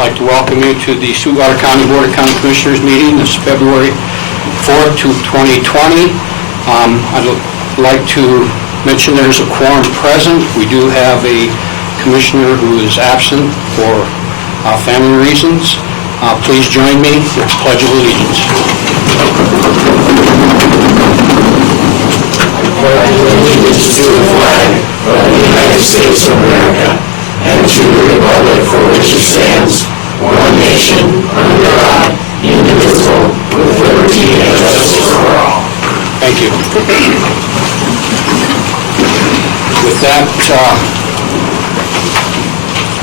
like to welcome you to the Sweetwater County Board of County Commissioners meeting this February 4th, 2020. I'd like to mention there's a quorum present. We do have a commissioner who is absent for family reasons. Please join me with the Pledge of Allegiance. I pledge allegiance to the flag of the United States of America and to the republic for which it stands, one nation, under God, indivisible, with liberty and justice for all. Thank you. With that,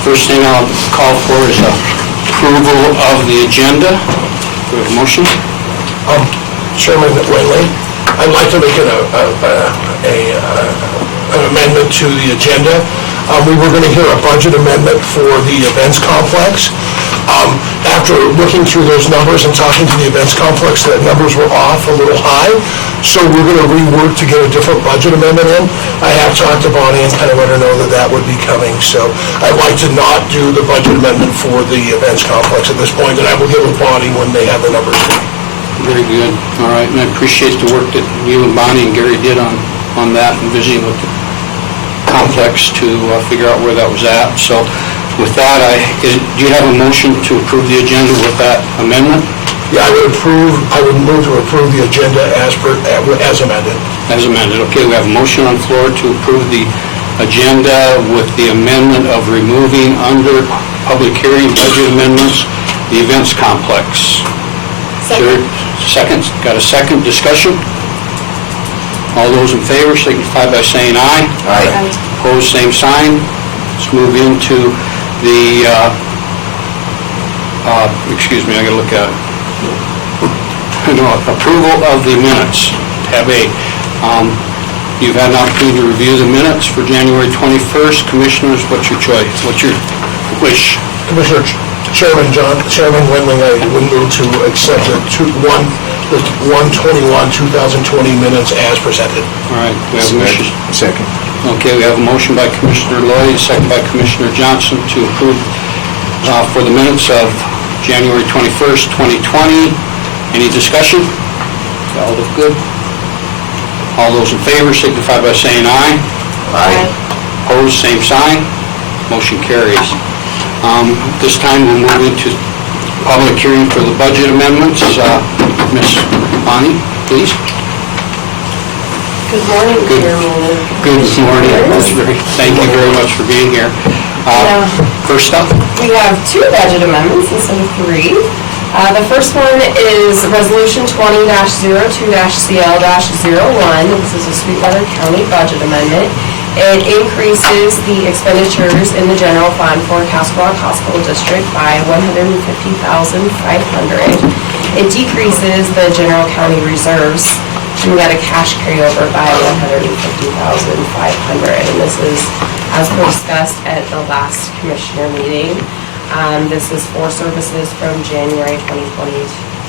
first thing I'll call for is approval of the agenda. Do we have a motion? Chairman Winley, I'd like to make an amendment to the agenda. We were going to hear a budget amendment for the events complex. After looking through those numbers and talking to the events complex, the numbers were off a little high, so we're going to rework to get a different budget amendment in. I have talked to Bonnie and kind of let her know that that would be coming, so I'd like to not do the budget amendment for the events complex at this point, and I will get with Bonnie when they have the numbers. Very good. All right, and I appreciate the work that you and Bonnie and Gary did on that and visiting with the complex to figure out where that was at. So with that, do you have a motion to approve the agenda with that amendment? Yeah, I would move to approve the agenda as amended. As amended. Okay, we have a motion on the floor to approve the agenda with the amendment of removing under public hearing budget amendments the events complex. Second. Second. Got a second discussion? All those in favor signify by saying aye. Aye. Opposed, same sign. Let's move into the, excuse me, I gotta look at it. No, approval of the minutes. Tab A. You've had an opportunity to review the minutes for January 21st. Commissioners, what's your choice? What's your wish? Commissioner Chairman Winley, I would move to accept the 1/21/2020 minutes as presented. All right, we have a motion. Second. Okay, we have a motion by Commissioner Lloyd, a second by Commissioner Johnson to approve for the minutes of January 21st, 2020. Any discussion? All look good? All those in favor signify by saying aye. Aye. Opposed, same sign. Motion carries. This time we'll move into public hearing for the budget amendments. Ms. Bonnie, please. Good morning, Chairman. Good morning. Thank you very much for being here. First up, We have two budget amendments instead of three. The first one is Resolution 20-02-CL-01. This is a Sweetwater County budget amendment. It increases the expenditures in the general fund for Castle Rock Hospital District by $150,500. It decreases the general county reserves. We got a cash carryover by $150,500, and this is as we discussed at the last commissioner meeting. This is for services from January 2020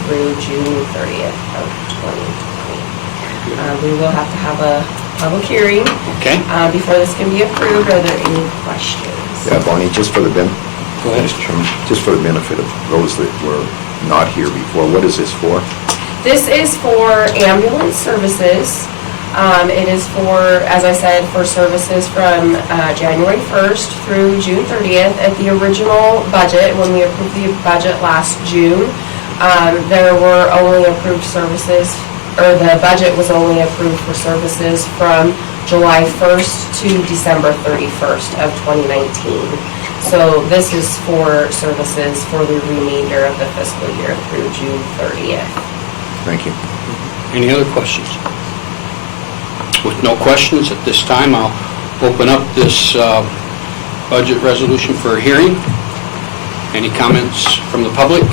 through June 30th of 2020. We will have to have a public hearing before this can be approved. Are there any questions? Yeah, Bonnie, just for the Go ahead. Mr. Chairman, just for the benefit of those that were not here before, what is this for? This is for ambulance services. It is for, as I said, for services from January 1st through June 30th. At the original budget, when we approved the budget last June, there were only approved services, or the budget was only approved for services from July 1st to December 31st of 2019. So this is for services for the remainder of the fiscal year through June 30th. Thank you. any other questions? With no questions at this time, I'll open up this budget resolution for a hearing. Any comments from the public?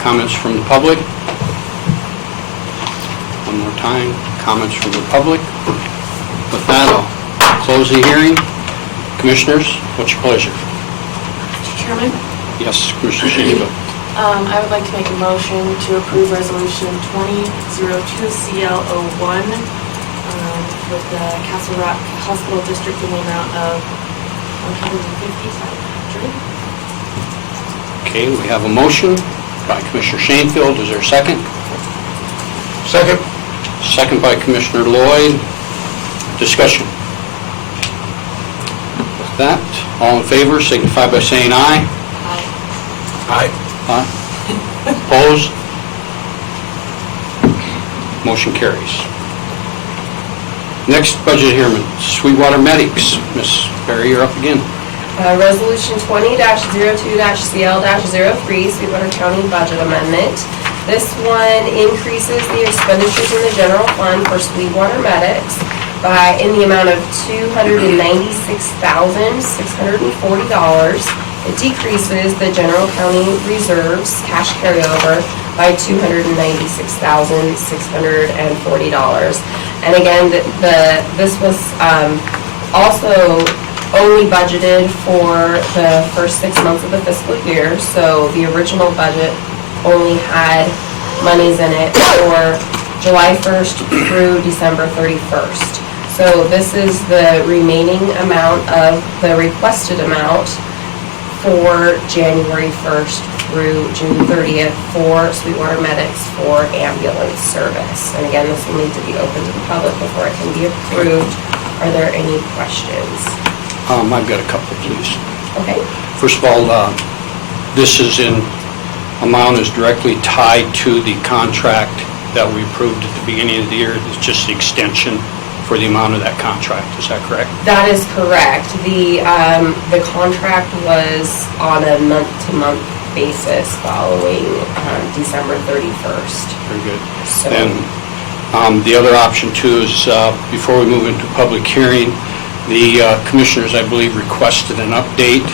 Comments from the public? One more time, comments from the public. With that, I'll close the hearing. Commissioners, what's your pleasure? Mr. Chairman, Yes, Commissioner Shaniva. I would like to make a motion to approve Resolution 2002-CL01 with the Castle Rock Hospital District in the amount of $150,000. Okay, we have a motion by Commissioner Shanefield. Is there a second? Second? Second by Commissioner Lloyd. Discussion. With that, all in favor signify by saying aye. Aye. Aye. Opposed? Motion carries. Next budget hearing, Sweetwater Medics. Ms. Berry, you're up again. Resolution 20-02-CL-03, Sweetwater County Budget Amendment. This one increases the expenditures in the general fund for Sweetwater Medics in the amount of $296,640. It decreases the general county reserves cash carryover by $296,640. And again, this was also only budgeted for the first 6 months of the fiscal year. So the original budget only had monies in it for July 1st through December 31st. So this is the remaining amount of the requested amount for January 1st through June 30th for Sweetwater Medics for ambulance service. And again, this will need to be open to the public before it can be approved. Are there any questions? I've got a couple, please. Okay. First of all, this is amount is directly tied to the contract that we approved at the beginning of the year. It's just the extension for the amount of that contract. Is that correct? That is correct. The contract was on a month-to-month basis following December 31st. Very good. So- And the other option too is, before we move into public hearing, the commissioners, I believe, requested an update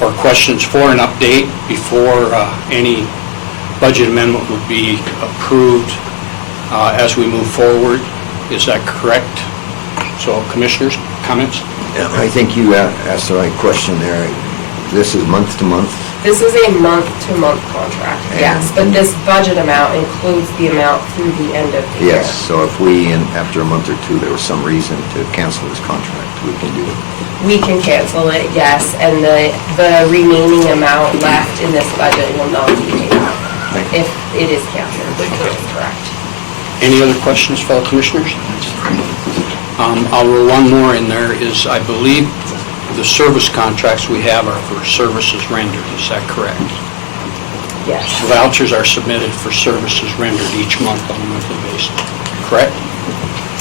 or questions for an update before any budget amendment would be approved as we move forward. Is that correct? So, commissioners, comments? Yeah, I think you asked the right question there. This is month to month? This is a month-to-month contract, yes, but this budget amount includes the amount through the end of the year. Yes, so if after a month or two, there was some reason to cancel this contract, we can do it. We can cancel it, yes, and the remaining amount left in this budget will not be paid out if it is canceled. Correct. Any other questions, fellow commissioners? I'll roll one more in there is, I believe, the service contracts we have are for services rendered. Is that correct? Yes. Vouchers are submitted for services rendered each month on a monthly basis. Correct?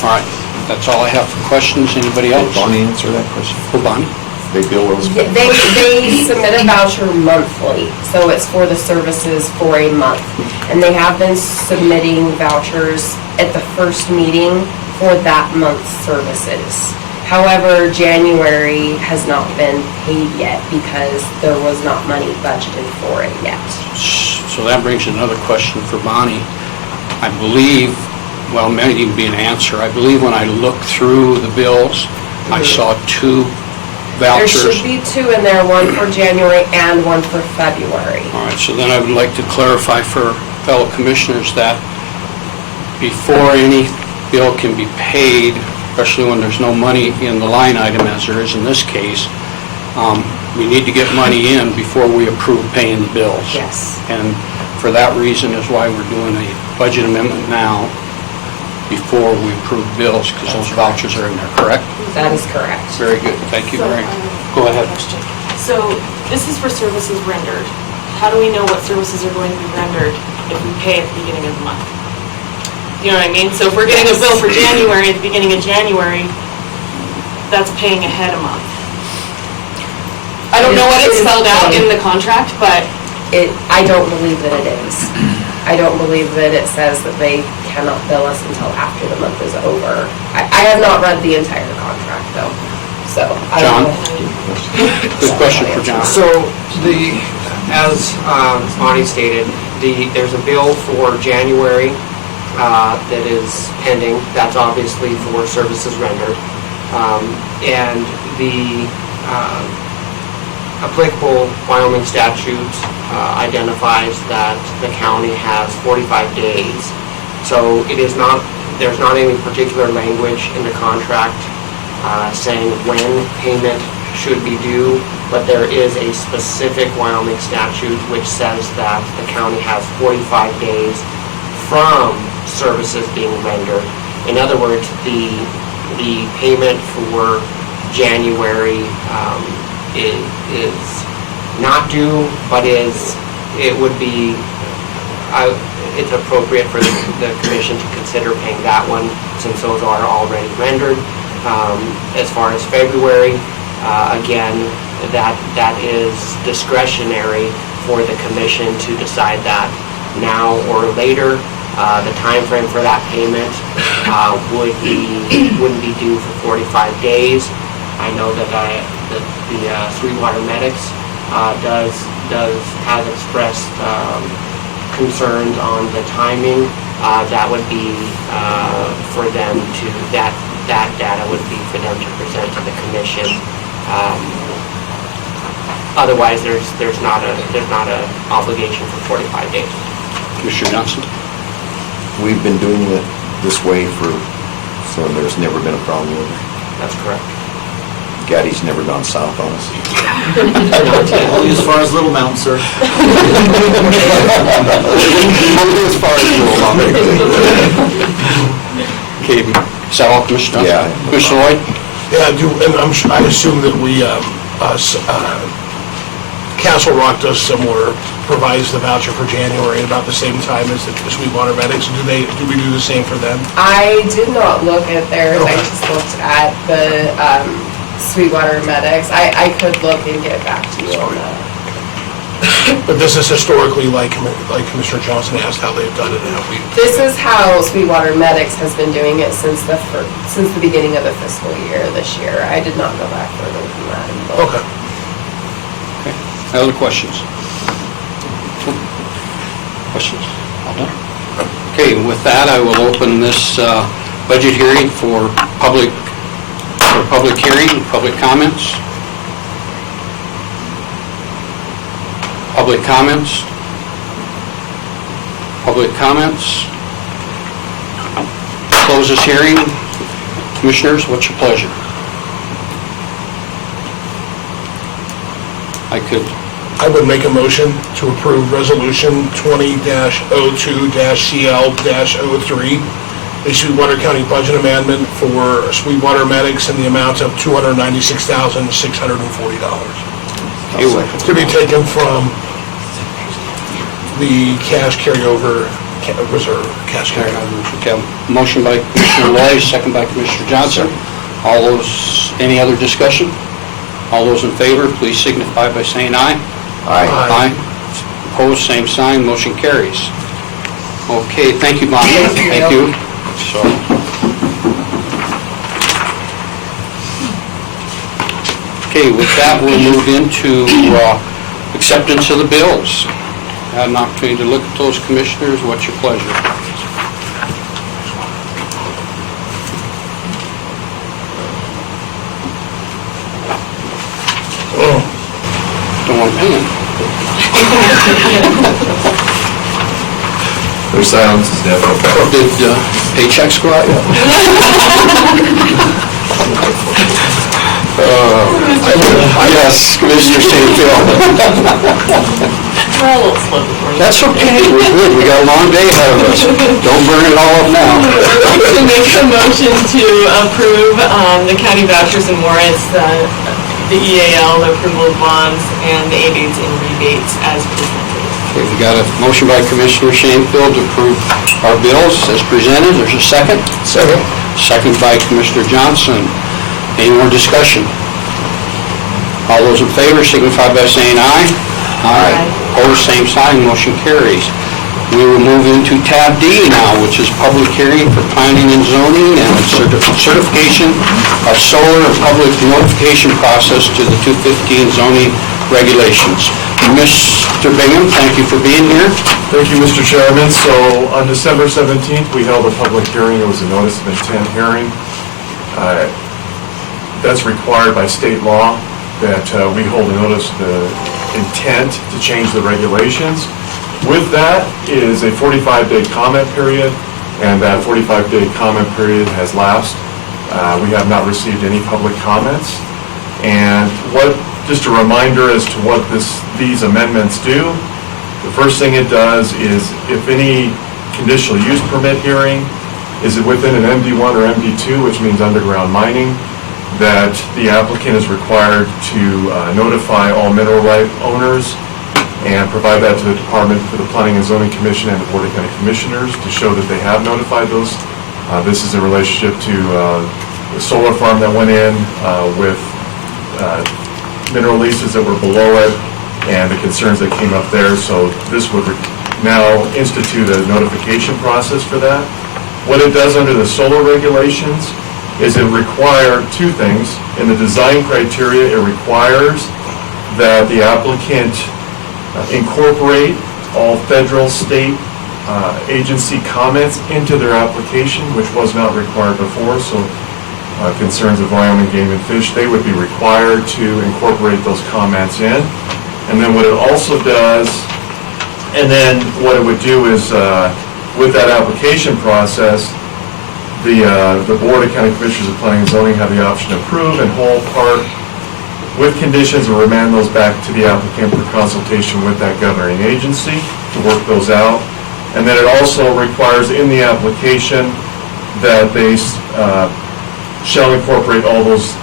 All right. That's all I have for questions. Anybody else? Bonnie, answer that question. Oh, Bonnie? They bill us? They submit a voucher monthly, so it's for the services for a month. And they have been submitting vouchers at the first meeting for that month's services. However, January has not been paid yet because there was not money budgeted for it yet. So that brings another question for Bonnie. I believe, well, may even be an answer. I believe when I looked through the bills, I saw two There vouchers. should be two in there, one for January and one for February. All right, so then I would like to clarify for fellow commissioners that before any bill can be paid, especially when there's no money in the line item as there is in this case, we need to get money in before we approve paying the bills. Yes. And for that reason is why we're doing a budget amendment now before we approve bills, because those vouchers are in there, correct? That is correct. Very good, thank you So, very I much. have Go a ahead. question. So this is for services rendered. How do we know what services are going to be rendered if we pay at the beginning of the month? You know what I mean? So if we're getting a bill for January, at the beginning of January, that's paying ahead a month. I don't know what it's spelled out in the contract, but I don't believe that it is. I don't believe that it says that they cannot bill us until after the month is over. I have not read the entire contract though, so I don't John? know. Good question for John. So as Bonnie stated, there's a bill for January that is pending. That's obviously for services rendered. And the applicable Wyoming statute identifies that the county has 45 days. So there's not any particular language in the contract saying when payment should be due, but there is a specific Wyoming statute which says that the county has 45 days from services being rendered. In other words, the payment for January is not due, but it would be, it's appropriate for the commission to consider paying that one since those are already rendered. As far as February, again, that is discretionary for the commission to decide that now or later. The time frame for that payment wouldn't be due for 45 days. I know that the Sweetwater Medics has expressed concerns on the timing. That would be for them to, that data would be for them to present to the commission. Otherwise, there's not a obligation for 45 days. Commissioner Johnson? We've been doing it this way so there's never been a problem with it. That's correct. Gaddy's never gone south on us. Only as far as Little Mountain, sir. Only as far as Little Mountain. Okay, is that all, Commissioner Johnson? Yeah. Commissioner Lloyd? Yeah, and I assume that we, Castle Rock does similar, provides the voucher for January about the same time as the Sweetwater Medics. Do we do the same for them? I did not look at theirs, I Okay. just looked at the Sweetwater Medics. I could look and get back to you on that. But this is historically, like Commissioner Johnson asked, how they've done it, and how we... This is how Sweetwater Medics has been doing it since the beginning of the fiscal year this year. I did not go back further than that. Okay. Other questions? Questions? All done? Okay, with that, I will open this budget hearing for public hearing, public comments. Public comments. Public comments. Close this hearing. Commissioners, what's your pleasure? I would make a motion to approve Resolution 20-02-CL-03, a Sweetwater County budget amendment for Sweetwater Medics in the amount of $296,640. To be taken from the cash carryover reserve, cash carryover. Okay, motion by Commissioner Lloyd, second by Commissioner Johnson. All those, any other discussion? All those in favor, please signify by saying aye. Aye. Opposed, same sign, motion carries. Okay, thank you, Bonnie. Thank you. So, okay, with that, we'll move into acceptance of the bills. Had an opportunity to look at those, commissioners. What's your pleasure? Don't want to pay him. Their silence is deafening. Did paychecks go out yet? Yes, Commissioner Stanfield. We're a little slow before you. That's okay, we're good, we got a long day ahead of us. Don't burn it all up now. I'd like to make a motion to approve the county vouchers and warrants, the EAL, the approval of bonds, and the aids and rebates as presented. Okay, we got a motion by Commissioner Shanefield to approve our bills as presented. There's a second? Second. Second by Commissioner Johnson. Any more discussion? All those in favor signify by saying aye. Aye. Opposed, same sign, motion carries. We will move into tab D now, which is public hearing for planning and zoning and certification of solar and public notification process to the 215 zoning regulations. Mr. Bingham, thank you for being here. Thank you, Mr. Chairman. So on December 17th, we held a public hearing. It was a notice of intent hearing. That's required by state law that we hold a notice of intent to change the regulations. With that is a 45-day comment period, and that 45-day comment period has lapsed. We have not received any public comments. And just a reminder as to what these amendments do. The first thing it does is if any conditional use permit hearing is within an MD1 or MD2, which means underground mining, that the applicant is required to notify all mineral right owners and provide that to the Department for the Planning and Zoning Commission and the Board of County Commissioners to show that they have notified those. This is in relationship to the solar farm that went in with mineral leases that were below it and the concerns that came up there. So this would now institute a notification process for that. What it does under the solar regulations is it requires two things. In the design criteria, it requires that the applicant incorporate all federal, state agency comments into their application, which was not required before. So concerns of Wyoming Game and Fish, they would be required to incorporate those comments in. And then what it also does, and then what it would do is, with that application process, the Board of County Commissioners of Planning and Zoning have the option to approve in whole, part, with conditions, and remand those back to the applicant for consultation with that governing agency to work those out. And then it also requires in the application that they shall incorporate all those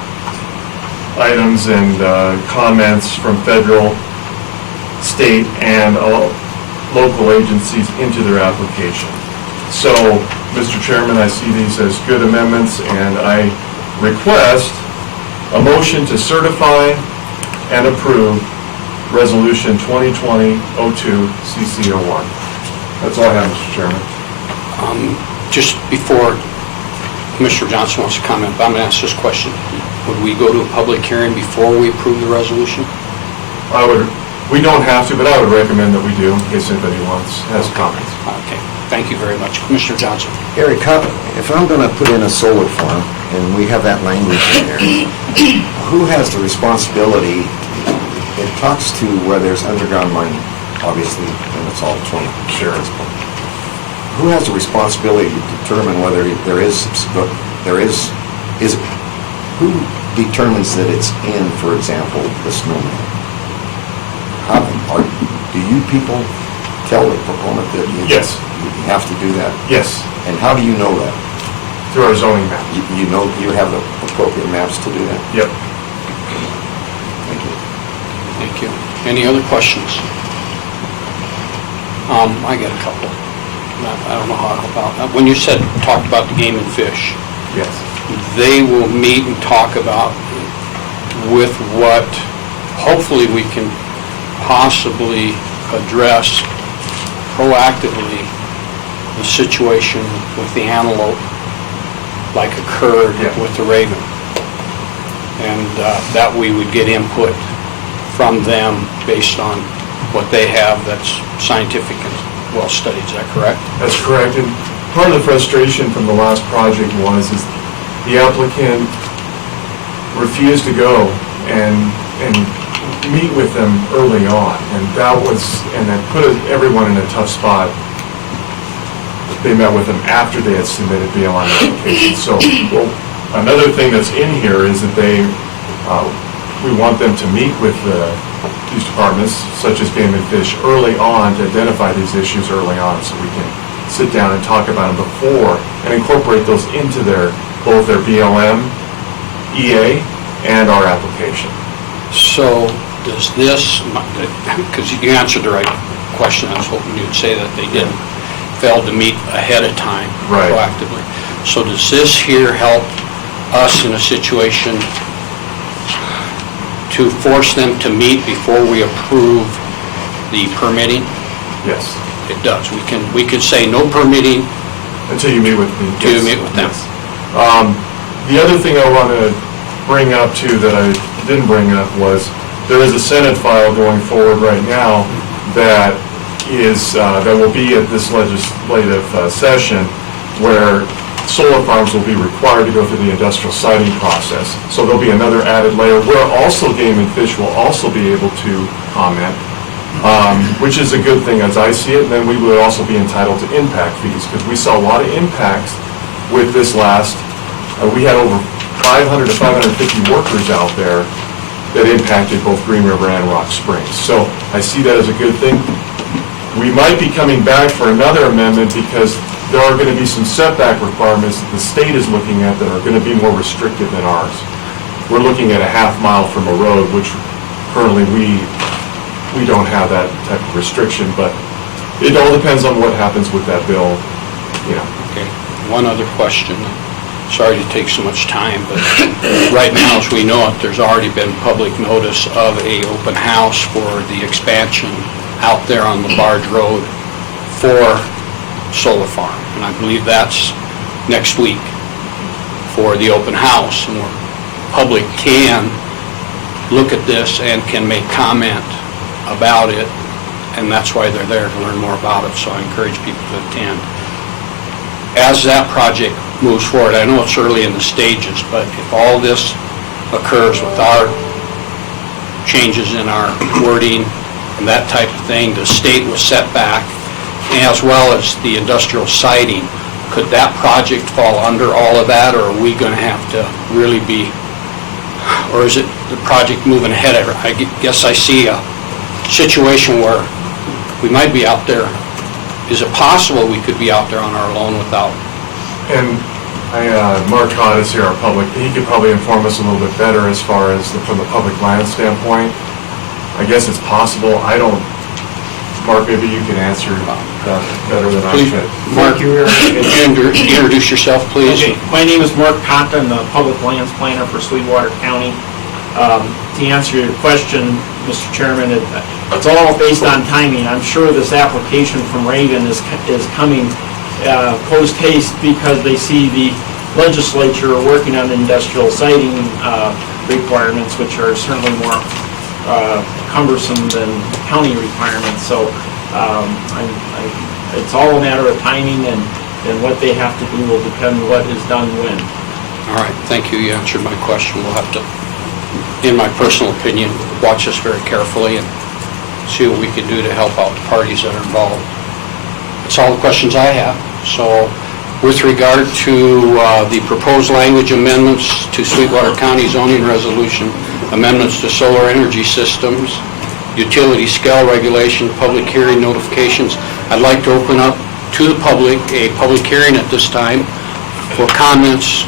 items and comments from federal, state, and local agencies into their application. So, Mr. Chairman, I see these as good amendments, and I request a motion to certify and approve Resolution 2020-02 CC01. That's all I have, Mr. Chairman. Just before Commissioner Johnson wants to comment, but I'm going to ask this question. Would we go to a public hearing before we approve the resolution? We don't have to, but I would recommend that we do in case anybody has comments. Okay, thank you very much. Commissioner Johnson. Eric, if I'm going to put in a solar farm, and we have that language in there, who has the responsibility? It talks to where there's underground mining, obviously, and it's all 20. Sure. Who has the responsibility to determine whether who determines that it's in, for example, the snowman? Do you people tell the proponent that Yes. you have to do that? Yes, And how do you know that? through our zoning map. You know you have the appropriate maps to do that? Yep. Thank you. Thank you. Any other questions? I got a couple. I don't know how about, when you talked about the game and fish, Yes. they will meet and talk about with what hopefully we can possibly address proactively the situation with the antelope like occurred Yeah. with the raven. And that we would get input from them based on what they have that's scientific and well studied. Is that correct? That's correct. And part of the frustration from the last project was the applicant refused to go and meet with them early on, and that put everyone in a tough spot. They met with them after they had submitted the online application. So, another thing that's in here is that we want them to meet with these departments, such as Game and Fish, early on to identify these issues early on, so we can sit down and talk about them before and incorporate those into both their BLM, EA, and our application. So does this, because you answered the right question, I was hoping you'd say that they didn't, failed to meet ahead of time Right. proactively. So does this here help us in a situation to force them to meet before we approve the permitting? Yes. It does. We could say no permitting Until you meet with me. till you meet with them. The other thing I want to bring up too that I didn't bring up was there is a Senate file going forward right now that will be at this legislative session where solar farms will be required to go through the industrial siting process. So there'll be another added layer where also Game and Fish will also be able to comment, which is a good thing as I see it. And then we would also be entitled to impact fees because we saw a lot of impacts with this last. We had over 500 to 550 workers out there that impacted both Green River and Rock Springs. So I see that as a good thing. We might be coming back for another amendment because there are going to be some setback requirements that the state is looking at that are going to be more restrictive than ours. We're looking at a half mile from a road, which currently we don't have that type of restriction, but it all depends on what happens with that bill, you know. Okay, one other question. Sorry to take so much time, but right now, as we know it, there's already been public notice of a open house for the expansion out there on the Barge Road for solar farm. And I believe that's next week for the open house, and where public can look at this and can make comment about it, and that's why they're there, to learn more about it, so I encourage people to attend. As that project moves forward, I know it's early in the stages, but if all this occurs with our changes in our wording and that type of thing, the state was set back, as well as the industrial siting, could that project fall under all of that, or are we going to have to really be, or is it the project moving ahead? I guess I see a situation where we might be out there. Is it possible we could be out there on our own without? And Mark Cott is here, our public, he could probably inform us a little bit better as far as from the public land standpoint. I guess it's possible. I don't, Mark, maybe you can answer that better than I Please, could. Mark, introduce yourself, please. Okay, my name is Mark Cotta. I'm the Public Lands Planner for Sweetwater County. To answer your question, Mr. Chairman, it's all based on timing. I'm sure this application from Raven is coming post haste because they see the legislature working on industrial siting requirements, which are certainly more cumbersome than county requirements. So it's all a matter of timing, and what they have to do will depend on what is done when. All right, thank you. You answered my question. We'll have to, in my personal opinion, watch this very carefully and see what we can do to help out the parties that are involved. That's all the questions I have. So with regard to the proposed language amendments to Sweetwater County zoning resolution, amendments to solar energy systems, utility scale regulation, public hearing notifications, I'd like to open up to the public a public hearing at this time for comments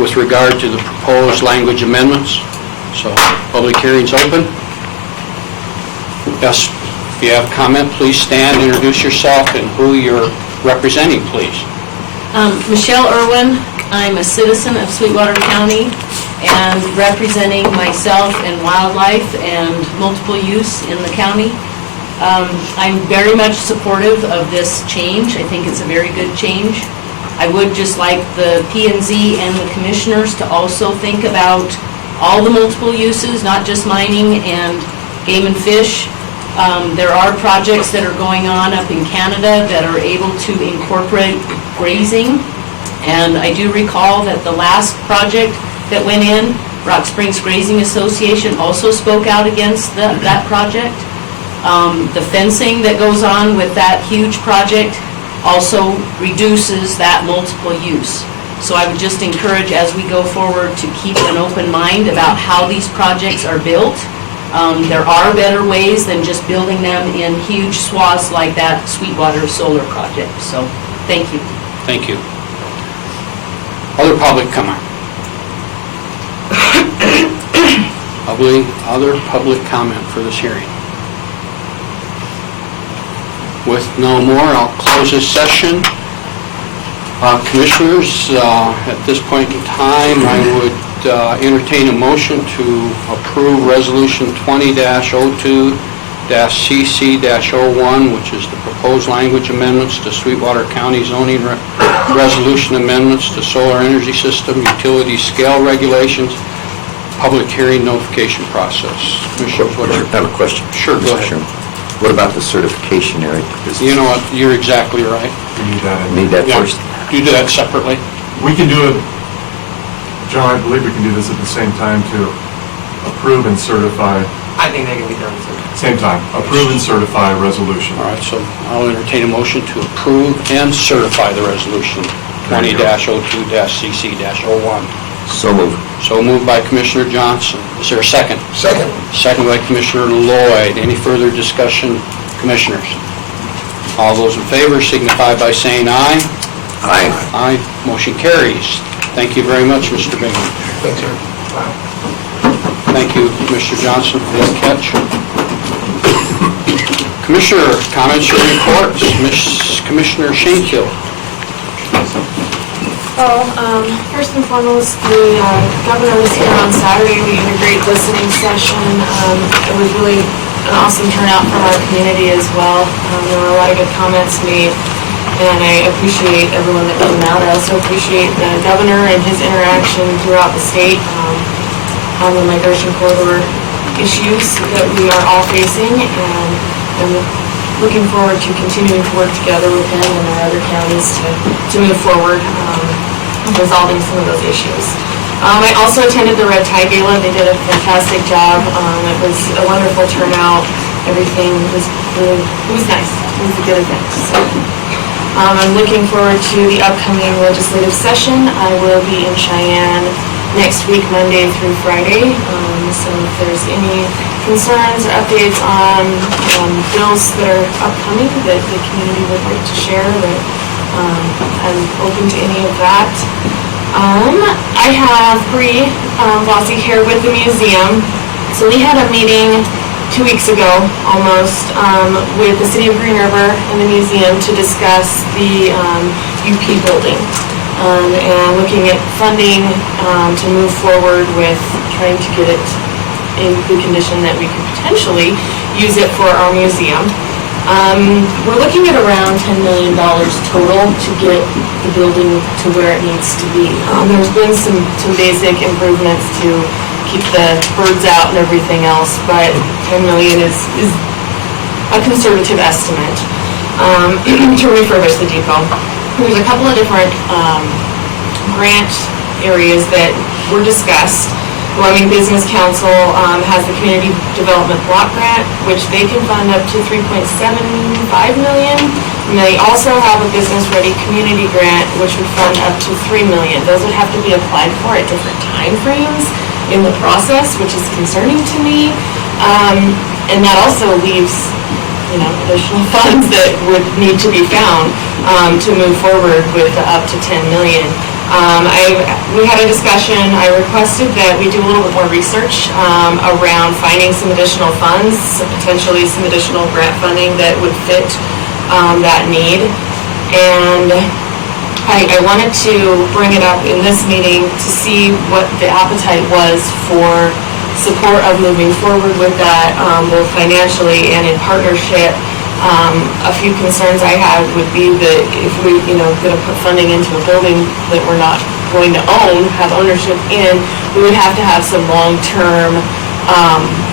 with regard to the proposed language amendments. So, public hearing's open. Yes, if you have a comment, please stand, introduce yourself, and who you're representing, please. Michelle Irwin. I'm a citizen of Sweetwater County and representing myself in wildlife and multiple use in the county. I'm very much supportive of this change. I think it's a very good change. I would just like the P&Z and the commissioners to also think about all the multiple uses, not just mining and game and fish. There are projects that are going on up in Canada that are able to incorporate grazing. And I do recall that the last project that went in, Rock Springs Grazing Association also spoke out against that project. The fencing that goes on with that huge project also reduces that multiple use. So I would just encourage, as we go forward, to keep an open mind about how these projects are built. There are better ways than just building them in huge swaths like that Sweetwater solar project. So, thank you. Thank you. Other public comment? Other public comment for this hearing? With no more, I'll close this session. Commissioners, at this point in time, I would entertain a motion to approve Resolution 20-02-CC-01, which is the proposed language amendments to Sweetwater County zoning resolution amendments to solar energy system, utility scale regulations, public hearing notification process. Commissioners, what are... I have a question. Sure, go ahead. What about the certification area? You know what, you're exactly right. We need that in. Need that Yeah. first? You do that separately? We can do it, John, I believe we can do this at the same time to approve and certify, I think they can be done soon. same time, approve and certify a resolution. All right, so I'll entertain a motion to approve and certify the resolution 20-02-CC-01. So moved. So moved by Commissioner Johnson. Is there a second? Second. Second by Commissioner Lloyd. Any further discussion, Commissioners? All those in favor signify by saying aye. Aye. Aye. Motion carries. Thank you very much, Mr. Bingham. Thanks, sir. Thank you, Mr. Johnson, for that catch. Commissioner comments or reports. Commissioner Shanefield. First and foremost, the governor was here on Saturday. We had a great listening session. It was really an awesome turnout from our community as well. There were a lot of good comments made, and I appreciate everyone that came out. I also appreciate the governor and his interaction throughout the state on the migration corridor issues that we are all facing, and I'm looking forward to continuing to work together with him and our other counties to move forward resolving some of those issues. I also attended the Red Tie Gala. They did a fantastic job. It was a wonderful turnout. Everything was really, it was nice. It was a good event. So, I'm looking forward to the upcoming legislative session. I will be in Cheyenne next week, Monday through Friday. So if there's any concerns or updates on bills that are upcoming that the community would like to share, that I'm open to any of that. I have Bree Bossy here with the museum. So we had a meeting 2 weeks ago, almost, with the City of Green River and the museum to discuss the UP building and looking at funding to move forward with trying to get it in good condition that we could potentially use it for our museum. We're looking at around $10 million total to get the building to where it needs to be. There's been some basic improvements to keep the birds out and everything else, but $10 million is a conservative estimate to refurbish the depot. There's a couple of different grant areas that were discussed. Wyoming Business Council has the Community Development Block Grant, which they can fund up to $3.75 million. And they also have a Business Ready Community Grant, which would fund up to $3 million. Those would have to be applied for at different time frames in the process, which is concerning to me. And that also leaves, additional funds that would need to be found to move forward with up to $10 million. We had a discussion. I requested that we do a little bit more research around finding some additional funds, potentially some additional grant funding that would fit that need. And I wanted to bring it up in this meeting to see what the appetite was for support of moving forward with that, both financially and in partnership. A few concerns I had would be that if we, going to put funding into a building that we're not going to have ownership in, we would have to have some long-term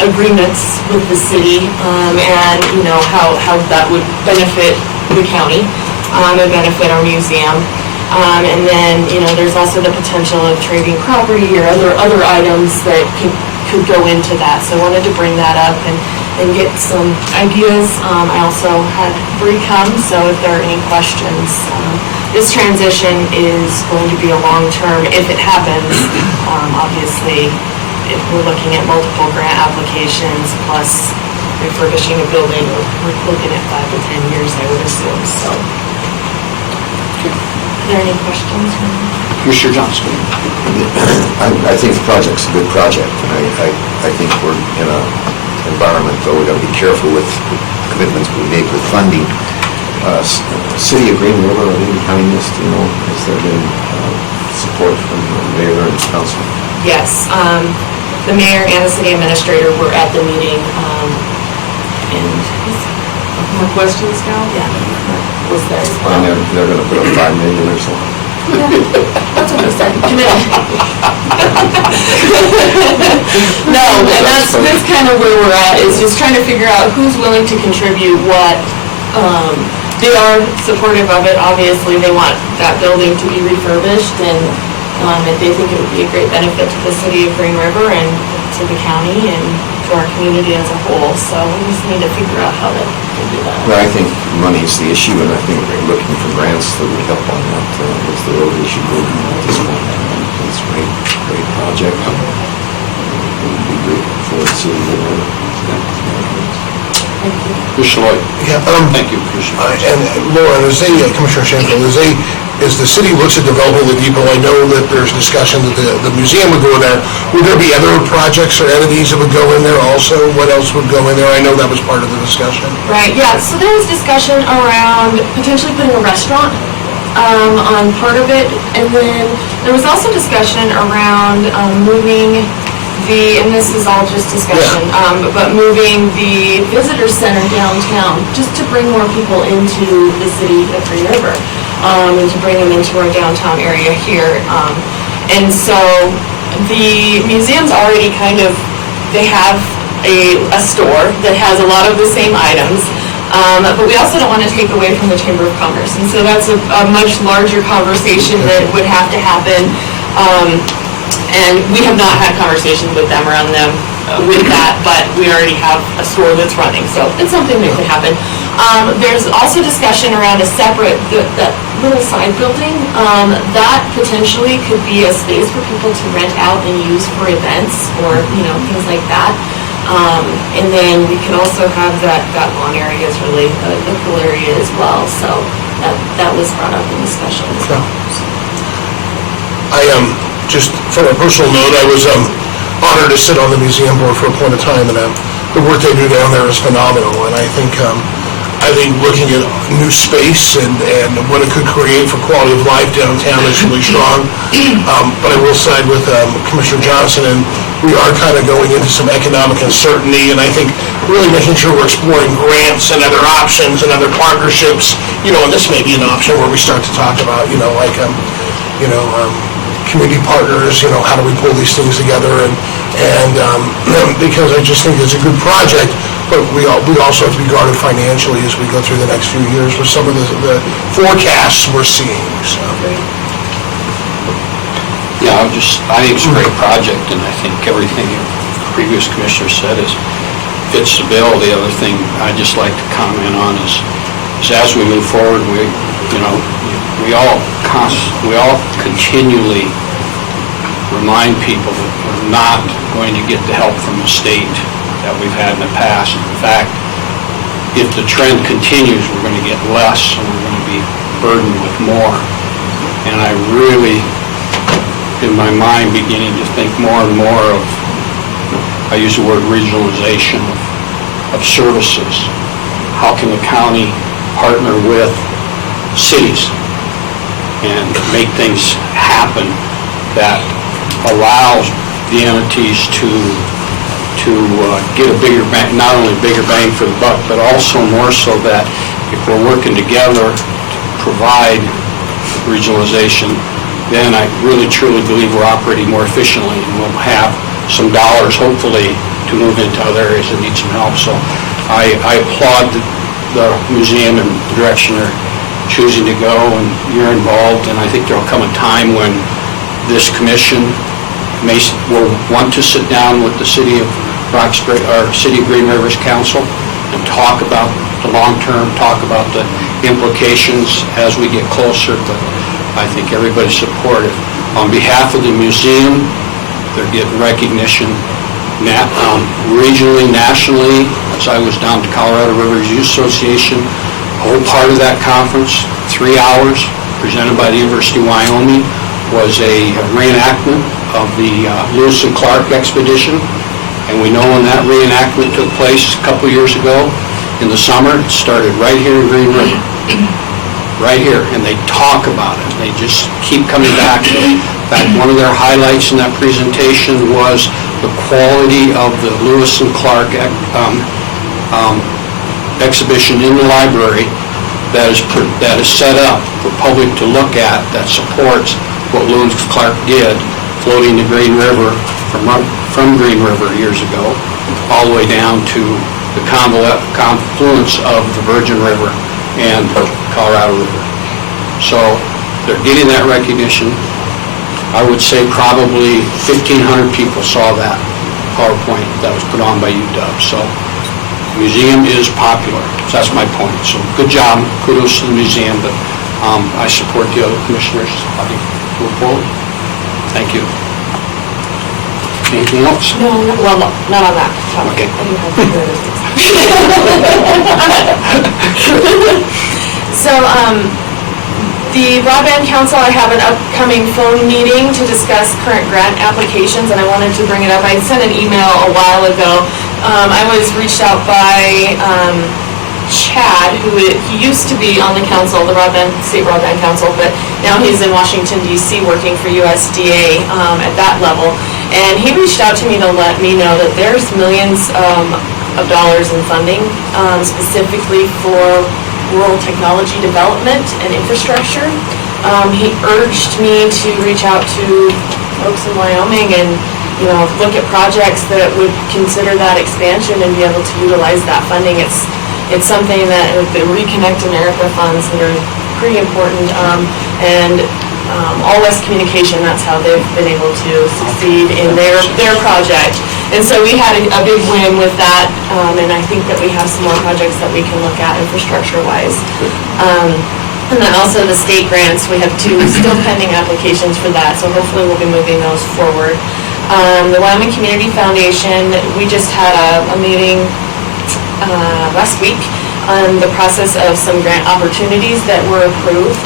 agreements with the city, and how that would benefit the county and benefit our museum. And then, there's also the potential of trading property or other items that could go into that. So I wanted to bring that up and get some ideas. I also had Bree come, so if there are any questions. This transition is going to be a long-term, if it happens, obviously, if we're looking at multiple grant applications plus refurbishing a building, we're looking at 5 to 10 years, I would assume, so. Are there any questions? Commissioner Johnson. I think the project's a good project. I think we're in an environment, though, we've got to be careful with commitments we make with funding. City of Green River, are they behind this, has there been support from the mayor and council? Yes, the mayor and the city administrator were at the meeting, and more questions now? Yeah, was there as well. And they're going to put up $5 million or so? Yeah, that's what I said, committed. No, and that's kind of where we're at, is just trying to figure out who's willing to contribute what. They are supportive of it, obviously, they want that building to be refurbished, and they think it would be a great benefit to the city of Green River and to the county and to our community as a whole, so we just need to figure out how to do that. Well, I think money's the issue, and I think we're looking for grants that would help on that, with the road issue at this point. It's a great project. It would be great for the city of Wyoming. Commissioner Lloyd. Yeah, Thank you, Commissioner. And Laura, Commissioner Shanfield, as the city looks at developing the depot, I know that there's discussion that the museum would go in there. Would there be other projects or entities that would go in there also? What else would go in there? I know that was part of the discussion. Right, yeah, so there was discussion around potentially putting a restaurant on part of it, and then there was also discussion around moving and this is all just discussion, but moving the visitor center downtown, just to bring more people into the city of Green River, and to bring them into our downtown area here. And so the museum's already they have a store that has a lot of the same items, but we also don't want to take away from the Chamber of Commerce. And so that's a much larger conversation that would have to happen. And we have not had conversations with them around with that, but we already have a store that's running, so it's something that could happen. There's also discussion around a separate, that little side building, that potentially could be a space for people to rent out and use for events or, things like that. And then we can also have that lawn area is really a cool area as well, so that was brought up in discussion as well. Just from a personal note, I was honored to sit on the museum board for a point of time, and the work they do down there is phenomenal. And I think looking at new space and what it could create for quality of life downtown is really strong. But I will side with Commissioner Johnson, and we are kind of going into some economic uncertainty, and I think really making sure we're exploring grants and other options and other partnerships. And this may be an option where we start to talk about, community partners, how do we pull these things together, and because I just think it's a good project, but we also have to be guarded financially as we go through the next few years with some of the forecasts we're seeing, so. Yeah, I think it's a great project, and I think everything the previous commissioner said fits the bill. The other thing I'd just like to comment on is as we move forward, we all continually remind people that we're not going to get the help from the state that we've had in the past. In fact, if the trend continues, we're going to get less and we're going to be burdened with more. And I really, in my mind, beginning to think more and more of, I use the word regionalization of services. How can the county partner with cities and make things happen that allows the entities to get a bigger bang, not only bigger bang for the buck, but also more so that if we're working together to provide regionalization, then I really truly believe we're operating more efficiently and we'll have some dollars hopefully to move into other areas that need some help. So I applaud the museum and the direction they're choosing to go, and you're involved, and I think there'll come a time when this commission will want to sit down with the City of Green Rivers Council and talk about the long term, talk about the implications as we get closer, but I think everybody's supportive. On behalf of the museum, they're getting recognition regionally, nationally. As I was down to Colorado Rivers Youth Association, a whole part of that conference, 3 hours, presented by the University of Wyoming, was a reenactment of the Lewis and Clark expedition. And we know when that reenactment took place a couple years ago in the summer, it started right here in Green River. Right here, and they talk about it. They just keep coming back. In fact, one of their highlights in that presentation was the quality of the Lewis and Clark exhibition in the library that is set up for public to look at, that supports what Lewis and Clark did, floating the Green River from Green River years ago, all the way down to the confluence of the Virgin River and Colorado River. So they're getting that recognition. I would say probably 1,500 people saw that PowerPoint that was put on by UW. So the museum is popular. So that's my point. So good job. Kudos to the museum, but I support the other commissioners. I think move forward. Thank you. Anything else? No, well, not on that topic. Okay. I do have to hear this. So, the Broadband Council, I have an upcoming phone meeting to discuss current grant applications, and I wanted to bring it up. I sent an email a while ago. I was reached out by Chad, he used to be on the council, the State Broadband Council, but now he's in Washington DC working for USDA at that level. And he reached out to me to let me know that there's millions of dollars in funding specifically for rural technology development and infrastructure. He urged me to reach out to folks in Wyoming and, look at projects that would consider that expansion and be able to utilize that funding. It's something that the Reconnect America funds that are pretty important, and All West Communication, that's how they've been able to succeed in their project. And so we had a big win with that, and I think that we have some more projects that we can look at infrastructure-wise. And then also the state grants, we have 2 still pending applications for that, so hopefully we'll be moving those forward. The Wyoming Community Foundation, we just had a meeting last week on the process of some grant opportunities that were approved,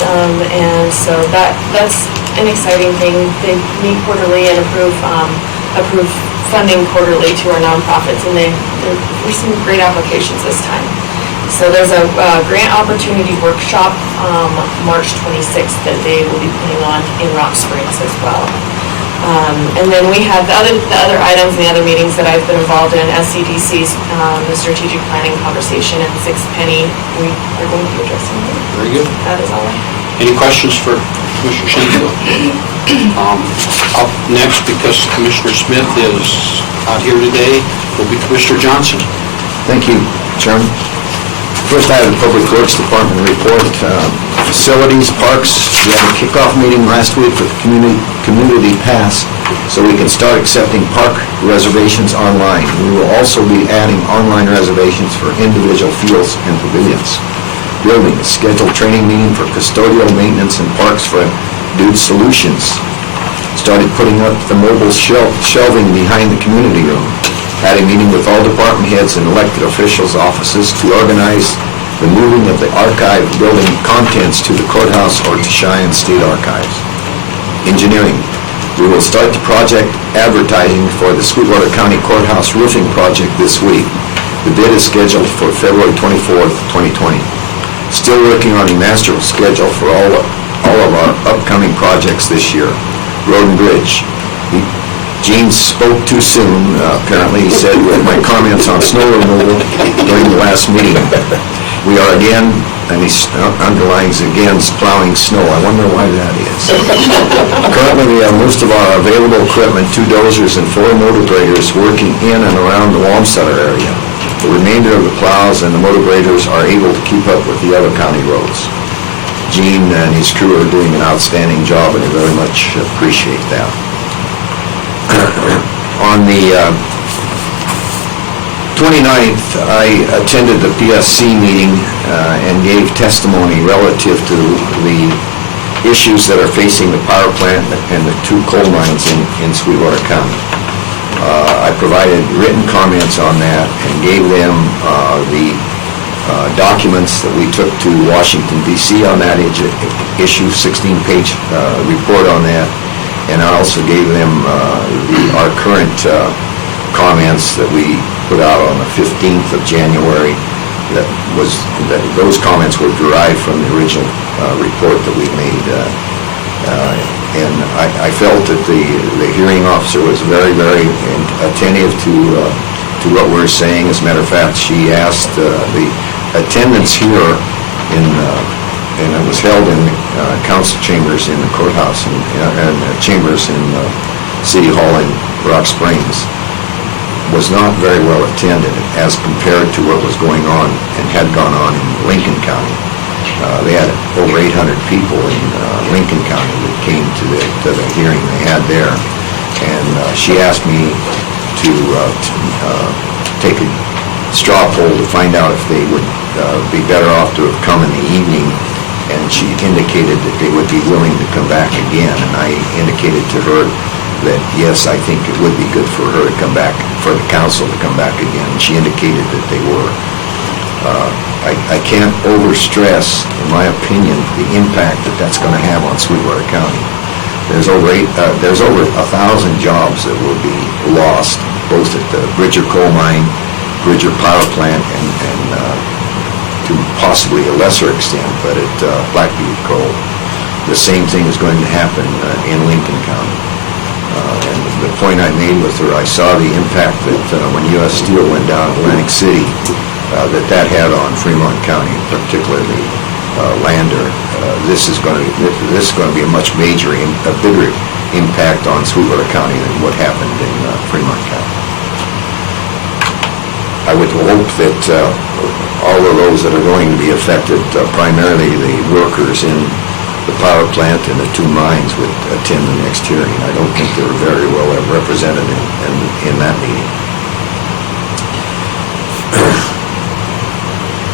and so that's an exciting thing. They meet quarterly and approve funding quarterly to our nonprofits, and there's some great applications this time. So there's a grant opportunity workshop March 26th that they will be putting on in Rock Springs as well. And then we have the other items and the other meetings that I've been involved in, SCDC's, the strategic planning conversation, and Six Penny. We are going to be addressing them. Very good. That is all I have. Any questions for Commissioner Shenfield? Up next, because Commissioner Smith is out here today, will be Commissioner Johnson. Thank you, Chairman. First, I have the Public Works Department report. Facilities, parks, we had a kickoff meeting last week with Community Pass, so we can start accepting park reservations online. We will also be adding online reservations for individual fields and pavilions. Buildings, scheduled training meeting for custodial maintenance and parks for Dude Solutions. Started putting up the mobile shelving behind the community room. Had a meeting with all department heads and elected officials' offices to organize the moving of the archive building contents to the courthouse or to Cheyenne State Archives. Engineering. We will start the project advertising for the Sweetwater County Courthouse roofing project this week. The bid is scheduled for February 24th, 2020. Still working on a master schedule for all of our upcoming projects this year. Road and Bridge. Gene spoke too soon, apparently. He said with my comments on snow removal during the last meeting. We are again, and he underlines again, plowing snow. I wonder why that is. Currently, we have most of our available equipment, 2 dozers and 4 motor graders working in and around the Wamsutter area. The remainder of the plows and the motor graders are able to keep up with the other county roads. Gene and his crew are doing an outstanding job, and I very much appreciate that. On the 29th, I attended the PSC meeting and gave testimony relative to the issues that are facing the power plant and the 2 coal mines in Sweetwater County. I provided written comments on that and gave them the documents that we took to Washington, D.C. on that issue, 16-page report on that. And I also gave them our current comments that we put out on the 15th of January. Those comments were derived from the original report that we made. And I felt that the hearing officer was very, very attentive to what we were saying. As a matter of fact, she asked the attendance here and it was held in council chambers in the courthouse and chambers in City Hall in Rock Springs, was not very well attended as compared to what was going on and had gone on in Lincoln County. They had over 800 people in Lincoln County that came to the hearing they had there. And she asked me to take a straw poll to find out if they would be better off to have come in the evening and she indicated that they would be willing to come back again, and I indicated to her that, yes, I think it would be good for her to come back, for the council to come back again, and she indicated that they were. I can't overstress, in my opinion, the impact that that's going to have on Sweetwater County. There's over 1,000 jobs that will be lost, both at the Bridger Coal Mine, Bridger Power Plant, and to possibly a lesser extent, but at Blackview Coal. The same thing is going to happen in Lincoln County. And the point I made with her, I saw the impact that when U.S. Steel went down Atlantic City, that had on Fremont County, particularly Lander. This is going to be a much bigger impact on Sweetwater County than what happened in Fremont County. I would hope that all of those that are going to be affected, primarily the workers in the power plant and the two mines, would attend the next hearing. I don't think they were very well represented in that meeting.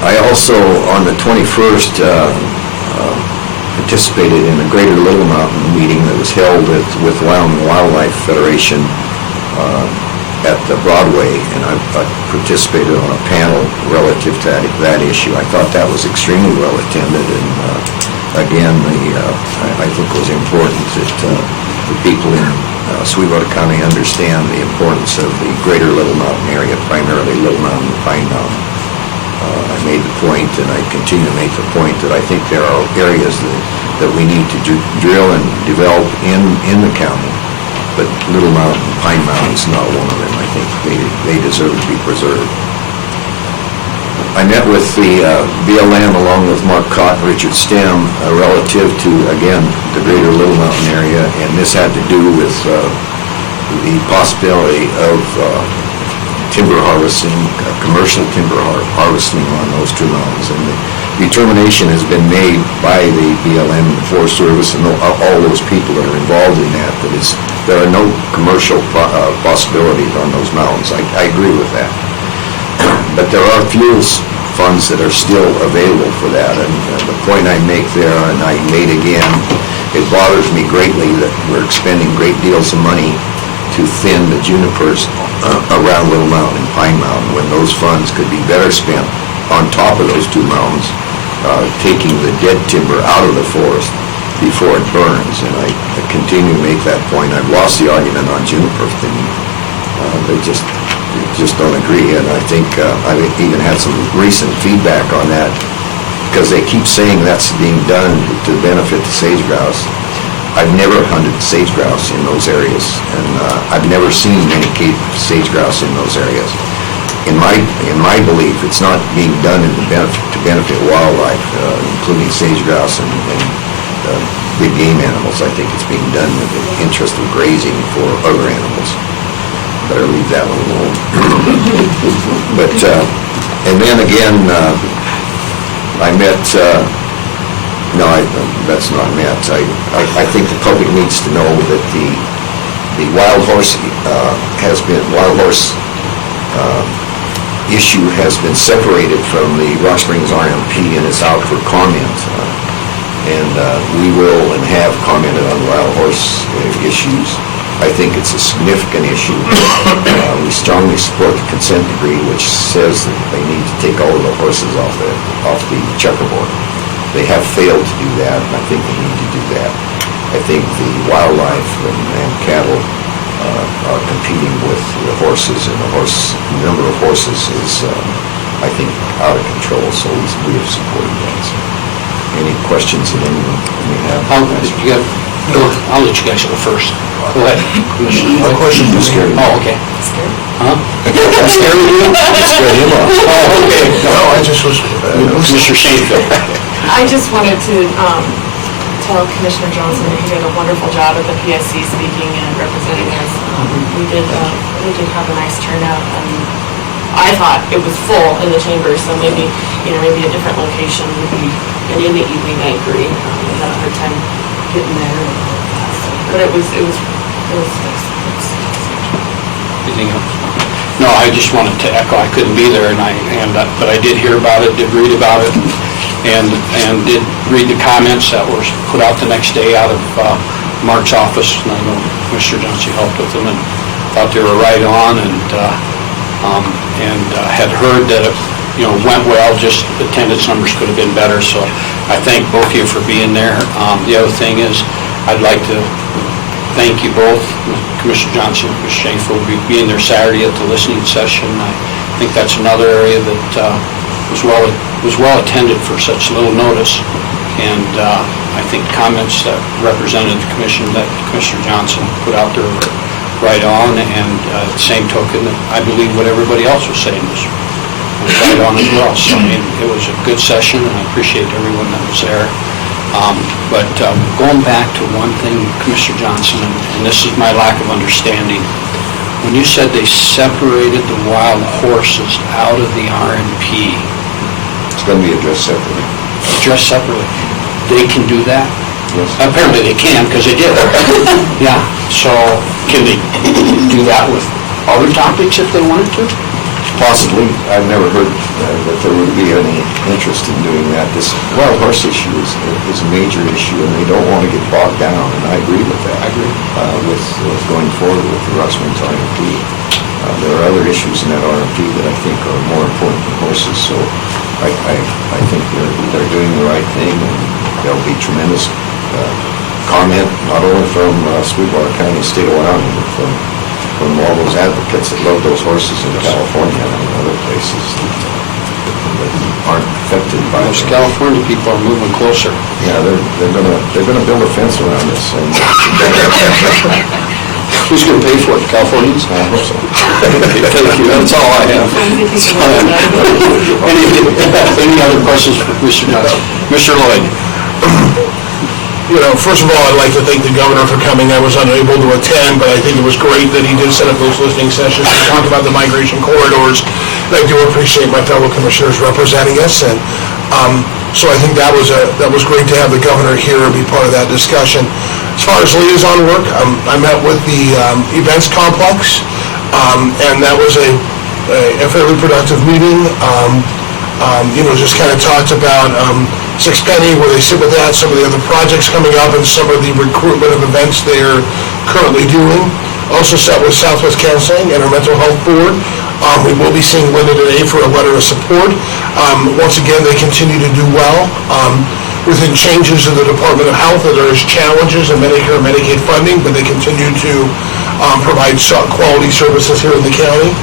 I also, on the 21st, participated in a Greater Little Mountain meeting that was held with Wyoming Wildlife Federation at the Broadway, and I participated on a panel relative to that issue. I thought that was extremely well attended, and again, I think it was important that the people in Sweetwater County understand the importance of the Greater Little Mountain area, primarily Little Mountain and Pine Mountain. I made the point, and I continue to make the point, that I think there are areas that we need to drill and develop in the county, but Little Mountain and Pine Mountain is not one of them. I think they deserve to be preserved. I met with the BLM along with Mark Cott and Richard Stem relative to, again, the Greater Little Mountain area, and this had to do with the possibility of timber harvesting, commercial timber harvesting on those two mountains. And the determination has been made by the BLM and the Forest Service and all those people that are involved in that there are no commercial possibilities on those mountains. I agree with that. But there are fuels funds that are still available for that. And the point I make there, and I made again, it bothers me greatly that we're expending great deals of money to thin the junipers around Little Mountain and Pine Mountain, when those funds could be better spent on top of those two mountains, taking the dead timber out of the forest before it burns. And I continue to make that point. I've lost the argument on juniper thinning. They just don't agree, and I think I've even had some recent feedback on that, because they keep saying that's being done to benefit the sage grouse. I've never hunted sage grouse in those areas, and I've never seen many sage grouse in those areas. In my belief, it's not being done to benefit wildlife, including sage grouse and big game animals. I think it's being done in the interest of grazing for other animals. Better leave that one alone. But and then again, I met. That's not met. I think the public needs to know that the wild horse issue has been separated from the Rock Springs RMP and is out for comment. And we will and have commented on wild horse issues. I think it's a significant issue. We strongly support the consent decree, which says that they need to take all of the horses off the checkerboard. They have failed to do that, and I think they need to do that. I think the wildlife and cattle are competing with the horses, and the number of horses is, I think, out of control, so we have supported that. So, any questions that anyone may have? I'll let you guys go first. Go ahead. My question is scared. Oh, okay. Huh? That scared you? It scared him off. Oh, okay. No, I just was... Mr. Shanefield. I just wanted to tell Commissioner Johnson that he did a wonderful job at the PSC speaking and representing us. We did have a nice turnout. I thought it was full in the chambers, so maybe a different location would be, and in the evening, I agree. We had a hard time getting there. But it was nice. Anything else? No, I just wanted to echo, I couldn't be there, but I did hear about it, did read about it, and did read the comments that were put out the next day out of Mark's office, and I know Commissioner Johnson helped with them, and thought they were right on, and had heard that it, went well, just attendance numbers could have been better, so I thank both of you for being there. The other thing is, I'd like to thank you both, Commissioner Johnson and Commissioner Shane, for being there Saturday at the listening session. I think that's another area that was well attended for such little notice, and I think comments that represented the commission that Commissioner Johnson put out there were right on, and at the same token, I believe what everybody else was saying was right on as well. So I mean, it was a good session, and I appreciate everyone that was there. But going back to one thing, Commissioner Johnson, and this is my lack of understanding, when you said they separated the wild horses out of the RMP, It's going to be addressed separately. addressed separately, they can do that? Yes. Apparently they can, because they did. Yeah, so can they do that with other topics if they wanted to? Possibly. I've never heard that there would be any interest in doing that. This wild horse issue is a major issue, and they don't want to get bogged down, and I agree with that. I agree. With going forward with the Russman's RMP. There are other issues in that RMP that I think are more important than horses, so I think they're doing the right thing, and there'll be tremendous comment, not only from Sweetwater County, state of Wyoming, but from all those advocates that love those horses in California and other places that aren't affected by Most it. California people are moving closer. Yeah, they're gonna build a fence around us, and Who's going to pay for it, Californians? I hope so. Thank you, that's all I have. Any other questions for Commissioner Johnson? Mr. Lloyd? First of all, I'd like to thank the governor for coming. I was unable to attend, but I think it was great that he did set up those listening sessions to talk about the migration corridors. And I do appreciate my fellow commissioners representing us, and so I think that was great to have the governor here and be part of that discussion. As far as liaison work, I met with the events complex, and that was a fairly productive meeting. Just kind of talked about Sixpenny, where they sit with that, some of the other projects coming up, and some of the recruitment of events they're currently doing. Also sat with Southwest Counseling and our mental health board. We will be seeing Linda today for a letter of support. Once again, they continue to do well. Within changes in the Department of Health, there is challenges in Medicare and Medicaid funding, but they continue to provide quality services here in the county.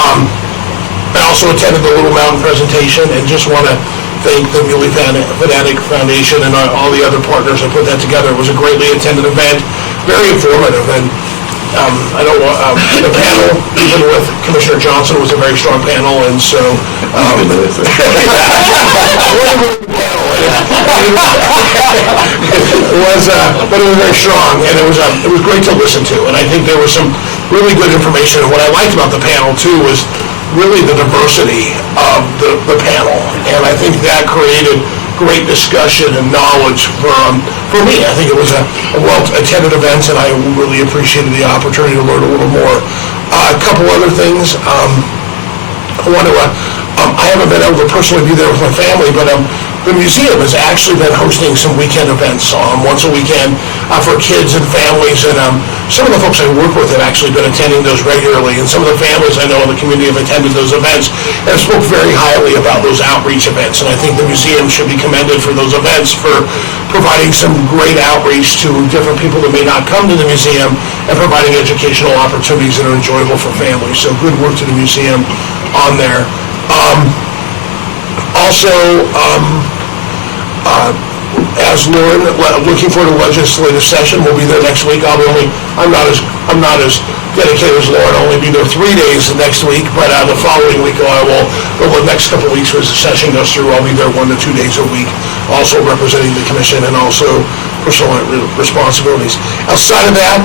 I also attended the Little Mountain presentation, and just want to thank the Muley Fanatic Foundation and all the other partners that put that together. It was a greatly attended event, very informative, and I know the panel, even with Commissioner Johnson, was a very strong panel, and so but it was very strong, and it was great to listen to, and I think there was some really good information. And what I liked about the panel too was really the diversity of the panel, and I think that created great discussion and knowledge for me. I think it was a well-attended event, and I really appreciated the opportunity to learn a little more. A couple other things. I haven't been able to personally be there with my family, but the museum has actually been hosting some weekend events once a weekend for kids and families, and some of the folks I work with have actually been attending those regularly, and some of the families I know in the community have attended those events and have spoke very highly about those outreach events, and I think the museum should be commended for those events, for providing some great outreach to different people that may not come to the museum and providing educational opportunities that are enjoyable for families. So good work to the museum on there. As Lauren, looking forward to legislative session, we'll be there next week. I'm not as dedicated as Lauren, I'll only be there 3 days next week, but the following week the next couple of weeks as the session goes through, I'll be there 1 to 2 days a week, also representing the commission and also personal responsibilities. Outside of that,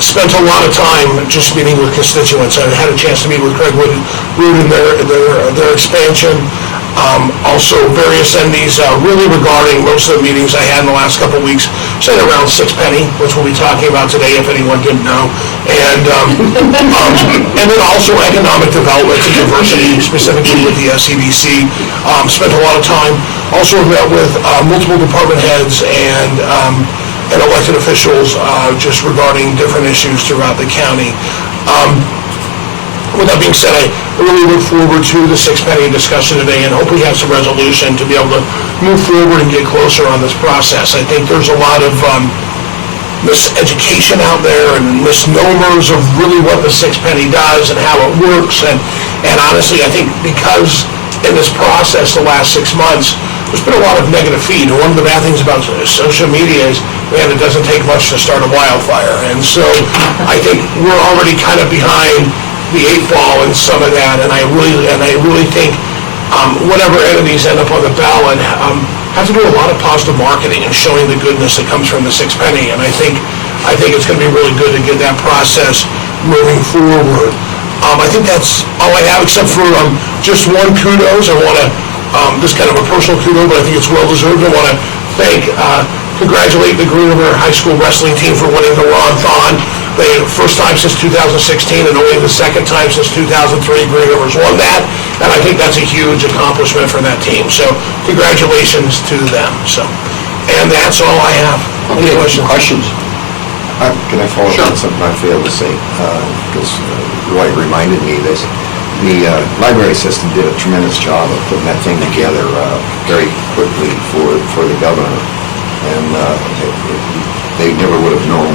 spent a lot of time just meeting with constituents. I had a chance to meet with Craig Root in their expansion. Also, various MDs really regarding most of the meetings I had in the last couple of weeks, centered around Six Penny, which we'll be talking about today if anyone didn't know. And then also economic development and diversity, specifically with the SEDC. Spent a lot of time. Also met with multiple department heads and elected officials just regarding different issues throughout the county. With that being said, I really look forward to the Six Penny discussion today and hope we have some resolution to be able to move forward and get closer on this process. I think there's a lot of miseducation out there and misnomers of really what the Six Penny does and how it works. And honestly, I think because in this process the last 6 months, there's been a lot of negative feed. And one of the bad things about social media is, man, it doesn't take much to start a wildfire. And so I think we're already kind of behind the 8 ball in some of that, and I really think whatever entities end up on the ballot have to do a lot of positive marketing and showing the goodness that comes from the Six Penny, and I think it's going to be really good to get that process moving forward. I think that's all I have, except for just one kudos. I want to, this kind of a personal kudo, but I think it's well-deserved. I want to congratulate the Green River High School wrestling team for winning the Ron-Thon. The first time since 2016 and only the second time since 2003 Green River's won that, and I think that's a huge accomplishment for that team. So congratulations to them. And that's all I have. Any questions? Can I follow up on something I failed to say? Because Roy reminded me this. The library system did a tremendous job of putting that thing together very quickly for the governor. And they never would have known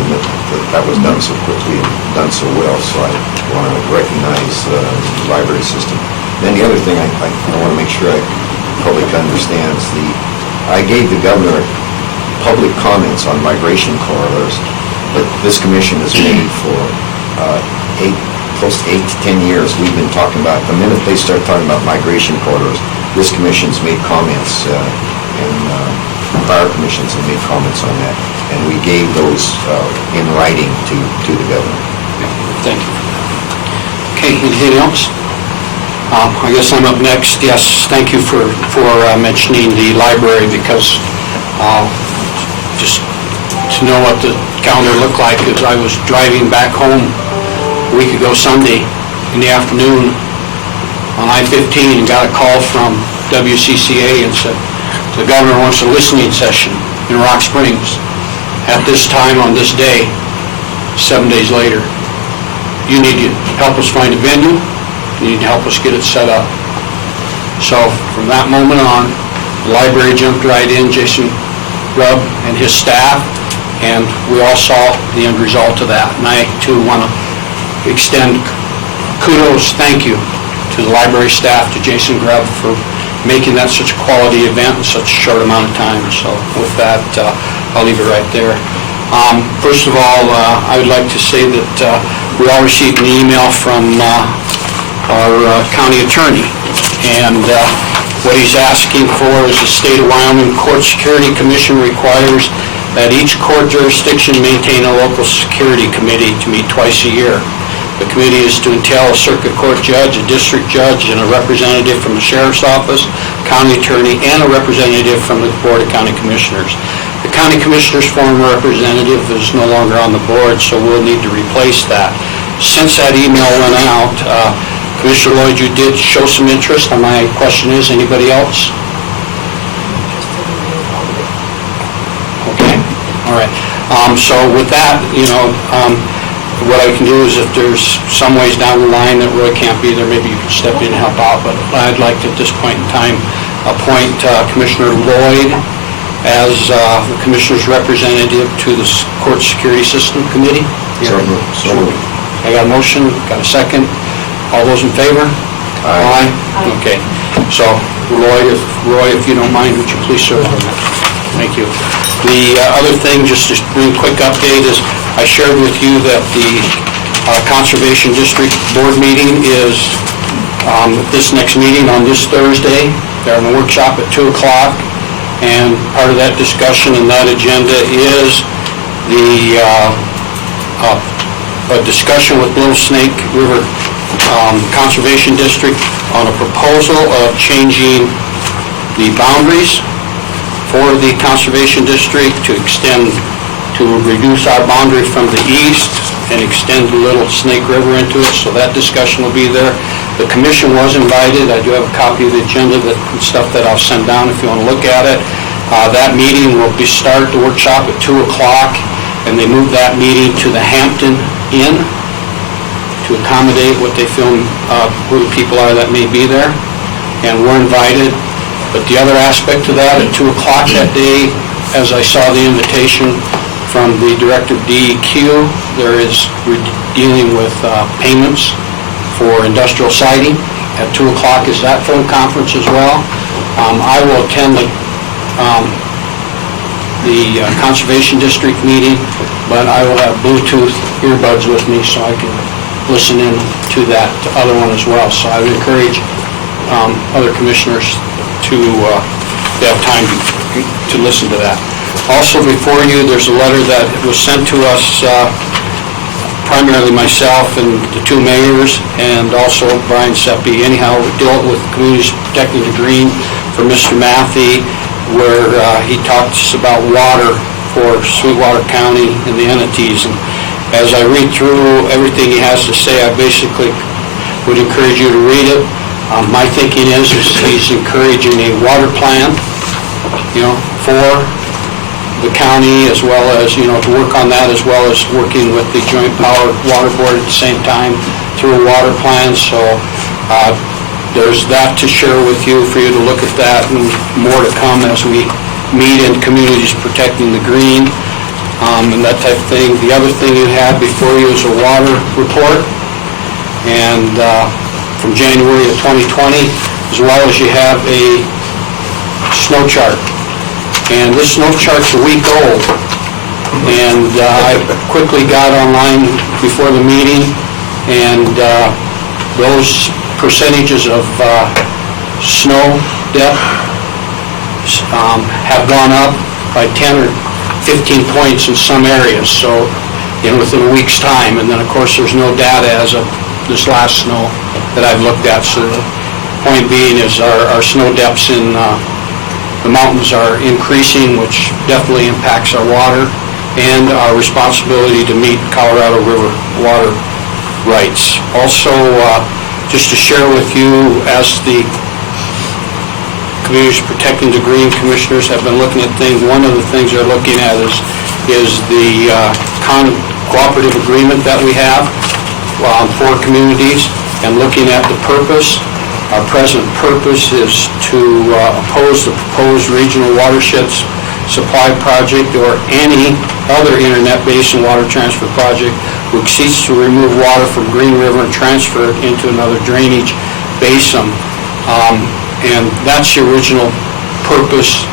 that was done so quickly and done so well. So I want to recognize the library system. Then the other thing I want to make sure the public understands, I gave the governor public comments on migration corridors, but this commission has made for close to 8 to 10 years. We've been talking about, the minute they start talking about migration corridors, this commission's made comments and prior commissions have made comments on that, and we gave those in writing to the governor. Thank you. Okay, anything else? I guess I'm up next. Yes, thank you for mentioning the library, because just to know what the calendar looked like, as I was driving back home a week ago Sunday in the afternoon on I-15 and got a call from WCCA and said, the governor wants a listening session in Rock Springs at this time on this day, 7 days later. You need to help us find a venue. You need to help us get it set up. So from that moment on, the library jumped right in, Jason Grubb and his staff, and we all saw the end result of that. And I, too, want to extend kudos, thank you, to the library staff, to Jason Grubb, for making that such a quality event in such a short amount of time. So with that, I'll leave it right there. First of all, I would like to say that we all received an email from our county attorney, and what he's asking for is the State of Wyoming Court Security Commission requires that each court jurisdiction maintain a local security committee to meet twice a year. The committee is to entail a circuit court judge, a district judge, and a representative from the sheriff's office, county attorney, and a representative from the Board of County Commissioners. The county commissioner's former representative is no longer on the board, so we'll need to replace that. Since that email went out, Commissioner Lloyd, you did show some interest, and my question is, anybody else? Okay, all right. So with that, what I can do is, if there's some ways down the line that Roy can't be there, maybe you can step in and help out. But I'd like to, at this point in time, appoint Commissioner Lloyd as the Commissioner's representative to the Court Security System Committee. So moved. I got a motion, got a second. All those in favor? Aye. Okay. So Roy, if you don't mind, would you please serve on that? Thank you. The other thing, just a real quick update, is I shared with you that the Conservation District Board meeting is this next meeting on this Thursday. They're having a workshop at 2 o'clock, and part of that discussion and that agenda is a discussion with Little Snake River Conservation District on a proposal of changing the boundaries for the Conservation District to reduce our boundary from the east and extend the Little Snake River into it, so that discussion will be there. The commission was invited. I do have a copy of the agenda, stuff that I'll send down if you want to look at it. That meeting will start the workshop at 2 o'clock, and they moved that meeting to the Hampton Inn to accommodate what they feel, who the people are that may be there, and we're invited. But the other aspect to that, at 2 o'clock that day, as I saw the invitation from the Director of DEQ, we're dealing with payments for industrial siding. At 2 o'clock is that phone conference as well. I will attend the Conservation District meeting, but I will have Bluetooth earbuds with me so I can listen in to that other one as well. So I would encourage other commissioners to have time to listen to that. Also before you, there's a letter that was sent to us, primarily myself and the two mayors, and also Brian Seppi. Anyhow, we dealt with Communities Protecting the Green for Mr. Matthey, where he talks about water for Sweetwater County and the entities. And as I read through everything he has to say, I basically would encourage you to read it. My thinking is he's encouraging a water plan, for the county, as well as, to work on that, as well as working with the Joint Power Water Board at the same time through a water plan. So there's that to share with you, for you to look at that, and more to come as we meet in Communities Protecting the Green, and that type of thing. The other thing you have before you is a water report, and from January of 2020, as well as you have a snow chart. And this snow chart's a week old, and I quickly got online before the meeting, and those percentages of snow depth have gone up by 10 or 15 points in some areas, so within a week's time. And then, of course, there's no data as of this last snow that I've looked at. So the point being is our snow depths in the mountains are increasing, which definitely impacts our water and our responsibility to meet Colorado River water rights. Also, just to share with you, as the Communities Protecting the Green commissioners have been looking at things, one of the things they're looking at is the cooperative agreement that we have for communities, and looking at the purpose. Our present purpose is to oppose the proposed regional watersheds supply project or any other internet basin water transfer project which seeks to remove water from Green River and transfer it into another drainage basin. And that's the original purpose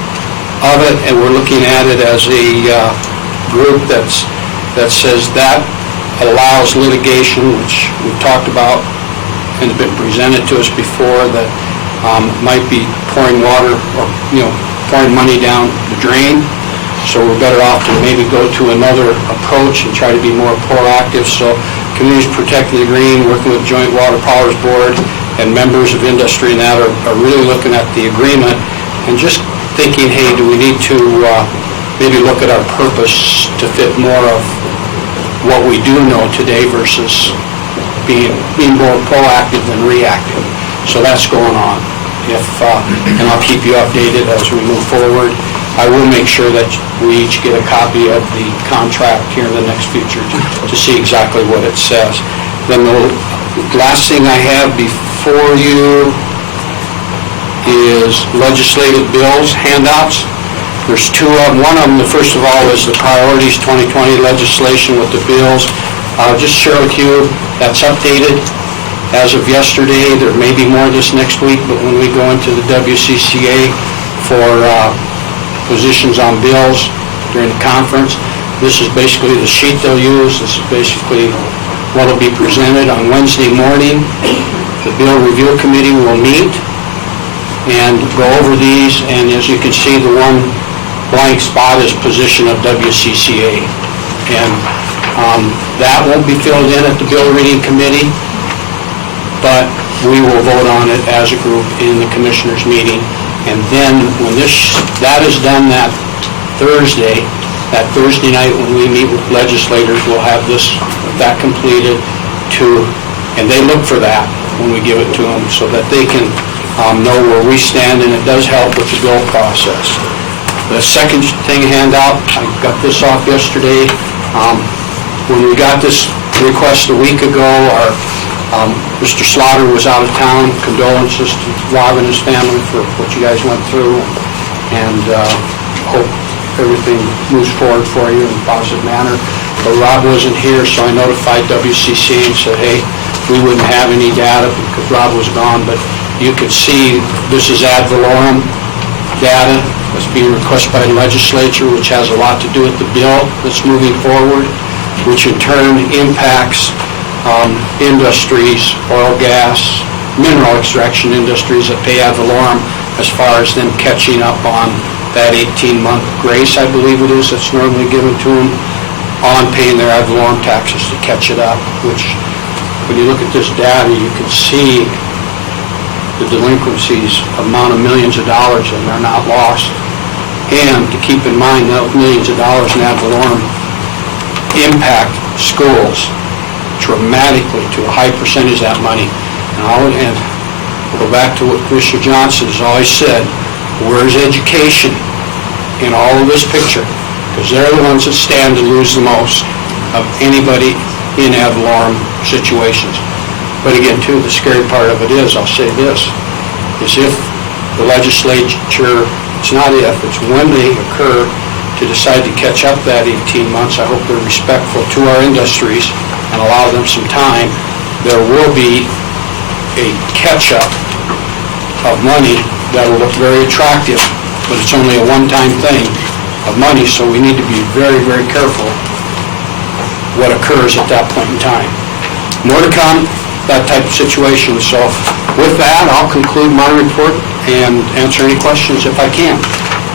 of it, and we're looking at it as a group that says that allows litigation, which we've talked about and been presented to us before, that might be pouring water or, pouring money down the drain. So we're better off to maybe go to another approach and try to be more proactive. So Communities Protecting the Green, working with Joint Water Powers Board and members of industry and that are really looking at the agreement and just thinking, hey, do we need to maybe look at our purpose to fit more of what we do know today versus being more proactive than reactive. So that's going on. And I'll keep you updated as we move forward. I will make sure that we each get a copy of the contract here in the next future to see exactly what it says. Then the last thing I have before you is legislative bills, handouts. There's two of them. One of them, the first of all, is the Priorities 2020 legislation with the bills. I'll just share with you, that's updated as of yesterday. There may be more this next week, but when we go into the WCCA for positions on bills during the conference, this is basically the sheet they'll use. This is basically what will be presented on Wednesday morning. The Bill Review Committee will meet and go over these, and as you can see, the one blank spot is position of WCCA. And that won't be filled in at the Bill Reading Committee, but we will vote on it as a group in the commissioners' meeting, And then when that is done that Thursday night when we meet with legislators, we'll have that completed and they look for that when we give it to them so that they can know where we stand, and it does help with the bill process. The second thing handout, I got this off yesterday. When we got this request a week ago, Mr. Slaughter was out of town. Condolences to Rob and his family for what you guys went through, and hope everything moves forward for you in a positive manner. But Rob wasn't here, so I notified WCC and said, hey, we wouldn't have any data because Rob was gone, but you could see this is ad valorem data that's being requested by the legislature, which has a lot to do with the bill that's moving forward, which in turn impacts industries, oil, gas, mineral extraction industries that pay ad valorem as far as them catching up on that 18-month grace, I believe it is, that's normally given to them on paying their ad valorem taxes to catch it up, which when you look at this data, you can see the delinquencies amount of millions of dollars and they're not lost. And to keep in mind that millions of dollars in ad valorem impact schools dramatically to a high percentage of that money. And we'll go back to what Commissioner Johnson has always said, where's education in all of this picture? Because they're the ones that stand to lose the most of anybody in ad valorem situations. But again, too, the scary part of it is, I'll say this, is if the legislature, it's not if, it's when they occur to decide to catch up that 18 months, I hope they're respectful to our industries and allow them some time. There will be a catch-up of money that will look very attractive, but it's only a one-time thing of money, so we need to be very, very careful what occurs at that point in time. More to come, that type of situation. So with that, I'll conclude my report and answer any questions if I can.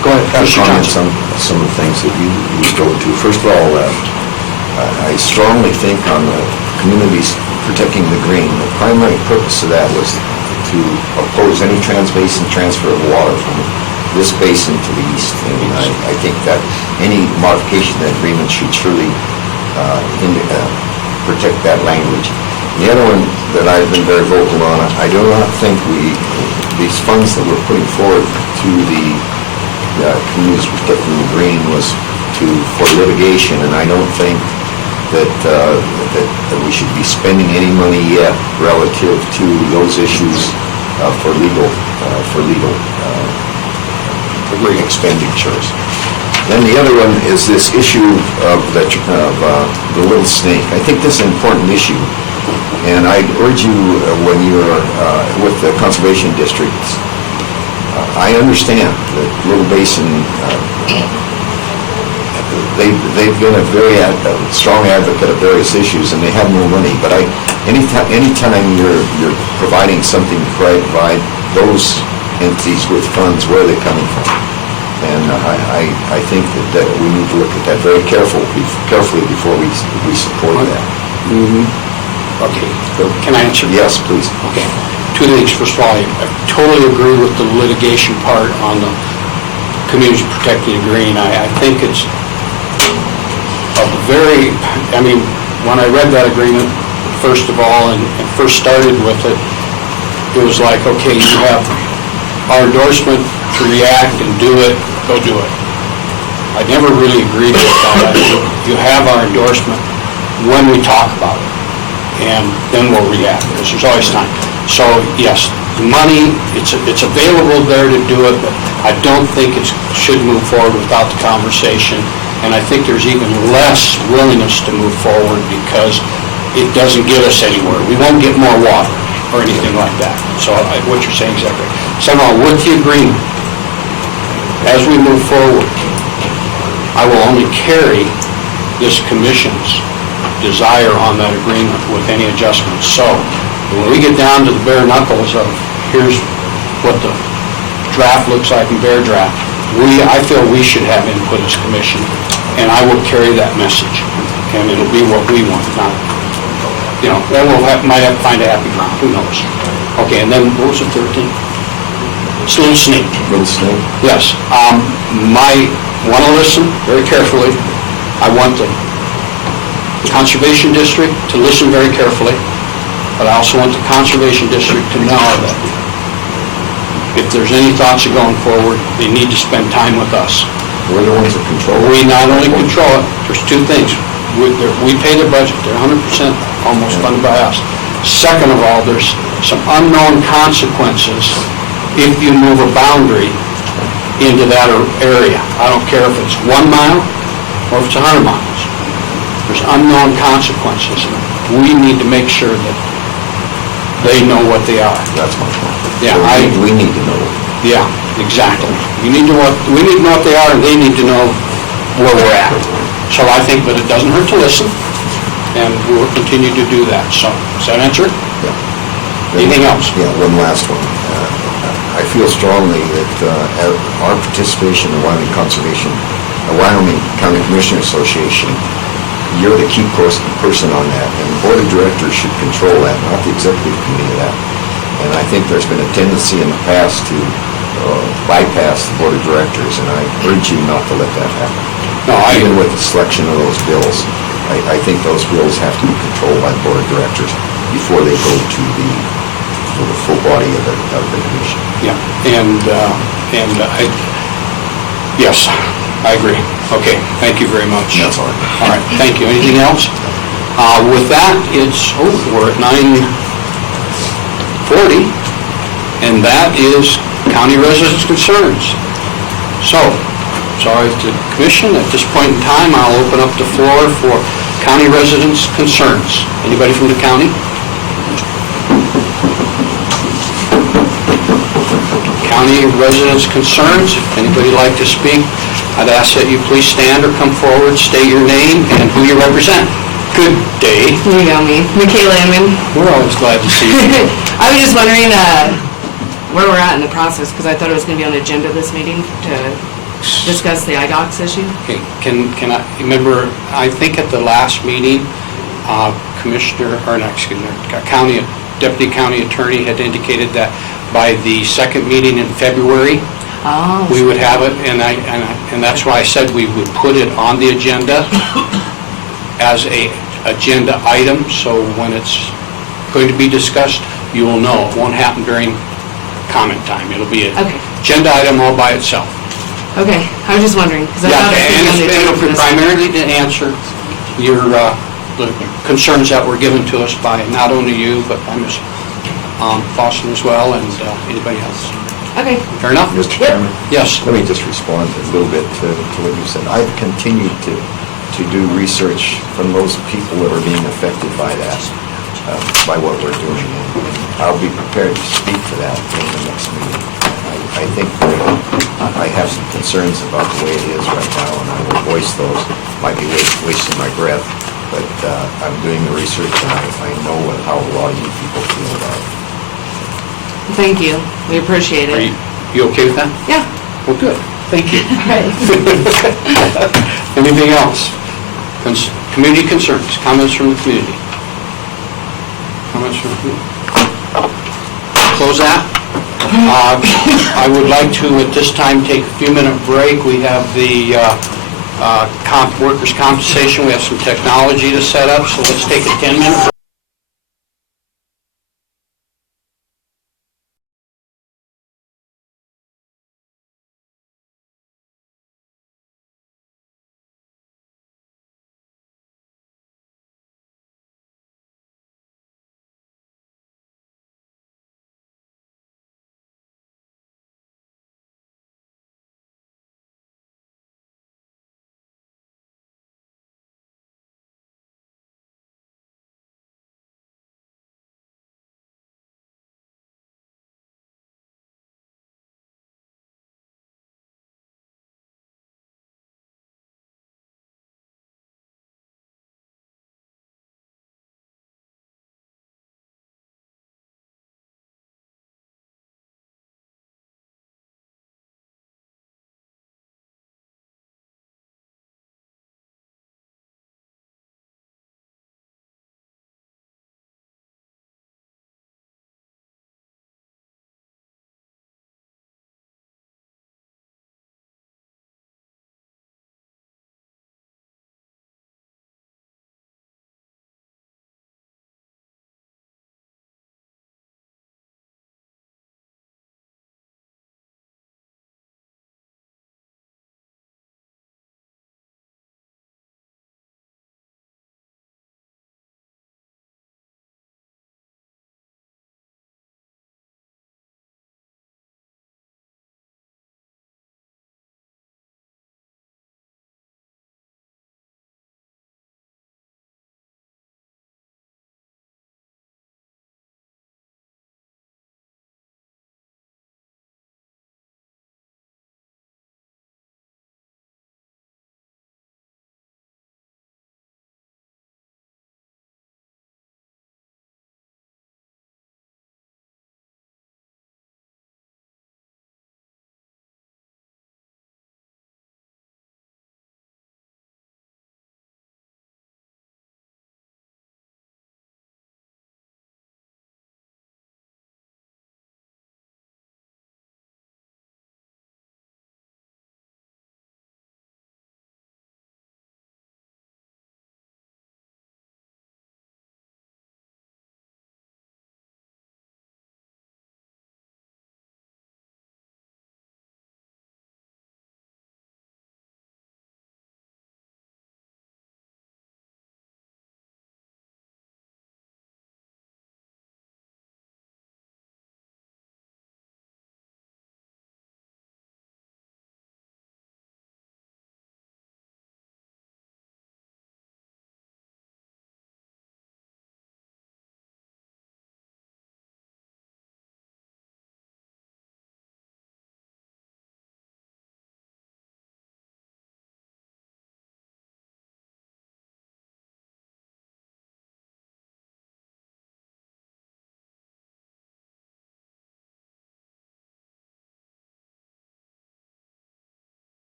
Go ahead, Mr. Johnson. Some of the things that you go to. First of all, I strongly think on the communities protecting the green, the primary purpose of that was to oppose any trans-basin transfer of water from this basin to the east. And I think that any modification of that agreement should surely protect that language. The other one that I've been very vocal on, I do not think these funds that we're putting forward to the communities protecting the green was for litigation, and I don't think that we should be spending any money yet relative to those issues for legal expenditures. Then the other one is this issue of the little snake. I think this is an important issue, and I urge you when you're with the conservation districts, I understand that Little Basin, they've been a very strong advocate of various issues, and they have more money. But anytime you're providing something to provide those entities with funds, where are they coming from? And I think that we need to look at that very carefully before we support that. Mm-hmm. Okay. Can I answer? Yes, please. Okay. Two things. First of all, I totally agree with the litigation part on the communities protecting the green. I think it's when I read that agreement, first of all, and first started with it, it was like, okay, you have our endorsement to react and do it, go do it. I never really agreed with that. You have our endorsement when we talk about it, and then we'll react, because there's always time. So, yes, the money, it's available there to do it, but I don't think it should move forward without the conversation, and I think there's even less willingness to move forward because it doesn't get us anywhere. We won't get more water or anything like that. So what you're saying is exactly. Somehow, with the agreement, as we move forward, I will only carry this commission's desire on that agreement with any adjustments. So when we get down to the bare knuckles of here's what the draft looks like in bare draft, I feel we should have input as commission, and I will carry that message, and it'll be what we want, not, then might have to find a happy ground, who knows. Okay, and then what was the third thing? It's a little snake. Little snake? Yes. Want to listen very carefully. I want the Conservation District to listen very carefully, but I also want the Conservation District to know that if there's any thoughts of going forward, they need to spend time with us. We're the ones that control it. We not only control it, there's two things. We pay their budget, they're 100% almost funded by us. Second of all, there's some unknown consequences if you move a boundary into that area. I don't care if it's 1 mile or if it's 100 miles. There's unknown consequences. We need to make sure that they know what they are. That's my point. Yeah, So we need to know. Yeah, exactly. We need to know what they are, and they need to know where we're at. So I think that it doesn't hurt to listen, and we will continue to do that. So, does that answer it? Yeah. Anything else? Yeah, one last one. I feel strongly that our participation in Wyoming Conservation, Wyoming County Commissioner Association, you're the key person on that, and the Board of Directors should control that, not the Executive Committee of that. And I think there's been a tendency in the past to bypass the Board of Directors, and I urge you not to let that happen. No, Even with the selection of those bills, I think those bills have to be controlled by the Board of Directors before they go to the full body of the commission. Yeah, yes, I agree. Okay, thank you very much. That's all. All right, thank you. Anything else? With that, we're at 9:40, and that is county residents' concerns. So, sorry to the commission, at this point in time, I'll open up the floor for county residents' concerns. Anybody from the county? County residents' concerns. If anybody would like to speak, I'd ask that you please stand or come forward, state your name and who you represent. Good day. You got me. Michaela Inman. We're always glad to see you. I was just wondering where we're at in the process, because I thought it was going to be on the agenda of this meeting to discuss the IDOCS issue. Okay, can I, remember, I think at the last meeting, Deputy County Attorney had indicated that by the second meeting in February, Oh. we would have it, and that's why I said we would put it on the agenda as a agenda item, so when it's going to be discussed, you will know. It won't happen during comment time. It'll be an Okay. agenda item all by itself. Okay, I was just wondering, because I Yeah, thought it was and going to be on the agenda it's for this. primarily to answer your the concerns that were given to us by not only you, but by Ms. Foster as well, and anybody else. Okay. Fair enough? Mr. Chairman? Yes. Let me just respond a little bit to what you said. I've continued to do research from those people that are being affected by that, by what we're doing. And I'll be prepared to speak to that in the next meeting. I think I have some concerns about the way it is right now, and I will voice those. Might be wasting my breath, but I'm doing the research, and I know how a lot of you people feel about it. Thank you. We appreciate Are it. you okay with that? Yeah. Well, good. Thank you. All right. Anything else? Community concerns, comments from the community? Comments from the community? Close that. I would like to, at this time, take a few-minute break. We have the workers' compensation. We have some technology to set up, so let's take a 10-minute break.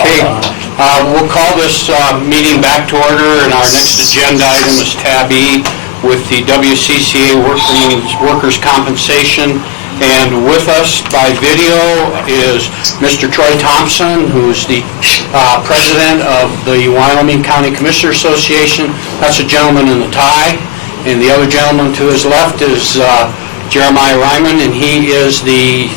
Okay, we'll call this meeting back to order, and our next agenda item is tab E with the WCCA workers' compensation. And with us by video is Mr. Troy Thompson, who's the president of the Wyoming County Commissioner Association. That's a gentleman in the tie. And the other gentleman to his left is Jeremiah Ryman, and he is the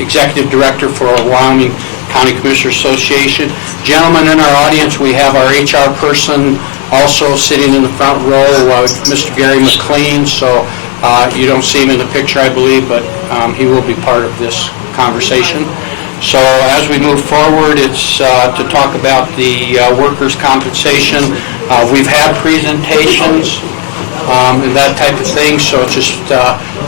executive director for Wyoming County Commissioner Association. Gentlemen, in our audience, we have our HR person also sitting in the front row, Mr. Gary McLean. So you don't see him in the picture, I believe, but he will be part of this conversation. So as we move forward, it's to talk about the workers' compensation. We've had presentations and that type of thing, so it's just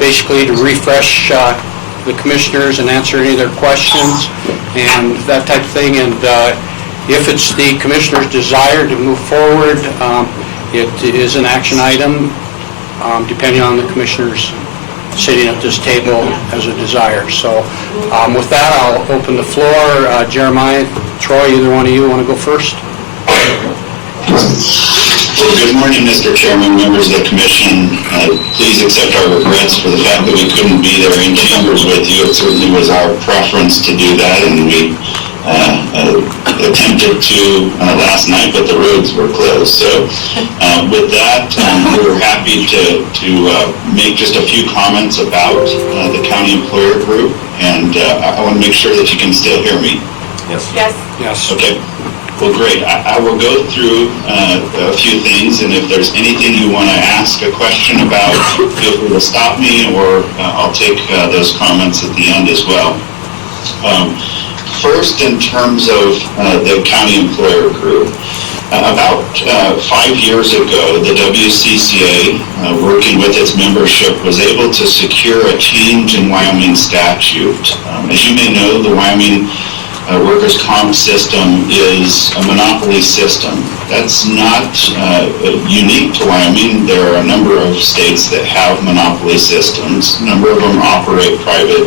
basically to refresh the commissioners and answer any of their questions and that type of thing. And if it's the commissioner's desire to move forward, it is an action item, depending on the commissioners sitting at this table as a desire. So with that, I'll open the floor. Jeremiah, Troy, either one of you want to go first? Well, good morning, Mr. Chairman, members of the commission. Please accept our regrets for the fact that we couldn't be there in chambers with you. It certainly was our preference to do that, and we attempted to last night, but the roads were closed. So with that, we were happy to make just a few comments about the county employer group, and I want to make sure that you can still hear me. Yes. Yes. Okay. Well, great. I will go through a few things, and if there's anything you want to ask a question about, feel free to stop me, or I'll take those comments at the end as well. First, in terms of the county employer group, about 5 years ago, the WCCA, working with its membership, was able to secure a change in Wyoming statute. As you may know, the Wyoming workers' comp system is a monopoly system. That's not unique to Wyoming. There are a number of states that have monopoly systems. A number of them operate private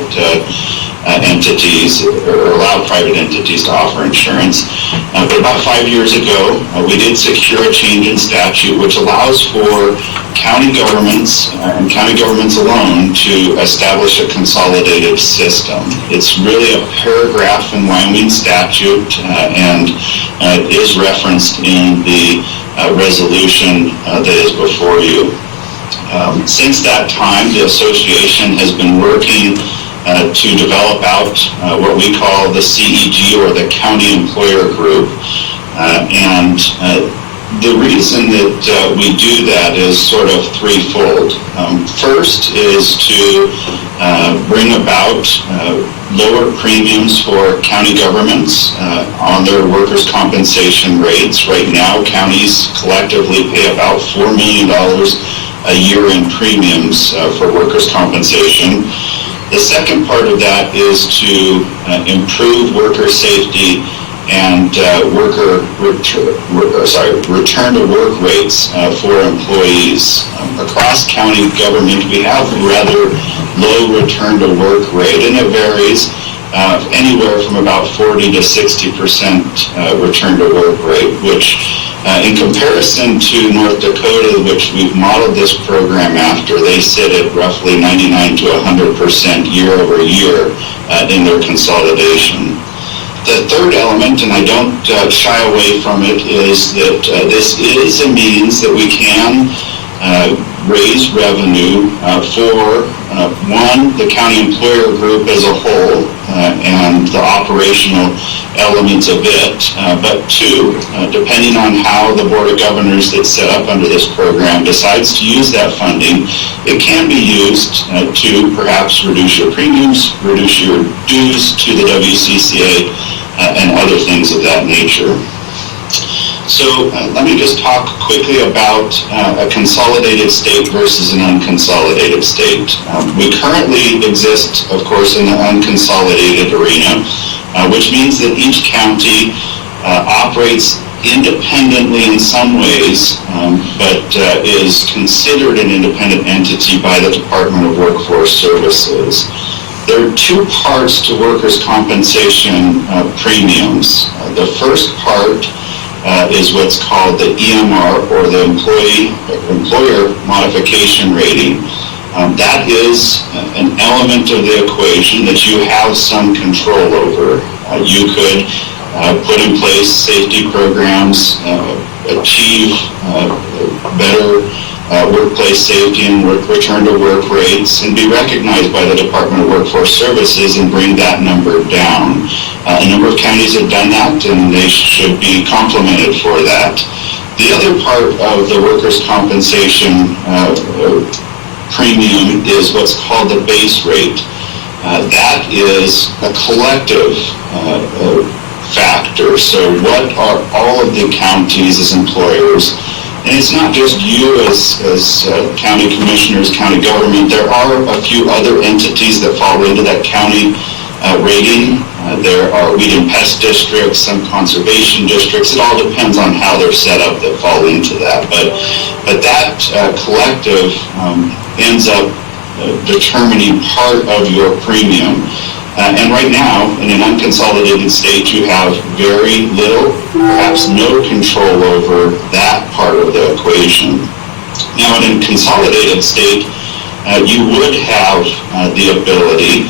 entities, or allow private entities to offer insurance. But about 5 years ago, we did secure a change in statute which allows for county governments, and county governments alone, to establish a consolidated system. It's really a paragraph in Wyoming statute, and it is referenced in the resolution that is before you. Since that time, the association has been working to develop out what we call the CEG, or the County Employer Group. And the reason that we do that is sort of threefold. First is to bring about lower premiums for county governments on their workers' compensation rates. Right now, counties collectively pay about $4 million a year in premiums for workers' compensation. The second part of that is to improve worker safety and return to work rates for employees. Across county government, we have a rather low return to work rate, and it varies anywhere from about 40 to 60% return to work rate, which in comparison to North Dakota, which we've modeled this program after, they sit at roughly 99 to 100% year over year in their consolidation. The third element, and I don't shy away from it, is that this is a means that we can raise revenue for, one, the county employer group as a whole and the operational elements of it, but two, depending on how the Board of Governors that's set up under this program decides to use that funding, it can be used to perhaps reduce your premiums, reduce your dues to the WCCA, and other things of that nature. So let me just talk quickly about a consolidated state versus an unconsolidated state. We currently exist, of course, in the unconsolidated arena, which means that each county operates independently in some ways, but is considered an independent entity by the Department of Workforce Services. There are two parts to workers' compensation premiums. The first part is what's called the EMR, or the employer modification rating. That is an element of the equation that you have some control over. You could put in place safety programs, achieve better workplace safety and return to work rates, and be recognized by the Department of Workforce Services and bring that number down. A number of counties have done that, and they should be complimented for that. The other part of the workers' compensation premium is what's called the base rate. That is a collective factor. So what are all of the counties as employers? And it's not just you as county commissioners, county government. There are a few other entities that fall into that county rating. There are weed and pest districts, some conservation districts. It all depends on how they're set up that fall into that. But that collective ends up determining part of your premium. And right now, in an unconsolidated state, you have very little, perhaps no control over that part of the equation. Now, in a consolidated state, you would have the ability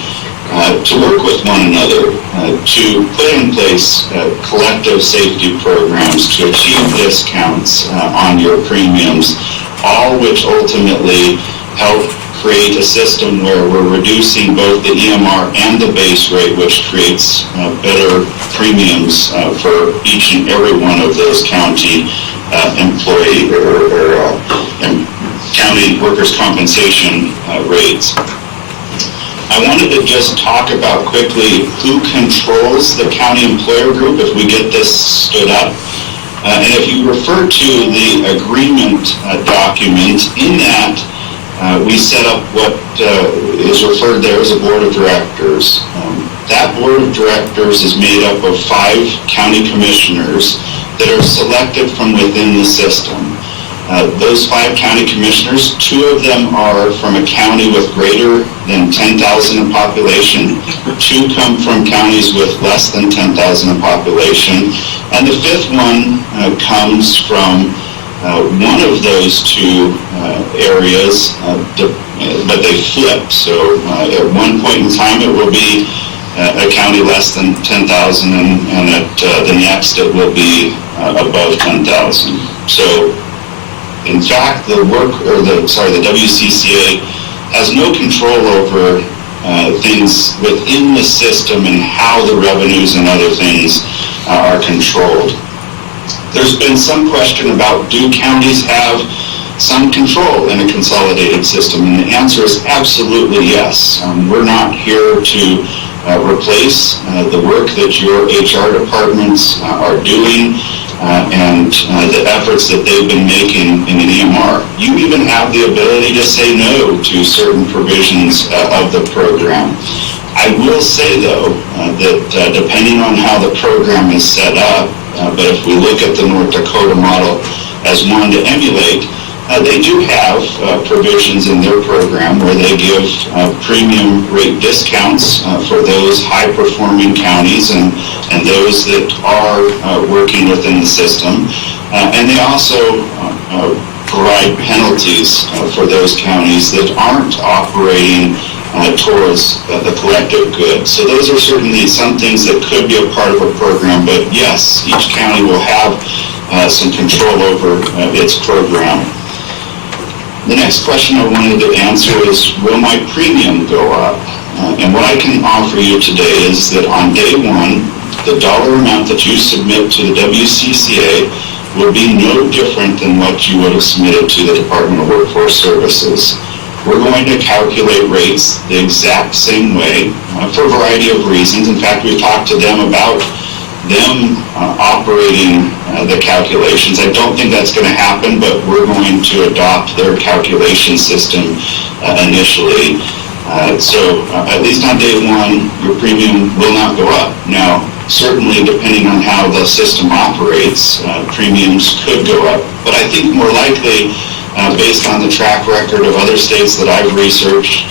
to work with one another, to put in place collective safety programs, to achieve discounts on your premiums, all which ultimately help create a system where we're reducing both the EMR and the base rate, which creates better premiums for each and every one of those county employee or county workers' compensation rates. I wanted to just talk about quickly who controls the county employer group if we get this stood up. And if you refer to the agreement document, in that we set up what is referred there as a board of directors. That board of directors is made up of 5 county commissioners that are selected from within the system. Those 5 county commissioners, 2 of them are from a county with greater than 10,000 in population, 2 come from counties with less than 10,000 in population, and the 5th one comes from one of those 2 areas, but they flip. So at one point in time it will be a county less than 10,000, and at the next it will be above 10,000. So in fact, the WCCA has no control over things within the system and how the revenues and other things are controlled. There's been some question about, do counties have some control in a consolidated system? And the answer is absolutely yes. We're not here to replace the work that your HR departments are doing and the efforts that they've been making in an EMR. You even have the ability to say no to certain provisions of the program. I will say, though, that depending on how the program is set up, but if we look at the North Dakota model as one to emulate, they do have provisions in their program where they give premium rate discounts for those high-performing counties and those that are working within the system. And they also provide penalties for those counties that aren't operating towards the collective good. So those are certainly some things that could be a part of a program, but yes, each county will have some control over its program. The next question I wanted to answer is, will my premium go up? And what I can offer you today is that on day 1, the dollar amount that you submit to the WCCA will be no different than what you would have submitted to the Department of Workforce Services. We're going to calculate rates the exact same way for a variety of reasons. In fact, we've talked to them about them operating the calculations. I don't think that's going to happen, but we're going to adopt their calculation system initially. So at least on day 1, your premium will not go up. Now, certainly depending on how the system operates, premiums could go up. But I think more likely, based on the track record of other states that I've researched,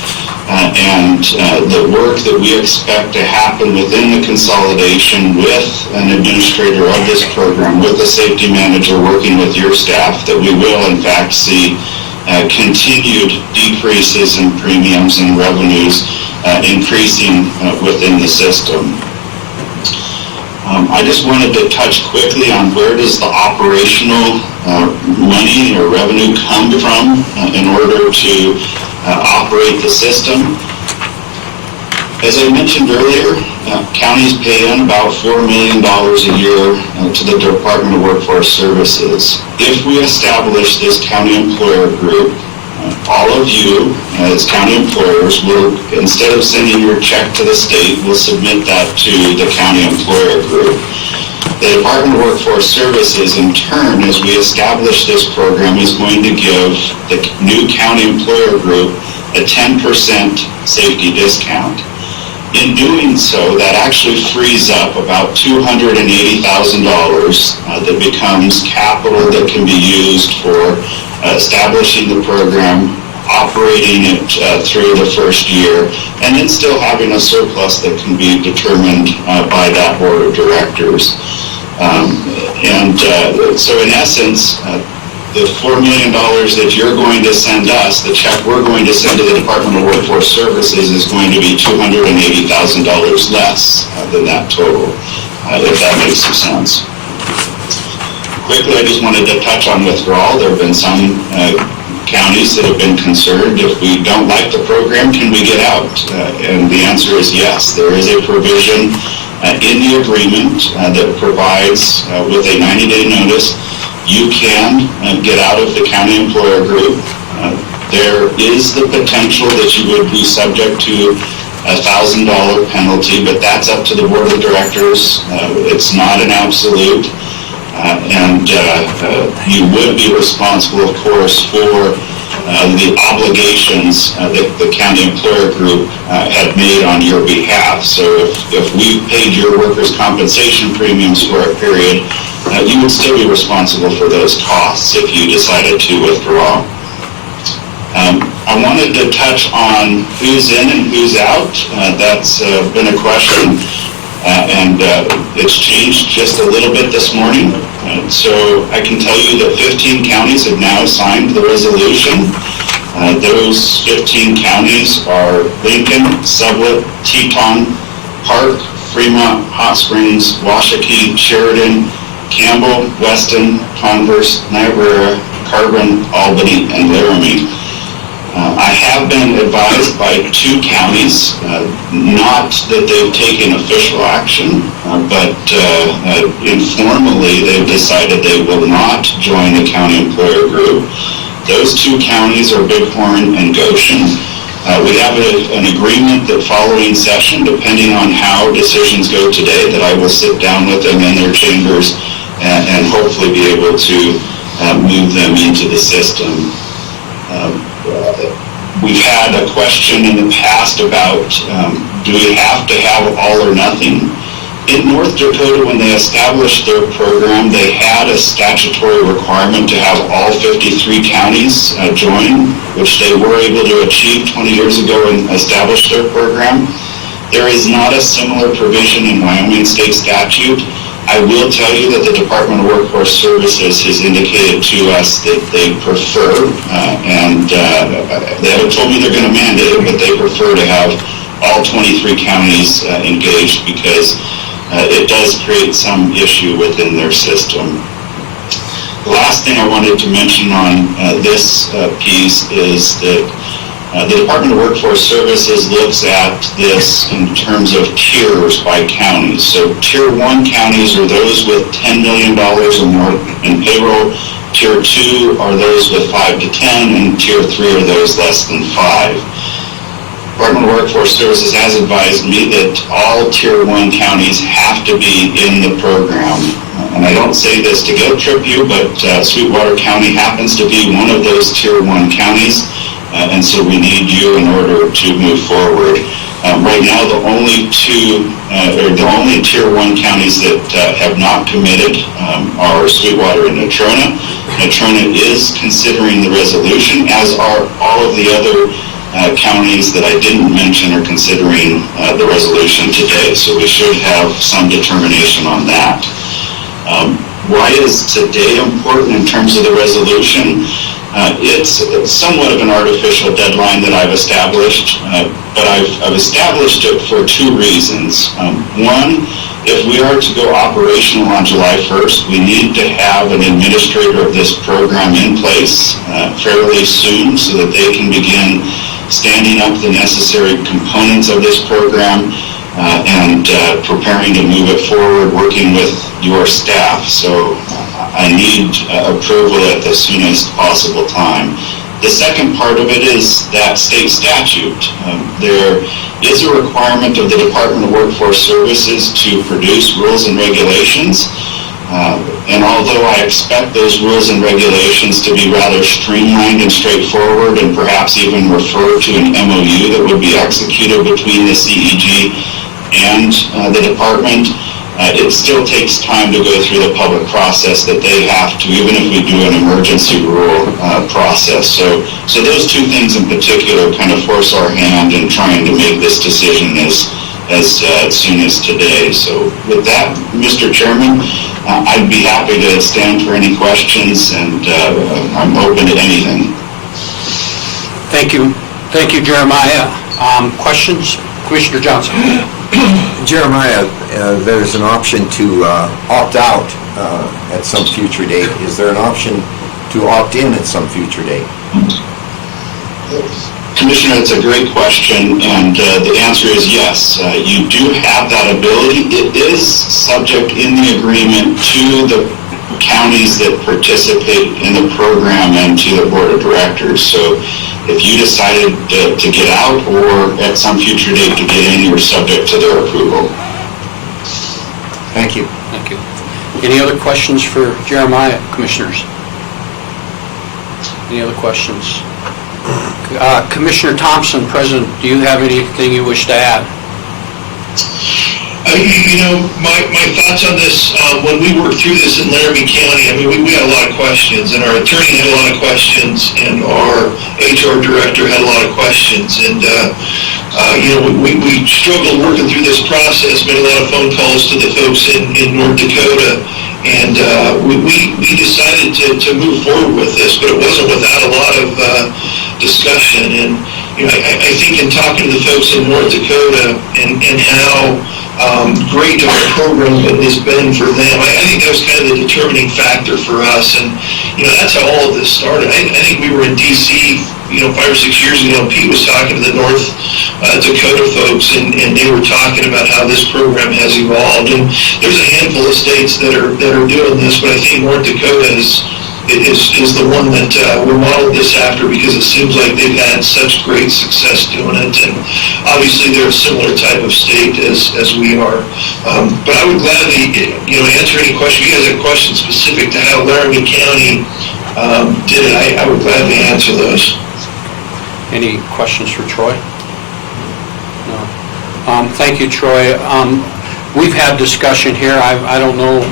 and the work that we expect to happen within the consolidation with an administrator of this program, with a safety manager working with your staff, that we will in fact see continued decreases in premiums and revenues increasing within the system. I just wanted to touch quickly on where does the operational money or revenue come from in order to operate the system. As I mentioned earlier, counties pay in about $4 million a year to the Department of Workforce Services. If we establish this county employer group, all of you as county employers will, instead of sending your check to the state, will submit that to the county employer group. The Department of Workforce Services, in turn, as we establish this program, is going to give the new county employer group a 10% safety discount. In doing so, that actually frees up about $280,000 that becomes capital that can be used for establishing the program, operating it through the first year, and then still having a surplus that can be determined by that board of directors. So in essence, the $4 million that you're going to send us, the check we're going to send to the Department of Workforce Services, is going to be $280,000 less than that total, if that makes some sense. Quickly, I just wanted to touch on withdrawal. There have been some counties that have been concerned, if we don't like the program, can we get out? And the answer is yes. There is a provision in the agreement that provides with a 90-day notice, you can get out of the county employer group. There is the potential that you would be subject to a $1,000 penalty, but that's up to the board of directors. It's not an absolute. And you would be responsible, of course, for the obligations that the county employer group had made on your behalf. So if we paid your workers' compensation premiums for a period, you would still be responsible for those costs if you decided to withdraw. I wanted to touch on who's in and who's out. That's been a question. And it's changed just a little bit this morning. So I can tell you that 15 counties have now signed the resolution. Those 15 counties are Lincoln, Sublette, Teton, Park, Fremont, Hot Springs, Washakie, Sheridan, Campbell, Weston, Converse, Niobrara, Carbon, Albany, and Laramie. I have been advised by 2 counties, not that they've taken official action, but informally they've decided they will not join the county employer group. Those 2 counties are Bighorn and Goshen. We have an agreement that following session, depending on how decisions go today, that I will sit down with them in their chambers and hopefully be able to move them into the system. We've had a question in the past about do we have to have all or nothing? In North Dakota, when they established their program, they had a statutory requirement to have all 53 counties join, which they were able to achieve 20 years ago and establish their program. There is not a similar provision in Wyoming state statute. I will tell you that the Department of Workforce Services has indicated to us that they prefer, and they haven't told me they're going to mandate it, but they prefer to have all 23 counties engaged because it does create some issue within their system. The last thing I wanted to mention on this piece is that the Department of Workforce Services looks at this in terms of tiers by counties. So Tier 1 counties are those with $10 million or more in payroll. Tier 2 are those with 5 to 10, and Tier 3 are those less than 5. Department of Workforce Services has advised me that all Tier 1 counties have to be in the program. And I don't say this to guilt trip you, but Sweetwater County happens to be one of those Tier 1 counties. And so we need you in order to move forward. Right now, the only Tier 1 counties that have not committed are Sweetwater and Natrona. Natrona is considering the resolution, as are all of the other counties that I didn't mention are considering the resolution today, so we should have some determination on that. Why is today important in terms of the resolution? It's somewhat of an artificial deadline that I've established, but I've established it for two reasons. One, if we are to go operational on July 1st, we need to have an administrator of this program in place fairly soon so that they can begin standing up the necessary components of this program and preparing to move it forward, working with your staff. So I need approval at the soonest possible time. The second part of it is that state statute. There is a requirement of the Department of Workforce Services to produce rules and regulations. And although I expect those rules and regulations to be rather streamlined and straightforward and perhaps even refer to an MOU that would be executed between the CEG and the department, it still takes time to go through the public process that they have to, even if we do an emergency rule process. So those two things in particular kind of force our hand in trying to make this decision as soon as today. So with that, Mr. Chairman, I'd be happy to stand for any questions, and I'm open to anything. Thank you, Jeremiah. Questions? Commissioner Johnson. Jeremiah, there's an option to opt out at some future date. Is there an option to opt in at some future date? Commissioner, it's a great question, and the answer is yes. You do have that ability. It is subject in the agreement to the counties that participate in the program and to the board of directors. So if you decided to get out or at some future date to get in, you're subject to their approval. Thank you. Thank you. Any other questions for Jeremiah, commissioners? Any other questions? Commissioner Thompson, President, do you have anything you wish to add? My thoughts on this, when we worked through this in Laramie County, we had a lot of questions, and our attorney had a lot of questions, and our HR director had a lot of questions, and, we struggled working through this process, made a lot of phone calls to the folks in North Dakota, and we decided to move forward with this, but it wasn't without a lot of discussion, and I think in talking to the folks in North Dakota and how great of a program it has been for them. I think that was kind of the determining factor for us, and that's how all of this started. I think we were in D.C. 5 or 6 years ago, and Pete was talking to the North Dakota folks, and they were talking about how this program has evolved. And there's a handful of states that are doing this, but I think North Dakota is the one that we modeled this after because it seems like they've had such great success doing it, and obviously they're a similar type of state as we are. But I would gladly, answer any question. If you guys have questions specific to how Laramie County did it, I would gladly answer those. Any questions for Troy? No. Thank you, Troy. We've had discussion here. I don't know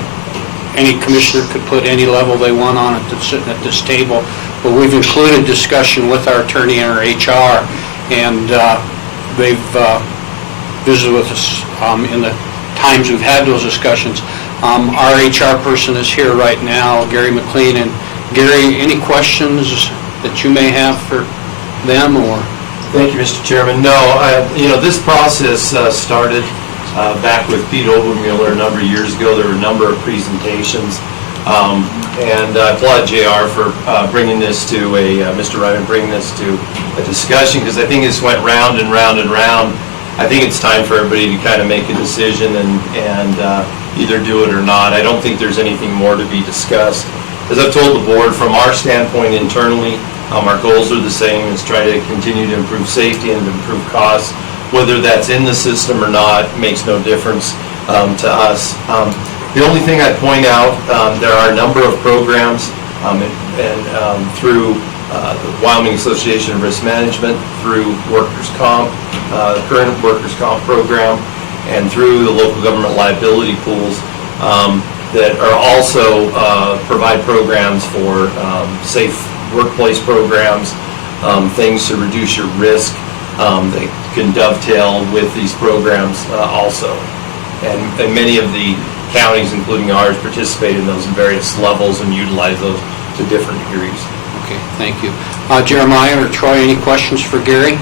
any commissioner could put any level they want on it that's sitting at this table, but we've included discussion with our attorney and our HR, and they've visited with us in the times we've had those discussions. Our HR person is here right now, Gary McLean, and Gary, any questions that you may have for them, or? Thank you, Mr. Chairman. No, this process started back with Pete Obermueller a number of years ago. There were a number of presentations, and I applaud JR for bringing this to Mr. Ryman, bringing this to a discussion, because I think this went round and round and round. I think it's time for everybody to kind of make a decision and either do it or not. I don't think there's anything more to be discussed. As I've told the board, from our standpoint internally, our goals are the same, is try to continue to improve safety and improve costs. Whether that's in the system or not makes no difference to us. The only thing I'd point out, there are a number of programs through the Wyoming Association of Risk Management, through Workers' Comp, the current Workers' Comp program, and through the local government liability pools that are also provide programs for safe workplace programs, things to reduce your risk that can dovetail with these programs also. And many of the counties, including ours, participate in those in various levels and utilize those to different degrees. Okay, thank you. Jeremiah or Troy, any questions for Gary?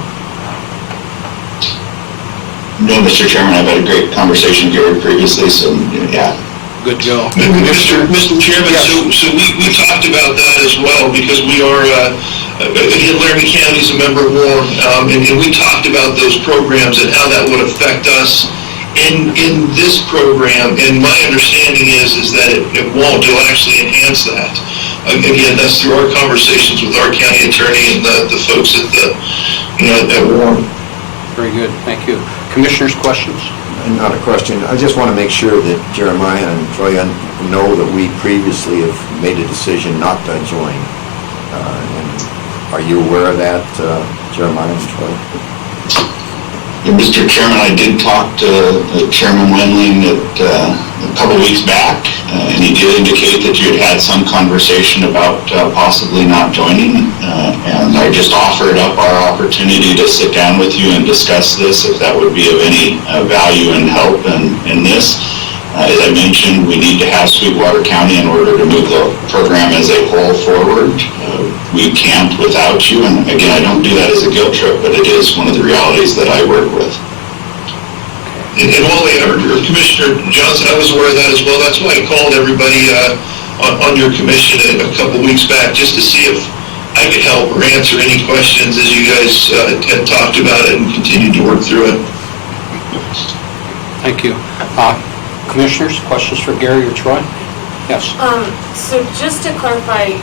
No, Mr. Chairman, I've had a great conversation here previously, so, yeah. Good to go. Mr. Chairman, Yes. so we talked about that as well, because we are, again, Laramie County is a member of WARM, and we talked about those programs and how that would affect us in this program, and my understanding is that it won't, it'll actually enhance that. Again, that's through our conversations with our county attorney and the folks at at WARM. Very good, thank you. Commissioners, questions? Not a question. I just want to make sure that Jeremiah and Troy know that we previously have made a decision not to join. And are you aware of that, Jeremiah and Troy? Yeah, Mr. Chairman, I did talk to Chairman Wendling a couple weeks back, and he did indicate that you had some conversation about possibly not joining, and I just offered up our opportunity to sit down with you and discuss this, if that would be of any value and help in this. As I mentioned, we need to have Sweetwater County in order to move the program as a whole forward. We can't without you, and again, I don't do that as a guilt trip, but it is one of the realities that I work with. And Wally, or Commissioner Johnson, I was aware of that as well. That's why I called everybody on your commission a couple weeks back, just to see if I could help or answer any questions as you guys had talked about it and continued to work through it. Thank you. Commissioners, questions for Gary or Troy? Yes. So just to clarify,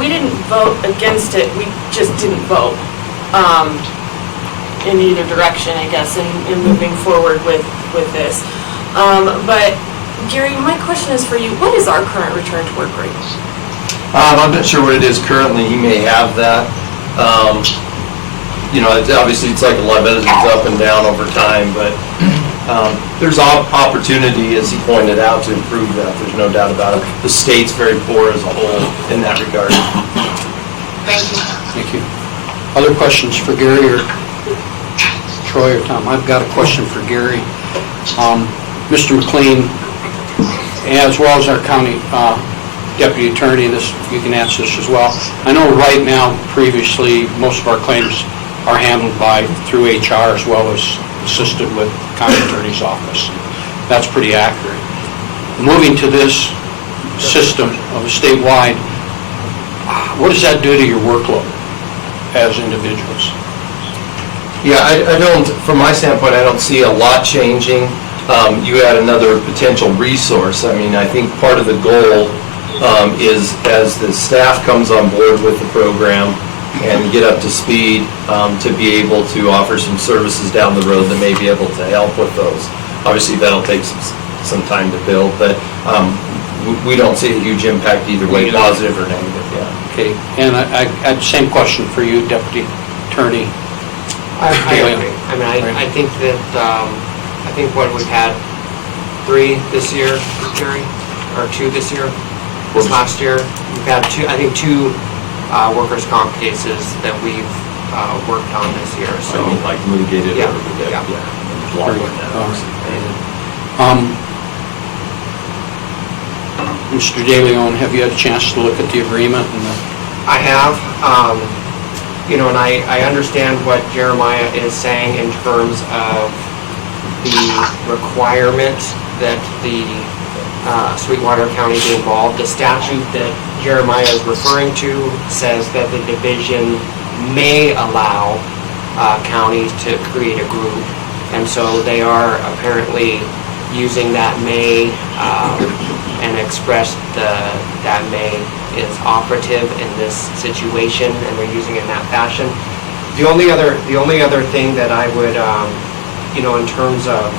we didn't vote against it, we just didn't vote in either direction, I guess, in moving forward with this. But Gary, my question is for you, what is our current return to work rate? I'm not sure what it is currently. He may have that. Obviously it's like a lot of it, it's up and down over time, but there's opportunity, as he pointed out, to improve that. There's no doubt about it. The state's very poor as a whole in that regard. Thank you. Thank you. Other questions for Gary or Troy or Tom? I've got a question for Gary. Mr. McLean, as well as our county deputy attorney, you can answer this as well. I know right now, previously, most of our claims are handled through HR as well as assisted with county attorney's office. That's pretty accurate. Moving to this system of a statewide, what does that do to your workload as individuals? Yeah, I don't, from my standpoint, I don't see a lot changing. You add another potential resource. I mean, I think part of the goal is as the staff comes on board with the program and get up to speed, to be able to offer some services down the road that may be able to help with those. Obviously, that'll take some time to build, but we don't see a huge impact either way, positive or negative, yeah. Okay, and I same question for you, Deputy Attorney. I agree. I mean, I think that, I think what we've had 3 this year, Jerry, or 2 this year, this last year. We've had 2 workers' comp cases that we've worked on this year, so. I mean, like litigated Yeah, over the day, yeah. There's a lot more than that, obviously. Mr. De Leon, have you had a chance to look at the agreement? I have, and I understand what Jeremiah is saying in terms of the requirement that the Sweetwater County be involved. The statute that Jeremiah is referring to says that the division may allow counties to create a group, and so they are apparently using that may and expressed that may is operative in this situation, and they're using it in that fashion. The only other thing that I would, in terms of,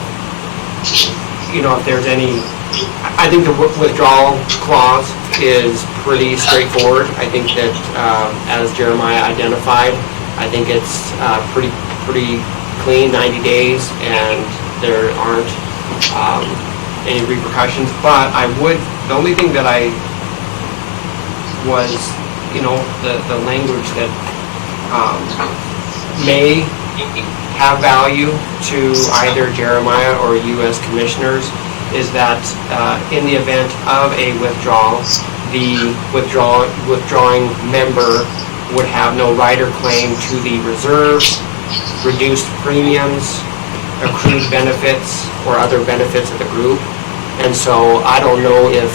if there's any, I think the withdrawal clause is pretty straightforward. I think that, as Jeremiah identified, I think it's pretty clean, 90 days, and there aren't any repercussions. But the only thing that I was, the language that may have value to either Jeremiah or you as commissioners is that in the event of a withdrawal, the withdrawing member would have no right or claim to the reserves, reduced premiums, accrued benefits, or other benefits of the group. And so I don't know if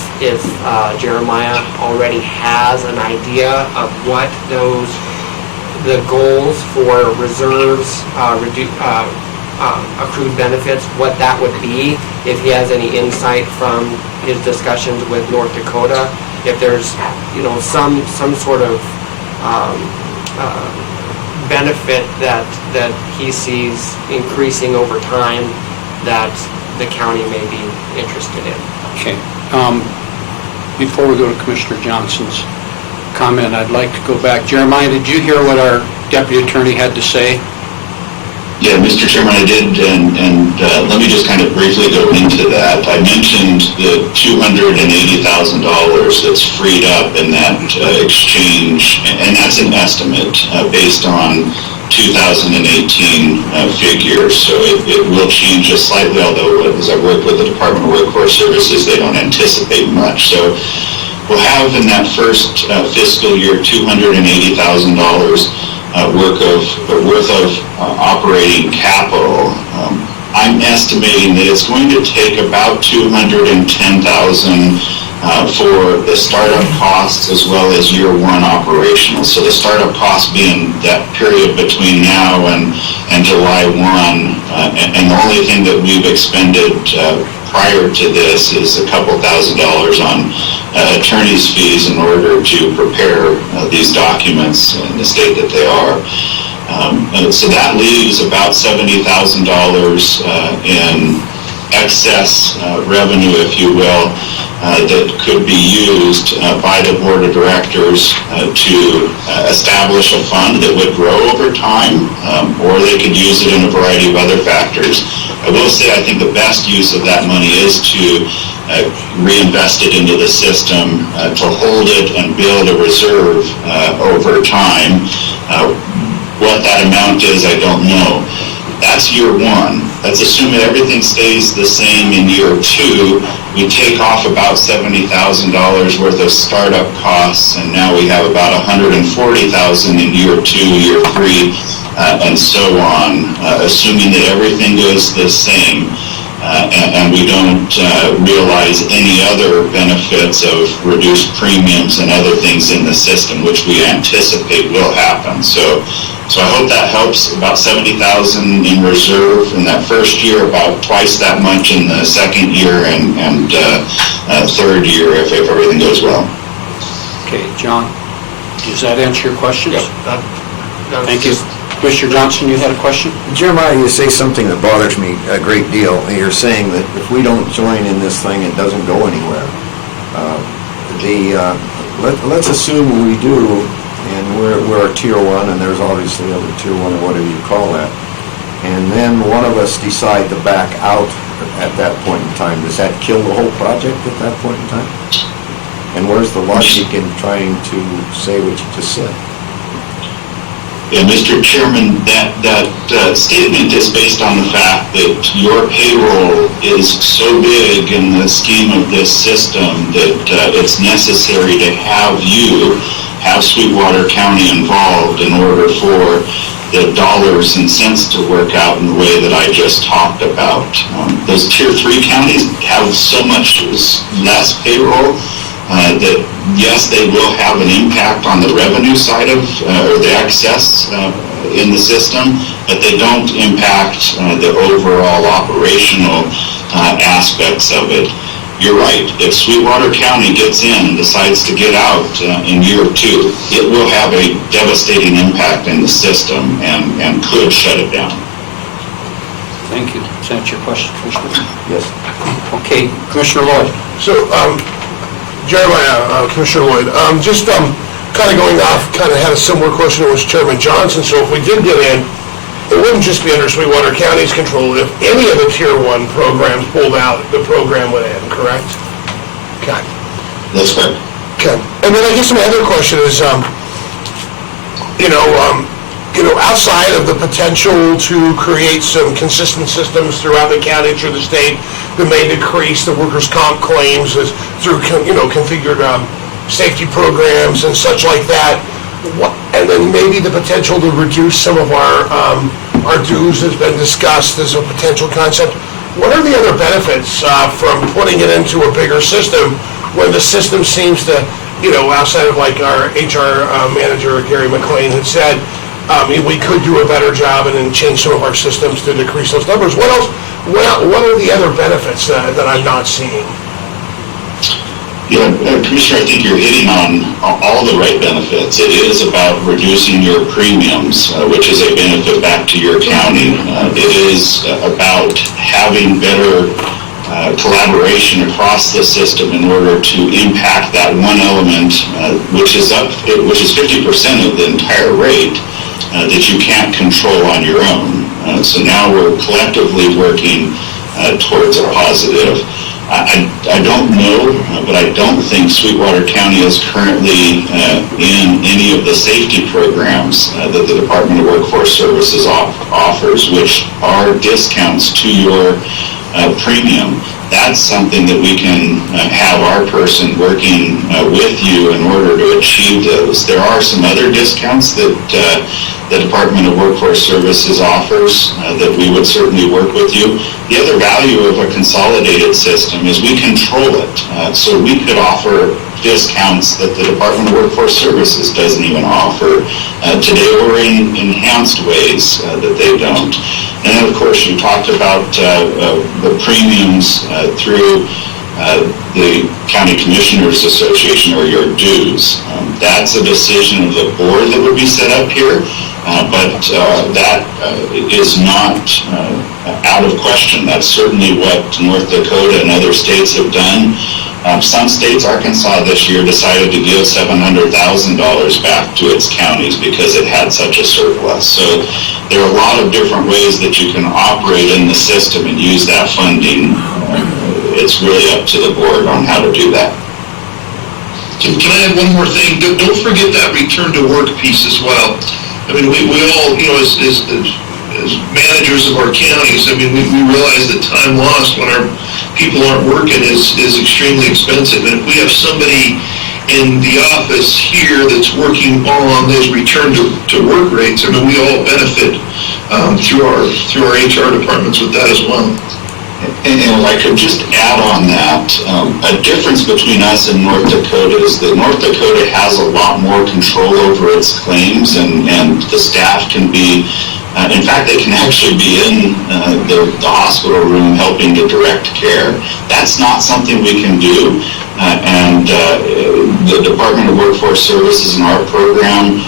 Jeremiah already has an idea of what the goals for reserves, accrued benefits, what that would be, if he has any insight from his discussions with North Dakota, if there's, some sort of benefit that he sees increasing over time that the county may be interested in. Okay. Before we go to Commissioner Johnson's comment, I'd like to go back. Jeremiah, did you hear what our deputy attorney had to say? Yeah, Mr. Chairman, I did, and let me just kind of briefly go into that. I mentioned the $280,000 that's freed up in that exchange, and that's an estimate based on 2018 figures, so it will change just slightly, although as I work with the Department of Workforce Services, they don't anticipate much. So we'll have in that first fiscal year $280,000 worth of operating capital. I'm estimating that it's going to take about $210,000 for the startup costs as well as year one operational. So the startup cost being that period between now and July 1, and the only thing that we've expended prior to this is a couple $1,000s on attorney's fees in order to prepare these documents in the state that they are. So that leaves about $70,000 in excess revenue, if you will, that could be used by the board of directors to establish a fund that would grow over time, or they could use it in a variety of other factors. I will say I think the best use of that money is to reinvest it into the system, to hold it and build a reserve over time. What that amount is, I don't know. That's year one. That's assuming everything stays the same in year two. We take off about $70,000 worth of startup costs, and now we have about $140,000 in year two, year three, and so on, assuming that everything goes the same. And we don't realize any other benefits of reduced premiums and other things in the system, which we anticipate will happen. So I hope that helps. About $70,000 in reserve in that first year, about twice that much in the second year and third year if everything goes well. Okay, John, does that answer your questions? Yep. Thank you. Commissioner Johnson, you had a question? Jeremiah, you say something that bothers me a great deal. You're saying that if we don't join in this thing, it doesn't go anywhere. Let's assume we do, and we're a tier one, and there's obviously other tier one or whatever you call that. And then one of us decide to back out at that point in time. Does that kill the whole project at that point in time? And where's the logic in trying to say what you just said? Yeah, Mr. Chairman, that statement is based on the fact that your payroll is so big in the scheme of this system that it's necessary to have Sweetwater County involved in order for the dollars and cents to work out in the way that I just talked about. Those tier 3 counties have so much less payroll that, yes, they will have an impact on the revenue side of, or the excess in the system, but they don't impact the overall operational aspects of it. You're right, if Sweetwater County gets in and decides to get out in year 2, it will have a devastating impact in the system and could shut it down. Thank you. Does that answer your question, Commissioner? Yes. Okay, Commissioner Lloyd. So, Jeremiah, Commissioner Lloyd, just kind of going off, kind of had a similar question that was Chairman Johnson. So if we did get in, it wouldn't just be under Sweetwater County's control. If any of the Tier 1 programs pulled out, the program would end, correct? Okay. That's correct. Okay. And then I guess my other question is, outside of the potential to create some consistent systems throughout the county, through the state, that may decrease the workers' comp claims through, configured safety programs and such like that. And then maybe the potential to reduce some of our dues has been discussed as a potential concept. What are the other benefits from putting it into a bigger system when the system seems to, outside of like our HR manager, Gary McLean, had said, we could do a better job and then change some of our systems to decrease those numbers. What else? What are the other benefits that I'm not seeing? Yeah, Commissioner, I think you're hitting on all the right benefits. It is about reducing your premiums, which is a benefit back to your county. It is about having better collaboration across the system in order to impact that one element, which is 50% of the entire rate, that you can't control on your own. So now we're collectively working towards a positive. I don't know, but I don't think Sweetwater County is currently in any of the safety programs that the Department of Workforce Services offers, which are discounts to your premium. That's something that we can have our person working with you in order to achieve those. There are some other discounts that the Department of Workforce Services offers that we would certainly work with you. The other value of a consolidated system is we control it. So we could offer discounts that the Department of Workforce Services doesn't even offer today, or in enhanced ways that they don't. And then, of course, you talked about the premiums through the County Commissioners Association, or your dues. That's a decision of the board that would be set up here, but that is not out of question. That's certainly what North Dakota and other states have done. Some states, Arkansas this year, decided to give $700,000 back to its counties because it had such a surplus. So there are a lot of different ways that you can operate in the system and use that funding. It's really up to the board on how to do that. Can I add one more thing? Don't forget that return to work piece as well. I mean, we all, as managers of our counties, I mean, we realize that time lost when our people aren't working is extremely expensive. And if we have somebody in the office here that's working on those return to work rates, I mean, we all benefit through our HR departments with that as well. And if I could just add on that, a difference between us and North Dakota is that North Dakota has a lot more control over its claims, and the staff can be, in fact, they can actually be in the hospital room helping to direct care. That's not something we can do. And the Department of Workforce Services in our program,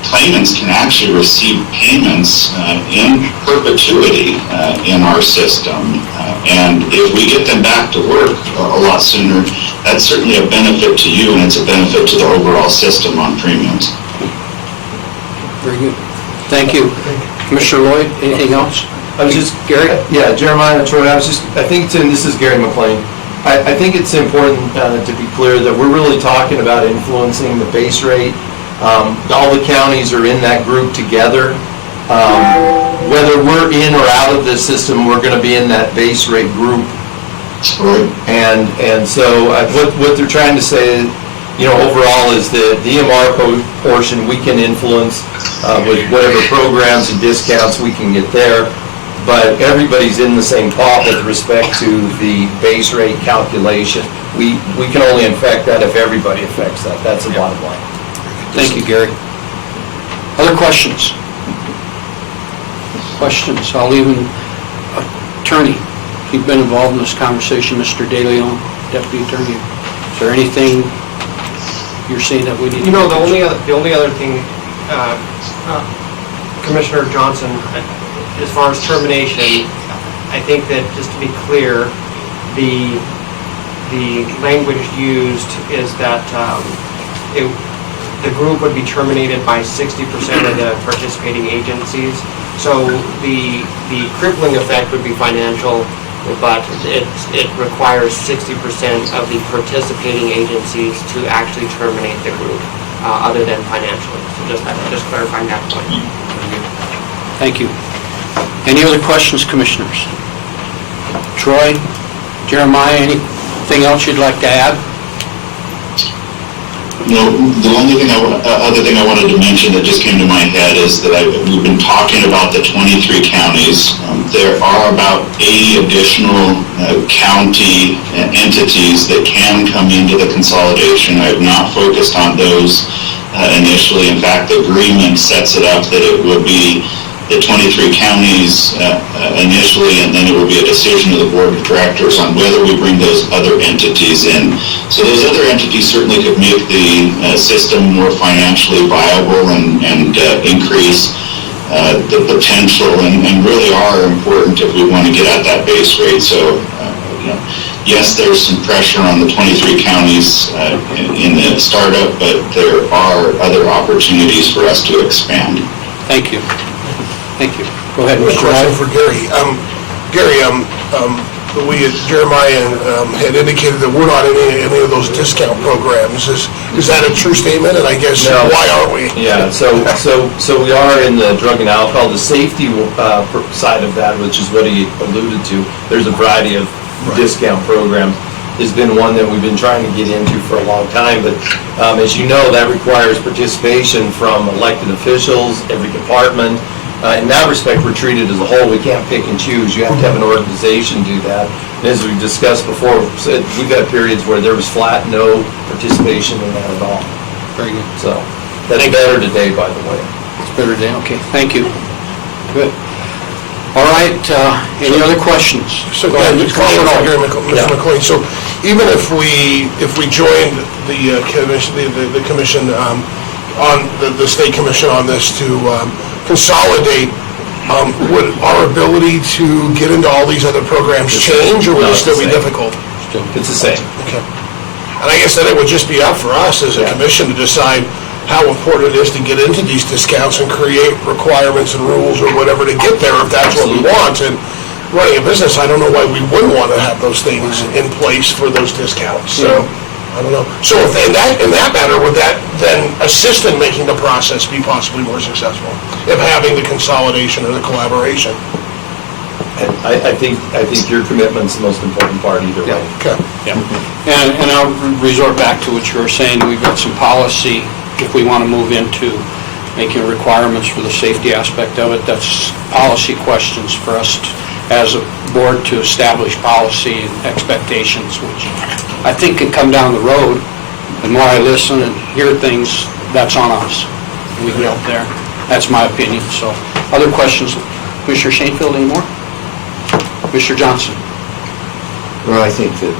claimants can actually receive payments in perpetuity in our system. And if we get them back to work a lot sooner, that's certainly a benefit to you, and it's a benefit to the overall system on premiums. Very good. Thank you. Commissioner Lloyd, anything else? I was just, Gary? Yeah, Jeremiah, Troy, I think, and this is Gary McLean, I think it's important to be clear that we're really talking about influencing the base rate. All the counties are in that group together. Whether we're in or out of this system, we're going to be in that base rate group. And so what they're trying to say, overall is the EMR portion we can influence with whatever programs and discounts we can get there. But everybody's in the same pot with respect to the base rate calculation. We can only affect that if everybody affects that. That's the bottom line. Thank you, Gary. Other questions? Questions? I'll even, attorney, you've been involved in this conversation, Mr. De Leon, Deputy Attorney. Is there anything you're seeing that we need to do? The only other thing, Commissioner Johnson, as far as termination, I think that, just to be clear, the language used is that the group would be terminated by 60% of the participating agencies. So the crippling effect would be financial, but it requires 60% of the participating agencies to actually terminate the group. other than financially. So just clarifying that point. Thank you. Any other questions, Commissioners? Troy, Jeremiah, anything else you'd like to add? No, the only thing other thing I wanted to mention that just came to my head is that we've been talking about the 23 counties. There are about 80 additional county entities that can come into the consolidation. I have not focused on those initially. In fact, the agreement sets it up that it will be the 23 counties initially, and then it will be a decision of the board of directors on whether we bring those other entities in. So those other entities certainly could make the system more financially viable and increase the potential, and really are important if we want to get at that base rate. So, yes, there's some pressure on the 23 counties in the startup, but there are other opportunities for us to expand. Thank you. Thank you. Go ahead, I have a Mr. question Wright. for Gary. Gary, Jeremiah had indicated that we're not in any of those discount programs. Is that a true statement? And I guess, No. why aren't we? Yeah, so we are in the drug and alcohol, the safety side of that, which is what he alluded to. There's a variety of discount programs. Has been one that we've been trying to get into for a long time, but as you know, that requires participation from elected officials, every department. In that respect, we're treated as a whole. We can't pick and choose. You have to have an organization do that. And as we've discussed before, we've had periods where there was flat no participation in that at all. Very good. So that's better today, by the way. It's better today. Okay, thank you. Good. All right, any other questions? So, Go ahead, Mr. McLean, so even if we joined the commission, on the state commission on this to consolidate, would our ability to get into all these other programs change, or would it still be difficult? It's the same. Okay. And I guess then it would just be up for us as a commission to decide how important it is to get into these discounts and create requirements and rules or whatever to get there if that's what we want. And running a business, I don't know why we wouldn't want to have those things in place for those discounts. So, I don't know. So if in that matter, would that then assist in making the process be possibly more successful, if having the consolidation or the collaboration? I think your commitment's the most important part either way. Okay. Yeah. And I'll resort back to what you were saying. We've got some policy, if we want to move into making requirements for the safety aspect of it. That's policy questions for us as a board to establish policy and expectations, which I think can come down the road. The more I listen and hear things, that's on us. We can help there. That's my opinion. So, other questions? Commissioner Shanefield, any more? Mr. Johnson? Well, I think that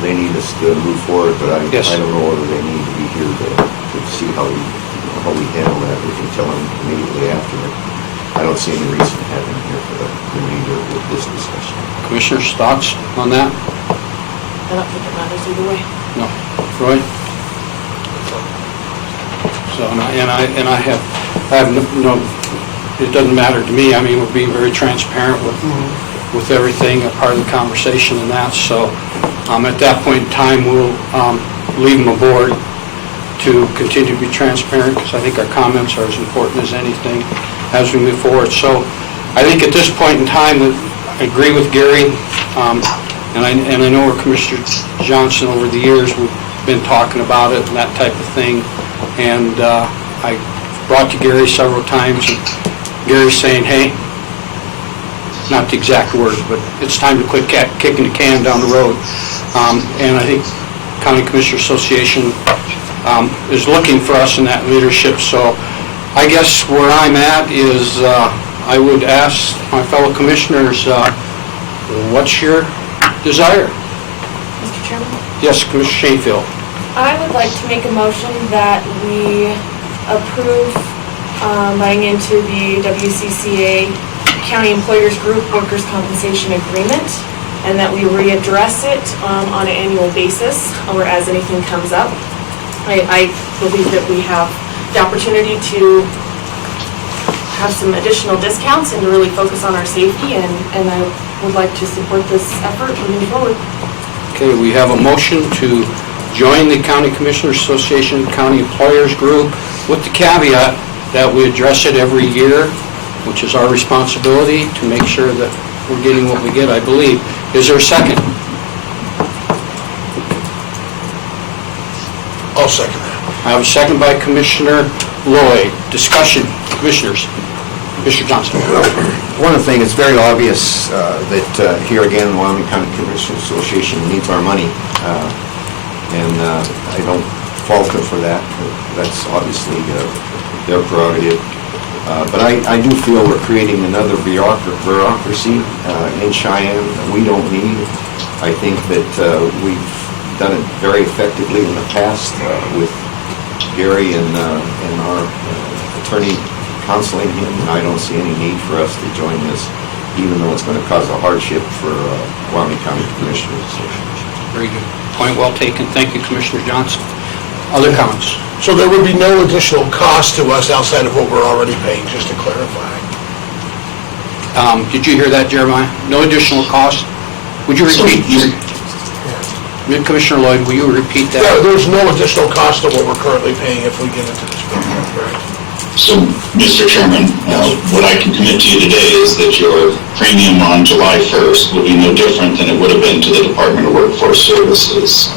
they need us to move forward, but I Yes. don't know whether they need to be here to see how we handle that. We can tell them immediately after it. I don't see any reason to have them here for the remainder of this discussion. Commissioners, thoughts on that? I don't think it matters either way. No. Roy? So, and I have no, it doesn't matter to me. I mean, we're being very transparent with everything, a part of the conversation and that. So, at that point in time, we'll leave them aboard to continue to be transparent, because I think our comments are as important as anything as we move forward. So, I think at this point in time, I agree with Gary, and I know where Commissioner Johnson over the years, we've been talking about it and that type of thing. And I brought to Gary several times, and Gary's saying, hey, not the exact words, but it's time to quit kicking the can down the road. And I think County Commissioner Association is looking for us in that leadership. So I guess where I'm at is I would ask my fellow commissioners, what's your desire? Mr. Chairman? Yes, Commissioner Shanefield. I would like to make a motion that we approve buying into the WCCA County Employers Group Workers' Compensation Agreement, and that we readdress it on an annual basis or as anything comes up. I believe that we have the opportunity to have some additional discounts and to really focus on our safety, and I would like to support this effort moving forward. Okay, we have a motion to join the County Commissioners Association, County Employers Group, with the caveat that we address it every year, which is our responsibility to make sure that we're getting what we get, I believe. Is there a second? I'll second that. I have a second by Commissioner Lloyd. Discussion, Commissioners. Commissioner Johnson. One of the things, it's very obvious that here again, Wyoming County Commissioners Association needs our money. And I don't fault them for that. That's obviously their prerogative. But I do feel we're creating another bureaucracy in Cheyenne that we don't need. I think that we've done it very effectively in the past with Gary and our attorney counseling him. And I don't see any need for us to join this, even though it's going to cause a hardship for Wyoming County Commissioners Association. Very good. Point well taken. Thank you, Commissioner Johnson. Other comments? So there would be no additional cost to us outside of what we're already paying, just to clarify. Did you hear that, Jeremiah? No additional cost? Would you repeat? Commissioner Lloyd, will you repeat that? There's no additional cost to what we're currently paying if we get into this program, correct? So, Mr. Chairman, what I can commit to you today is that your premium on July 1st will be no different than it would have been to the Department of Workforce Services.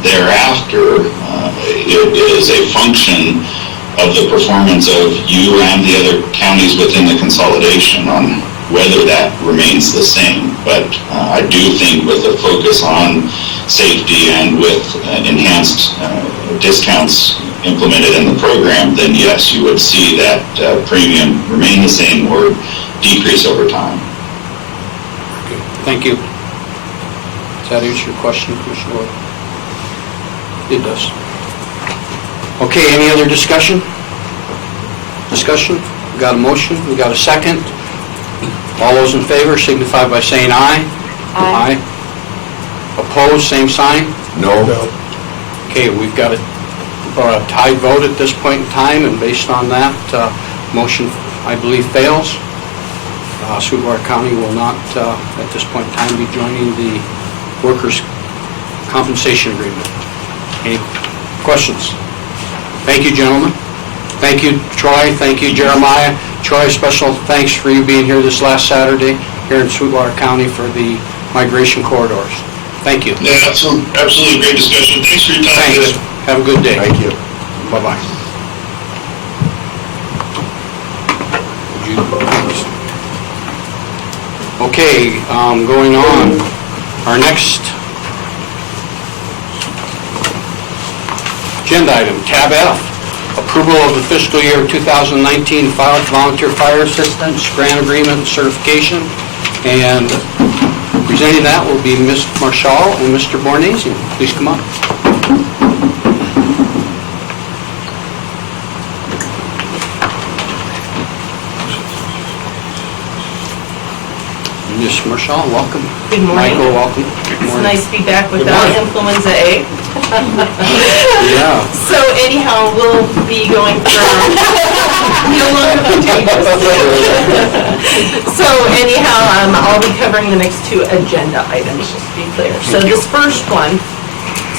Thereafter, it is a function of the performance of you and the other counties within the consolidation on whether that remains the same. But I do think with a focus on safety and with enhanced discounts implemented in the program, then yes, you would see that premium remain the same or decrease over time. Okay. Thank you. Does that answer your question, Commissioner Lloyd? It does. Okay, any other discussion? Discussion? We got a motion, we got a second. All those in favor signify by saying aye. Aye. Opposed, same sign? No? Okay, we've got a tied vote at this point in time, and based on that, motion, I believe, fails. Sweetwater County will not, at this point in time, be joining the workers' compensation agreement. Any questions? Thank you, gentlemen. Thank you, Troy. Thank you, Jeremiah. Troy, special thanks for you being here this last Saturday here in Sweetwater County for the migration corridors. Thank you. Yeah, absolutely great discussion. Thanks for your time Thanks. today. Have a good day. Thank you. Bye-bye. Okay, going on. Our next agenda item, tab F, approval of the fiscal year 2019 volunteer fire assistance grant agreement certification. And presenting that will be Ms. Marshall and Mr. Bornasian. Please come up. Ms. Marshall, welcome. Good morning. Michael, welcome. Good It's morning. nice to be back without influenza A. Yeah. So anyhow, we'll be going from, no longer contagious. So anyhow, I'll be covering the next two agenda items, just to be clear. So this first one,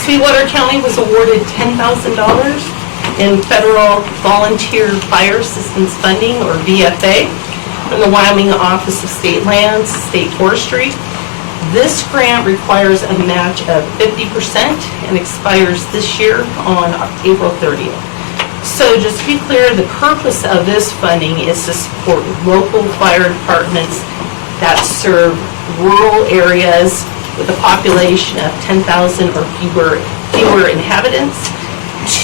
Sweetwater County was awarded $10,000 in federal volunteer fire assistance funding, or VFA, from the Wyoming Office of State Lands, State Forestry. This grant requires a match of 50% and expires this year on April 30th. So just to be clear, the purpose of this funding is to support local fire departments that serve rural areas with a population of 10,000 or fewer inhabitants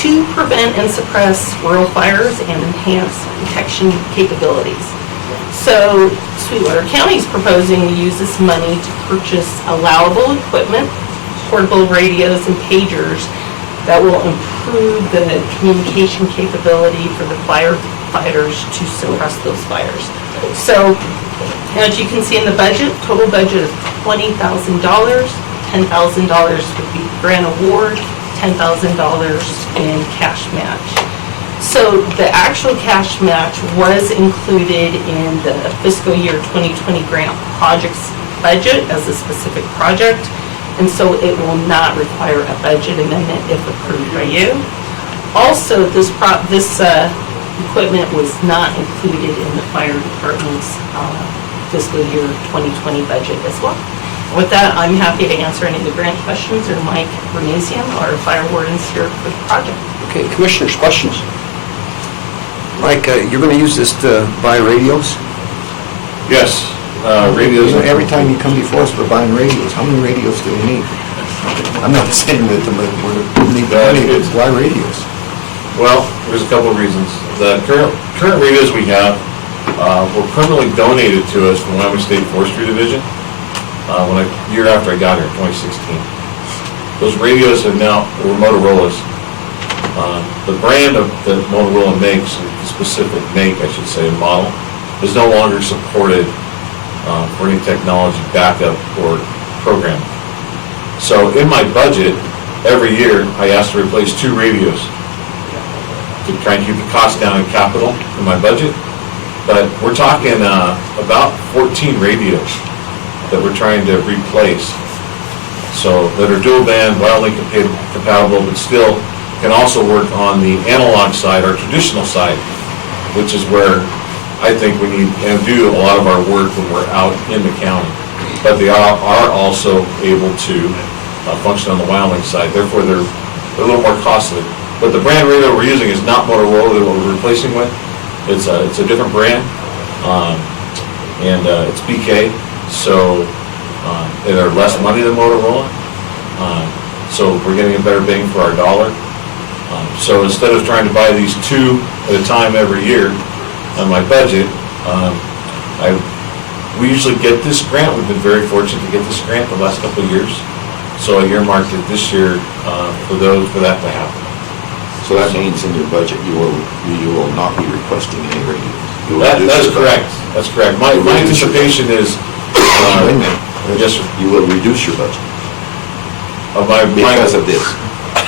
to prevent and suppress rural fires and enhance detection capabilities. So Sweetwater County is proposing to use this money to purchase allowable equipment, portable radios and pagers that will improve the communication capability for the firefighters to suppress those fires. So as you can see in the budget, total budget is $20,000. $10,000 would be grant award, $10,000 in cash match. So the actual cash match was included in the fiscal year 2020 grant projects budget as a specific project. and so it will not require a budget amendment if approved by you. Also, this equipment was not included in the fire department's fiscal year 2020 budget as well. With that, I'm happy to answer any of the grant questions, or Mike Bernasian, our fire wardens here for the project. Okay, commissioners, questions? Mike, you're going to use this to buy radios? Yes, radios. Every time you come before us, we're buying radios. How many radios do we need? I'm not saying that we need the money, but why radios? Well, there's a couple of reasons. The current radios we have were permanently donated to us from Wyoming State Forestry Division year after I got here, 2016. Those radios were Motorola's. The brand that Motorola makes, the specific make, I should say, model, is no longer supported for any technology backup or programming. So in my budget, every year, I ask to replace 2 radios to try and keep the cost down in capital in my budget. But we're talking about 14 radios that we're trying to replace. So that are dual band, wireless compatible, but still can also work on the analog side, our traditional side, which is where I think we need and do a lot of our work when we're out in the county. But they are also able to function on the Wyoming side. Therefore, they're a little more costly. But the brand radio we're using is not Motorola that we're replacing with. It's a different brand, and it's BK. So they're less money than Motorola. So we're getting a better bang for our dollar. So instead of trying to buy these 2 at a time every year on my budget, we usually get this grant. We've been very fortunate to get this grant the last couple of years. So I earmarked it this year for that to happen. So that means in your budget, you will not be requesting any radios. That's correct. That's correct. My anticipation is, wait a minute. yes, sir. You will reduce your budget Because of this.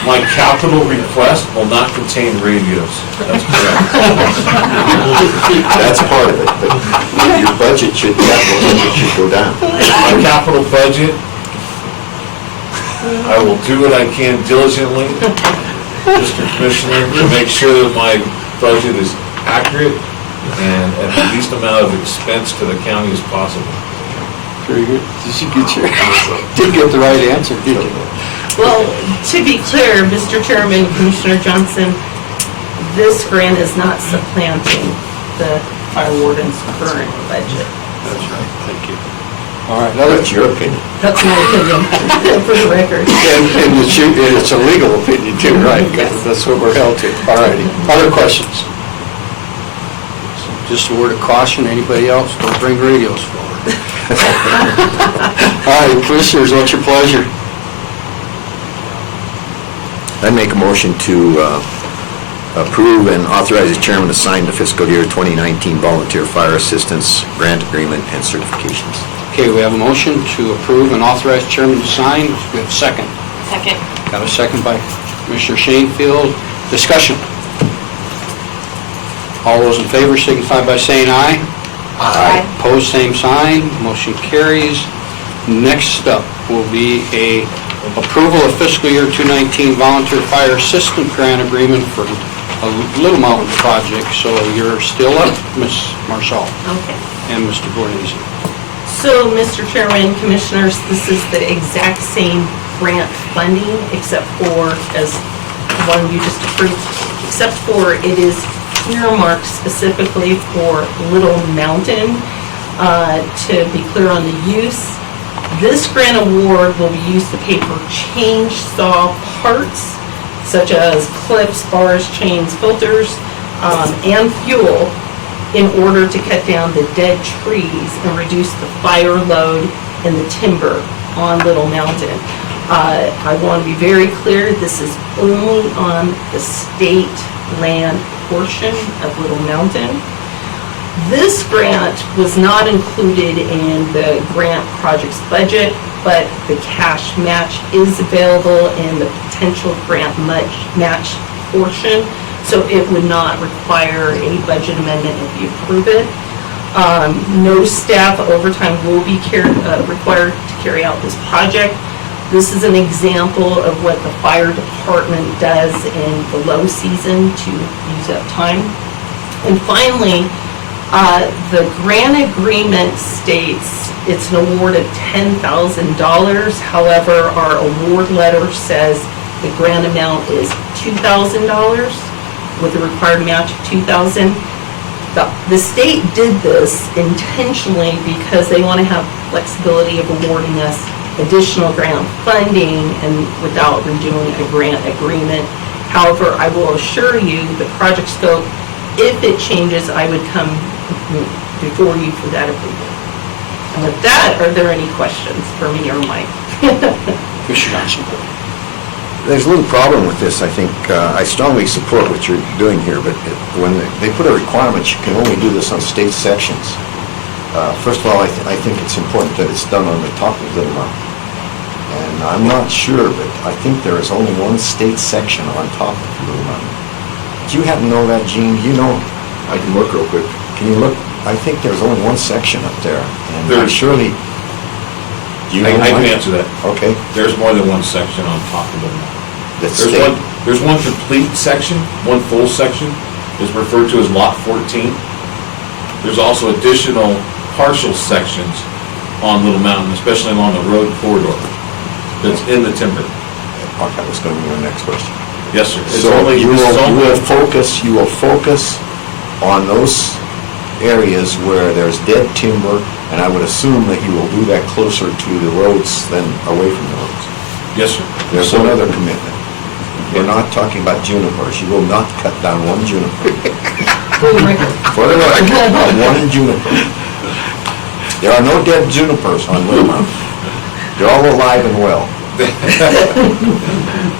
My capital request will not contain radios. That's correct. That's part of it, but your budget should go down. My capital budget, I will do what I can diligently, Mr. Commissioner, to make sure that my budget is accurate and at the least amount of expense to the county as possible. Very good. Did get the right answer, did you? Well, to be clear, Mr. Chairman, Commissioner Johnson, this grant is not supplanting the fire warden's current budget. That's right, thank you. All right, That's your opinion. That's my opinion, for the record. and it's a legal opinion too, right? Yes. That's what we're held to. All righty. Other questions? Just a word of caution, anybody else, don't bring radios forward. All right, commissioners, what's your pleasure? I make a motion to approve and authorize the chairman to sign the fiscal year 2019 volunteer fire assistance grant agreement and certifications. Okay, we have a motion to approve and authorize chairman to sign. We have a second. Second. Got a second by Commissioner Shanefield. Discussion. All those in favor signify by saying aye. Aye. Opposed, same sign. Motion carries. Next up will be a approval of fiscal year 2019 volunteer fire assistant grant agreement for a Little Mountain project. So you're still up, Ms. Marshall Okay. and Mr. Bornese. So, Mr. Chairman, Commissioners, this is the exact same grant funding, except for, as the one you just approved, except for it is earmarked specifically for Little Mountain. To be clear on the use, this grant award will be used to pay for chainsaw parts, such as clips, bars, chains, filters, and fuel, in order to cut down the dead trees and reduce the fire load in the timber on Little Mountain. I want to be very clear, this is only on the state land portion of Little Mountain. This grant was not included in the grant project's budget, but the cash match is available in the potential grant match portion. So it would not require a budget amendment if you approve it. No staff overtime will be required to carry out this project. This is an example of what the fire department does in the low season to use up time. And finally, the grant agreement states it's an award of $10,000. However, our award letter says the grant amount is $2,000 with a required match of $2,000. The state did this intentionally because they want to have flexibility of awarding us additional grant funding and without redoing a grant agreement. However, I will assure you, the project scope, if it changes, I would come before you for that approval. And with that, are there any questions for me or Mike? Commissioner Johnson. There's a little problem with this, I think. I strongly support what you're doing here, but when they put a requirement, you can only do this on state sections. First of all, I think it's important that it's done on the top of Little Mountain. And I'm not sure, but I think there is only one state section on top of Little Mountain. Do you happen to know that, Gene? Do you know? I can look real quick. Can you look? I think there's only one section up there. And There's- surely... You know I can why? answer that. Okay. There's more than one section on top of it. That's There's state. there's one complete section, one full section, is referred to as Lot 14. There's also additional partial sections on Little Mountain, especially along the road corridor, that's in the timber. Okay, that was going to be my next question. Yes, sir. It's So only- you this is only- will focus on those areas where there's dead timber, and I would assume that you will do that closer to the roads than away from the roads. Yes, sir. There's So- one other commitment. We're not talking about junipers. You will not cut down one juniper. For the record. For the record, not one juniper. There are no dead junipers on Little Mountain. They're all alive and well.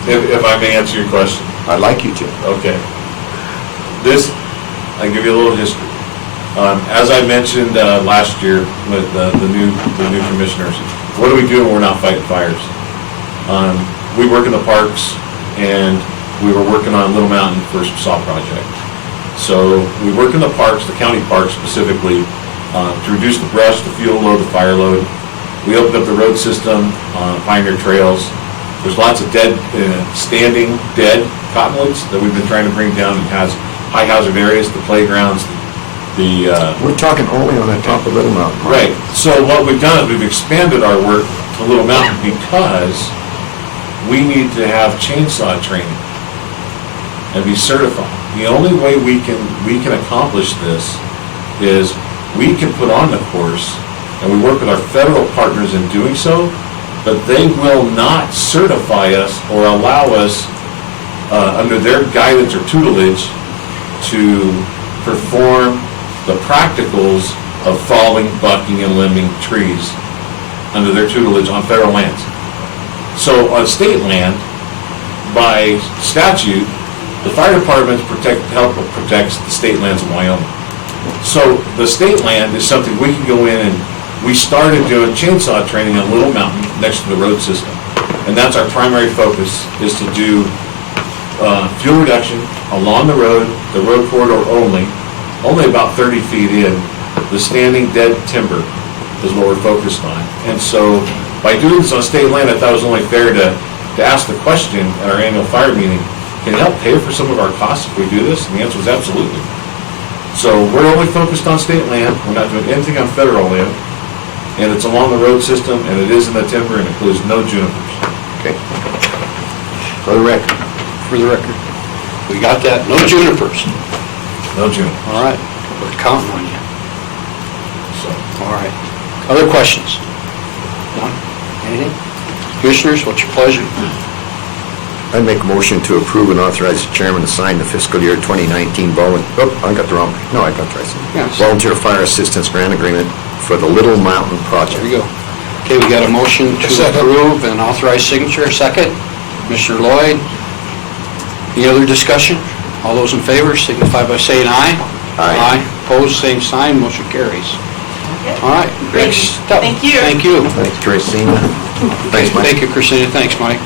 If I may answer your question. I'd like you to. Okay. This, I'll give you a little history. As I mentioned last year with the new commissioners, what do we do when we're not fighting fires? We work in the parks, and we were working on Little Mountain first saw project. So we work in the parks, the county parks specifically, to reduce the brush, the fuel load, the fire load. We opened up the road system on Pioneer Trails. There's lots of dead, standing dead cottonwoods that we've been trying to bring down and has high hazard areas, the playgrounds, We're talking only on the top of Little Mountain. Right. So what we've done is we've expanded our work to Little Mountain because we need to have chainsaw training and be certified. The only way we can accomplish this is we can put on the course, and we work with our federal partners in doing so, but they will not certify us or allow us, under their guidance or tutelage, to perform the practicals of falling, bucking, and limbing trees under their tutelage on federal lands. So on state land, by statute, the fire department protects the state lands of Wyoming. So the state land is something we can go in, and we started doing chainsaw training on Little Mountain next to the road system. And that's our primary focus, is to do fuel reduction along the road corridor only about 30 feet in. The standing dead timber is what we're focused on. And so by doing this on state land, I thought it was only fair to ask the question at our annual fire meeting, can you help pay for some of our costs if we do this? And the answer was absolutely. So we're only focused on state land. We're not doing anything on federal land. And it's along the road system, and it is in the timber, and includes no junipers. Okay. For the record. For the record. We got that, no junipers. No junipers. All right, we're counting on you. So, all right. Other questions? None? Anything? Commissioners, what's your pleasure? I make a motion to approve and authorize the chairman to sign the fiscal year 2019 I got the wrong, no, I got the right. Yes. Volunteer Fire Assistance Grant Agreement for the Little Mountain Project. There you go. Okay, we got a motion to approve and authorize signature. Second, Commissioner Lloyd. Any other discussion? All those in favor signify by saying aye. Aye. Opposed, same sign, motion carries. All right, next up. Thank you. Thank you. Thanks, Christina. Thanks, Mike. Thank you, Christina. Thanks, Mike.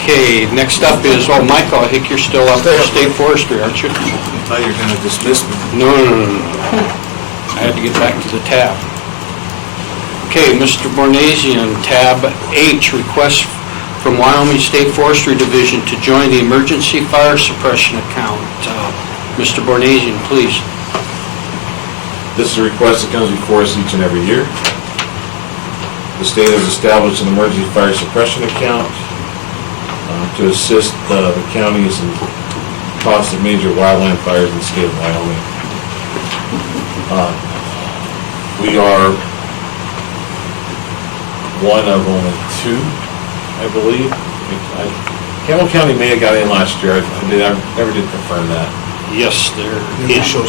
Okay, next up is, Mike, I think you're still up for state forestry, aren't you? I thought you were going to dismiss me. No. I had to get back to the tab. Okay, Mr. Bornasian, tab H, request from Wyoming State Forestry Division to join the emergency fire suppression account. Mr. Bornasian, please. This is a request that comes before us each and every year. The state has established an emergency fire suppression account to assist the counties in costs of major wildland fires in the state of Wyoming. We are one of only two, I believe. Campbell County may have got in last year. I never did confirm that. Yes, there.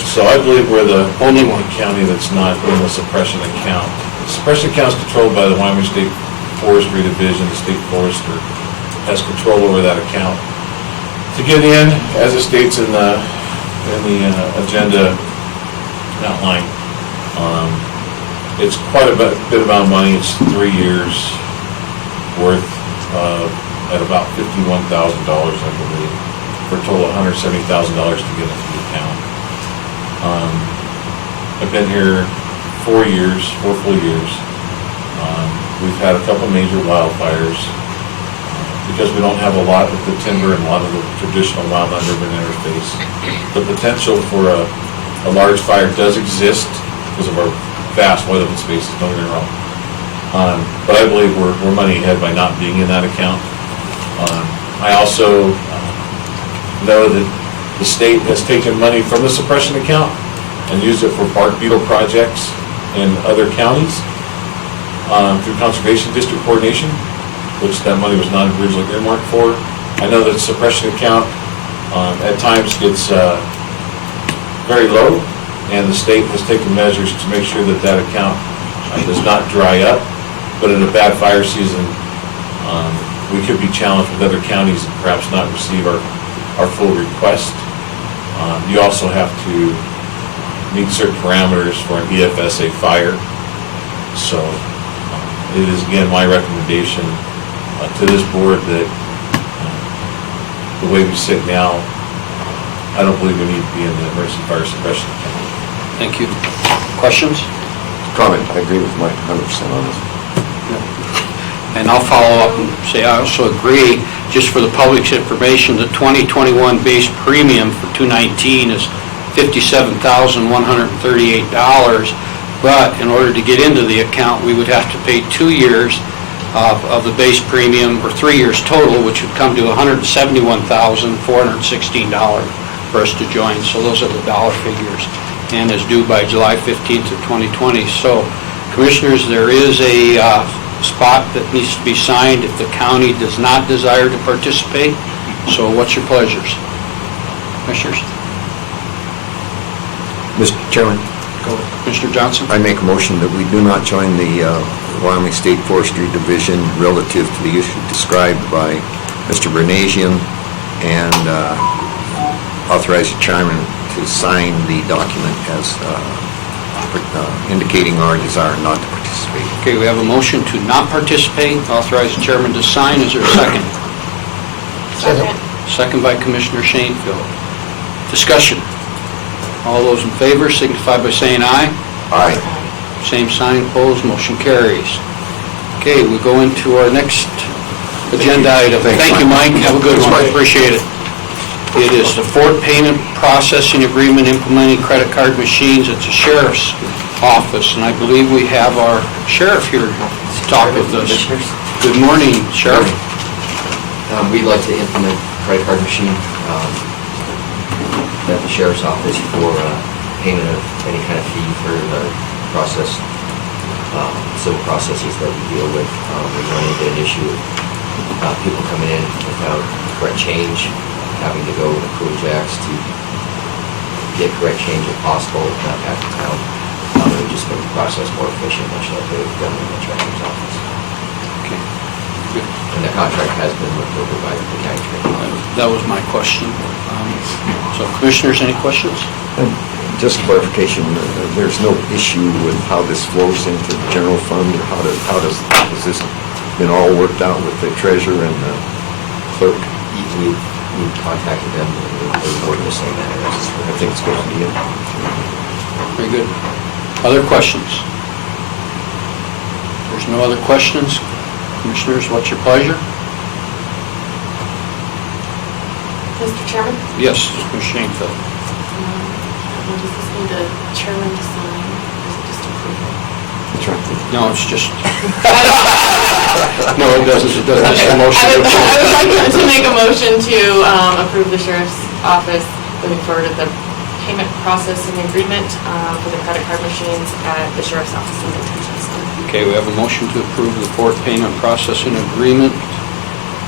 So I believe we're the only one county that's not in the suppression account. The suppression account is controlled by the Wyoming State Forestry Division. The state forester has control over that account. To get in, as it states in the agenda outline, it's quite a bit amount of money. It's 3 years worth at about $51,000, I believe, for a total of $170,000 to get into the account. I've been here 4 full years. We've had a couple major wildfires. Because we don't have a lot of the timber and a lot of the traditional wildland urban interface, the potential for a large fire does exist because of our vast wide open spaces, don't get me wrong. But I believe we're money ahead by not being in that account. I also know that the state has taken money from the suppression account and used it for bark beetle projects in other counties through conservation district coordination, which that money was not originally earmarked for. I know that the suppression account at times gets very low, and the state has taken measures to make sure that that account does not dry up. But in a bad fire season, we could be challenged with other counties and perhaps not receive our full request. You also have to meet certain parameters for an EFSA fire. So it is, again, my recommendation to this board that the way we sit now, I don't believe we need to be in the emergency fire suppression account. Thank you. Questions? Comment, I agree with Mike 100% on this. And I'll follow up and say I also agree, just for the public's information, the 2021 base premium for 2019 is $57,138. But in order to get into the account, we would have to pay 2 years of the base premium, or 3 years total, which would come to $171,416 for us to join. So those are the dollar figures, and is due by July 15th of 2020. So, Commissioners, there is a spot that needs to be signed if the county does not desire to participate. So what's your pleasures? Commissioners? Mr. Chairman, Commissioner Johnson? I make a motion that we do not join the Wyoming State Forestry Division relative to the issue described by Mr. Bernasian, and authorize the chairman to sign the document as indicating our desire not to participate. Okay, we have a motion to not participate, authorize the chairman to sign. Is there a second? Second. Second by Commissioner Shanefield. Discussion. All those in favor signify by saying aye. Aye. Same sign, opposed, motion carries. Okay, we go into our next agenda item. Thank you, Mike. Have a good one. Appreciate it. It is the Fort Payment Processing Agreement implementing credit card machines at the Sheriff's Office, and I believe we have our sheriff here to talk with us. Good morning, Sheriff. We'd like to implement credit card machine at the Sheriff's Office for payment of any kind of fee for the process, civil processes that we deal with. We run into an issue of people coming in without correct change, having to go to Cool Jacks to get correct change if possible, not back to town. It would just make the process more efficient, much like they've done in the treasurer's office. Okay. Good. And the contract has been looked over by the county treasurer. That was my question. So, Commissioners, any questions? Just clarification, there's no issue with how this flows into the general fund, or has this been all worked out with the treasurer and the clerk? We've contacted them, and they work in the same manner. I think it's going to be it. Very good. Other questions? There's no other questions. Commissioners, what's your pleasure? Mr. Chairman? Yes, Commissioner Shanefield. Does this need a chairman to sign, or is it just approval? No, it's just, no, it doesn't, it's a motion. I would like to make a motion to approve the sheriff's office moving forward with the payment processing agreement for the credit card machines at the sheriff's office in the detention center. Okay, we have a motion to approve the port payment processing agreement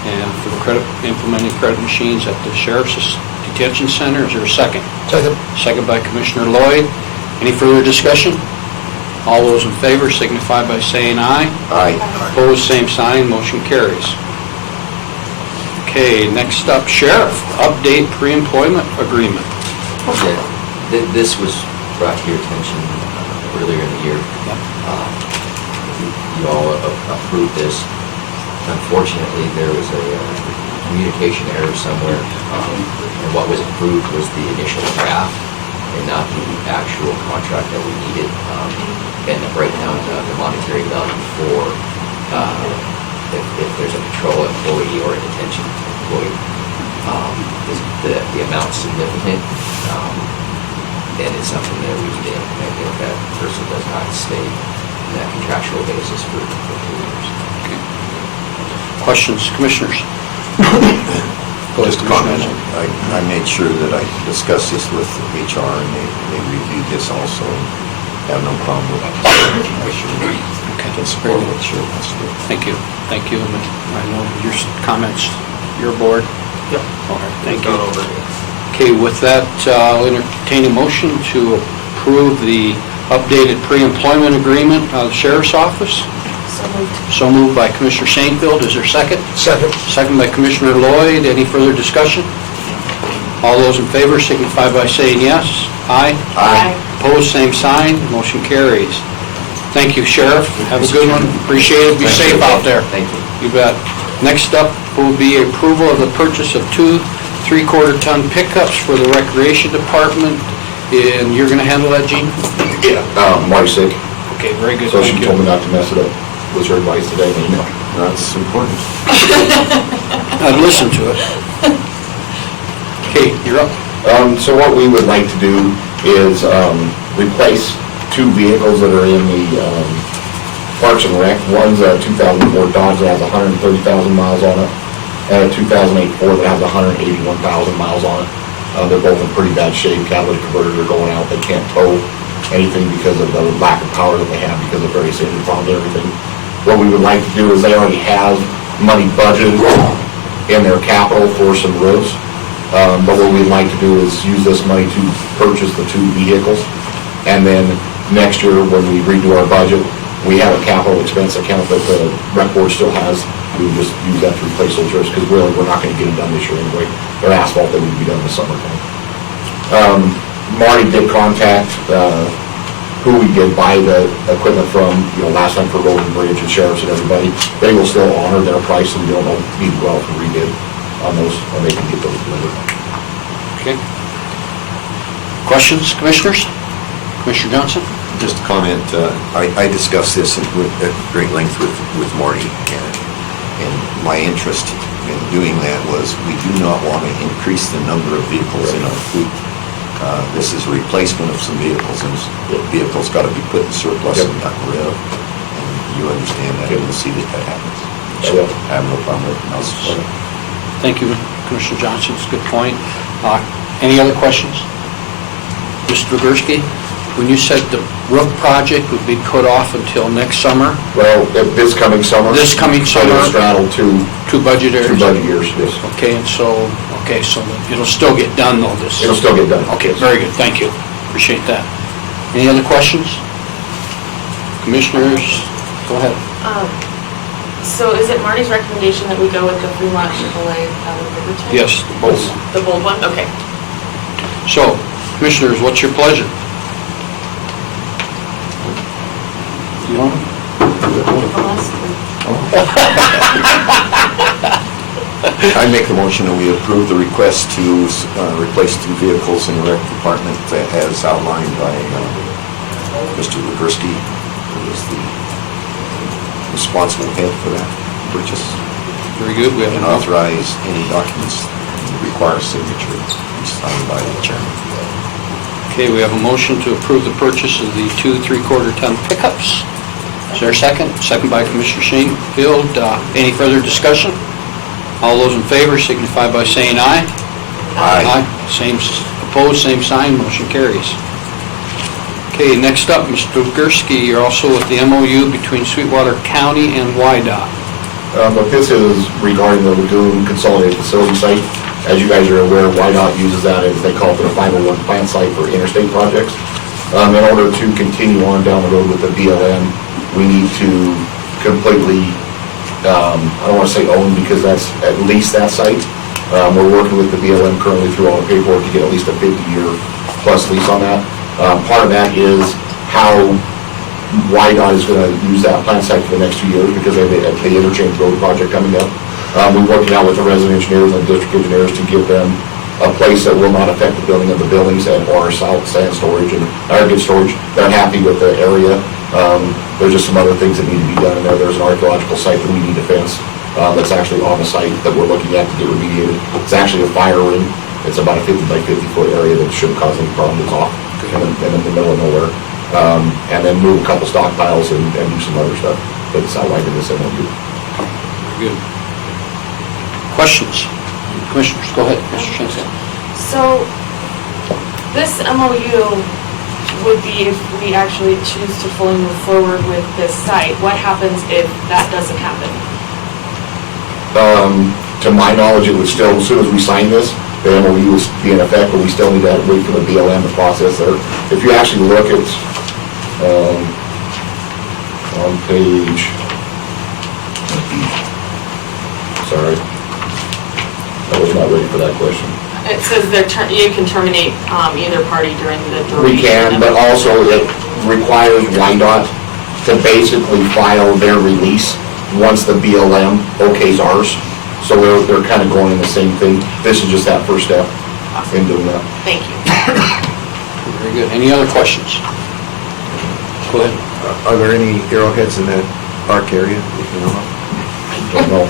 and for the implementing credit machines at the sheriff's detention center. Is there a second? Second. Second by Commissioner Lloyd. Any further discussion? All those in favor signify by saying aye. Aye. Opposed, same sign, motion carries. Okay, next up, Sheriff, update pre-employment agreement. This was brought to your attention earlier in the year. You all approved this. Unfortunately, there was a communication error somewhere, and what was approved was the initial draft and not the actual contract that we needed, and the breakdown of the monetary value for if there's a patrol employee or a detention employee. The amount's significant, and it's something that we need to implement if that person does not stay in that contractual basis for 2 years. Questions, commissioners? Just a comment. I made sure that I discussed this with HR, and they reviewed this also, and have no problem with it. I should support what the sheriff wants to do. Thank you. Thank you. I know your comments, your board. Yep. All right, thank you. Okay, with that, I'll entertain a motion to approve the updated pre-employment agreement of the sheriff's office. So moved. So moved by Commissioner Shanefield. Is there a second? Second. Second by Commissioner Lloyd. Any further discussion? All those in favor signify by saying yes. Aye. Aye. Opposed, same sign. Motion carries. Thank you, Sheriff. Have a good one. Appreciate it. Be safe out there. Thank you. You bet. Next up will be approval of the purchase of 2 3/4-ton pickups for the Recreation Department. And you're going to handle that, Gene? Yeah, Marty's sick, Okay, very good. so she Thank you. told me not to mess it up. Was her advice today, and That's important. I'd listen to it. Okay, you're up. So what we would like to do is replace 2 vehicles that are in the Parks and Rec. One's a 2004 Dodge that has 130,000 miles on it, and a 2008 Ford that has 181,000 miles on it. They're both in pretty bad shape. Catalytic converters are going out. They can't tow anything because of the lack of power that they have because of various engine problems and everything. What we would like to do is they already have money budgeted in their capital for some roads. But what we'd like to do is use this money to purchase the 2 vehicles. And then next year, when we redo our budget, we have a capital expense account that the rec board still has. We would just use that to replace those roads, because really, we're not gonna get them done this year anyway. They're asphalt that would be done this summertime. Marty did contact, who we did buy the equipment from, last time for road and bridge and sheriffs and everybody. They will still honor their price, and we don't need to go out for rebid on those, or they can get those delivered. Okay. Questions, commissioners? Commissioner Johnson? Just a comment, I discussed this at great length with Marty, and my interest in doing that was we do not want to increase the number of vehicles in our fleet. This is a replacement of some vehicles, and vehicles got to be put in surplus and gotten rid of. And you understand that, and you'll see that happens. So I have no problem with it, and I'll support it. Thank you, Commissioner Johnson. It's a good point. Any other questions? Mr. Gursky, when you said the roof project would be put off until next summer? Well, this coming summer. This coming summer? It'll straddle 2 budget years? 2 budget years, yes. Okay, and so it'll still get done though, this? It'll still get done. Okay, very good, thank you. Appreciate that. Any other questions? Commissioners, go ahead. So is it Marty's recommendation that we go with the Fremont AAA out of Riverton? Yes, the bold one. The bold one, okay. So, commissioners, what's your pleasure? You want? I make the motion that we approve the request to replace 2 vehicles in the rec department as outlined by Mr. Gursky, who is the responsible head for that purchase. Very good. We have and authorize any documents require signature signed by the chairman. Okay, we have a motion to approve the purchase of the 2 3/4 ton pickups. Is there a second? Second by Commissioner Shanefield. Any further discussion? All those in favor signify by saying aye. Aye. Same, opposed, same sign, motion carries. Okay, next up, Mr. Gursky, you're also with the MOU between Sweetwater County and WYDOT. What this is regarding the Lagoon Consolidated Facility Site. As you guys are aware, WYDOT uses that as they call it their 501 plant site for interstate projects. In order to continue on down the road with the BLM, we need to completely, I don't want to say own because that's at least that site. We're working with the BLM currently through all the paperwork to get at least a 50-year plus lease on that. Part of that is how WYDOT is going to use that plant site for the next 2 years because they have the interchange road project coming up. We're working out with the resident engineers and district engineers to give them a place that will not affect the building of the buildings and or salt sand storage and aggregate storage. They're happy with the area. There's just some other things that need to be done in there. There's an archaeological site that we need to fence that's actually on the site that we're looking at to get remediated. It's actually a fire ring. It's about a 50 by 50 foot area that shouldn't cause any problem. It's off in the middle of nowhere. And then move a couple stockpiles and do some other stuff that's outlined in this MOU. Very good. Questions? Commissioners, go ahead, Mr. Shanefield. So, this MOU would be if we actually choose to fully move forward with this site. What happens if that doesn't happen? To my knowledge, it would still, as soon as we sign this, the MOU will be in effect, but we still need to wait for the BLM to process there. If you actually look at, on page, sorry, I was not ready for that question. It says that you can terminate either party during the duration. We can, but also it requires WYDOT to basically file their release once the BLM okays ours. So they're kind of going in the same thing. This is just that first step in doing that. Thank you. Very good. Any other questions? Go ahead. Are there any arrowheads in that park area, if you know of? Don't know.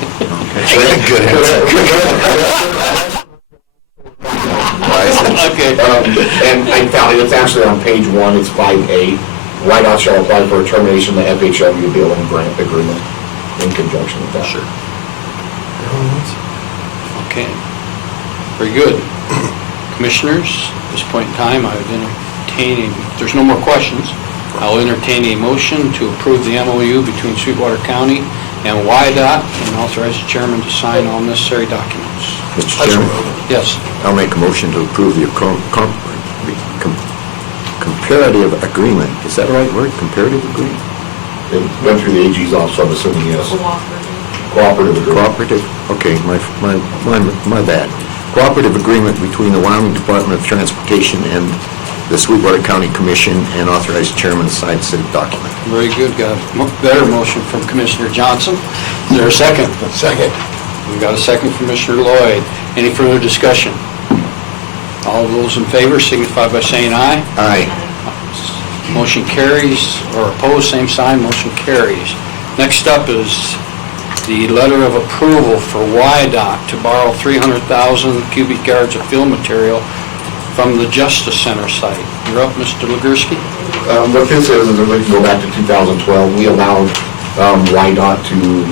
Okay. Good answer. Okay. And I found it, it's actually on page 1, it's 5A. WYDOT shall apply for a termination of the FHW BLM grant agreement in conjunction with that. Sure. Okay. Very good. Commissioners, at this point in time, I would entertain, if there's no more questions, I'll entertain a motion to approve the MOU between Sweetwater County and WYDOT and authorize the chairman to sign all necessary documents. Mr. Chairman? Yes. I'll make a motion to approve the comparative agreement. Is that the right word? Comparative agreement? It went through the AG's office, I'm assuming, yes. Cooperative agreement. Cooperative? Okay, my bad. Cooperative agreement between the Wyoming Department of Transportation and the Sweetwater County Commission and authorize the chairman to sign said document. Very good. Got a better motion from Commissioner Johnson. Is there a second? Second. We got a second from Commissioner Lloyd. Any further discussion? All those in favor signify by saying aye. Aye. Motion carries, or opposed, same sign, motion carries. Next up is the letter of approval for WYDOT to borrow 300,000 cubic yards of fill material from the Justice Center site. You're up, Mr. Legursky. What this is if we can go back to 2012, we allowed WYDOT to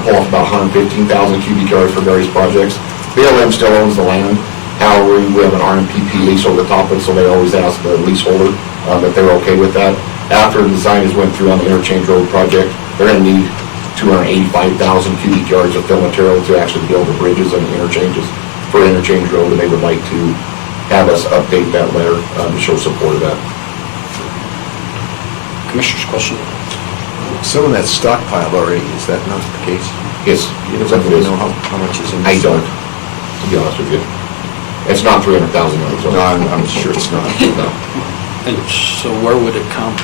pull off about 115,000 cubic yards for various projects. BLM still owns the land. However, we have an RMPP lease over the top of it, so they always ask the leaseholder that they're okay with that. After the design has went through on the interchange road project, they're going to need 285,000 cubic yards of fill material to actually build the bridges and the interchanges for interchange road, and they would like to have us update that letter to show support of that. Commissioner's question. Some of that's stockpiled already, is that not the case? Yes. You don't really know how much is in the I don't, to be honest with you. It's not 300,000 yards. No, I'm sure it's not. No. And so where would it come?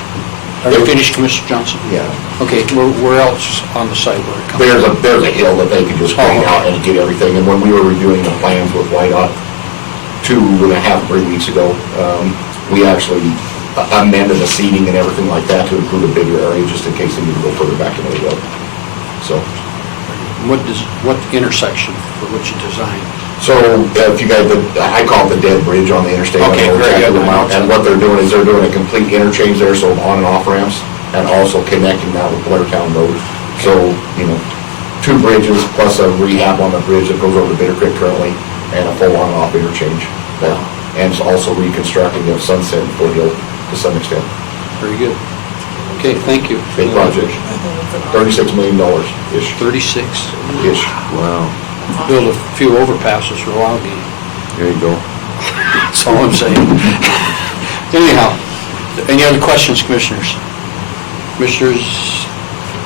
Are you finished, Commissioner Johnson? Yeah. Okay, where else on the site would it come? There's a hill that they could just grade out and get everything. And when we were reviewing the plans with WYDOT 2.5, 3 weeks ago, we actually amended the seating and everything like that to include a bigger area just in case they need to go further back into the hill. So. What intersection for which you designed? So if you guys, I call it the dead bridge on the interstate. Okay, I don't know very exactly good. the amount. And what they're doing is they're doing a complete interchange there, so on and off ramps, and also connecting that with Blairtown Road. So, 2 bridges plus a rehab on the bridge that goes over to Bitter Creek currently, and a full on-off interchange. And it's also reconstructing of Sunset and Foothill to some extent. Very good. Okay, thank you. Big project. $36 million-ish. 36. Ish. Wow, Build a few overpasses for Wyoming. there you go. That's all I'm saying. Anyhow, any other questions, commissioners? Commissioners,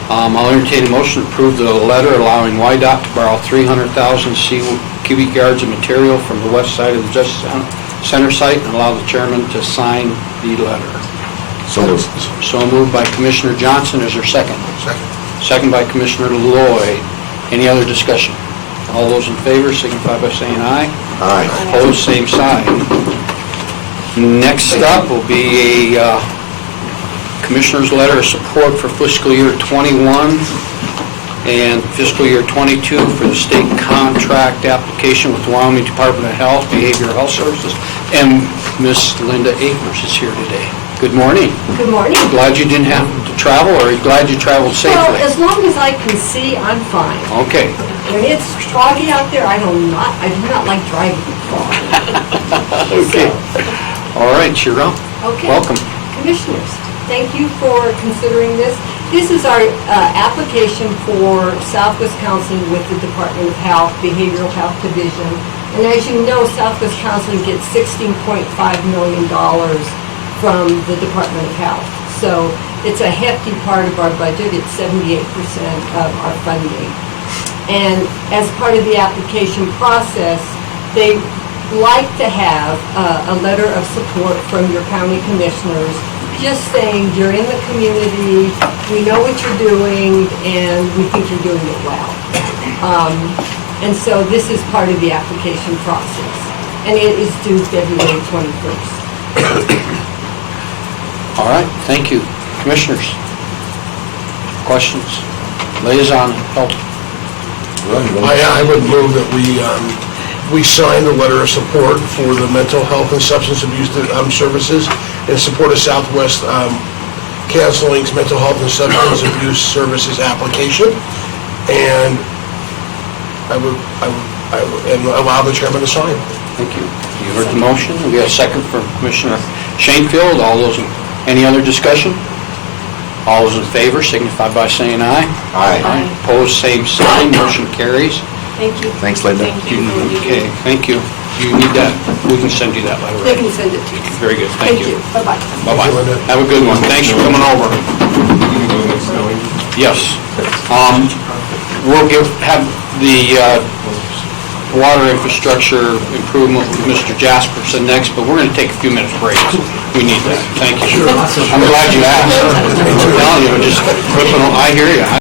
I'll entertain a motion to approve the letter allowing YDOT to borrow 300,000 cubic yards of material from the west side of the Justice Center site and allow the chairman to sign the letter. So moved. So moved by Commissioner Johnson. Is there a second? Second. Second by Commissioner Lloyd. Any other discussion? All those in favor signify by saying aye. Aye. Opposed, same sign. Next up will be a Commissioner's letter of support for fiscal year '21 and fiscal year '22 for the state contract application with the Wyoming Department of Health, Behavioral Health Services, and Miss Linda Akers is here today. Good morning. Good morning. Glad you didn't have to travel, or glad you traveled safely? Well, as long as I can see, I'm fine. Okay. When it's foggy out there, I do not like driving fog. Okay. All right, you're up. Okay. Welcome. Commissioners, thank you for considering this. This is our application for Southwest Counseling with the Department of Health, Behavioral Health Division. And as you know, Southwest Counseling gets $16.5 million from the Department of Health. So it's a hefty part of our budget. It's 78% of our funding. And as part of the application process, they like to have a letter of support from your county commissioners, just saying you're in the community, we know what you're doing, and we think you're doing it well. And so this is part of the application process. And it is due February 21st. All right, thank you. Commissioners, questions? Liaison, help. I would move that we sign the letter of support for the mental health and substance abuse services in support of Southwest Counseling's mental health and substance abuse services application, and and allow the chairman to sign. Thank you. You heard the motion. We have a second from Commissioner Shanefield. Any other discussion? All those in favor signify by saying aye. Aye. Opposed, same sign. Motion carries. Thank you. Thanks, Linda. Okay, thank you. You need that? We can send you that letter. They can send it to you. Very good, thank you. Bye-bye. Bye-bye. Have a good one. Thanks for coming over. Yes. We'll have the water infrastructure improvement with Mr. Jasperson next, but we're going to take a few minutes break. We need that. Thank you. I'm glad you asked. I'm telling you, just flipping on, I hear you.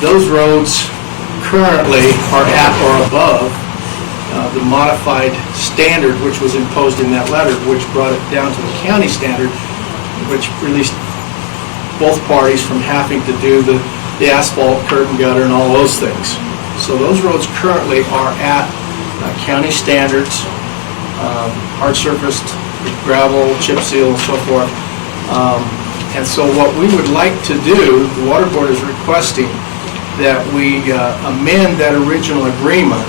those roads currently are at or above the modified standard which was imposed in that letter, which brought it down to the county standard, which released both parties from having to do the asphalt, curb and gutter, and all those things. So those roads currently are at county standards, hard surfaced, gravel, chip seal, and so forth. And so what we would like to do, the Water Board is requesting that we amend that original agreement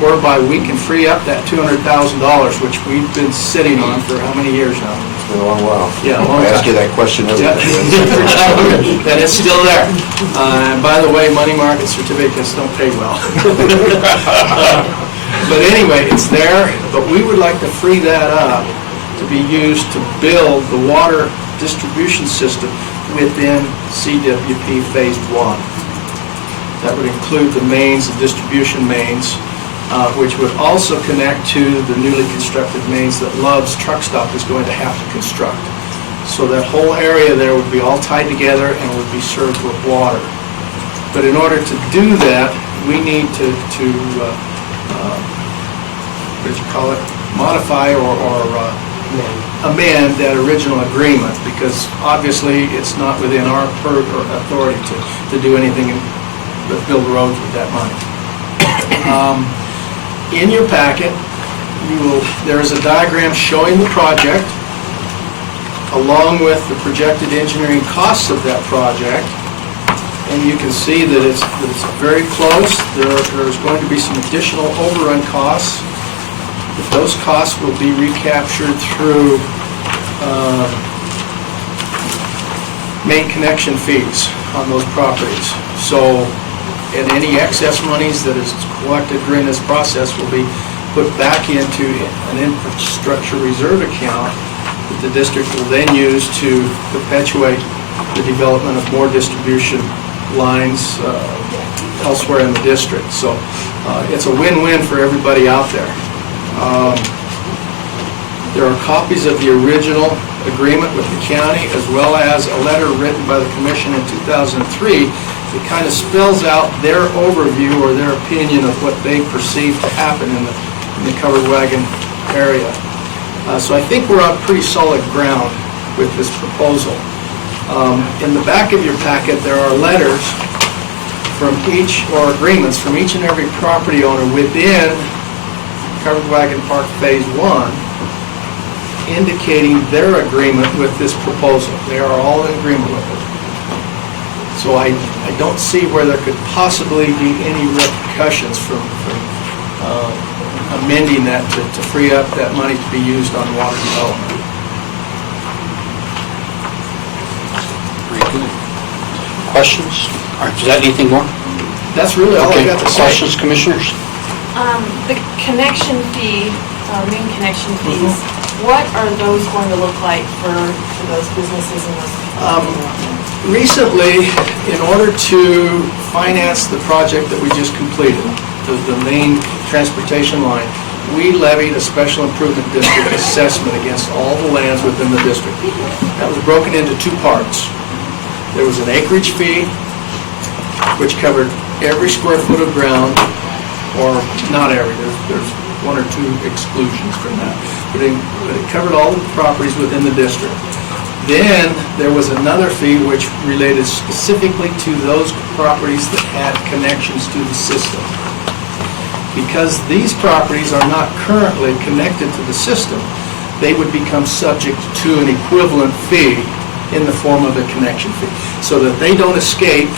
whereby we can free up that $200,000, which we've been sitting on for how many years now? It's been a long while. Yeah, a long I ask time. you that question every Yeah. day. And it's still there. And by the way, money market certificates don't pay well. But anyway, it's there, but we would like to free that up to be used to build the water distribution system within CWP Phase 1. That would include the mains, the distribution mains, which would also connect to the newly constructed mains that Love's Truck Stop is going to have to construct. So that whole area there would be all tied together and would be served with water. But in order to do that, we need to what do you call it, modify or amend that original agreement, because obviously it's not within our authority to do anything but build roads with that money. In your packet, there is a diagram showing the project along with the projected engineering costs of that project, and you can see that it's very close. There's going to be some additional overrun costs. Those costs will be recaptured through main connection fees on those properties. So, and any excess monies that is collected during this process will be put back into an infrastructure reserve account that the district will then use to perpetuate the development of more distribution lines elsewhere in the district. So it's a win-win for everybody out there. There are copies of the original agreement with the county, as well as a letter written by the commission in 2003 that kind of spells out their overview or their opinion of what they perceive to happen in the covered wagon area. So I think we're on pretty solid ground with this proposal. In the back of your packet, there are letters from each, or agreements from each and every property owner within Covered Wagon Park Phase 1, indicating their agreement with this proposal. They are all in agreement with it. So I don't see where there could possibly be any repercussions from amending that to free up that money to be used on water development. Very good. Questions? All right, is that anything more? That's really all I got to say. Questions, commissioners? The connection fee, main connection fees, what are those going to look like for those businesses and those people? Recently, in order to finance the project that we just completed, the main transportation line, we levied a special improvement district assessment against all the lands within the district. That was broken into two parts. There was an acreage fee, which covered every square foot of ground, or not every, there's one or two exclusions from that, but it covered all the properties within the district. Then there was another fee which related specifically to those properties that had connections to the system. Because these properties are not currently connected to the system, they would become subject to an equivalent fee in the form of a connection fee, so that they don't escape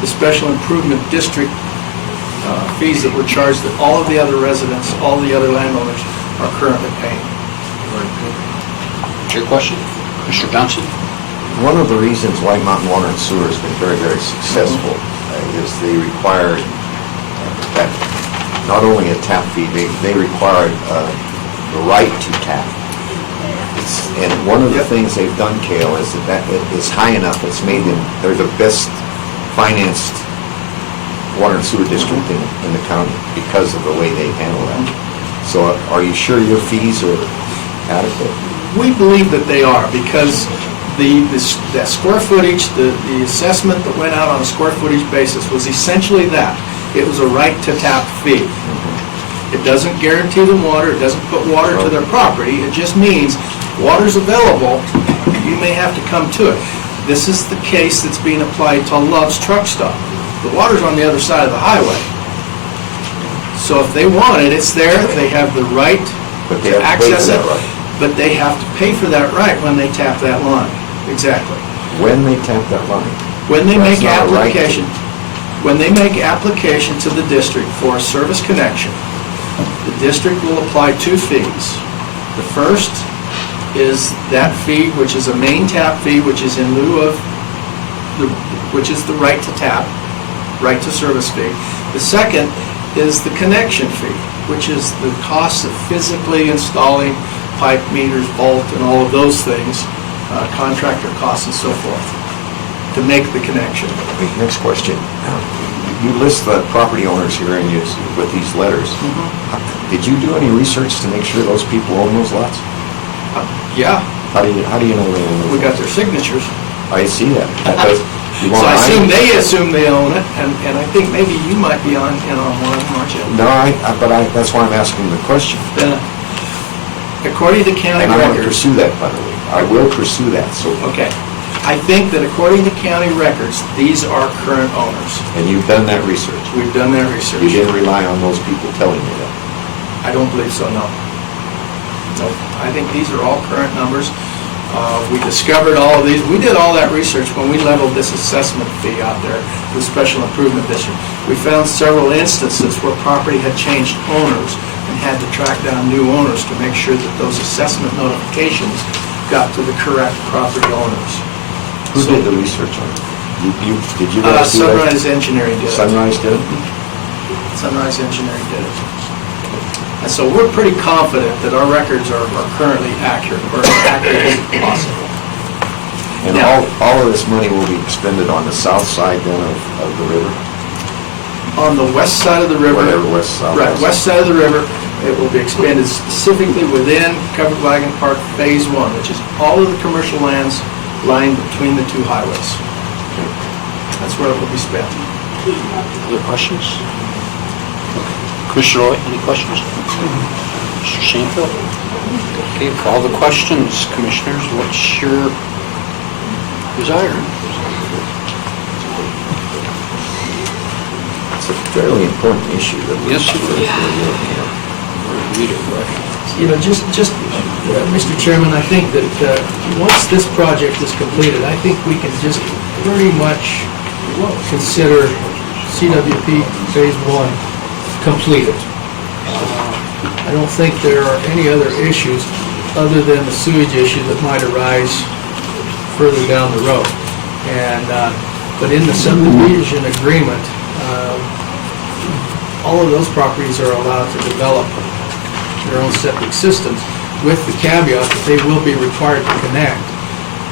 the special improvement district fees that were charged that all of the other residents, all the other landowners are currently paying. Your question? Mr. Johnson? One of the reasons why Mountain Water and Sewer has been very, very successful is they required that not only a tap fee, they required the right to tap. And one of the things they've done, Cale, is that it is high enough, it's made them, they're the best financed water and sewer district in the county because of the way they handle that. So are you sure your fees are adequate? We believe that they are, because that square footage, the assessment that went out on a square footage basis was essentially that. It was a right to tap fee. It doesn't guarantee them water, it doesn't put water to their property, it just means water's available, you may have to come to it. This is the case that's being applied to Love's Truck Stop. The water's on the other side of the highway. So if they want it, it's there, they have the right to access it, but they have to pay for that right when they tap that line. Exactly. When they tap that line. When they That's make not a right application, when they make application to the district for a service connection, the district will apply 2 fees. The first is that fee, which is a main tap fee, which is in lieu of, which is the right to tap, right to service fee. The second is the connection fee, which is the cost of physically installing pipe, meters, bolt, and all of those things, contractor costs and so forth, to make the connection. Okay, next question. You list the property owners here and with these letters. Did you do any research to make sure those people own those lots? Yeah. How do you know they own those? We got their signatures. I see that. So I assume they own it, and I think maybe you might be in on one, aren't you? No, that's why I'm asking the question. According to county records. And I want to records. pursue that, by the way. I will pursue that, so. Okay. I think that according to county records, these are current owners. And you've done that research? We've done that research. You didn't rely on those people telling you that? I don't believe so, no. No, I think these are all current numbers. We discovered all of these. We did all that research when we leveled this assessment fee out there, the Special Improvement District. We found several instances where property had changed owners and had to track down new owners to make sure that those assessment notifications got to the correct property owners. Who did the research on it? Did you guys do that? Sunrise Engineering did it. Sunrise did it? Sunrise Engineering did it. And so we're pretty confident that our records are currently accurate, or as accurate as possible. And Now, all of this money will be expended on the south side then of the river? on the west side of the river. Whatever, west, south, Right, west. west side of the river, it will be expanded specifically within Covered Wagon Park Phase 1, which is all of the commercial lands lying between the 2 highways. That's where it will be spent. Other questions? Commissioner Roy, any questions? Mr. Shanefield? Okay, for all the questions, commissioners, what's your desire? It's a fairly important issue that we... Yes, it is. Read it, right? You know, Mr. Chairman, I think that once this project is completed, I think we can just pretty much consider CWP Phase 1 completed. I don't think there are any other issues other than the sewage issue that might arise further down the road. But in the subdivision agreement, all of those properties are allowed to develop their own septic systems with the caveat that they will be required to connect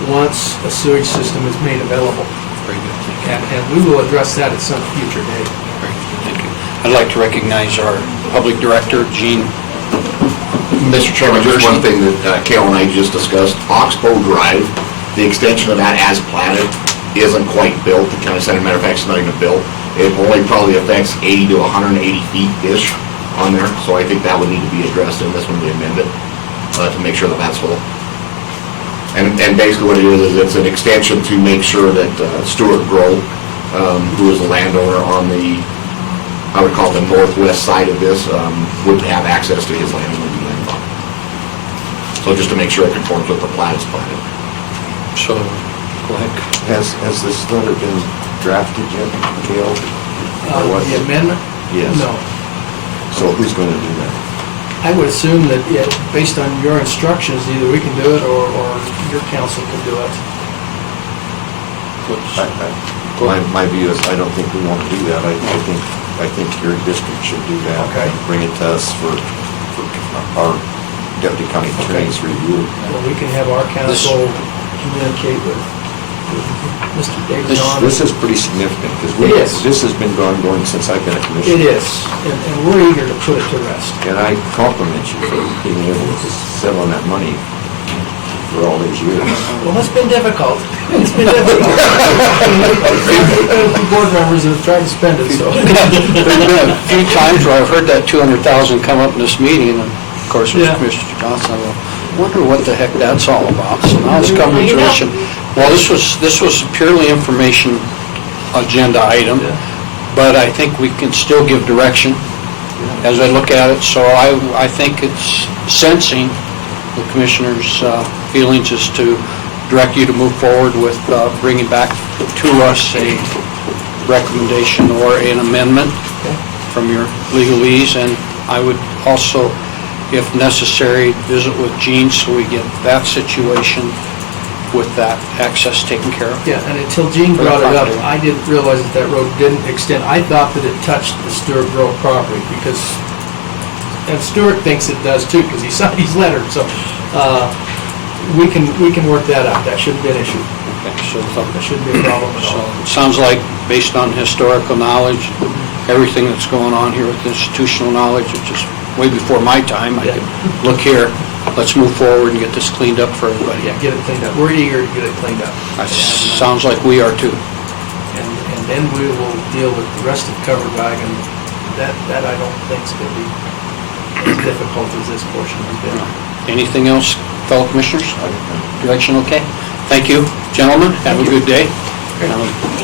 once a sewage system is made available. Very good, thank you. And we will address that at some future date. Very good, thank you. I'd like to recognize our Public Director, Gene. Mr. Chairman, just one thing that Kale and I just discussed, Oxbow Drive, the extension of that as platted isn't quite built. The county center, matter of fact, it's not even built. It only probably affects 80 to 180 feet-ish on there, so I think that would need to be addressed in this when we amend it, to make sure that that's full. And basically what it is it's an extension to make sure that Stuart Grohl, who is the landowner on the, I would call it the northwest side of this, would have access to his land and would be landed on. So just to make sure it conforms with the plat is platted. So, go ahead. Has this letter been drafted yet, Gail? The amendment? Yes. No. So who's going to do that? I would assume that, based on your instructions, either we can do it or your council can do it. My view is, I don't think we want to do that. I think your district should do that. Okay. Bring it to us for our deputy county attorney's review. Well, we can have our council communicate with Mr. David on. This is pretty significant, because It is. this has been going since I've been a commissioner. It is, and we're eager to put it to rest. And I compliment you for being able to settle on that money for all these years. Well, it's been difficult. It's been difficult. Board members have tried to spend it, so. There's been a few times where I've heard that 200,000 come up in this meeting, and of course, it was Yeah. Commissioner Johnson. I wonder what the heck that's all about. So now it's come to fruition. Well, this was purely information agenda item, but I think we can still give direction as I look at it. So I think it's sensing the commissioner's feelings is to direct you to move forward with bringing back to us a recommendation or an amendment from your legalese, and I would also, if necessary, visit with Gene so we get that situation with that access taken care of. Yeah, and until Gene brought it up, I didn't realize that that road didn't extend. I thought that it touched the Stewart Road property because, and Stewart thinks it does too because he signed his letter. So we can work that out. That shouldn't be an issue. Okay, so That shouldn't be a problem at So all. it sounds like, based on historical knowledge, everything that's going on here with institutional knowledge, it's just way before my time. I could look here, let's move forward and get this cleaned up for everybody. Yeah, get it cleaned up. We're eager to get it cleaned up. That sounds like we are too. And then we will deal with the rest of Covered Wagon. That I don't think is going to be as difficult as this portion has been. Anything else, fellow commissioners? Direction okay? Thank you, gentlemen. Have a good day.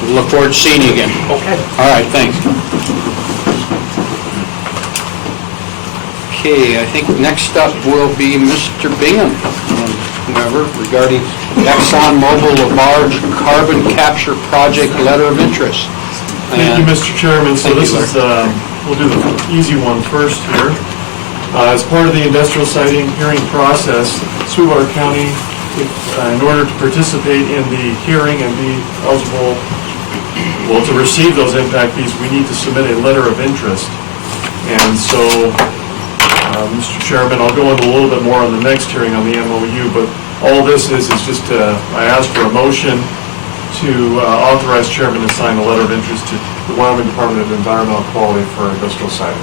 We look forward to seeing you again. Okay. All right, thanks. Okay, I think next up will be Mr. Bingham and whoever regarding ExxonMobil LaBarge Carbon Capture Project Letter of Interest. Thank you, Mr. Chairman. So this is, we'll do the easy one first here. As part of the industrial siting hearing process, Sweetwater County, in order to participate in the hearing and be eligible, well, to receive those impact fees, we need to submit a letter of interest. And so, Mr. Chairman, I'll go into a little bit more on the next hearing on the MOU, but all this is just, I ask for a motion to authorize chairman to sign a letter of interest to the Wyoming Department of Environmental Quality for industrial siting.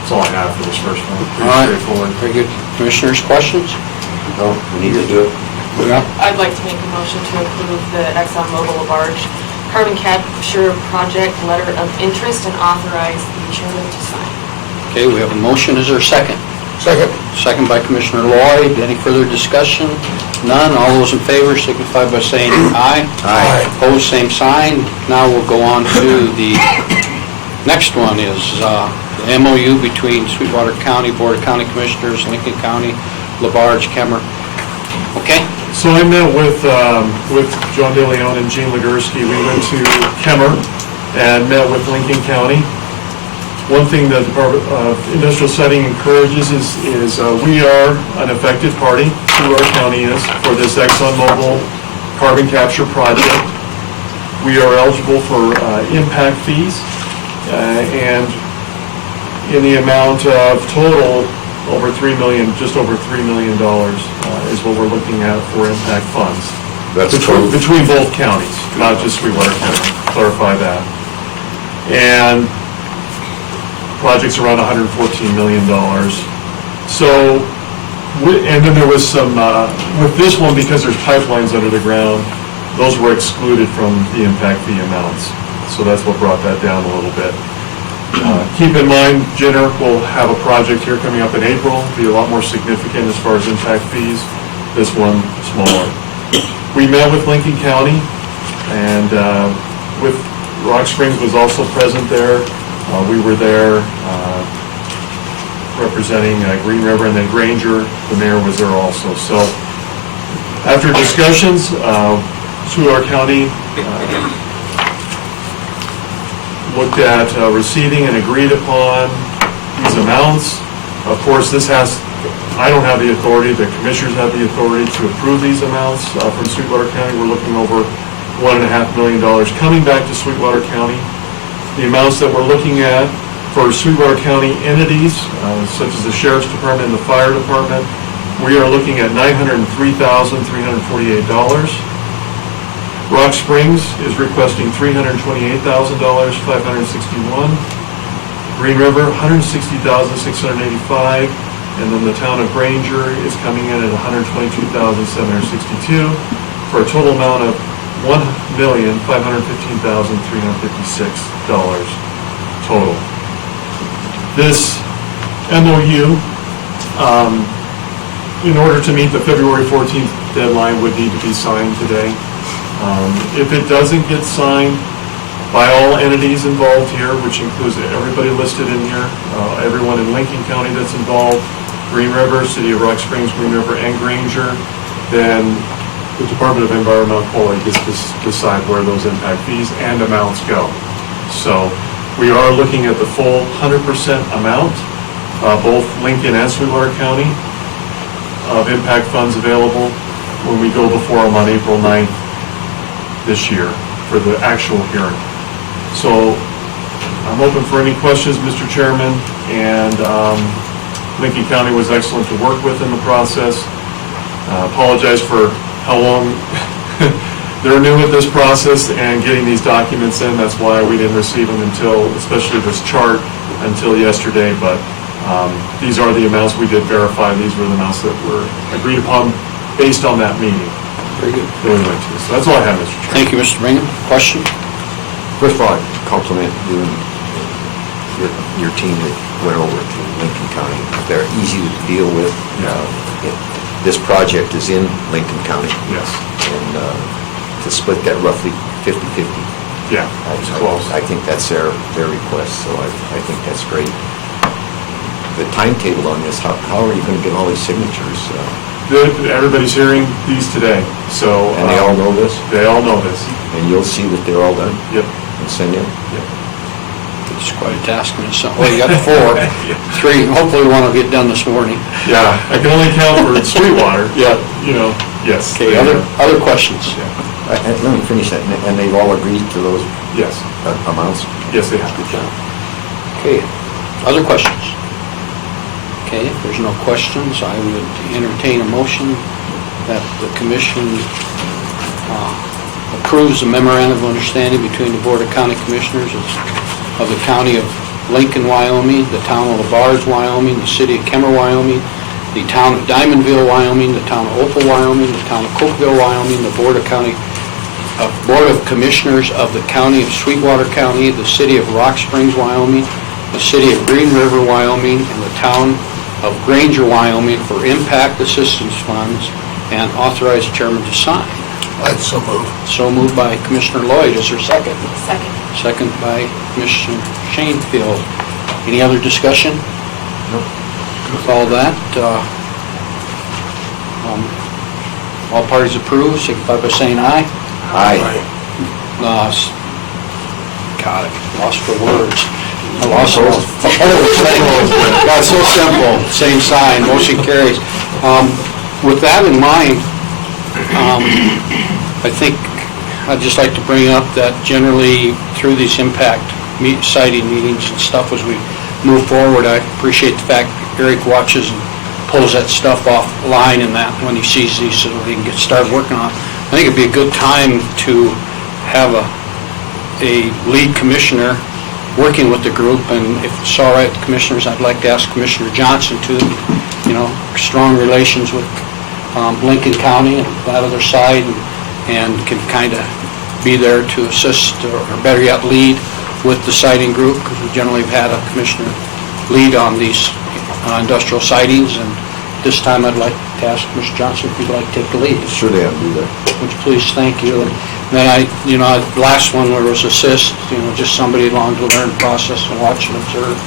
That's all I have for this first one. Pretty straightforward. Very good. Commissioners, questions? No, we need to do it. Yeah. I'd like to make a motion to approve the ExxonMobil LaBarge Carbon Capture Project Letter of Interest and authorize the chairman to sign. Okay, we have a motion. Is there a second? Second. Second by Commissioner Lloyd. Any further discussion? None. All those in favor signify by saying aye. Aye. Opposed, same sign. Now we'll go on to the next one is the MOU between Sweetwater County Board of County Commissioners, Lincoln County, LaBarge, Kemmer. Okay? So I met with John DeLeon and Gene Legursky. We went to Kemmer and met with Lincoln County. One thing that the Department of Industrial Setting encourages is we are an affected party, who our county is, for this ExxonMobil carbon capture project. We are eligible for impact fees, and in the amount of total over $3 million, just over $3 million is what we're looking at for impact funds. That's between both counties, not just Sweetwater County. Clarify that. And project's around $114 million. So, and then there was some, with this one, because there's pipelines under the ground, those were excluded from the impact fee amounts. So that's what brought that down a little bit. Keep in mind, Jenner will have a project here coming up in April, be a lot more significant as far as impact fees. This one, smaller. We met with Lincoln County, and with Rock Springs was also present there. We were there representing Green River, and then Granger, the mayor, was there also. So after discussions, Sweetwater County looked at receiving and agreed upon these amounts. Of course, I don't have the authority, the commissioners have the authority to approve these amounts. From Sweetwater County, we're looking over $1.5 million coming back to Sweetwater County. The amounts that we're looking at for Sweetwater County entities, such as the Sheriff's Department and the Fire Department, we are looking at $903,348. Rock Springs is requesting $328,561. Green River, $160,685. And then the town of Granger is coming in at $122,762 for a total amount of $1,515,356 total. This MOU, in order to meet the February 14th deadline, would need to be signed today. If it doesn't get signed by all entities involved here, which includes everybody listed in here, everyone in Lincoln County that's involved, Green River, City of Rock Springs, Green River, and Granger, then the Department of Environmental Quality gets to decide where those impact fees and amounts go. So we are looking at the full 100% amount, both Lincoln and Sweetwater County, of impact funds available when we go before them on April 9th this year for the actual hearing. So I'm open for any questions, Mr. Chairman, and Lincoln County was excellent to work with in the process. Apologize for how long they're new at this process and getting these documents in. That's why we didn't receive them until, especially this chart, until yesterday. But these are the amounts we did verify. These were the amounts that were agreed upon based on that meeting. Very good. That we went to. So that's all I have, Mr. Chairman. Thank you, Mr. Bingham. Question? First of all, I compliment you and your team that went over to Lincoln County. They're easy to deal with. This project is in Lincoln County. Yes. And to split that roughly 50-50. Yeah, it's close. I think that's their request, so I think that's great. The timetable on this, how are you going to get all these signatures? Everybody's hearing these today, so. And they all know this? They all know this. And you'll see that they're all done? Yep. And send in? Yep. It's quite a task in itself. Well, you got 4, 3, hopefully one will get done this morning. Yeah, I can only count for Sweetwater. Yeah. You know, yes. Okay, other questions? Let me finish that. And they've all agreed to those Yes. Amounts? Yes, they have. Good job. Okay, other questions? Okay, if there's no questions, I would entertain a motion that the commission approves the memorandum of understanding between the Board of County Commissioners of the County of Lincoln, Wyoming, the Town of LaBarge, Wyoming, the City of Kemmer, Wyoming, the Town of Diamondville, Wyoming, the Town of Opal, Wyoming, the Town of Cokeville, Wyoming, the Board of Commissioners of the County of Sweetwater County, the City of Rock Springs, Wyoming, the City of Green River, Wyoming, and the Town of Granger, Wyoming for impact assistance funds, and authorize the chairman to sign. I'd so move. So moved by Commissioner Lloyd. Is there a second? Second. Second by Commissioner Shanefield. Any other discussion? Nope. With all that, all parties approve, signify by saying aye. Aye. God, I lost for words. I lost for God, so simple, same sign, motion carries. With that in mind, I think I'd just like to bring up that generally through these impact siting meetings and stuff as we move forward, I appreciate the fact Eric watches and pulls that stuff offline and that when he sees these so he can get started working on it. I think it'd be a good time to have a lead commissioner working with the group, and if it's all right with commissioners, I'd like to ask Commissioner Johnson to, strong relations with Lincoln County and that other side, and can kind of be there to assist, or better yet, lead with the siting group, because we generally have had a commissioner lead on these industrial sightings, and this time I'd like to ask Mr. Johnson if you'd like to take the lead. Sure, they have to do that. Would you please, thank you. And then last one where was assist, just somebody along to learn the process and watch and observe.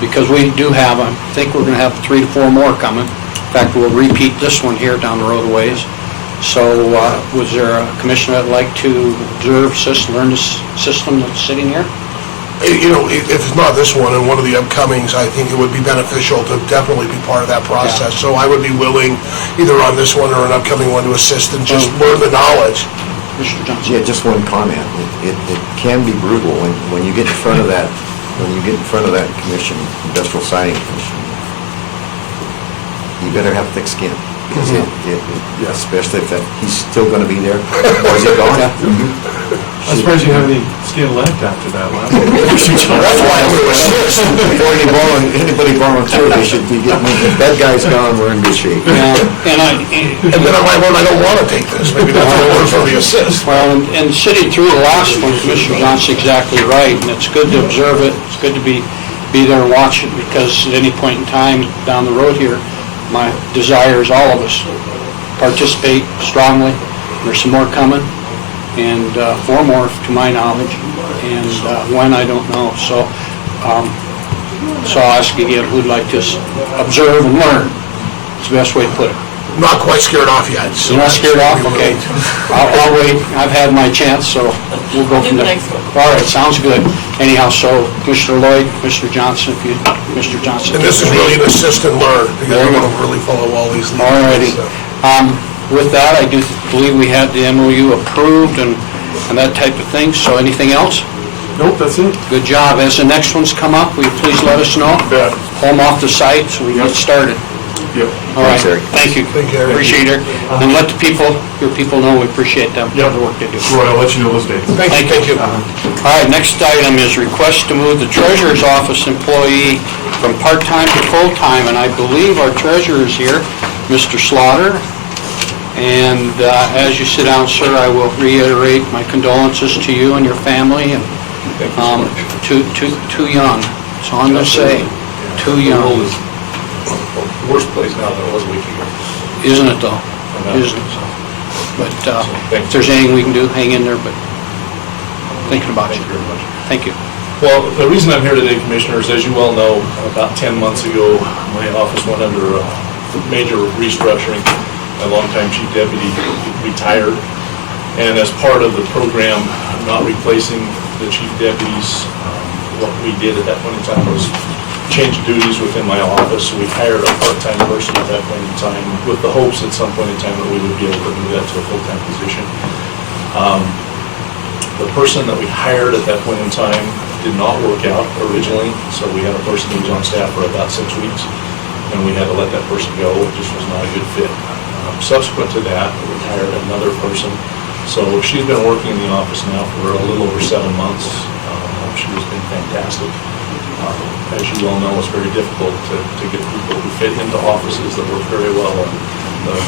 Because we do have, I think we're going to have 3 to 4 more coming. In fact, we'll repeat this one here down the road a ways. So was there a commissioner that'd like to observe, assist, learn this system that's sitting here? If it's not this one and one of the upcomings, I think it would be beneficial to definitely be part of that process. So I would be willing, either on this one or an upcoming one, to assist and just learn the knowledge. Mr. Johnson? Yeah, just one comment. It can be brutal when you get in front of that, commission, industrial siting commission. You better have thick skin. Because especially if he's still going to be there, or is he gone? I'm surprised you have any skin left after that last one. That's why we were six. Before anybody volunteered, they should be getting, if that guy's gone, we're in good shape. Yeah, and And then I might learn I don't want to take this, maybe that's what I learned from the assist. Well, and sitting through the last one, Commissioner Johnson's exactly right, and it's good to observe it, it's good to be there and watch it, because at any point in time down the road here, my desire is all of us participate strongly. There's some more coming, and 4 more to my knowledge, and when, I don't know. So I'll ask again, who'd like to observe and learn? It's the best way to put it. Not quite scared off yet. So you're not scared off? Okay. I'll wait. I've had my chance, so we'll go from there. All right, sounds good. Anyhow, so Commissioner Lloyd, Commissioner Johnson, Mr. Johnson. And this is really an assist and learn, because I want to really follow all these leaders. All righty. With that, I do believe we had the MOU approved and that type of thing, so anything else? Nope, that's it. Good job. As the next ones come up, will you please let us know? Yeah. Pull them off the site so we can get started. Yep. All right, Thanks, Eric. thank you. Appreciate it. And let your people know we appreciate them for the work they do. Roy, I'll let you know those dates. Thank you. All right, next item is request to move the treasurer's office employee from part-time to full-time, and I believe our treasurer is here, Mr. Slaughter. And as you sit down, sir, I will reiterate my condolences to you and your family, and too young. That's all I'm going to say. Too young. Worst place now than it was a week ago. Isn't it, though? Isn't it? But if there's anything we can do, hang in there, but thinking about you. Thank you very much. Thank you. Well, the reason I'm here today, Commissioners, as you well know, about 10 months ago, my office went under a major restructuring. My longtime chief deputy retired, and as part of the program, not replacing the chief deputies, what we did at that point in time was change duties within my office. So we hired a part-time person at that point in time, with the hopes at some point in time that we would be able to move that to a full-time position. The person that we hired at that point in time did not work out originally, so we had a person who was on staff for about 6 weeks, and we had to let that person go. It just was not a good fit. Subsequent to that, we hired another person. So she's been working in the office now for a little over 7 months. She has been fantastic. As you well know, it's very difficult to get people who fit into offices that work very well. The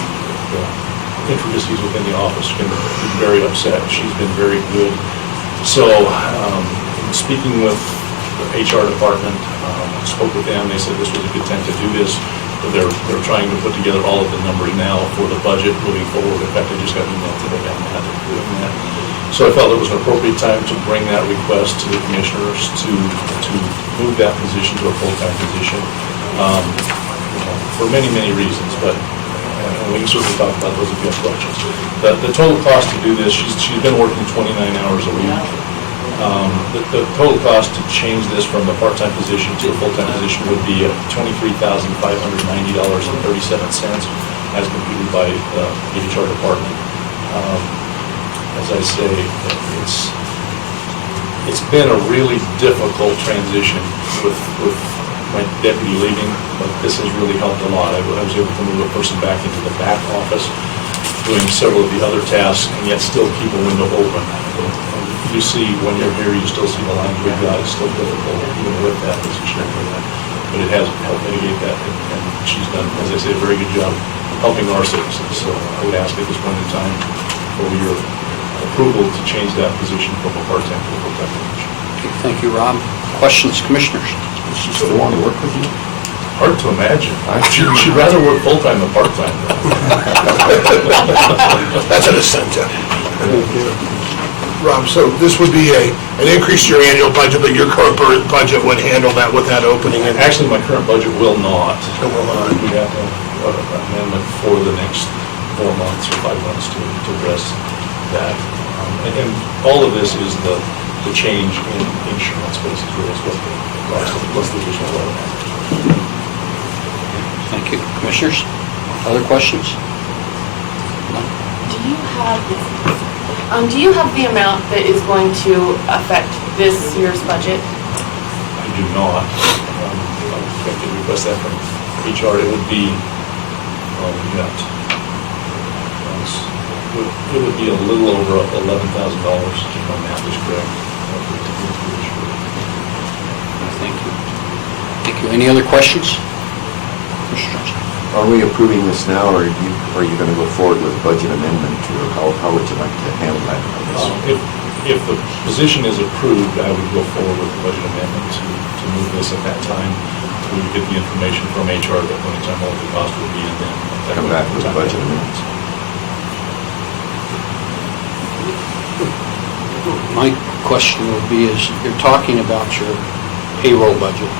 intricacies within the office can be very upset. She's been very good. So, speaking with the HR department, spoke with them. They said this was a good time to do this. They're trying to put together all of the numbers now for the budget moving forward. In fact, I just got an email today on that. Doing that. So I felt it was an appropriate time to bring that request to the commissioners to move that position to a full-time position for many, many reasons. But and we can certainly talk about those if you have questions. The total cost to do this, she's been working 29 hours a week. The total cost to change this from a part-time position to a full-time position would be $23,590.37 as computed by the HR department. As I say, it's been a really difficult transition with my deputy leaving, but this has really helped a lot. I was able to move a person back into the back office, doing several of the other tasks, and yet still keep a window open. You see, when you're here, you still see the lines we've got. It's still difficult, even with that position. But it has helped mitigate that, and she's done, as I say, a very good job helping our citizens. So I would ask at this point in time for your approval to change that position from a part-time to a full-time position. Okay, thank you, Rob. Questions, commissioners? Does she still want to work with you? Hard to imagine. She'd rather work full-time than part-time. That's an incentive. Rob, so this would be an increase to your annual budget, but your current budget would handle that with that opening? And actually, my current budget will not. It will not. We have an amendment for the next 4 months or 5 months to address that. And all of this is the change in insurance, basically, is what the cost of plus the additional revenue. Thank you. Commissioners, other questions? Do you have the amount that is going to affect this year's budget? I do not. I could request that from HR. It would be got, it would be a little over $11,000 if my math is correct. Thank you. Thank you. Any other questions? Mr. Johnson? Are we approving this now, or are you going to go forward with budget amendment, or how would you like to handle that? If the position is approved, I would go forward with the budget amendment to move this at that time. We would get the information from HR at that point in time, what the cost would be, and then Come back with the budget amendments. My question would be is, you're talking about your payroll budget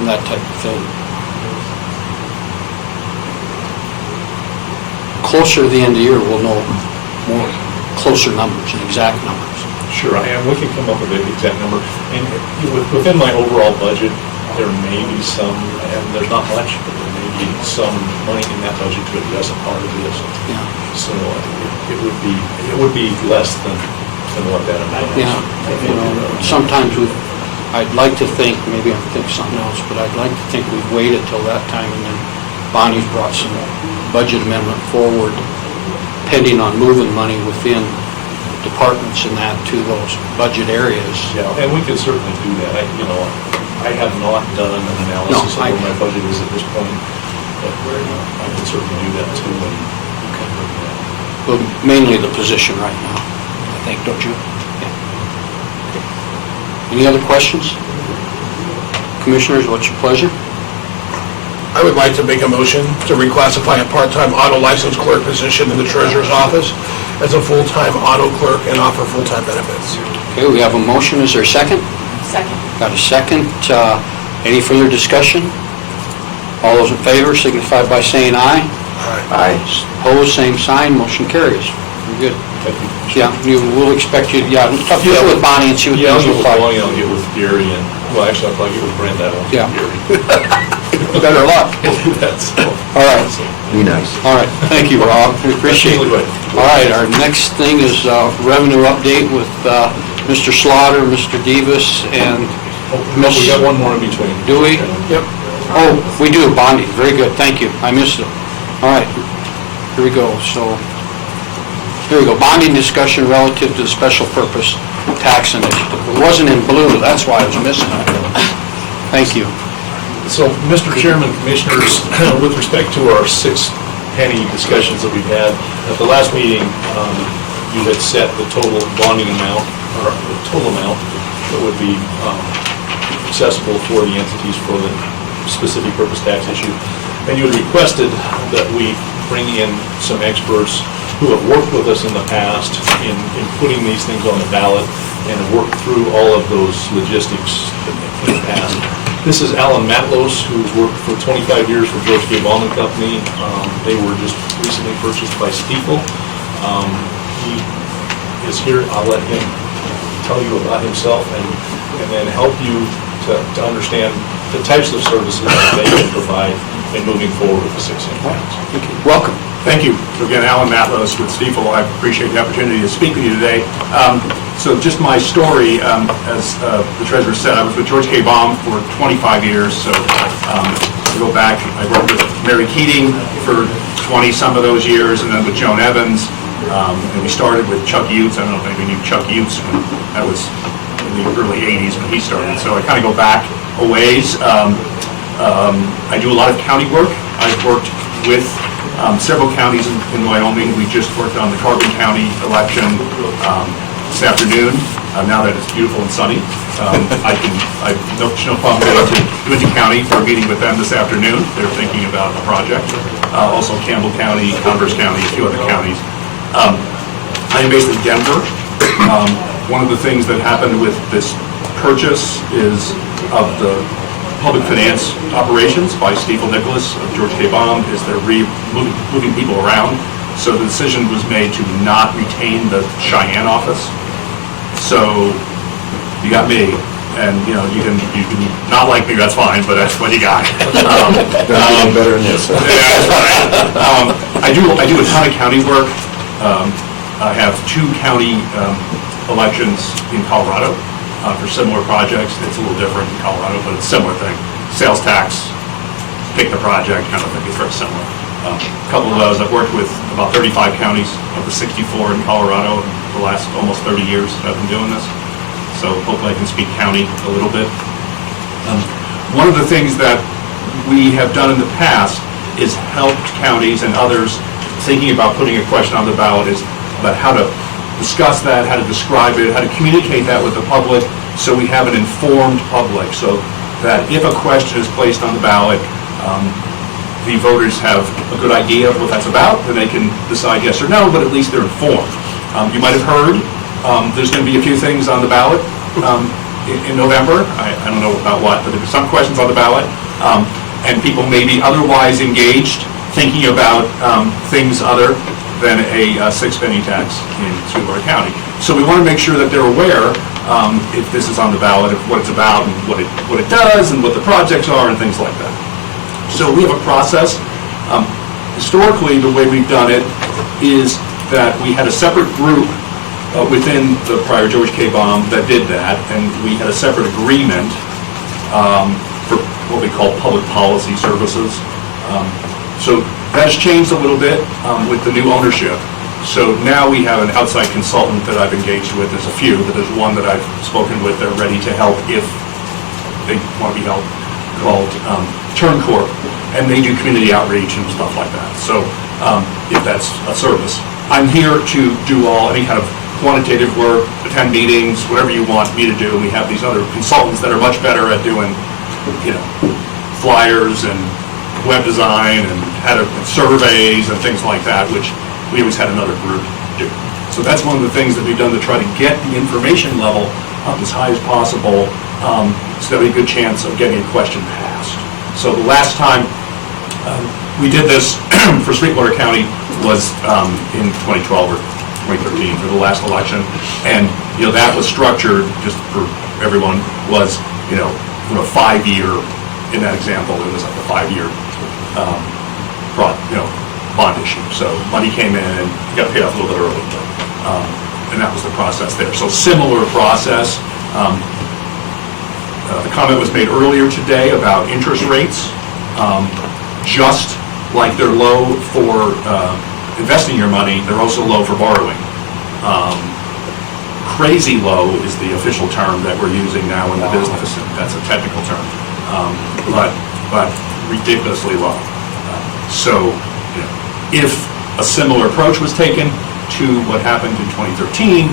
and that type of thing. Closer to the end of the year, we'll know more closer numbers and exact numbers. Sure, and we can come up with the exact number. And within my overall budget, there may be some, and there's not much, but there may be some money in that budget to address a part of this. Yeah. So it would be less than what that amount is. Yeah, you know, sometimes I'd like to think, maybe I'm thinking something else, but I'd like to think we've waited till that time, and then Bonnie's brought some budget amendment forward pending on moving money within departments and that to those budget areas. Yeah, and we could certainly do that. I have not done an analysis of what my budget is at this point, but I can certainly do that too. But mainly the position right now, I think, don't you? Yeah. Any other questions? Commissioners, what's your pleasure? I would like to make a motion to reclassify a part-time auto license clerk position in the treasurer's office as a full-time auto clerk and offer full-time benefits. Okay, we have a motion. Is there a second? Second. Got a second. Any further discussion? All those in favor signify by saying aye. Aye. Opposed, same sign. Motion carries. Very good. Yeah, we'll expect you, talk with Bonnie and see what Yeah, I'll things get look with like. Bonnie, I'll get with Gary, and, well, actually, I'll probably get with Brenda. I won't get with Gary. Better luck. That's All right. Be nice. All right. Thank you, Rob. We appreciate it. All right, our next thing is revenue update with Mr. Slaughter, Mr. Davis, and No, we got one more in between. Do we? Yep. Oh, we do, bonding. Very good. Thank you. I missed it. All right. Here we go. So, here we go. Bonding discussion relative to the special purpose tax initiative. It wasn't in blue, that's why I was missing it. Thank you. So, Mr. Chairman, Commissioners, with respect to our 6 penny discussions that we've had, at the last meeting, you had set the total bonding amount, or the total amount that would be accessible for the entities for the specific purpose tax issue. And you had requested that we bring in some experts who have worked with us in the past in putting these things on the ballot and have worked through all of those logistics in the past. This is Alan Matlos, who's worked for 25 years for George K. Bauman Company. They were just recently purchased by Stiefel. He is here. I'll let him tell you about himself and then help you to understand the types of services that they can provide in moving forward with the 6 plans. Welcome. Thank you. So again, Alan Matlos with Stiefel. I appreciate the opportunity to speak with you today. So just my story, as the treasurer said, I was with George K. Baum for 25 years. So to go back, I worked with Mary Keating for 20-some of those years, and then with Joan Evans. And we started with Chuck Utes. I don't know if anybody knew Chuck Utes. That was in the early 80s when he started. So I kind of go back a ways. I do a lot of county work. I've worked with several counties in Wyoming. We just worked on the Carbon County election this afternoon. Now that it's beautiful and sunny, I've no problem going to Winter County for a meeting with them this afternoon. They're thinking about a project. Also Campbell County, Converse County, a few other counties. I am based in Denver. One of the things that happened with this purchase is of the public finance operations by Stiefel Nicholas of George K. Baum is they're moving people around. So the decision was made to not retain the Cheyenne office. So you got me, and you can not like me, that's fine, but that's what you got. Better than this. Yeah, that's right. I do a ton of county work. I have 2 county elections in Colorado for similar projects. It's a little different in Colorado, but it's a similar thing. Sales tax, pick the project kind of thing. It's very similar. A couple of those, I've worked with about 35 counties of the 64 in Colorado in the last almost 30 years that I've been doing this. So hopefully I can speak county a little bit. One of the things that we have done in the past is helped counties and others thinking about putting a question on the ballot is about how to discuss that, how to describe it, how to communicate that with the public so we have an informed public, so that if a question is placed on the ballot, the voters have a good idea of what that's about, and they can decide yes or no, but at least they're informed. You might have heard there's going to be a few things on the ballot in November. I don't know about what, but there's some questions on the ballot, and people may be otherwise engaged thinking about things other than a 6-penny tax in Sweetwater County. So we want to make sure that they're aware if this is on the ballot, of what it's about and what it does and what the projects are and things like that. So we have a process. Historically, the way we've done it is that we had a separate group within the prior George K. Baum that did that, and we had a separate agreement for what we call public policy services. So that has changed a little bit with the new ownership. So now we have an outside consultant that I've engaged with. There's a few, but there's one that I've spoken with. They're ready to help if they want to be helped, called TurnCorp, and they do community outreach and stuff like that. So if that's a service. I'm here to do any kind of quantitative work, attend meetings, whatever you want me to do. And we have these other consultants that are much better at doing, flyers and web design and surveys and things like that, which we always had another group do. So that's one of the things that we've done to try to get the information level up as high as possible, so that we have a good chance of getting a question passed. So the last time we did this for Sweetwater County was in 2012 or 2013 for the last election, and that was structured, just for everyone, was from a 5-year. In that example, it was like a 5-year bond issue. So money came in and got paid off a little bit early, and that was the process there. So similar process. The comment was made earlier today about interest rates. Just like they're low for investing your money, they're also low for borrowing. Crazy low is the official term that we're using now in the business, and that's a technical term, but ridiculously low. So if a similar approach was taken to what happened in 2013,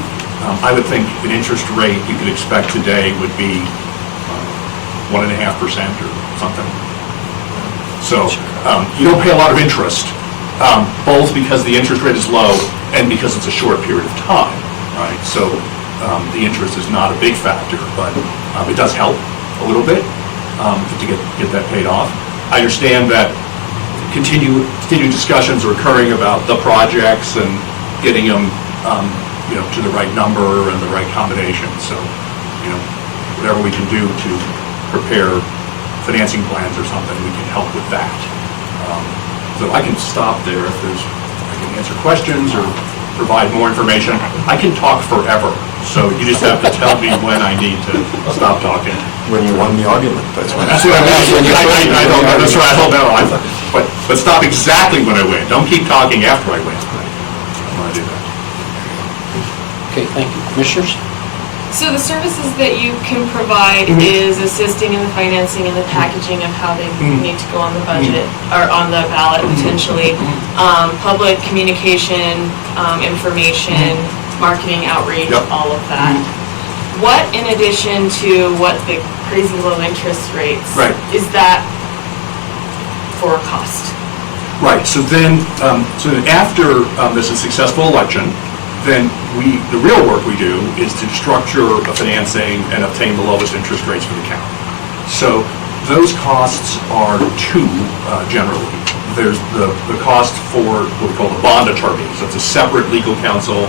I would think an interest rate you could expect today would be 1.5% or something. So you don't pay a lot of interest, both because the interest rate is low and because it's a short period of time, right? So the interest is not a big factor, but it does help a little bit to get that paid off. I understand that continued discussions are occurring about the projects and getting them to the right number and the right combination. So whatever we can do to prepare financing plans or something, we can help with that. So I can stop there if I can answer questions or provide more information. I can talk forever, so you just have to tell me when I need to stop talking. When you won the argument, that's when. That's what I mean. I don't know. That's what I don't know. But stop exactly when I win. Don't keep talking after I win. I want to do that. Okay, thank you. Commissioners? So the services that you can provide is assisting in the financing and the packaging of how they need to go on the budget, or on the ballot potentially, public communication, information, marketing, outreach, all of that. What, in addition to what the crazy low interest rates, is that for a cost? Right, so then after there's a successful election, then the real work we do is to structure the financing and obtain the lowest interest rates for the county. So those costs are two, generally. There's the cost for what we call the bond attorney. So it's a separate legal counsel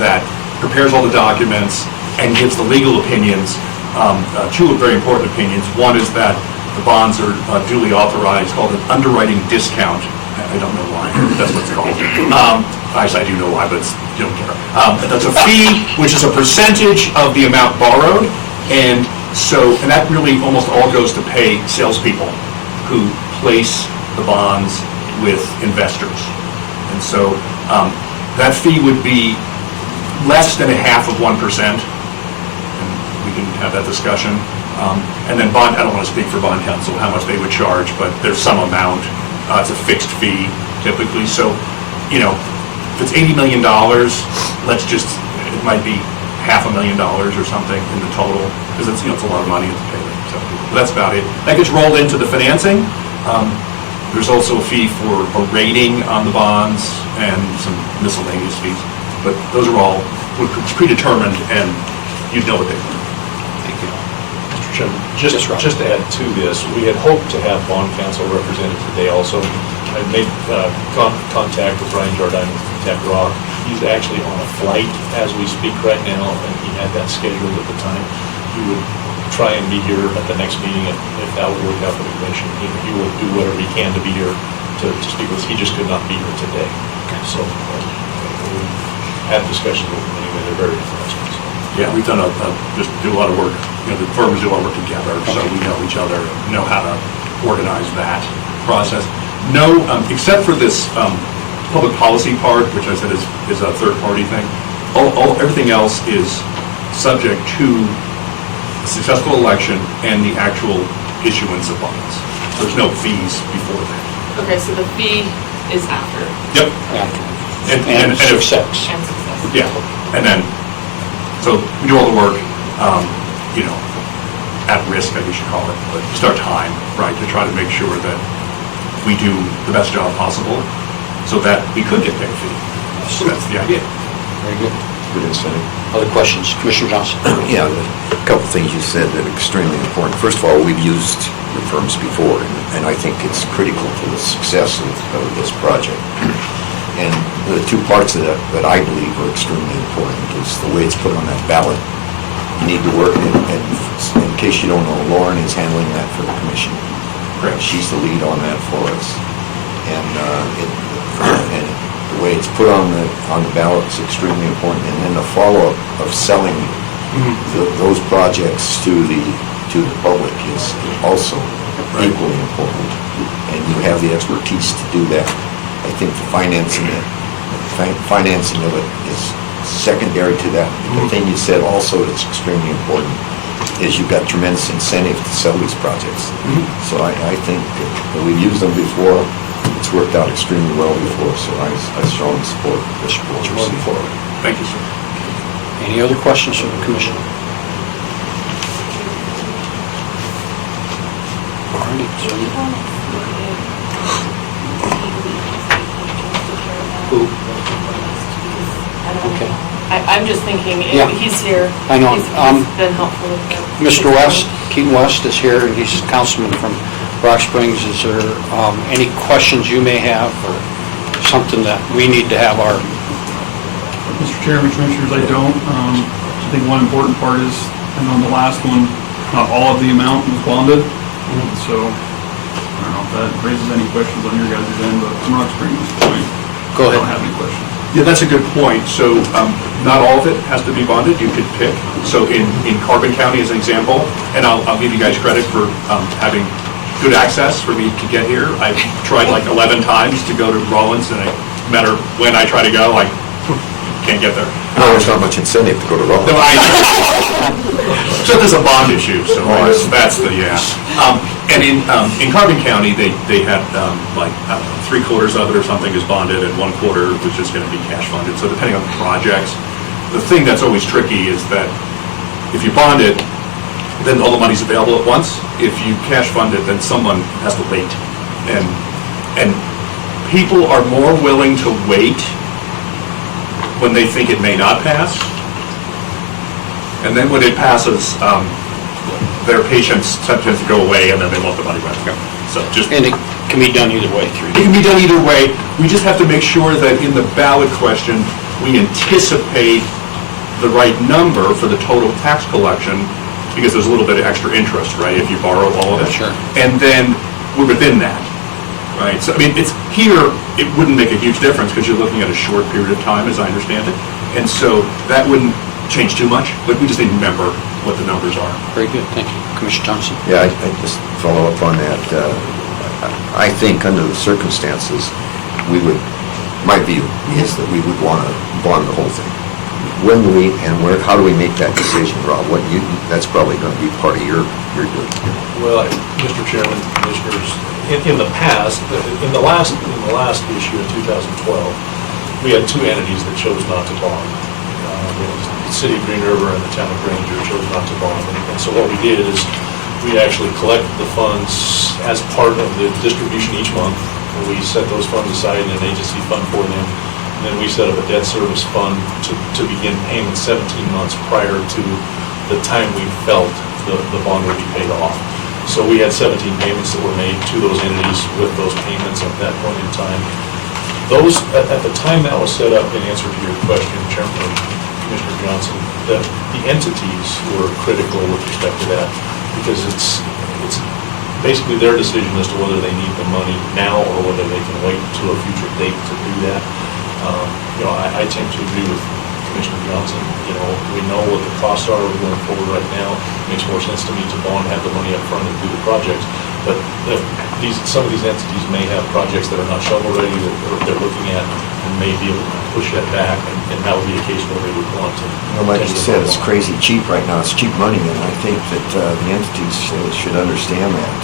that prepares all the documents and gives the legal opinions, two very important opinions. One is that the bonds are duly authorized, called an underwriting discount. I don't know why, that's what it's called. Actually, I do know why, but you don't care. That's a fee, which is a percentage of the amount borrowed, and that really almost all goes to pay salespeople who place the bonds with investors. And so that fee would be less than 0.5%, and we can have that discussion. And then bond, I don't want to speak for bond counsel, how much they would charge, but there's some amount. It's a fixed fee typically. So, if it's $80 million, it might be $500,000 or something in the total, because it's a lot of money to pay. So that's about it. That gets rolled into the financing. There's also a fee for a rating on the bonds and some miscellaneous fees. But those are all predetermined, and you'd know what they are. Thank you. Mr. Chairman, just to add to this, we had hoped to have bond counsel represented today also. I made contact with Ryan Jardine from Tech Rock. He's actually on a flight as we speak right now, and he had that scheduled at the time. He would try and be here at the next meeting if that would work out for the commission. He will do whatever he can to be here to speak with us. He just could not be here today. So we had discussions with him anyway. They're very interesting. Yeah, we've done just do a lot of work. The firms do a lot of work together, so we know each other, know how to organize that process. No, except for this public policy part, which I said is a third-party thing. Everything else is subject to a successful election and the actual issuance of bonds. There's no fees before that. Okay, so the fee is after. Yep. After. And success. And success. Yeah, and then, so we do all the work, at risk, I guess you call it, but just our time, right, to try to make sure that we do the best job possible so that we could get paid a fee. So that's the idea. Very good. Good incentive. Other questions? Commissioner Johnson? Yeah, a couple things you said that are extremely important. First of all, we've used your firms before, and I think it's critical to the success of this project. And the two parts of that I believe are extremely important is the way it's put on that ballot. You need to work, and in case you don't know, Lauren is handling that for the commission. Correct. She's the lead on that for us. And the way it's put on the ballot is extremely important. And then the follow-up of selling those projects to the public is also equally important. And you have the expertise to do that. I think the financing of it is secondary to that. The thing you said also that's extremely important is you've got tremendous incentive to sell these projects. So I think that we've used them before. It's worked out extremely well before, so I strongly support this moving forward. Thank you, sir. Any other questions from the commission? All righty. Who? Okay. I'm just thinking, Yeah. he's here. I know. He's been helpful with that. Mr. West, Keaton West is here, and he's a councilman from Rock Springs. Is there any questions you may have, or something that we need to have our... Mr. Chairman, Commissioners, I don't. I think one important part is, and on the last one, not all of the amount was bonded. So, I don't know if that raises any questions on your guys' end, but from Rock Springs' point, Go ahead. I don't have any questions. Yeah, that's a good point. So not all of it has to be bonded. You could pick. So in Carbon County as an example, and I'll give you guys credit for having good access for me to get here. I've tried like 11 times to go to Rollins, and no matter when I try to go, I can't get there. No, there's not much incentive to go to Rollins. No, so there's a bond issue, so that's the, yeah. And in Carbon County, they had like, I don't know, 3/4 of it or something is bonded, and 1/4 was just going to be cash funded. So depending on the projects, the thing that's always tricky is that if you bond it, then all the money's available at once. If you cash fund it, then someone has to wait. And people are more willing to wait when they think it may not pass. And then when it passes, their patience tends to go away, and then they want the money back. So And it can be done either way. It can be done either way. We just have to make sure that in the ballot question, we anticipate the right number for the total tax collection, because there's a little bit of extra interest, right, if you borrow all of it. Sure. And then we're within that, right? So, I mean, it's here, it wouldn't make a huge difference because you're looking at a short period of time, as I understand it. And so that wouldn't change too much, but we just need to remember what the numbers are. Very good, thank you. Commissioner Johnson? Yeah, I just follow up on that. I think under the circumstances, we would, my view is that we would want to bond the whole thing. When do we, and where, how do we make that decision, Rob? That's probably going to be part of your doing. Well, Mr. Chairman, Commissioners, in the past, in the last issue in 2012, we had two entities that chose not to bond. The City of Green River and the Town of Granger chose not to bond. And so what we did is we actually collected the funds as part of the distribution each month. And we set those funds aside in an agency fund for them. And then we set up a debt service fund to begin payment 17 months prior to the time we felt the bond would be paid off. So we had 17 payments that were made to those entities with those payments at that point in time. Those, at the time that was set up, in answer to your question, Chairman, Commissioner Johnson, that the entities were critical with respect to that, because it's basically their decision as to whether they need the money now or whether they can wait to a future date to do that. I tend to agree with Commissioner Johnson. We know what the costs are going forward right now. It makes more sense to me to bond, have the money up front and do the projects. But some of these entities may have projects that are not shovel-ready that they're looking at and may be able to push that back, and that would be a case where they would want to. Like you said, it's crazy cheap right now. It's cheap money, and I think that the entities should understand that.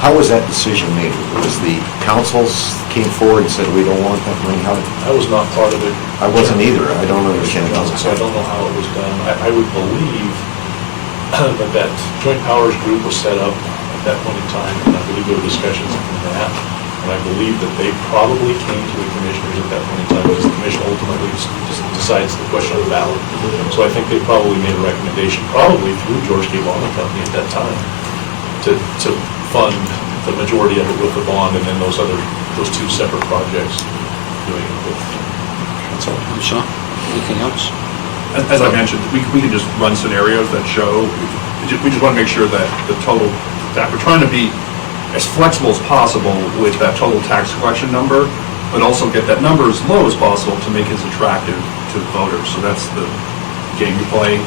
How was that decision made? Was the councils came forward and said, we don't want that money? I was not part of it. I wasn't either. I don't understand. So I don't know how it was done. I would believe that joint powers group was set up at that point in time, and I believe there were discussions in that. And I believe that they probably came to the commissioners at that point in time, because the commission ultimately decides the question on the ballot. So I think they probably made a recommendation, probably through George K. Bond and Company at that time, to fund the majority of it with the bond, and then those two separate projects doing it with. That's all. Sean, anything else? As I mentioned, we can just run scenarios that show, we just want to make sure that the total, that we're trying to be as flexible as possible with that total tax collection number, but also get that number as low as possible to make it as attractive to voters. So that's the game we play.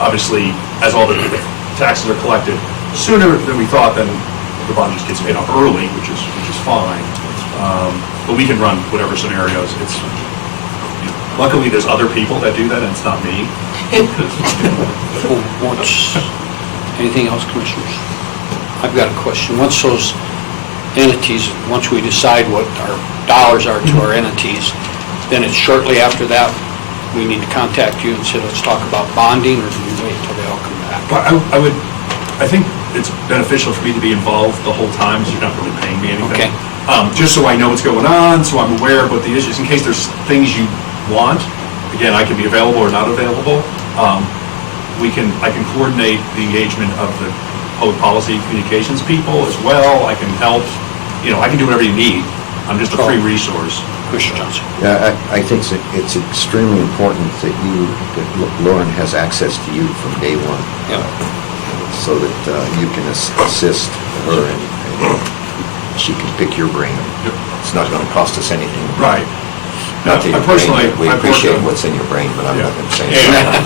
Obviously, as all the taxes are collected sooner than we thought, then the bond just gets paid off early, which is fine. But we can run whatever scenarios. Luckily, there's other people that do that, and it's not me. Anything else, commissioners? I've got a question. Once those entities, once we decide what our dollars are to our entities, then it's shortly after that, we need to contact you and say, let's talk about bonding, or do we wait until they all come back? I think it's beneficial for me to be involved the whole time, so you're not really paying me anything. Okay. Just so I know what's going on, so I'm aware of what the issues, in case there's things you want. Again, I can be available or not available. I can coordinate the engagement of the public policy communications people as well. I can help, I can do whatever you need. I'm just a free resource. Commissioner Johnson. Yeah, I think it's extremely important that Lauren has access to you from day one. Yeah. So that you can assist her and she can pick your brain. Yep. It's not going to cost us anything. Right. Not that we I've appreciate worked on- what's in your brain, but I'm not going to say Yeah.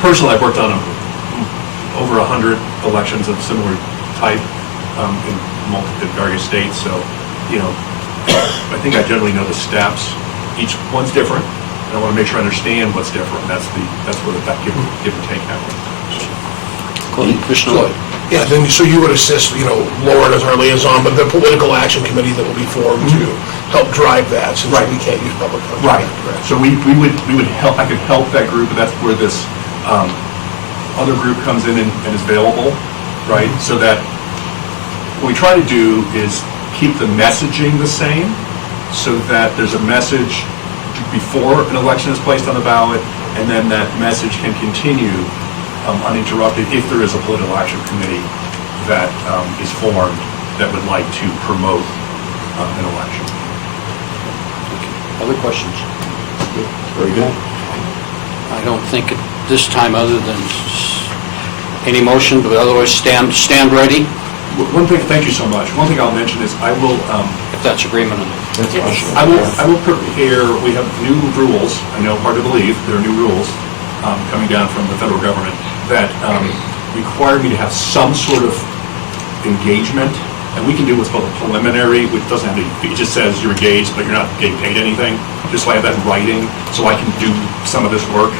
Personally, I've worked on over 100 elections of similar type in various states, so, I think I generally know the steps. Each one's different, and I want to make sure I understand what's different. That's where that give and take happens. Commissioner Lloyd. Yeah, then, so you would assist, Lauren as our liaison, but the political action committee that will be formed to help drive that, since we can't use public funds. Right. So we would help, I could help that group, and that's where this other group comes in and is available, right? So that what we try to do is keep the messaging the same, so that there's a message before an election is placed on the ballot, and then that message can continue uninterrupted if there is a political action committee that is formed that would like to promote an election. Other questions? Very good. I don't think at this time, other than any motion, but otherwise stand ready. One thing, thank you so much. One thing I'll mention is I will, if that's agreement. I will prepare, we have new rules, I know, hard to believe, there are new rules coming down from the federal government that require me to have some sort of engagement And we can do what's called a preliminary, which doesn't have any, it just says you're engaged, but you're not getting paid anything, just so I have that in writing, so I can do some of this work.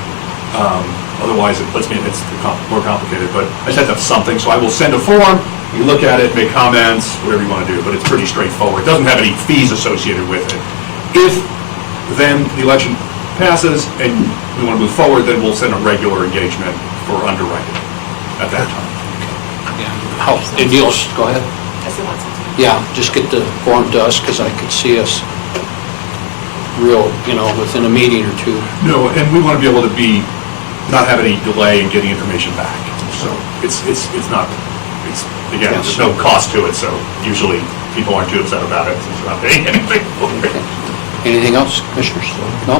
Otherwise, it puts me, it's more complicated, but I just have to have something, so I will send a form, you look at it, make comments, whatever you want to do, but it's pretty straightforward. It doesn't have any fees associated with it. If then the election passes and we want to move forward, then we'll send a regular engagement for underwriting at that time. How, and you'll, go ahead. I still want something. Yeah, just get the form to us, because I could see us real, within a meeting or two. No, and we want to be able to not have any delay in getting information back. So it's not, again, there's no cost to it, so usually people aren't too upset about it since we're not paying anything for it. Anything else, commissioners? No?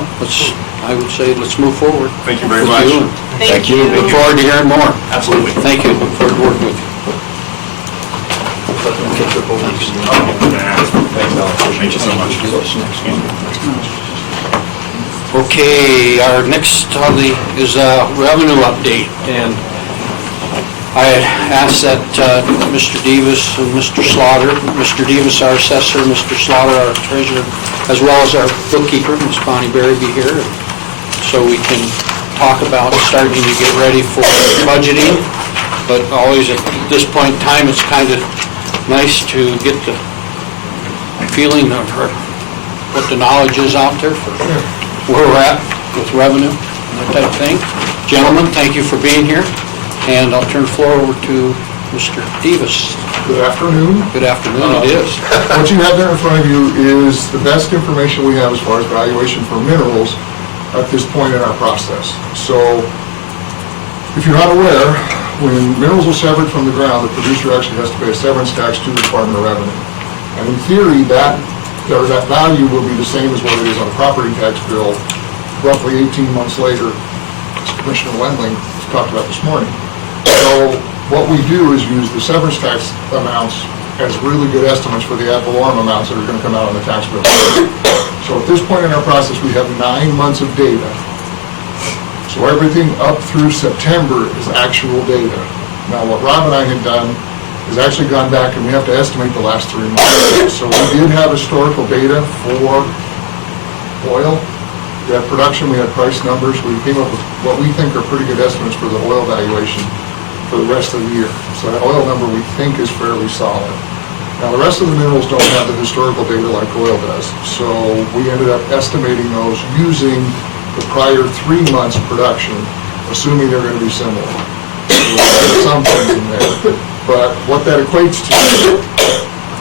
I would say let's move forward. Thank you very With much. you. Thank you. Look forward to hearing more. Absolutely. Thank you. Look forward to working with you. Thank you so much. Okay, our next on is a revenue update, and I had asked that Mr. Davis and Mr. Slaughter, Mr. Davis, our assessor, Mr. Slaughter, our treasurer, as well as our bookkeeper, Ms. Bonnie Berry, be here, so we can talk about starting to get ready for budgeting. But always at this point in time, it's kind of nice to get the feeling of what the knowledge is out there for where we're at with revenue and that type of thing. Gentlemen, thank you for being here, and I'll turn the floor over to Mr. Davis. Good afternoon. Good afternoon, it is. What you have there in front of you is the best information we have as far as valuation for minerals at this point in our process. So, if you're not aware, when minerals are severed from the ground, the producer actually has to pay a severance tax to the Department of Revenue. And in theory, that value will be the same as what it is on a property tax bill roughly 18 months later, as Commissioner Wendling talked about this morning. So what we do is use the severance tax amounts as really good estimates for the ad valorem amounts that are going to come out on the tax bill. So at this point in our process, we have 9 months of data. So everything up through September is actual data. Now what Rob and I had done is actually gone back and we have to estimate the last 3 months. So we did have historical data for oil. We had production, we had price numbers. We came up with what we think are pretty good estimates for the oil valuation for the rest of the year. So that oil number we think is fairly solid. Now the rest of the minerals don't have the historical data like oil does. So we ended up estimating those using the prior 3 months production, assuming they're going to be similar. So there's some things in there. But what that equates to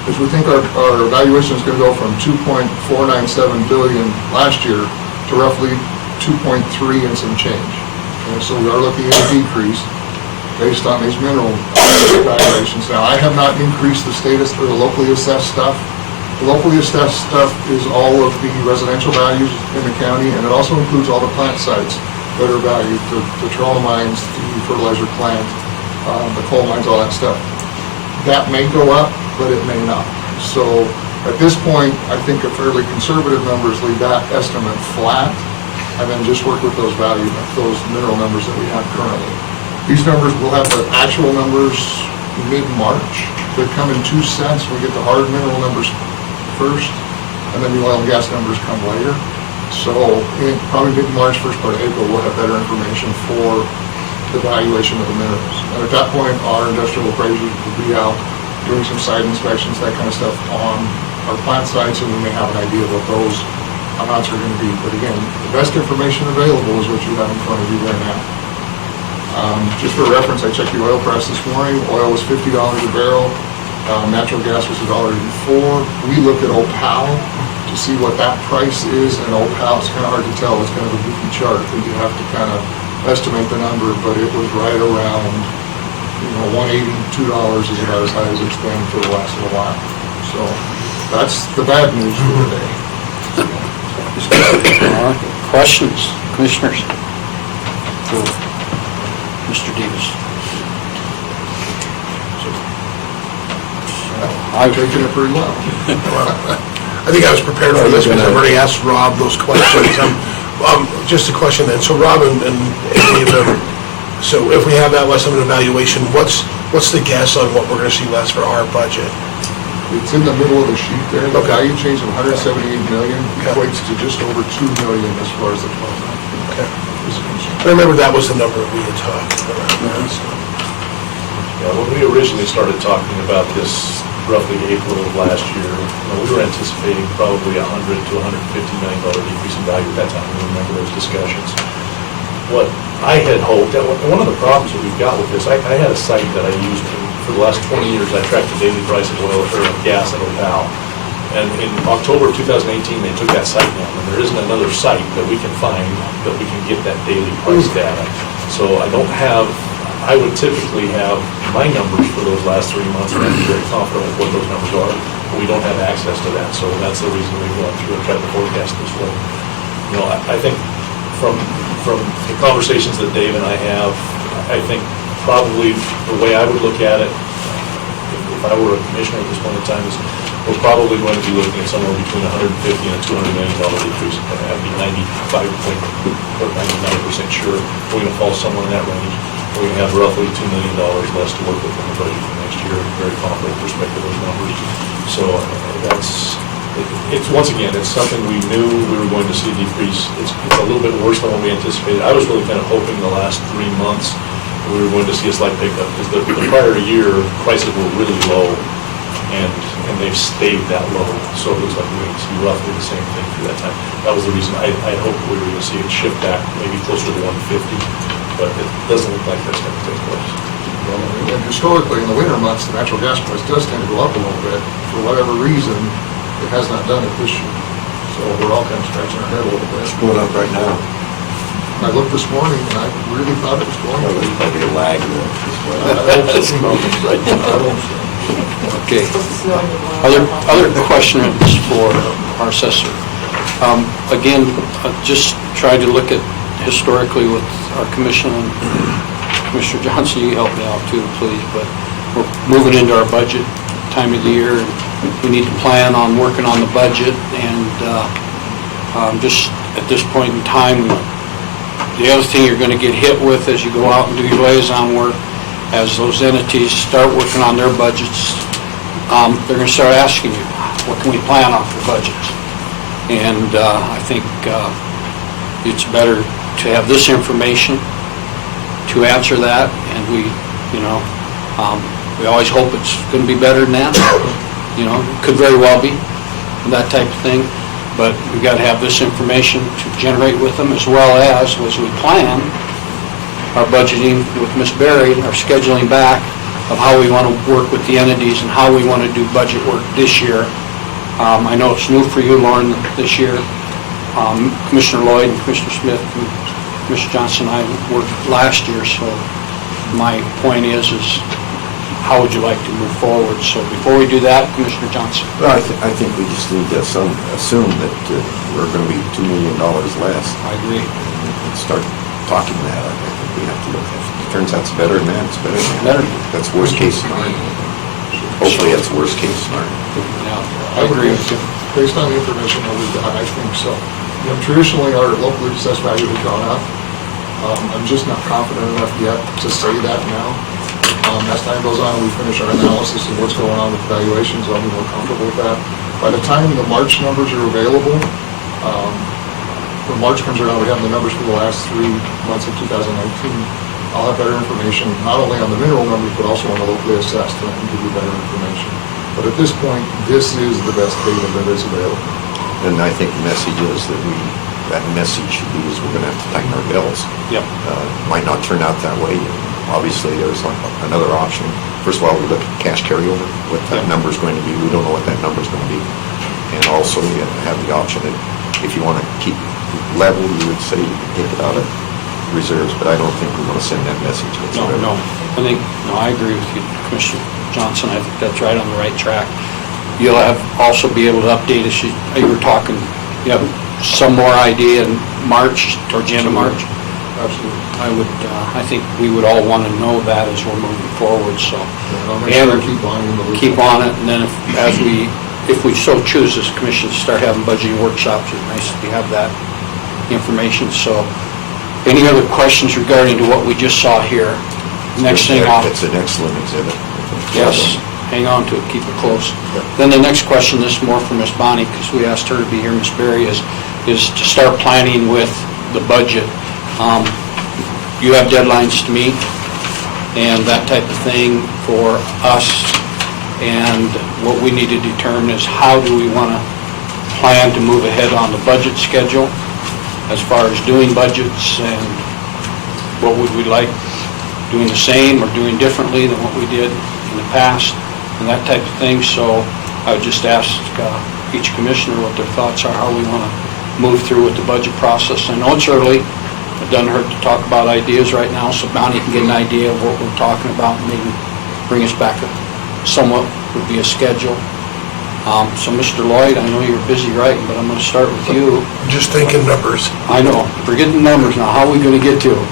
is we think our valuation is going to go from $2.497 billion last year to roughly 2.3 and some change. And so we are looking at a decrease based on these mineral valuations. Now, I have not increased the status or the locally assessed stuff. The locally assessed stuff is all of the residential values in the county, and it also includes all the plant sites that are valued, the petroleum mines, the fertilizer plant, the coal mines, all that stuff. That may go up, but it may not. So at this point, I think a fairly conservative number is leave that estimate flat, and then just work with those mineral numbers that we have currently. These numbers, we'll have the actual numbers mid-March. They come in 2 sets. We get the hard mineral numbers first, and then the oil and gas numbers come later. So in probably mid-March, first part of April, we'll have better information for the valuation of the minerals. And at that point, our industrial appraisers will be out doing some site inspections, that kind of stuff on our plant sites, and we may have an idea of what those amounts are going to be. But again, the best information available is what you have in front of you right now. Just for reference, I checked the oil price this morning. Oil was $50 a barrel. Natural gas was $1.04. We looked at OPAL to see what that price is, and OPAL, it's kind of hard to tell. It's kind of a goofy chart. We do have to kind of estimate the number, but it was right around, $1.80, $2 is about as high as it's been for the last little while. So that's the bad news for today. All right. Questions, commissioners? Mr. Davis. I've taken it pretty well. I think I was prepared for this because I've already asked Rob those questions. Just a question then. So Rob and any of them, so if we have that estimate evaluation, what's the guess on what we're going to see less for our budget? It's in the middle of the sheet there. The value change of 178 million equates to just over 2 million as far as the 12-month is concerned. I remember that was the number we had talked about. Yeah, when we originally started talking about this roughly April of last year, we were anticipating probably $100 to $150 million decrease in value at that time. We remember those discussions. What I had hoped, and one of the problems that we've got with this, I had a site that I used for the last 20 years. I tracked the daily price of oil or of gas at Opal. And in October of 2018, they took that site down, and there isn't another site that we can find that we can get that daily price data. So I would typically have my numbers for those last 3 months, and I'd be very confident with what those numbers are, but we don't have access to that. So that's the reason we've gone through and tried to forecast this way. I think from the conversations that Dave and I have, I think probably the way I would look at it, if I were a commissioner at this point in time, is we're probably going to be looking at somewhere between $150 and $200 million decrease. I'd be 95 or 99% sure we're going to fall somewhere in that range. We're going to have roughly $2 million less to work with in the budget for next year. I'm very confident with respect to those numbers. So it's once again, it's something we knew we were going to see a decrease. It's a little bit worse than what we anticipated. I was really kind of hoping the last 3 months we were going to see a slight pickup, because the prior year prices were really low, and they've stayed that low. So it looks like we're going to see roughly the same thing through that time. That was the reason I hoped we were going to see it shift back maybe closer to 150, but it doesn't look like that's going to take place. And historically, in the winter months, the natural gas price does tend to go up a little bit. For whatever reason, it has not done it this year. So we're all kind of scratching our head a little bit. It's going up right now. I looked this morning, and I really thought it was going Well, to. there's probably a lag there. Okay. Other questions for our assessor. Again, just try to look at historically with our commission, and Commissioner Johnson, you help me out too, please, but we're moving into our budget time of the year. We need to plan on working on the budget, and just at this point in time, the other thing you're going to get hit with as you go out and do your liaison work, as those entities start working on their budgets, they're going to start asking you, what can we plan on for budgets? And I think it's better to have this information to answer that, and we always hope it's going to be better than that. Could very well be, that type of thing. But we've got to have this information to generate with them, as well as we plan our budgeting with Ms. Berry, our scheduling back of how we want to work with the entities and how we want to do budget work this year. I know it's new for you, Lauren, this year. Commissioner Lloyd and Commissioner Smith and Commissioner Johnson and I worked last year, so my point is how would you like to move forward? So before we do that, Commissioner Johnson. Well, I think we just need to assume that we're going to be $2 million less. I agree. And start talking that. I think we have to look at it. Turns out it's better than that. It's better than that. That's worst case scenario. Hopefully that's worst case scenario. Yeah, I agree with you. Based on the information that we've got, I think so. Traditionally, our locally assessed value has gone up. I'm just not confident enough yet to say that now. As time goes on, we finish our analysis of what's going on with valuations, I'll be more comfortable with that. By the time the March numbers are available, when March comes around, we have the numbers for the last 3 months of 2019. I'll have better information, not only on the mineral numbers, but also on the locally assessed, and I can give you better information. But at this point, this is the best data that is available. And I think the message is that message should be is we're going to have to tighten our belts. Yep. Might not turn out that way. Obviously, there's another option. First of all, we look at cash carryover, what that number's going to be. We don't know what that number's going to be. And also, we have the option that if you want to keep level, you would say you can take it out of reserves, but I don't think we want to send that message. No. I agree with you, Commissioner Johnson. I think that's right on the right track. You'll also be able to update us. You were talking, you have some more idea in March, towards the end of March. Absolutely. I think we would all want to know that as we're moving forward, so. And keep on it, and then if we so choose as a commission to start having budgeting workshops, it's nice to have that information. So, any other questions regarding to what we just saw here? Next thing off. It's an excellent exhibit. Yes, hang on to it, keep it close. Then the next question, this is more for Miss Bonnie, because we asked her to be here, Miss Berry, is to start planning with the budget. You have deadlines to meet and that type of thing for us, and what we need to determine is how do we want to plan to move ahead on the budget schedule as far as doing budgets, and what would we like, doing the same or doing differently than what we did in the past, and that type of thing. So I would just ask each commissioner what their thoughts are, how we want to move through with the budget process. I know it's early. It doesn't hurt to talk about ideas right now, so Bonnie can get an idea of what we're talking about and maybe bring us back somewhat would be a schedule. So Mr. Lloyd, I know you're busy writing, but I'm going to start with you. Just thinking numbers. I know. Forget the numbers now. How are we going to get to them?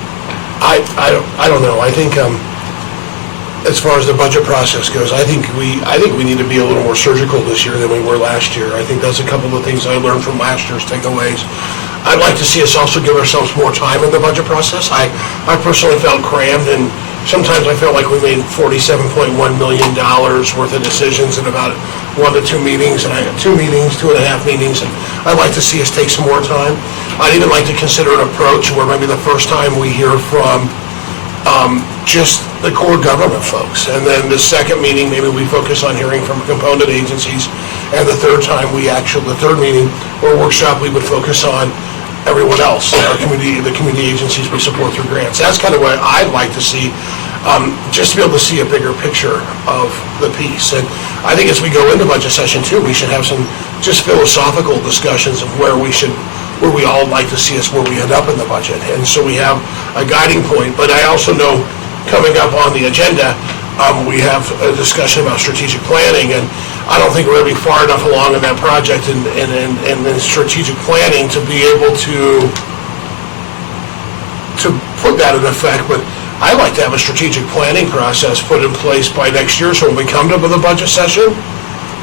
I don't know. I think as far as the budget process goes, I think we need to be a little more surgical this year than we were last year. I think that's a couple of things I learned from last year's takeaways. I'd like to see us also give ourselves more time in the budget process. I personally felt crammed, and sometimes I felt like we made $47.1 million worth of decisions in about 1 to 2 meetings, and I had 2 meetings, 2.5 meetings, and I'd like to see us take some more time. I'd even like to consider an approach where maybe the first time we hear from just the core government folks, and then the second meeting, maybe we focus on hearing from component agencies, and the third meeting or workshop, we would focus on everyone else, the community agencies we support through grants. That's kind of what I'd like to see, just to be able to see a bigger picture of the piece. And I think as we go into budget session too, we should have some just philosophical discussions of where we all like to see us, where we end up in the budget. And so we have a guiding point, but I also know coming up on the agenda, we have a discussion about strategic planning, and I don't think we're going to be far enough along in that project and in strategic planning to be able to put that in effect. But I'd like to have a strategic planning process put in place by next year, so when we come to the budget session,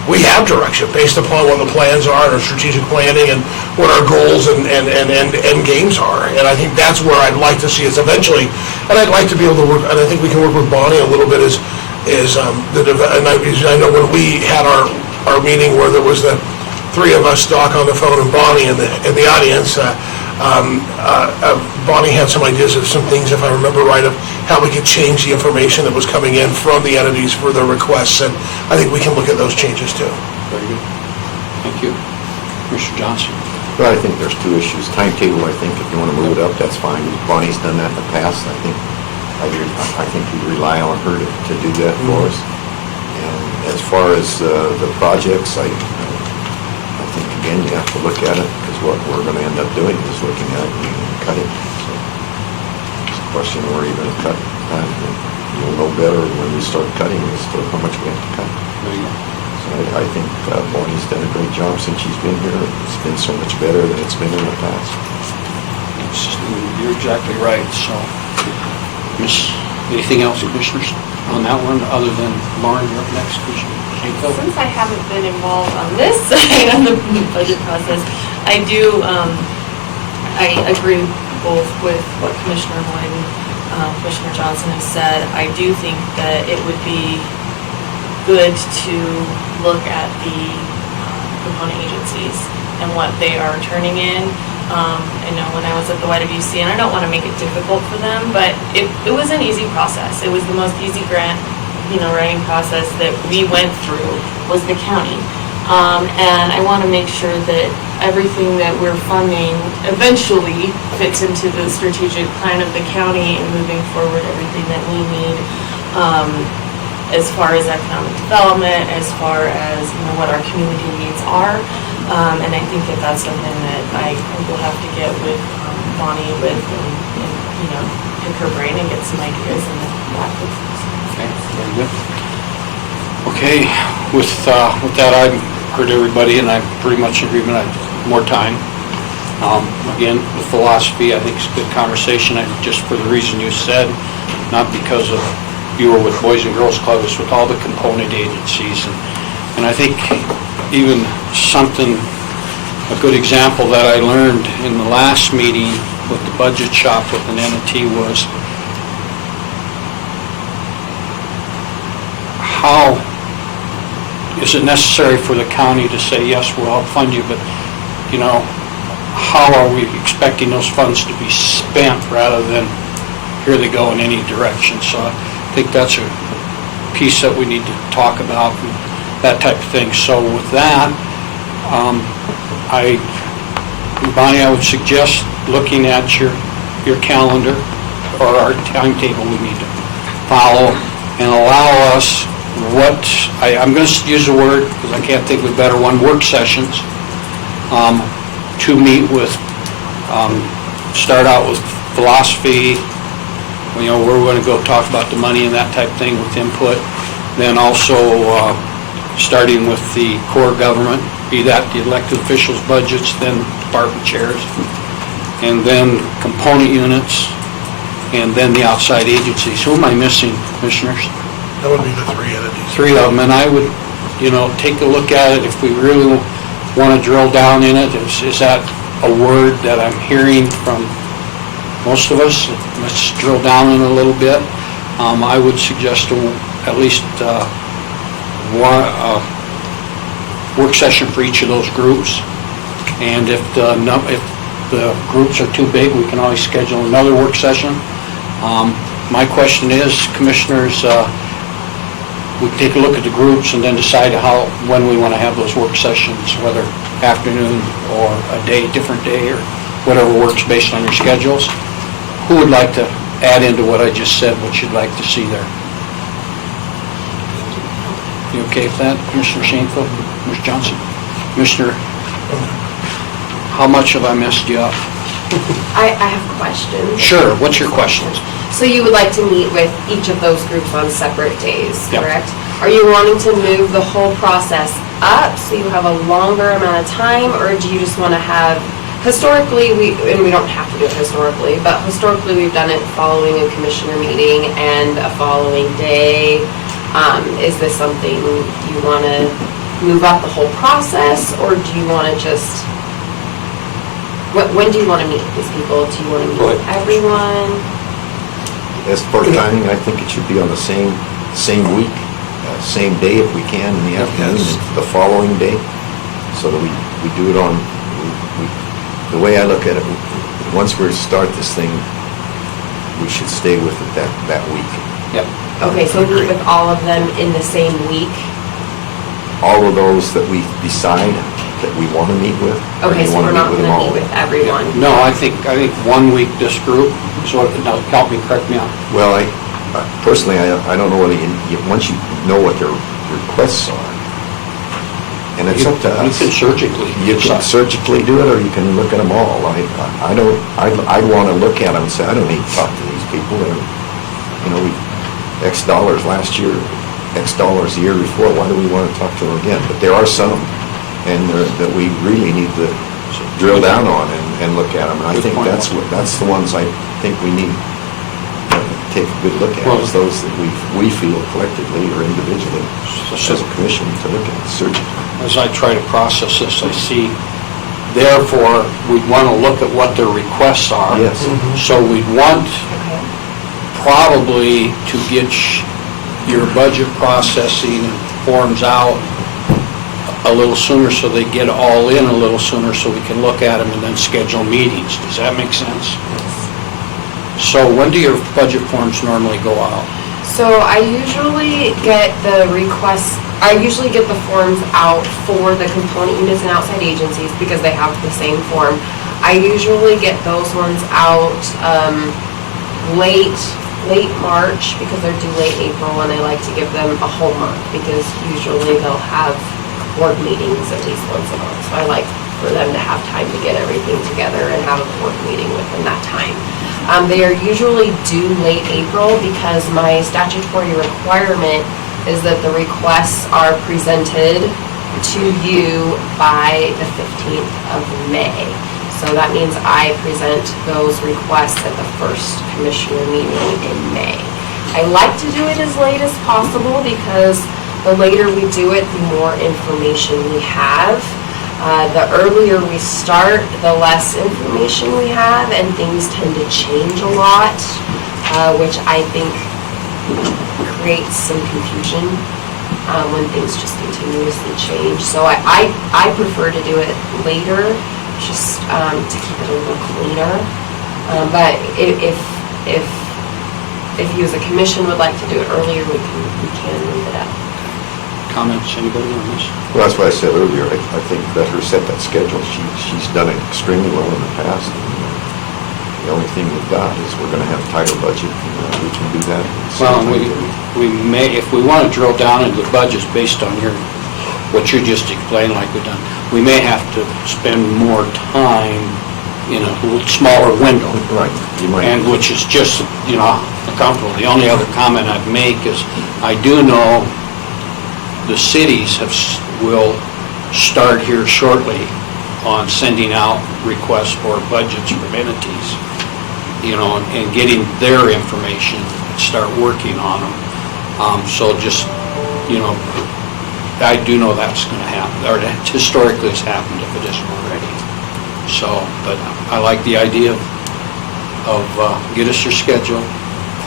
we have direction based upon what the plans are and our strategic planning and what our goals and end games are. And I think that's where I'd like to see us eventually. And I'd like to be able to work, and I think we can work with Bonnie a little bit, I know when we had our meeting where there was the 3 of us, Doc on the phone and Bonnie in the audience, Bonnie had some ideas of some things, if I remember right, of how we could change the information that was coming in from the entities for their requests, and I think we can look at those changes too. Very good. Thank you. Mr. Johnson. Well, I think there's 2 issues. Timetable, I think if you want to move it up, that's fine. Bonnie's done that in the past. I think we rely on her to do that for us. And as far as the projects, I think, again, you have to look at it, because what we're going to end up doing is looking at it and cutting. So it's a question where you're going to cut. You'll know better when we start cutting as to how much we have to cut. So I think Bonnie's done a great job since she's been here. It's been so much better than it's been in the past. You're exactly right. So, anything else, commissioners, on that one, other than Lauren, you're up next, Commissioner? Since I haven't been involved on this side of the budget process, I agree both with what Commissioner Lloyd and Commissioner Johnson has said. I do think that it would be good to look at the component agencies and what they are turning in. I know when I was at the YWC, and I don't want to make it difficult for them, but it was an easy process. It was the most easy grant writing process that we went through was the county. And I want to make sure that everything that we're funding eventually fits into the strategic plan of the county and moving forward everything that we need as far as economic development, as far as what our community needs are. And I think that that's something that I will have to get with Bonnie with and pick her brain and get some ideas and that. Okay, very good. Okay, with that, I've heard everybody, and I'm pretty much in agreement. More time. Again, the philosophy, I think it's a good conversation, just for the reason you said, not because of you were with Boys and Girls Club, it's with all the component agencies. And I think even a good example that I learned in the last meeting with the budget shop with an entity was how is it necessary for the county to say, yes, we'll help fund you, but, you know, how are we expecting those funds to be spent rather than here they go in any direction? So I think that's a piece that we need to talk about, and that type of thing. So with that, Bonnie, I would suggest looking at your calendar or our timetable we need to follow and allow us I'm going to use the word, because I can't think of a better one, work sessions, to meet with, start out with philosophy, you know, where we're going to go talk about the money and that type of thing with input. Then also starting with the core government, be that the elected officials' budgets, then department chairs, and then component units, and then the outside agencies. Who am I missing, commissioners? That would be the three entities. Three of them, and I would, you know, take a look at it if we really want to drill down in it. Is that a word that I'm hearing from most of us? Let's drill down in a little bit. I would suggest at least one work session for each of those groups. And if the groups are too big, we can always schedule another work session. My question is, commissioners, we take a look at the groups and then decide when we want to have those work sessions, whether afternoon or a different day, or whatever works based on your schedules. Who would like to add into what I just said, what you'd like to see there? You okay with that, Commissioner Shanefield, Commissioner Johnson? Commissioner, how much have I messed you up? I have questions. Sure, what's your questions? So you would like to meet with each of those groups on separate days, Yep. correct? Are you wanting to move the whole process up so you have a longer amount of time, or do you just want to have, historically, and we don't have to do it historically, but historically we've done it following a commissioner meeting and a following day. Is this something you want to move up the whole process, or do you want to just, when do you want to meet with these people? Do you want to meet with everyone? As for timing, I think it should be on the same week, same day if we can, in the afternoon, and the following day, so that we do it on, the way I look at it, once we start this thing, we should stay with it that week. Yep. Okay, so meet with all of them in the same week? All of those that we decide that we want to meet with. or Okay, you so wanna we're not with going them to all? meet with everyone? No, I think 1 week this group, so now help me, correct me out. Well, personally, I don't know whether once you know what their requests are, and it's up to us. You can surgically. You can surgically do it, or you can look at them all. I'd want to look at them and say, I don't need to talk to these people. We X dollars last year, X dollars the year before, why do we want to talk to them again? But there are some, and that we really need to drill down on and look at them. And I think that's the ones I think we need to take a good look at, is those that we feel collectively or individually as a commission to look at surgically. As I try to process this, I see, therefore, we'd want to look at what their requests are. Yes. So we'd want probably to get your budget processing forms out a little sooner, so they get all in a little sooner, so we can look at them and then schedule meetings. Does that make sense? So when do your budget forms normally go out? So I usually get the forms out for the component units and outside agencies because they have the same form. I usually get those ones out late March because they're due late April, and I like to give them a whole month because usually they'll have board meetings at least once a month. So I like for them to have time to get everything together and have a board meeting within that time. They are usually due late April because my statutory requirement is that the requests are presented to you by the 15th of May. So that means I present those requests at the first commissioner meeting in May. I like to do it as late as possible because the later we do it, the more information we have. The earlier we start, the less information we have, and things tend to change a lot, which I think creates some confusion. when things just continuously change. So I prefer to do it later, just to keep it a little cleaner. But if you as a commission would like to do it earlier, we can move it up. Comments, anybody on this? Well, that's what I said earlier. I think let her set that schedule. She's done it extremely well in the past. And, the only thing we've got is we're going to have a tighter budget. We can do that. Well, we may, if we want to drill down into the budgets based on what you just explained like we've done, we may have to spend more time in a little smaller window. Right. You might. And which is just, comfortable. The only other comment I'd make is I do know the cities will start here shortly on sending out requests for budgets from entities, and getting their information and start working on them. So just, I do know that's going to happen, or that historically has happened if it isn't already. So, but I like the idea of get us your schedule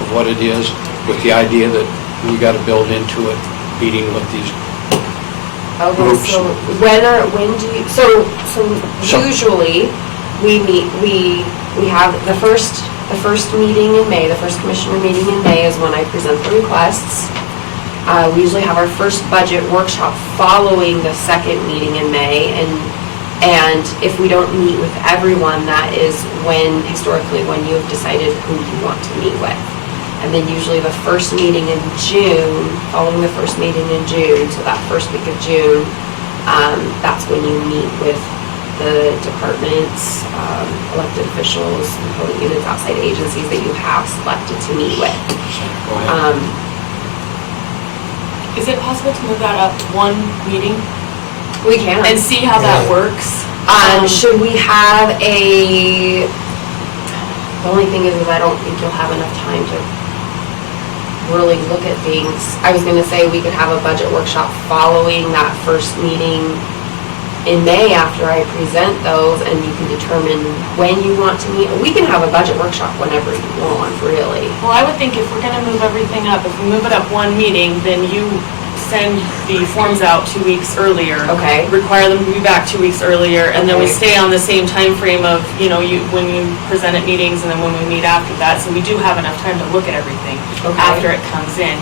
of what it is, with the idea that we got to build into it, meeting with these Okay, groups. so when do you, so usually we meet, we have the first meeting in May, the first commissioner meeting in May is when I present the requests. We usually have our first budget workshop following the second meeting in May, and if we don't meet with everyone, that is historically when you have decided who you want to meet with. And then usually the first meeting in June, following the first meeting in June, so that first week of June, that's when you meet with the departments, elected officials, public units, outside agencies that you have selected to meet with. Go ahead. Is it possible to move that up one meeting We can. and see how that works? Should we have the only thing is I don't think you'll have enough time to really look at things. I was gonna say we could have a budget workshop following that first meeting in May after I present those, and you can determine when you want to meet. We can have a budget workshop whenever you want, really. Well, I would think if we're gonna move everything up, if we move it up one meeting, then you send the forms out 2 weeks earlier. Okay. Require them to be back 2 weeks earlier, and then we stay on the same time frame of, when you present at meetings and then when we meet after that, so we do have enough time to look at everything after it comes in.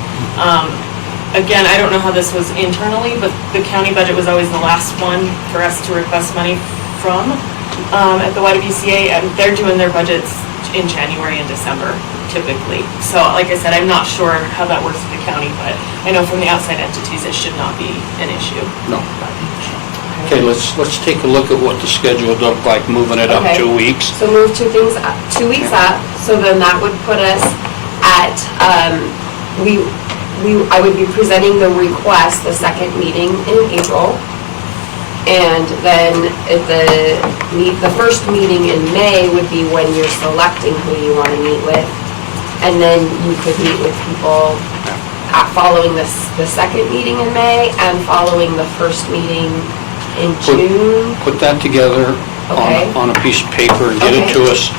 Again, I don't know how this was internally, but the county budget was always the last one for us to request money from at the YWCA, and they're doing their budgets in January and December typically. So like I said, I'm not sure how that works with the county, but I know from the outside entities, it should not be an issue. No. Okay, let's take a look at what the schedule would look like, moving it up Okay. 2 weeks. So move 2 weeks up, so then that would put us at, I would be presenting the request, the second meeting in April. And then at the first meeting in May would be when you're selecting who you want to meet with. And then you could meet with people following the second meeting in May and following the first meeting in June. Put that together Okay. on a piece of paper and get it Okay. to us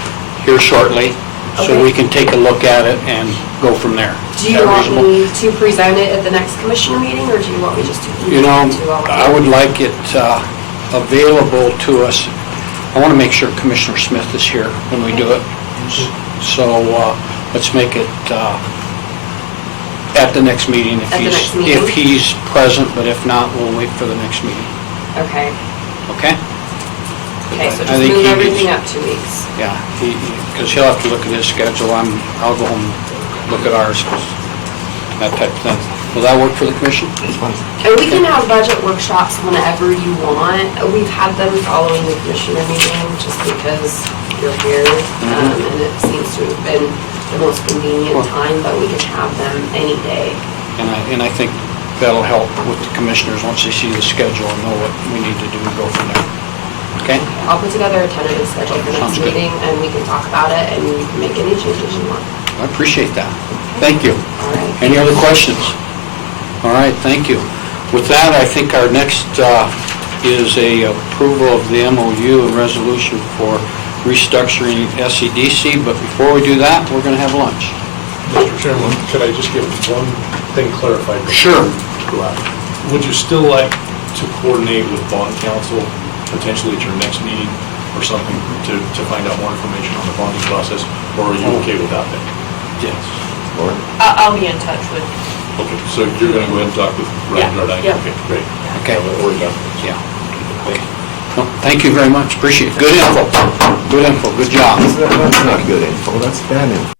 here shortly, so Okay. we can take a look at it and go from there. Do you want me to present it at the next commissioner meeting, or do you want me just to email it to all of you? I would like it available to us. I want to make sure Commissioner Smith is here when we do it. So let's make it at the next meeting if he's present, but if not, we'll wait for the next meeting. Okay. Okay? Okay, so I just think move he everything needs- up 2 weeks. Yeah, because he'll have to look at his schedule. I'll go home and look at ours, 'cause that type of thing. Will that work for the commission? That's fine. And we can have budget workshops whenever you want. We've had them following the commissioner meeting, just because you're here, and it seems to have been the most convenient time, but we can have them any day. And I think that'll help with the commissioners once they see the schedule and know what we need to do and go from there. Okay? I'll put together a tentative schedule for Sounds next good. meeting, and we can talk about it, and you can make any changes you want. I appreciate that. Thank you. All right. Any other questions? All right, thank you. With that, I think our next is a approval of the MOU and resolution for restructuring SEDC, but before we do that, we're going to have lunch. Mr. Chairman, could I just get one thing clarified? Sure. go out. Would you still like to coordinate with bond counsel, potentially at your next meeting or something, to find out more information on the bonding process, or are you okay without that? Yes. Lauren? I'll be in touch with, Okay, so you're going to go ahead and talk with Ryan Jardine? Yeah. Okay, great. Okay. Or done. Yeah. Okay. Well, thank you very much, appreciate it. Good info. Good info, good job. That's not good info, that's bad info.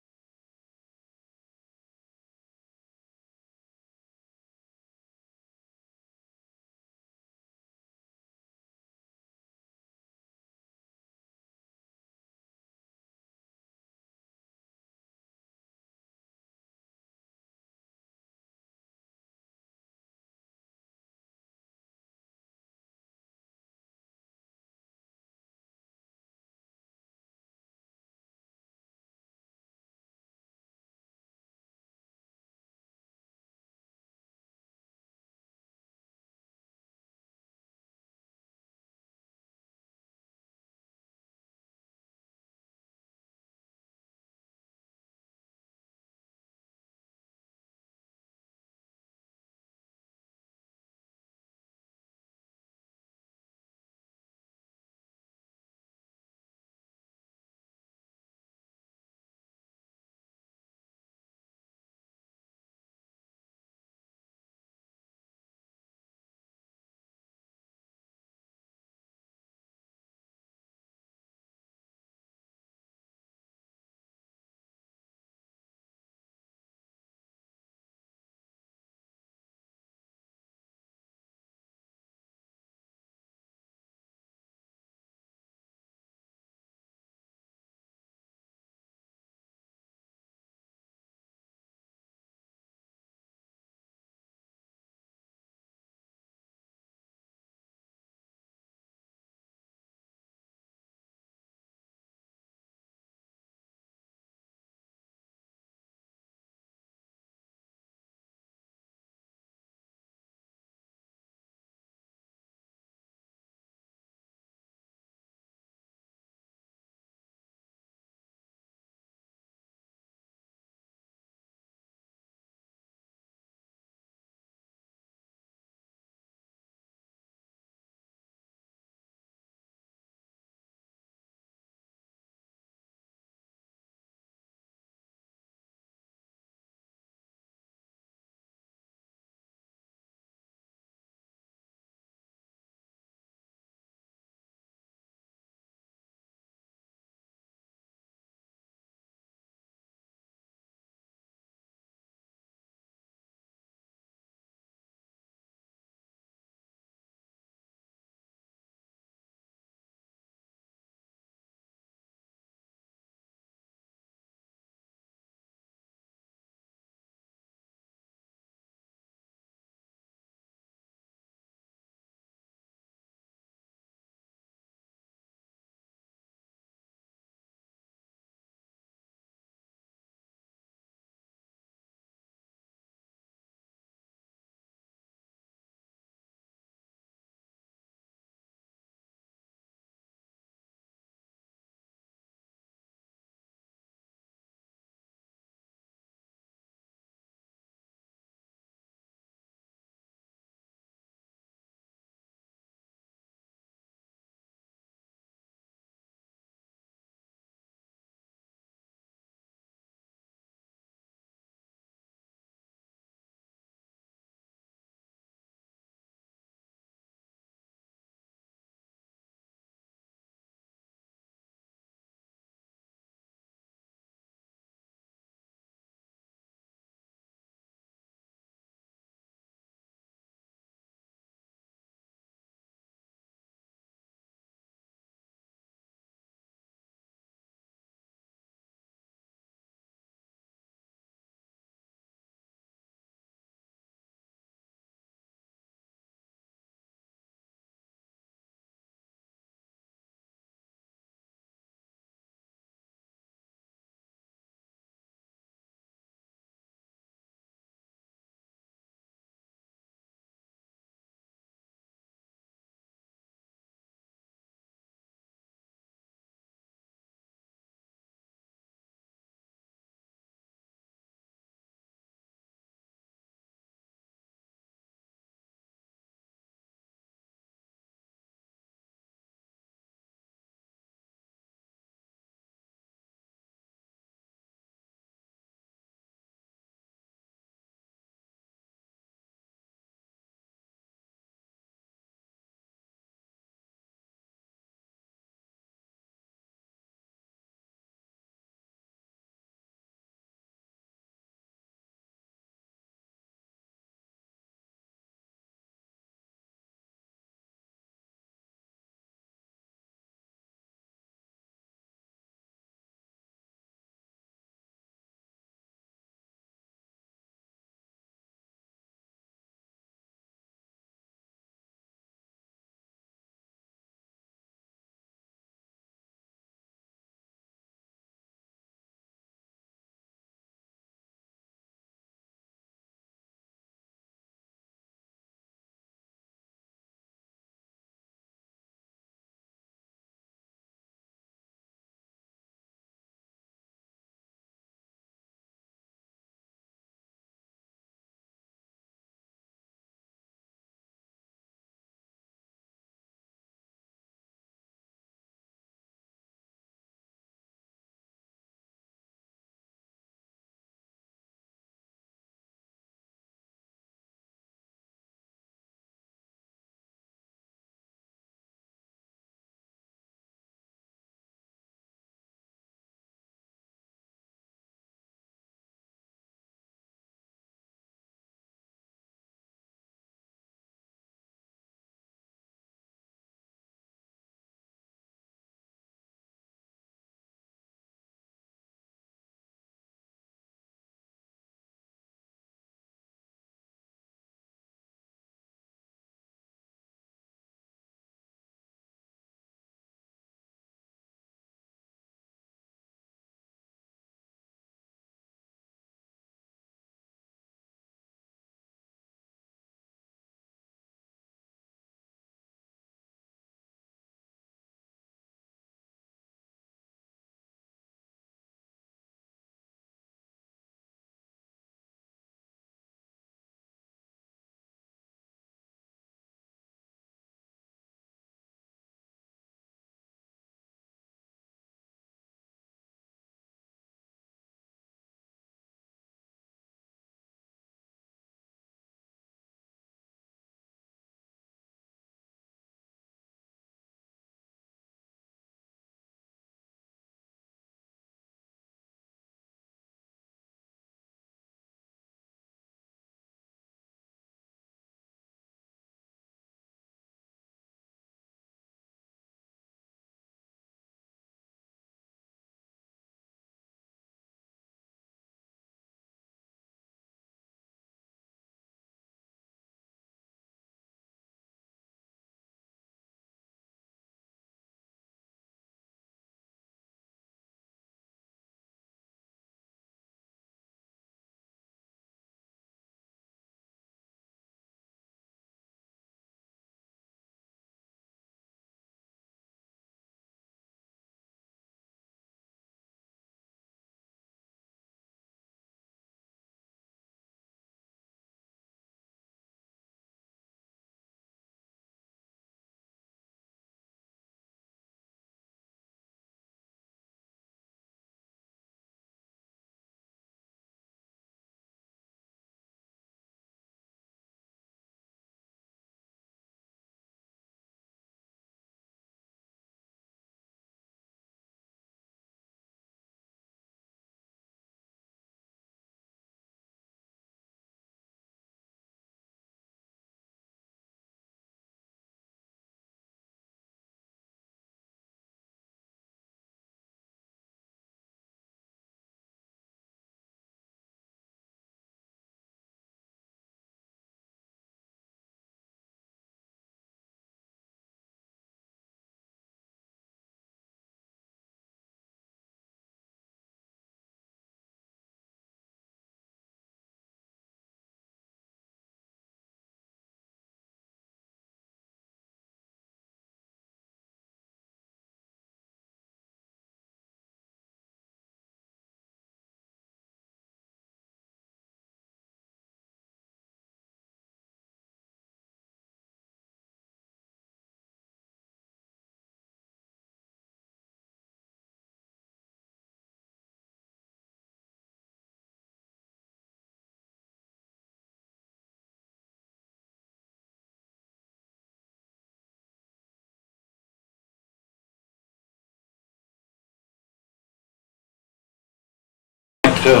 to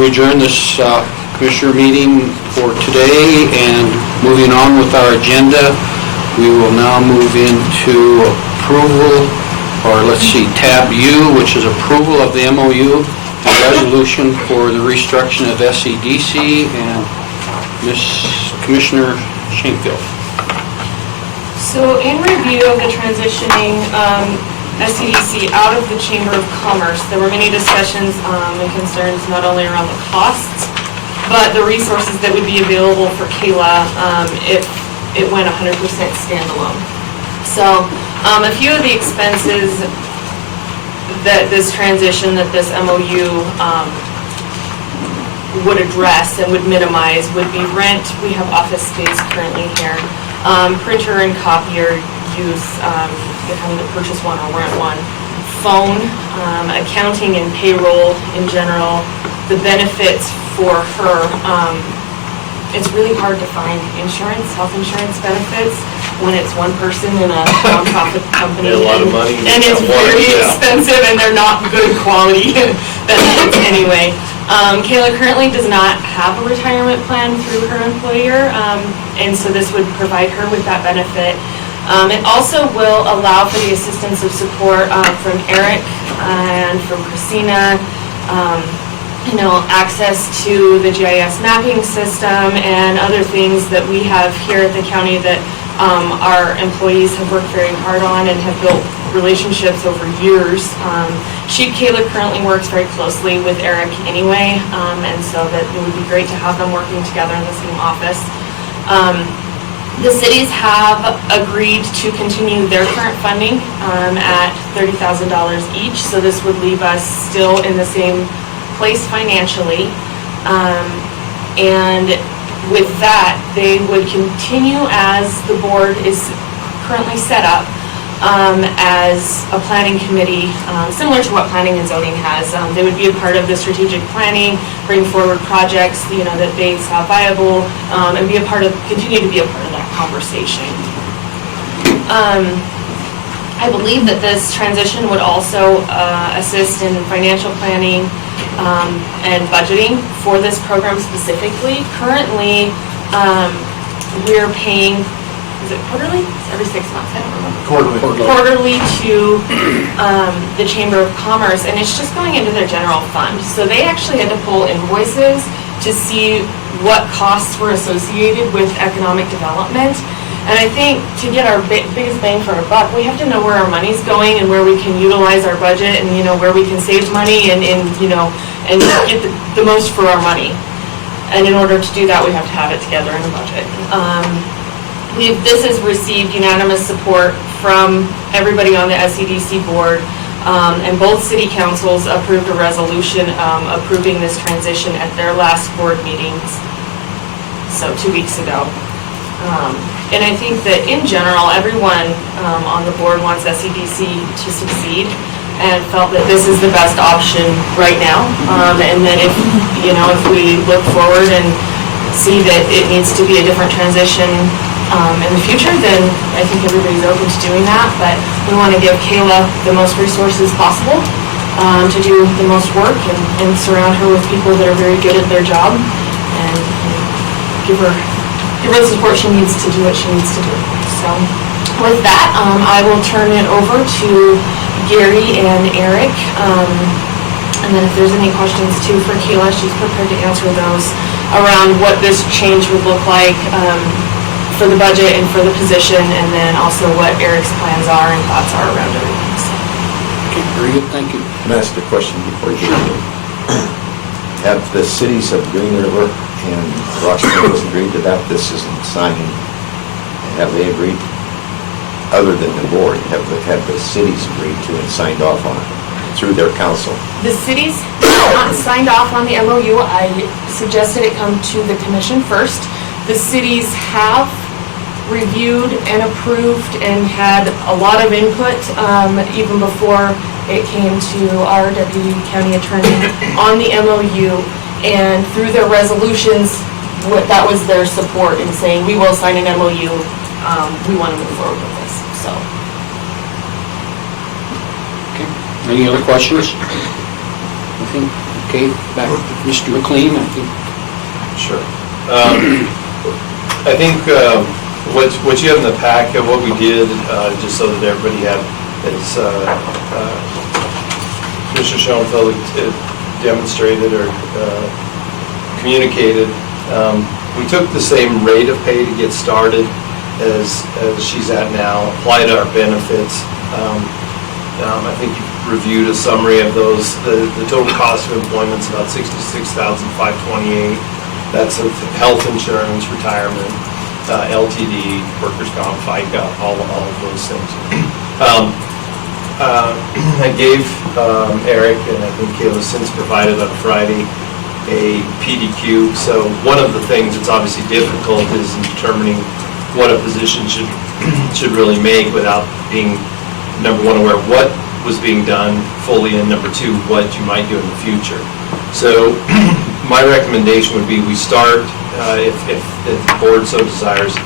adjourn this commissioner meeting for today, and moving on with our agenda, we will now move into approval, or let's see, tab U, which is approval of the MOU and resolution for the restructuring of SEDC, and Commissioner Shankfield. So in review of the transitioning SEDC out of the Chamber of Commerce, there were many discussions and concerns not only around the costs, but the resources that would be available for Kayla if it went 100% standalone. So a few of the expenses that this transition, that this MOU would address and would minimize would be rent. We have office space currently here. Printer and copier use, having to purchase one or rent one. Phone, accounting and payroll in general. The benefits for her, it's really hard to find insurance, health insurance benefits when it's one person in a nonprofit company. A lot of money. And it's very expensive, and they're not good quality benefits anyway. Kayla currently does not have a retirement plan through her employer, and so this would provide her with that benefit. It also will allow for the assistance of support from Eric and from Christina, access to the GIS mapping system and other things that we have here at the county that our employees have worked very hard on and have built relationships over years. Kayla currently works very closely with Eric anyway, and so that it would be great to have them working together in the same office. The cities have agreed to continue their current funding at $30,000 each, so this would leave us still in the same place financially. And with that, they would continue as the board is currently set up as a planning committee, similar to what planning and zoning has. They would be a part of the strategic planning, bring forward projects, that they saw viable, and continue to be a part of that conversation. I believe that this transition would also assist in financial planning and budgeting for this program specifically. Currently, we're paying, is it quarterly? It's every 6 months, I don't remember. Quarterly to the Chamber of Commerce, and it's just going into their general fund. So they actually had to pull invoices to see what costs were associated with economic development. And I think to get our biggest bang for our buck, we have to know where our money's going and where we can utilize our budget and, where we can save money and get the most for our money. And in order to do that, we have to have it together in a budget. This has received unanimous support from everybody on the SEDC board, and both city councils approved a resolution approving this transition at their last board meetings, so 2 weeks ago. And I think that in general, everyone on the board wants SEDC to succeed and felt that this is the best option right now. And then if we look forward and see that it needs to be a different transition in the future, then I think everybody's open to doing that. But we want to give Kayla the most resources possible to do the most work and surround her with people that are very good at their job and give her the support she needs to do what she needs to do. So with that, I will turn it over to Gary and Eric. And then if there's any questions too for Kayla, she's prepared to answer those around what this change would look like for the budget and for the position, and then also what Eric's plans are and thoughts are around everything. So. Okay, very good, thank you. Can I ask a question before you get into it? Have the cities of Green River and Rock Springs agreed to that? This isn't signing. Have they agreed? Other than the board, have the cities agreed to and signed off on it through their council? The cities have not signed off on the MOU. I suggested it come to the commission first. The cities have reviewed and approved and had a lot of input even before it came to our deputy county attorney on the MOU, and through their resolutions, that was their support in saying we will sign an MOU. We want to move forward with this. So. Okay. Any other questions? Anything? Okay, back to Mr. McLean, I think. Sure. I think what you have in the packet, what we did, just so that everybody had, is Mr. Schoenfeld demonstrated or communicated. We took the same rate of pay to get started as she's at now, applied our benefits. I think you've reviewed a summary of those. The total cost of employment is about $66,528. That's of health insurance, retirement, LTD, workers' comp, FICA, all of those things. I gave Eric, and I think Kayla since provided on Friday, a PDQ. So one of the things that's obviously difficult is in determining what a position should really make without being, number one, aware of what was being done fully, and number two, what you might do in the future. So my recommendation would be we start, if the board so desires,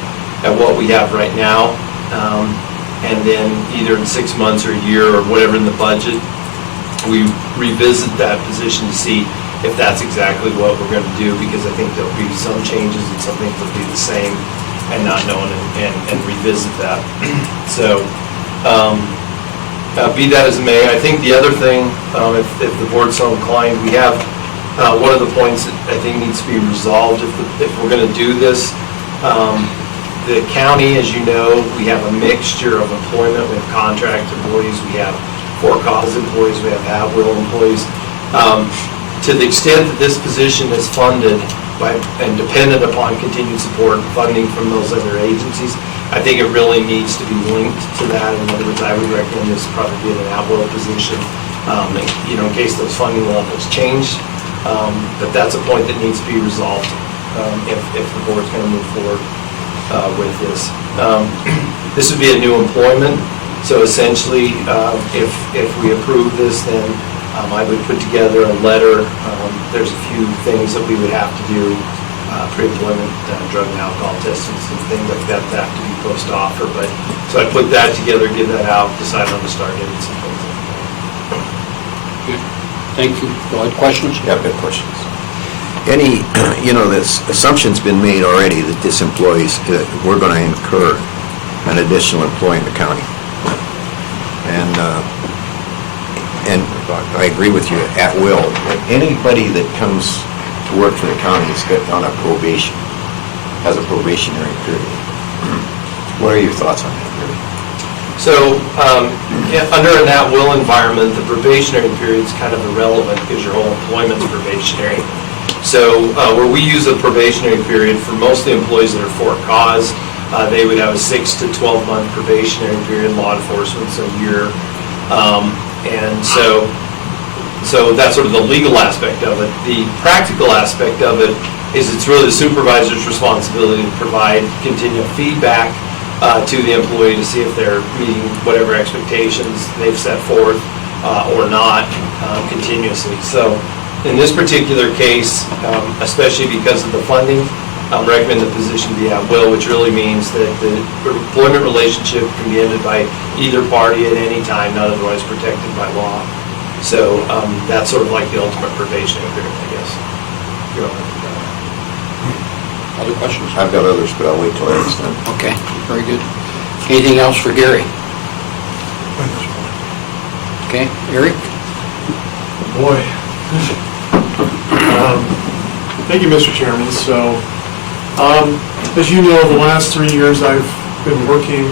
at what we have right now, and then either in 6 months or a year or whatever in the budget, we revisit that position to see if that's exactly what we're going to do, because I think there'll be some changes and some things will be the same, and not knowing and revisit that. So, be that as it may, I think the other thing, if the board's so inclined, we have one of the points that I think needs to be resolved if we're going to do this. The county, as you know, we have a mixture of employment. We have contract employees, we have for-cause employees, we have at-will employees. To the extent that this position is funded and dependent upon continued support and funding from those other agencies, I think it really needs to be linked to that. In other words, I would recommend this probably be in an at-will position, in case those funding levels change. But that's a point that needs to be resolved if the board's going to move forward with this. This would be a new employment, so essentially, if we approve this, then I would put together a letter. There's a few things that we would have to do, pre-employment drug and alcohol testing, some things like that have to be post-offer. But so I put that together, give that out, decide on the start date and some things like that. Good. Thank you. Go ahead, questions? Yeah, good questions. This assumption's been made already that this employees, we're going to incur an additional employee in the county. And I agree with you, at will. Anybody that comes to work for the county is on a probation, has a probationary period. What are your thoughts on that, really? So, under an at-will environment, the probationary period is kind of irrelevant because your whole employment is probationary. So, where we use a probationary period for most of the employees that are for a cause, they would have a 6 to 12 month probationary period. Law enforcement's a year, and so that's sort of the legal aspect of it. The practical aspect of it is it's really the supervisor's responsibility to provide continual feedback to the employee to see if they're meeting whatever expectations they've set forth or not continuously. So in this particular case, especially because of the funding, I recommend the position be at will, which really means that the employment relationship can be ended by either party at any time, not otherwise protected by law. So that's sort of like the ultimate probationary period, I guess. Other questions? I've got others, but I'll wait till Eric's done. Okay, very good. Anything else for Gary? Okay, Eric? Boy. Thank you, Mr. Chairman. So, as you know, the last 3 years I've been working,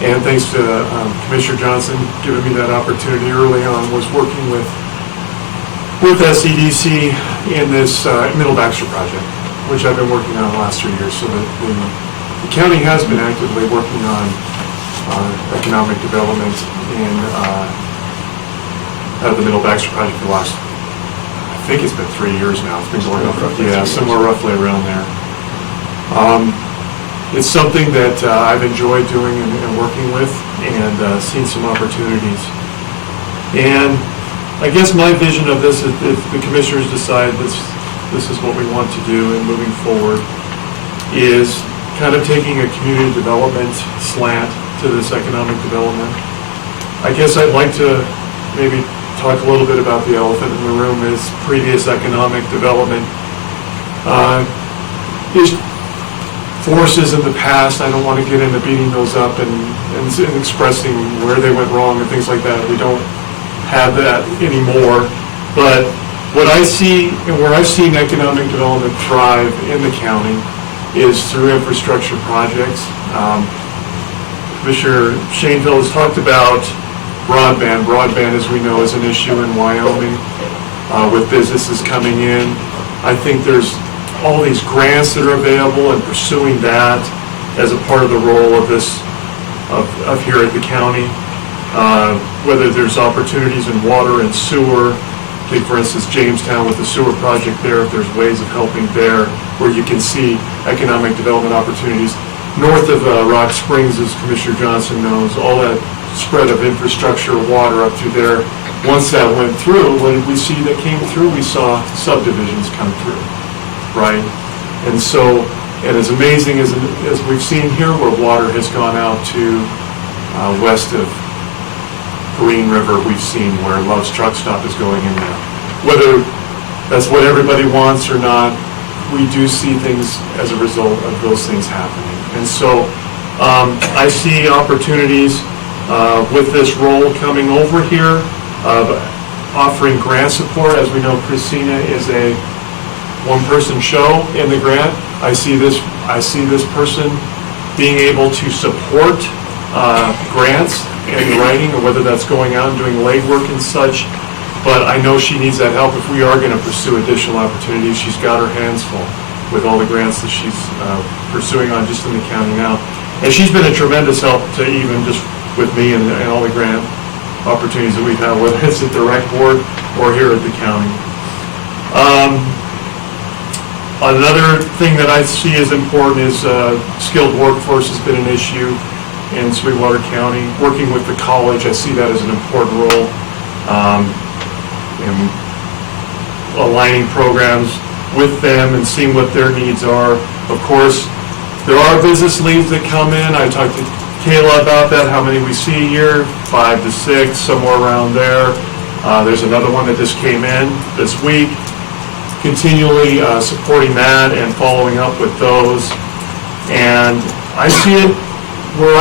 and thanks to Commissioner Johnson giving me that opportunity early on, was working with SEDC in this Middle Baxter project, which I've been working on the last 3 years. So the county has been actively working on economic development in the Middle Baxter project for the last, I think it's been 3 years now. It's been going on, somewhere roughly around there. It's something that I've enjoyed doing and working with, and seen some opportunities. And I guess my vision of this, if the commissioners decide this is what we want to do and moving forward, is kind of taking a community development slant to this economic development. I guess I'd like to maybe talk a little bit about the elephant in the room is previous economic development forces in the past. I don't want to get into beating those up and expressing where they went wrong and things like that. We don't have that anymore. But what I see, and where I've seen economic development thrive in the county, is through infrastructure projects. Commissioner Shanefield has talked about broadband. Broadband, as we know, is an issue in Wyoming with businesses coming in. I think there's all these grants that are available and pursuing that as a part of the role of this, of here at the county. Whether there's opportunities in water and sewer, take for instance Jamestown with the sewer project there, if there's ways of helping there where you can see economic development opportunities. North of Rock Springs, as Commissioner Johnson knows, all that spread of infrastructure, water up through there. Once that went through, what did we see that came through? We saw subdivisions come through, right? And so, and as amazing as we've seen here, where water has gone out to west of Green River, we've seen where Love's Truck Stop is going in now. Whether that's what everybody wants or not, we do see things as a result of those things happening. And so I see opportunities with this role coming over here of offering grant support. As we know, Christina is a one-person show in the grant. I see this person being able to support grants and writing, or whether that's going out and doing legwork and such. But I know she needs that help if we are going to pursue additional opportunities. She's got her hands full with all the grants that she's pursuing on just in the county now. And she's been a tremendous help to even just with me and all the grant opportunities that we've had, whether it's at the rec board or here at the county. Another thing that I see as important is skilled workforce has been an issue in Sweetwater County. Working with the college, I see that as an important role in aligning programs with them and seeing what their needs are. Of course, there are business leads that come in. I talked to Kayla about that, how many we see a year, 5 to 6, somewhere around there. There's another one that just came in this week. Continually supporting that and following up with those. And I see it where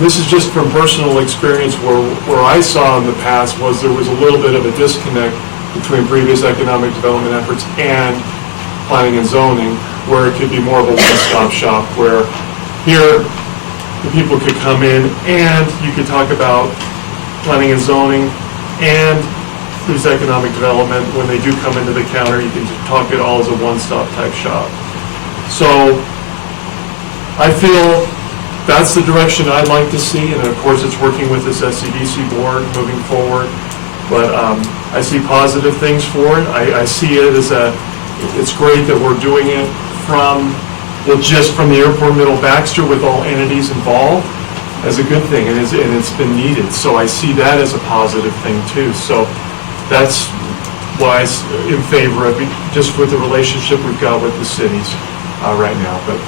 this is just from personal experience, where I saw in the past was there was a little bit of a disconnect between previous economic development efforts and planning and zoning, where it could be more of a one-stop shop, where here the people could come in and you could talk about planning and zoning and there's economic development. When they do come into the counter, you can just talk it all as a one-stop type shop. So I feel that's the direction I'd like to see, and of course it's working with this SCDC board moving forward. But I see positive things for it. I see it as it's great that we're doing it just from the airport Middle Baxter with all entities involved as a good thing, and it's been needed. So I see that as a positive thing too. So that's why I'm in favor of it, just with the relationship we've got with the cities right now. But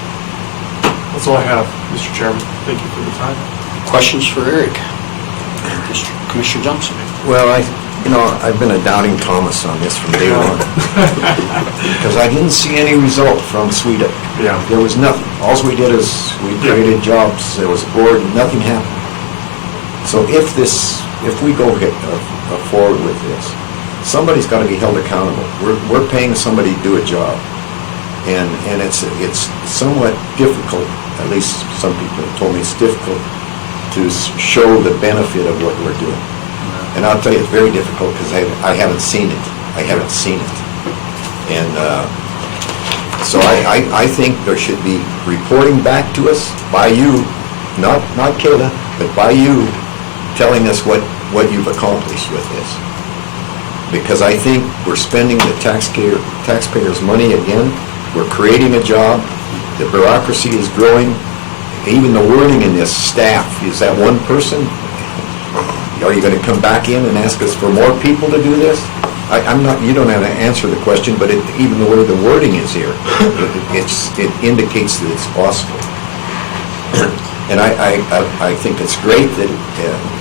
that's all I have, Mr. Chairman. Thank you for the time. Questions for Eric? Commissioner Johnson? Well, I've been a doubting Thomas on this from day one. Because I didn't see any result from Sweetwater. Yeah. There was nothing. All we did is we created jobs, there was a board, nothing happened. So if we go forward with this, somebody's got to be held accountable. We're paying somebody to do a job. And it's somewhat difficult, at least some people have told me it's difficult to show the benefit of what we're doing. And I'll tell you, it's very difficult because I haven't seen it. I haven't seen it. And so I think there should be reporting back to us by you, not Kayla, but by you, telling us what you've accomplished with this. Because I think we're spending the taxpayers' money again. We're creating a job. The bureaucracy is growing. Even the wording in this staff, is that one person? Are you going to come back in and ask us for more people to do this? You don't have to answer the question, but even the way the wording is here, it indicates that it's possible. And I think it's great that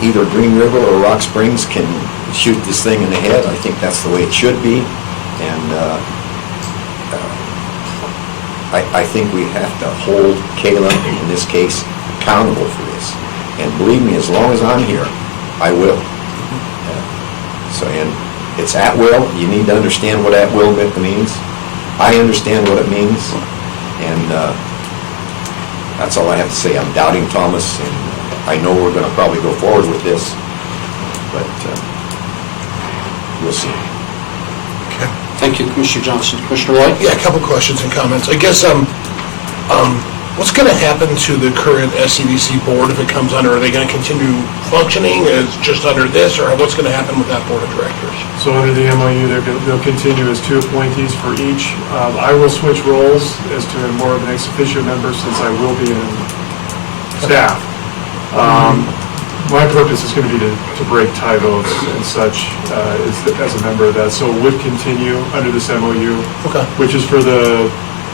either Green River or Rock Springs can shoot this thing in the head. I think that's the way it should be. And I think we have to hold Kayla, in this case, accountable for this. And believe me, as long as I'm here, I will. So, and it's at will. You need to understand what at will means. I understand what it means. And that's all I have to say. I'm doubting Thomas, and I know we're going to probably go forward with this, but we'll see. Thank you, Commissioner Johnson. Commissioner White? Yeah, a couple questions and comments. I guess, what's going to happen to the current SCDC board if it comes under? Are they going to continue functioning as just under this, or what's going to happen with that board of directors? So under the MOU, they'll continue as 2 appointees for each. I will switch roles as to more of an ex officio member since I will be in staff. My purpose is going to be to break tie votes and such as a member of that. So it would continue under this MOU, which is for the,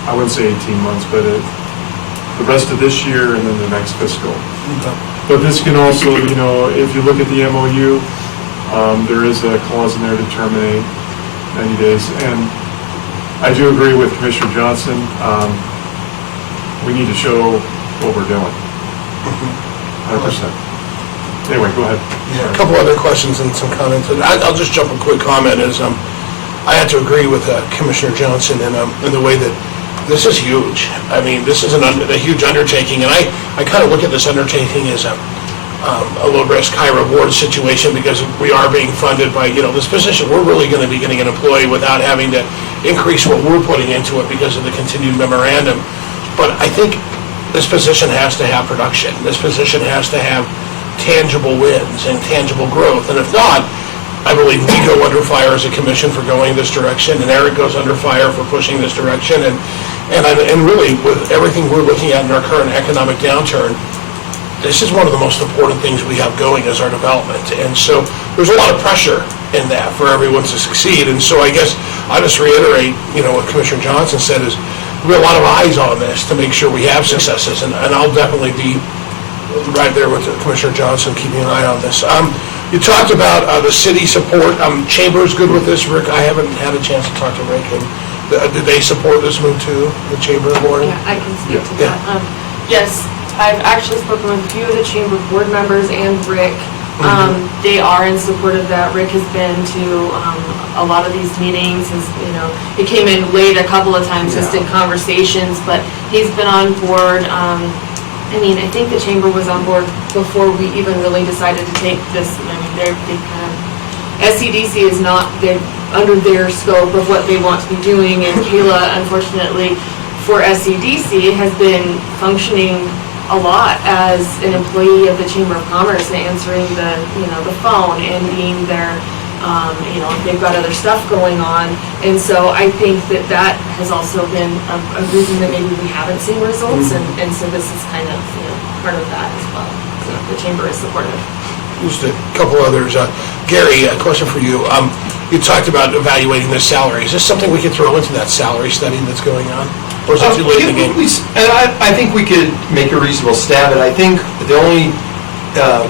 I wouldn't say 18 months, but the rest of this year and then the next fiscal. But this can also, you know, if you look at the MOU, there is a clause in there to terminate 90 days. And I do agree with Commissioner Johnson. We need to show what we're doing. 100%. Anyway, go ahead. Yeah, a couple other questions and some comments. And I'll just jump a quick comment is I had to agree with Commissioner Johnson in the way that this is huge. I mean, this is a huge undertaking, and I kind of look at this undertaking as a low-risk, high-reward situation because we are being funded by, you know, this position. We're really going to be getting an employee without having to increase what we're putting into it because of the continued memorandum. But I think this position has to have production. This position has to have tangible wins and tangible growth. And if not, I believe we go under fire as a commission for going this direction, and Eric goes under fire for pushing this direction. And really, with everything we're looking at in our current economic downturn, this is one of the most important things we have going as our development. And so there's a lot of pressure in that for everyone to succeed. And so I guess I just reiterate, you know, what Commissioner Johnson said is we have a lot of eyes on this to make sure we have successes. And I'll definitely be right there with Commissioner Johnson, keeping an eye on this. You talked about the city support. Chamber's good with this, Rick. I haven't had a chance to talk to Rick. And did they support this move too, the Chamber board? Yeah, I can speak to that. Yes, I've actually spoken with a few of the Chamber board members and Rick. They are in support of that. Rick has been to a lot of these meetings. He came in late a couple of times just in conversations, but he's been on board. I think the Chamber was on board before we even really decided to take this. SCDC is not under their scope of what they want to be doing, and Kayla, unfortunately, for SCDC, has been functioning a lot as an employee of the Chamber of Commerce, answering the phone and being there. If they've got other stuff going on. And so I think that has also been a reason that maybe we haven't seen results, and so this is kind of part of that as well. So the Chamber is supportive. Just a couple others. Gary, a question for you. You talked about evaluating the salary. Is this something we could throw into that salary study that's going on? Or is it too late in the game? I think we could make a reasonable stab at it. I think the only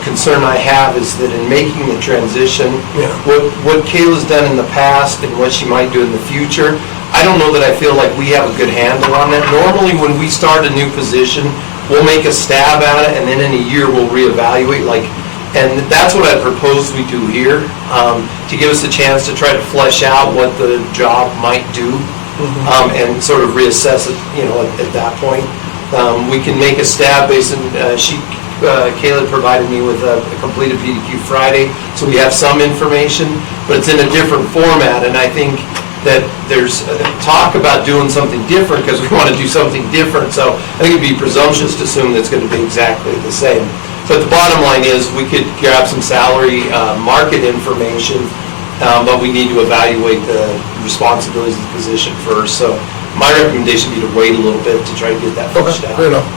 concern I have is that in making the transition, what Kayla's done in the past and what she might do in the future, I don't know that I feel like we have a good handle on that. Normally, when we start a new position, we'll make a stab at it, and then in a year we'll reevaluate. And that's what I propose we do here, to give us a chance to try to flesh out what the job might do, and sort of reassess it. At that point, we can make a stab based on Kayla provided me with a completed PDQ Friday, so we have some information, but it's in a different format, and I think that there's talk about doing something different because we want to do something different, so I think it'd be presumptuous to assume that it's going to be exactly the same. But the bottom line is we could grab some salary market information, but we need to evaluate the responsibilities of the position first, so my recommendation would be to wait a little bit to try to get that fleshed out. Fair enough.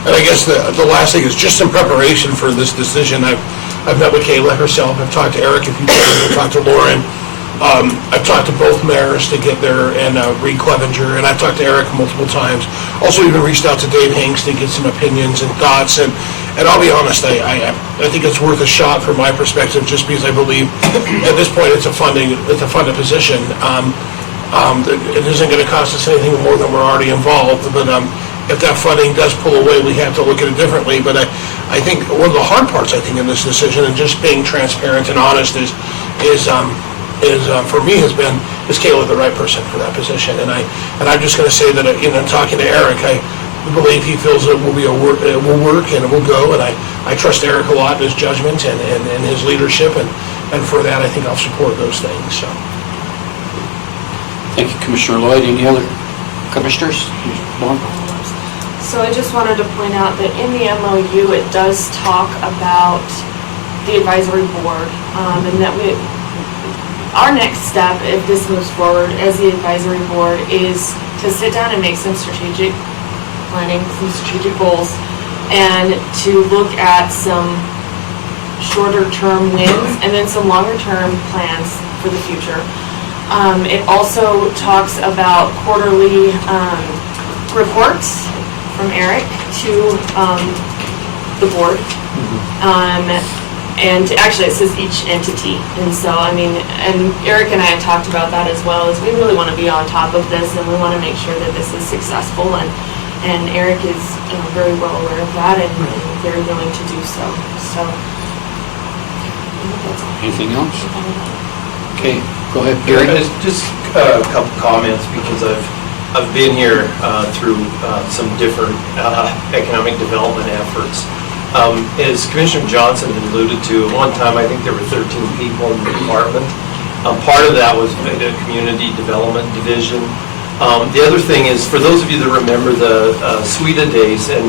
And I guess the last thing is just in preparation for this decision, I've met with Kayla herself, I've talked to Eric, if you I've talked to Lauren. I've talked to both mayors to get there, and Reed Clevenger, and I've talked to Eric multiple times. Also even reached out to Dave Hanks to get some opinions and thoughts, and I'll be honest, I think it's worth a shot from my perspective, just because I believe at this point it's a funded position. It isn't going to cost us anything more than we're already involved, but if that funding does pull away, we have to look at it differently. But I think one of the hard parts, I think, in this decision, and just being transparent and honest, is for me has been, is Kayla the right person for that position? And I'm just going to say that talking to Eric, I believe he feels it will it will work and it will go. And I trust Eric a lot in his judgment and his leadership, and for that I think I'll support those things. So. Thank you, Commissioner Lloyd. Any other commissioners? So I just wanted to point out that in the MOU, it does talk about the advisory board, and that our next step, if this moves forward as the advisory board, is to sit down and make some strategic planning, some strategic goals, and to look at some shorter-term wins and then some longer-term plans for the future. It also talks about quarterly reports from Eric to the board. And actually it says each entity. And so, I mean, and Eric and I have talked about that as well, is we really want to be on top of this and we want to make sure that this is successful. And Eric is very well aware of that and very willing to do so. So, that's all. Anything else? Okay, go ahead, Gary. Just a couple comments, because I've been here through some different economic development efforts. As Commissioner Johnson had alluded to, at one time I think there were 13 people in the department. Part of that was a community development division. The other thing is, for those of you that remember the Sweetwater days and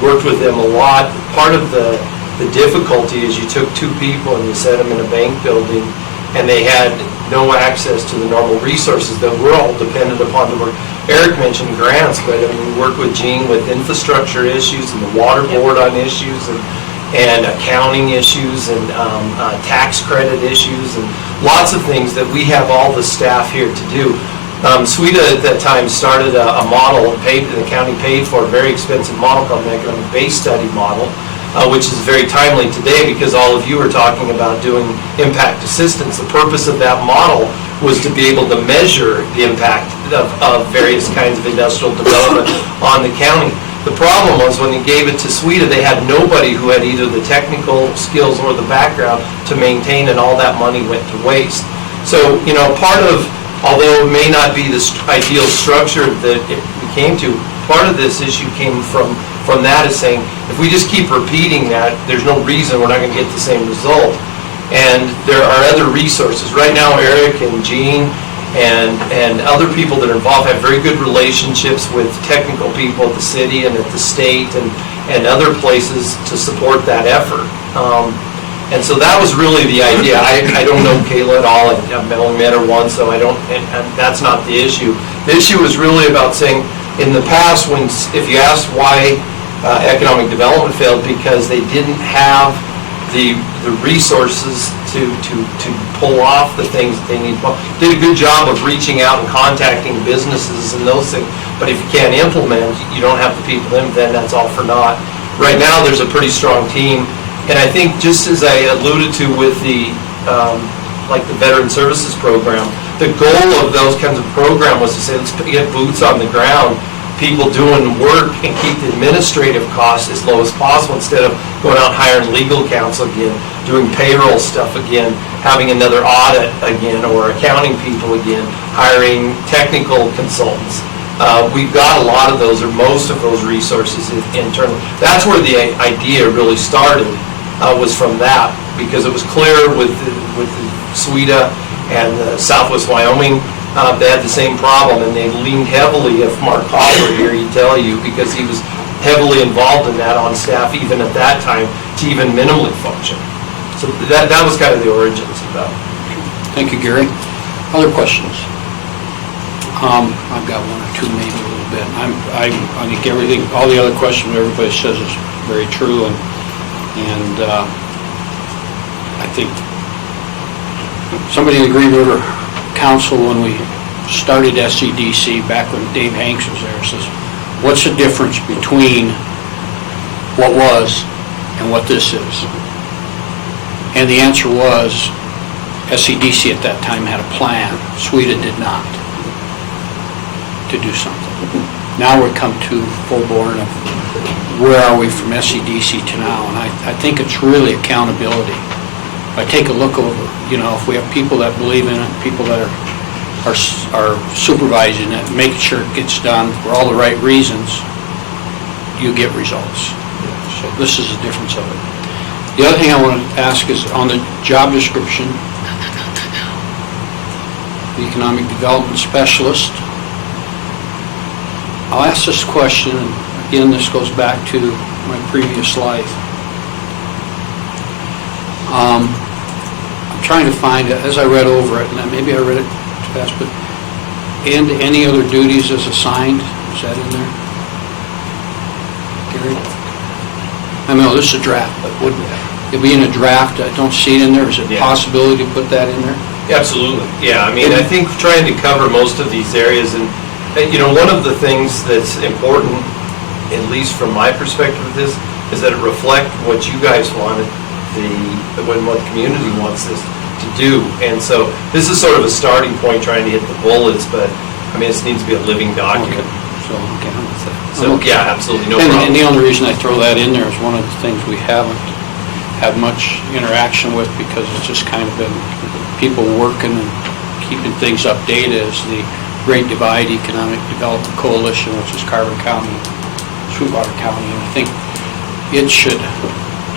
worked with them a lot, part of the difficulty is you took two people and you set them in a bank building, and they had no access to the normal resources that we're all dependent upon to work. Eric mentioned grants, but I mean, we work with Gene with infrastructure issues and the water board on issues and accounting issues and tax credit issues and lots of things that we have all the staff here to do. Sweetwater at that time started a model, the county paid for a very expensive model called an economic base study model, which is very timely today because all of you are talking about doing impact assistance. The purpose of that model was to be able to measure the impact of various kinds of industrial development on the county. The problem was when they gave it to Sweetwater, they had nobody who had either the technical skills or the background to maintain, and all that money went to waste. So, part of, although it may not be the ideal structure that it came to, part of this issue came from that is saying, if we just keep repeating that, there's no reason we're not going to get the same result. And there are other resources. Right now, Eric and Gene and other people that are involved have very good relationships with technical people at the city and at the state and other places to support that effort. And so that was really the idea. I don't know Kayla at all. I've only met her once, so I don't, and that's not the issue. The issue is really about saying, in the past, if you asked why economic development failed, because they didn't have the resources to pull off the things that they need. Did a good job of reaching out and contacting businesses and those things, but if you can't implement, you don't have the people in, then that's all for naught. Right now, there's a pretty strong team, and I think just as I alluded to with the Veteran Services Program, the goal of those kinds of program was to say, let's get boots on the ground, people doing work, and keep the administrative costs as low as possible instead of going out and hiring legal counsel again, doing payroll stuff again, having another audit again, or accounting people again, hiring technical consultants. We've got a lot of those, or most of those resources internally. That's where the idea really started, was from that, because it was clear with the Sweetwater and the Southwest Wyoming, they had the same problem, and they leaned heavily, if Mark Hopper here, he'd tell you, because he was heavily involved in that on staff, even at that time, to even minimally function. So that was kind of the origins of that. Thank you, Gary. Other questions? I've got one or two, maybe a little bit. I think everything, all the other questions everybody says is very true, and I think somebody in the Green River Council, when we started SCDC, back when Dave Hanks was there, says, what's the difference between what was and what this is? And the answer was, SCDC at that time had a plan. Sweden did not, to do something. Now we come to full-born of where are we from SCDC to now, and I think it's really accountability. I take a look over, if we have people that believe in it, people that are supervising it, making sure it gets done for all the right reasons, you get results. So this is the difference of it. The other thing I want to ask is on the job description, the economic development specialist. I'll ask this question, and again, this goes back to my previous life. I'm trying to find it, as I read over it, and maybe I read it too fast, but and any other duties as assigned, is that in there? Gary? I know this is a draft, but would it be in a draft? I don't see it in there. Is it a possibility to put that in there? Absolutely, yeah. I mean, I think trying to cover most of these areas, and, one of the things that's important, at least from my perspective of this, is that it reflect what you guys wanted, what the community wants this to do. And so this is sort of a starting point, trying to hit the bullets, but, this needs to be a living document. Okay. So, yeah, absolutely, no problem. And the only reason I throw that in there is one of the things we haven't had much interaction with, because it's just kind of been people working and keeping things updated, is the Great Divide Economic Development Coalition, which is Carbon County, Sweetwater County, and I think it should,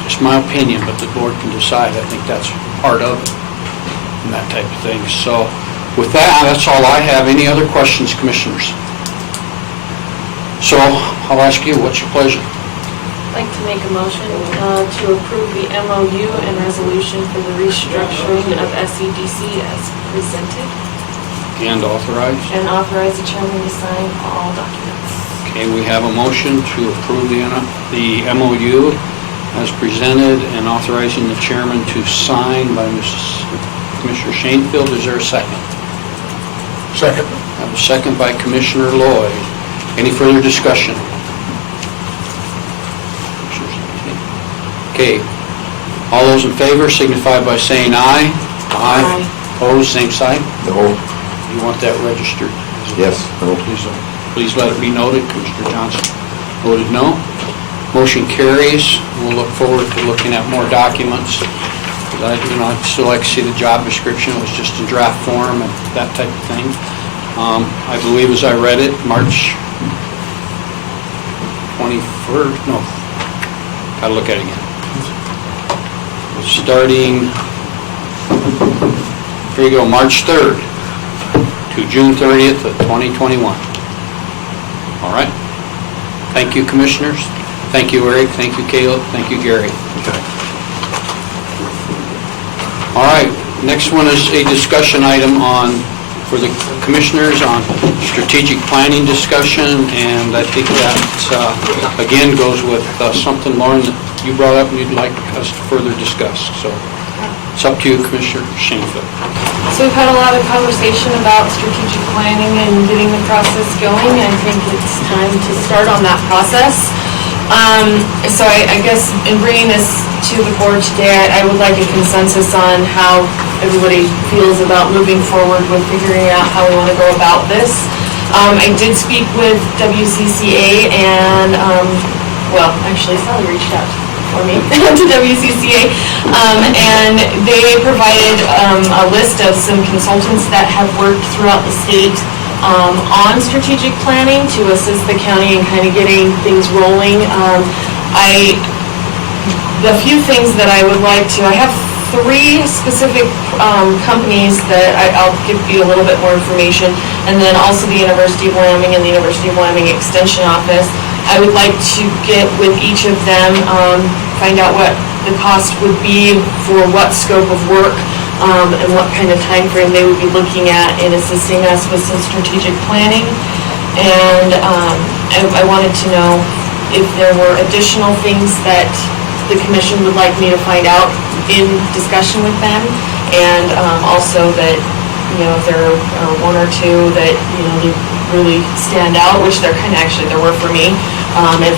just my opinion, but the board can decide, I think that's part of it, and that type of thing. So with that, that's all I have. Any other questions, commissioners? So I'll ask you, what's your pleasure? I'd like to make a motion to approve the MOU and resolution for the restructuring of SCDC as presented. And authorize? And authorize the chairman to sign all documents. Okay, we have a motion to approve the MOU as presented and authorizing the chairman to sign by Commissioner Shanefield. Is there a second? Second. I have a second by Commissioner Lloyd. Any further discussion? Okay. All those in favor signify by saying aye. Aye. Opposed, same sign? No. You want that registered? Yes. No. Please let it be noted. Commissioner Johnson voted no. Motion carries. We'll look forward to looking at more documents. I'd still like to see the job description. It was just in draft form and that type of thing. I believe as I read it, March 21st, no, gotta look at it again. Starting, here you go, March 3rd to June 30th of 2021. All right. Thank you, commissioners. Thank you, Eric. Thank you, Caleb. Thank you, Gary. All right, next one is a discussion item for the commissioners on strategic planning discussion, and I think that, again, goes with something, Lauren, that you brought up and you'd like us to further discuss. So it's up to you, Commissioner Shanefield. So we've had a lot of conversation about strategic planning and getting the process going. I think it's time to start on that process. So I guess in bringing this to the board today, I would like a consensus on how everybody feels about moving forward with figuring out how we want to go about this. I did speak with WCCA and, actually Sally reached out for me to WCCA, and they provided a list of some consultants that have worked throughout the state on strategic planning to assist the county in kind of getting things rolling. The few things that I would like to, I have 3 specific companies that I'll give you a little bit more information, and then also the University of Wyoming and the University of Wyoming Extension Office. I would like to get with each of them, find out what the cost would be for what scope of work, and what kind of time frame they would be looking at in assisting us with some strategic planning. And I wanted to know if there were additional things that the commission would like me to find out in discussion with them. And also that, if there are one or two that, they really stand out, which there were for me. If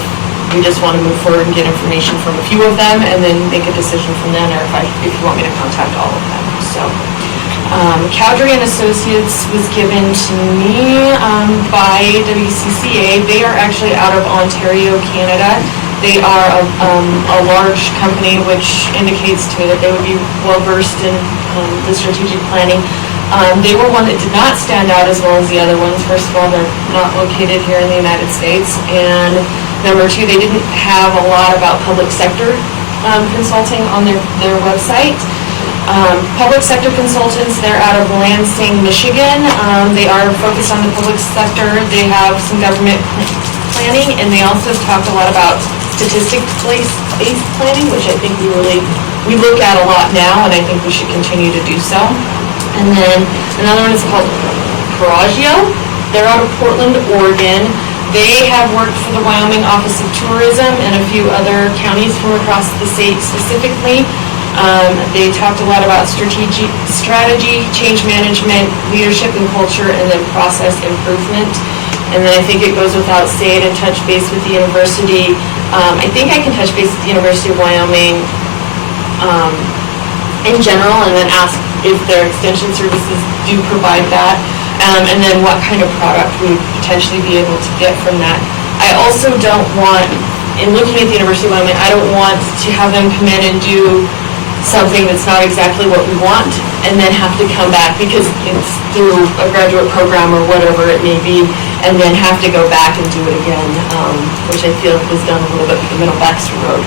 we just want to move forward and get information from a few of them and then make a decision from then, or if you want me to contact all of them. So, Cowdery and Associates was given to me by WCCA. They are actually out of Ontario, Canada. They are a large company, which indicates to me that they would be well-versed in the strategic planning. They were one that did not stand out as well as the other ones. First of all, they're not located here in the United States. And number two, they didn't have a lot about public sector consulting on their website. Public sector consultants, they're out of Lansing, Michigan. They are focused on the public sector. They have some government planning, and they also talked a lot about statistics-based planning, which I think we look at a lot now, and I think we should continue to do so. And then another one is called Coragio. They're out of Portland, Oregon. They have worked for the Wyoming Office of Tourism and a few other counties from across the state specifically. They talked a lot about strategy, change management, leadership and culture, and then process improvement. And then I think it goes without saying to touch base with the university. I think I can touch base with the University of Wyoming in general, and then ask if their extension services do provide that, and then what kind of product we would potentially be able to get from that. I also don't want, in looking at the University of Wyoming, I don't want to have them come in and do something that's not exactly what we want, and then have to come back because it's through a graduate program or whatever it may be, and then have to go back and do it again, which I feel was done a little bit for the Middle Baxter Road,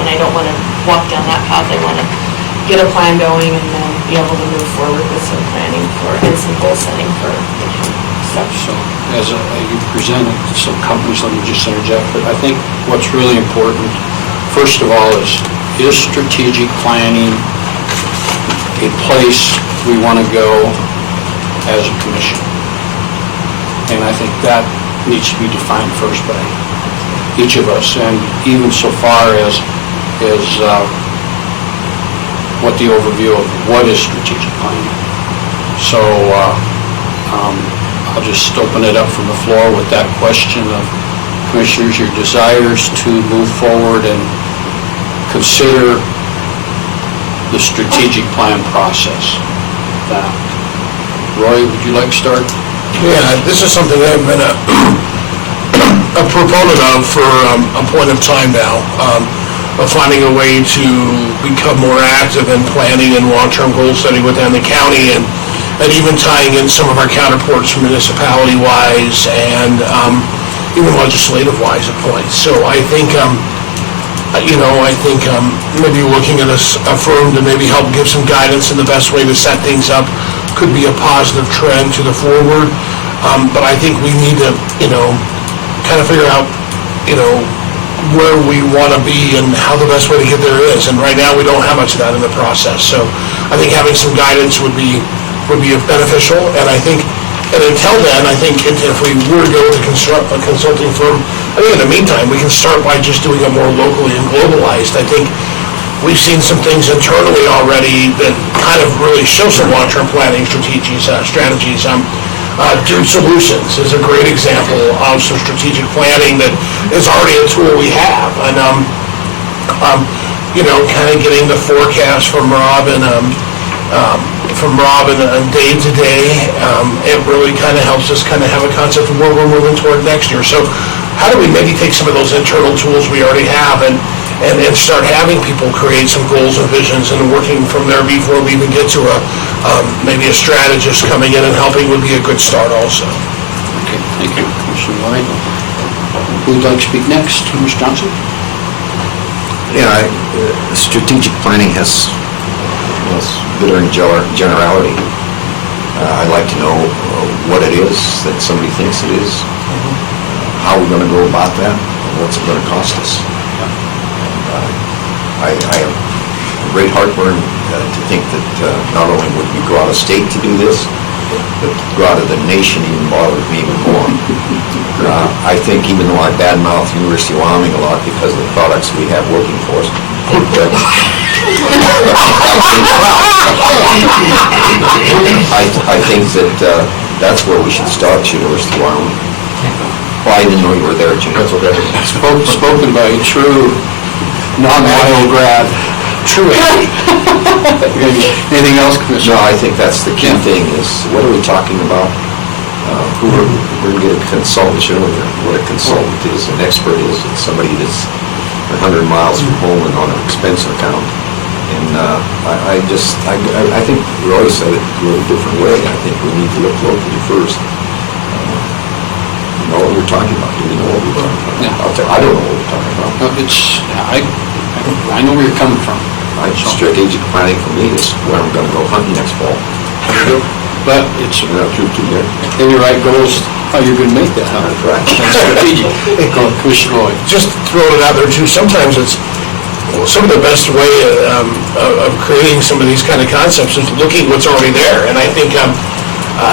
and I don't want to walk down that path. I want to get a plan going and then be able to move forward with some planning and some goal setting for the county. So, as you presented some companies, let me just interject, but I think what's really important, first of all, is strategic planning a place we want to go as a commission? And I think that needs to be defined first by each of us, and even so far as what the overview of what is strategic planning. So I'll just open it up from the floor with that question of commissioners, your desires to move forward and consider the strategic plan process. Roy, would you like to start? Yeah, this is something I've been a proponent of for a point of time now, of finding a way to become more active in planning and long-term goal setting within the county, and even tying in some of our counterparts municipality-wise and even legislative-wise at points. So I think, maybe looking at a firm to maybe help give some guidance in the best way to set things up could be a positive trend to the forward. But I think we need to, kind of figure out, where we want to be and how the best way to get there is. And right now, we don't have much of that in the process. So I think having some guidance would be beneficial. And I think, and until then, I think if we were to go with a consulting firm, I think in the meantime, we can start by just doing it more locally and globalized. I think we've seen some things internally already that kind of really show some long-term planning strategies. Dude Solutions is a great example of some strategic planning that is already a tool we have. And, kind of getting the forecast from Rob and day to day, it really kind of helps us kind of have a concept of where we're moving toward next year. So how do we maybe take some of those internal tools we already have and start having people create some goals and visions and working from there before we even get to maybe a strategist coming in and helping would be a good start also. Okay, thank you, Commissioner White. Who would like to speak next? Mr. Johnson? Yeah, strategic planning has glittering generality. I'd like to know what it is that somebody thinks it is, how we're going to go about that, and what's it going to cost us. I have great heartburn to think that not only would we go out of state to do this, but to go out of the nation even bothers me even more. I think even though I badmouth University of Wyoming a lot because of the products we have working for us, I think that that's where we should start, University of Wyoming. Well, I didn't know you were there, Jim. That's okay. Spoken by a true non-Iowa grad. True. Anything else, Commissioner? No, I think that's the key thing is, what are we talking about? We're going to get a consultant, you know what a consultant is, an expert is, it's somebody that's 100 miles from home and on an expense account. And I think Roy said it a little different way. I think we need to look locally first. You know what we're talking about? Do we know what we're talking about? Yeah. I don't know what we're talking about. I know where you're coming from. Strategic planning for me is where I'm going to go hunting next fall. But it's, and your right goals, how you're going to make that happen. That's right. Strategic. Commissioner Lloyd. Just throwing it out there too, sometimes it's, some of the best way of creating some of these kind of concepts is looking what's already there. And I think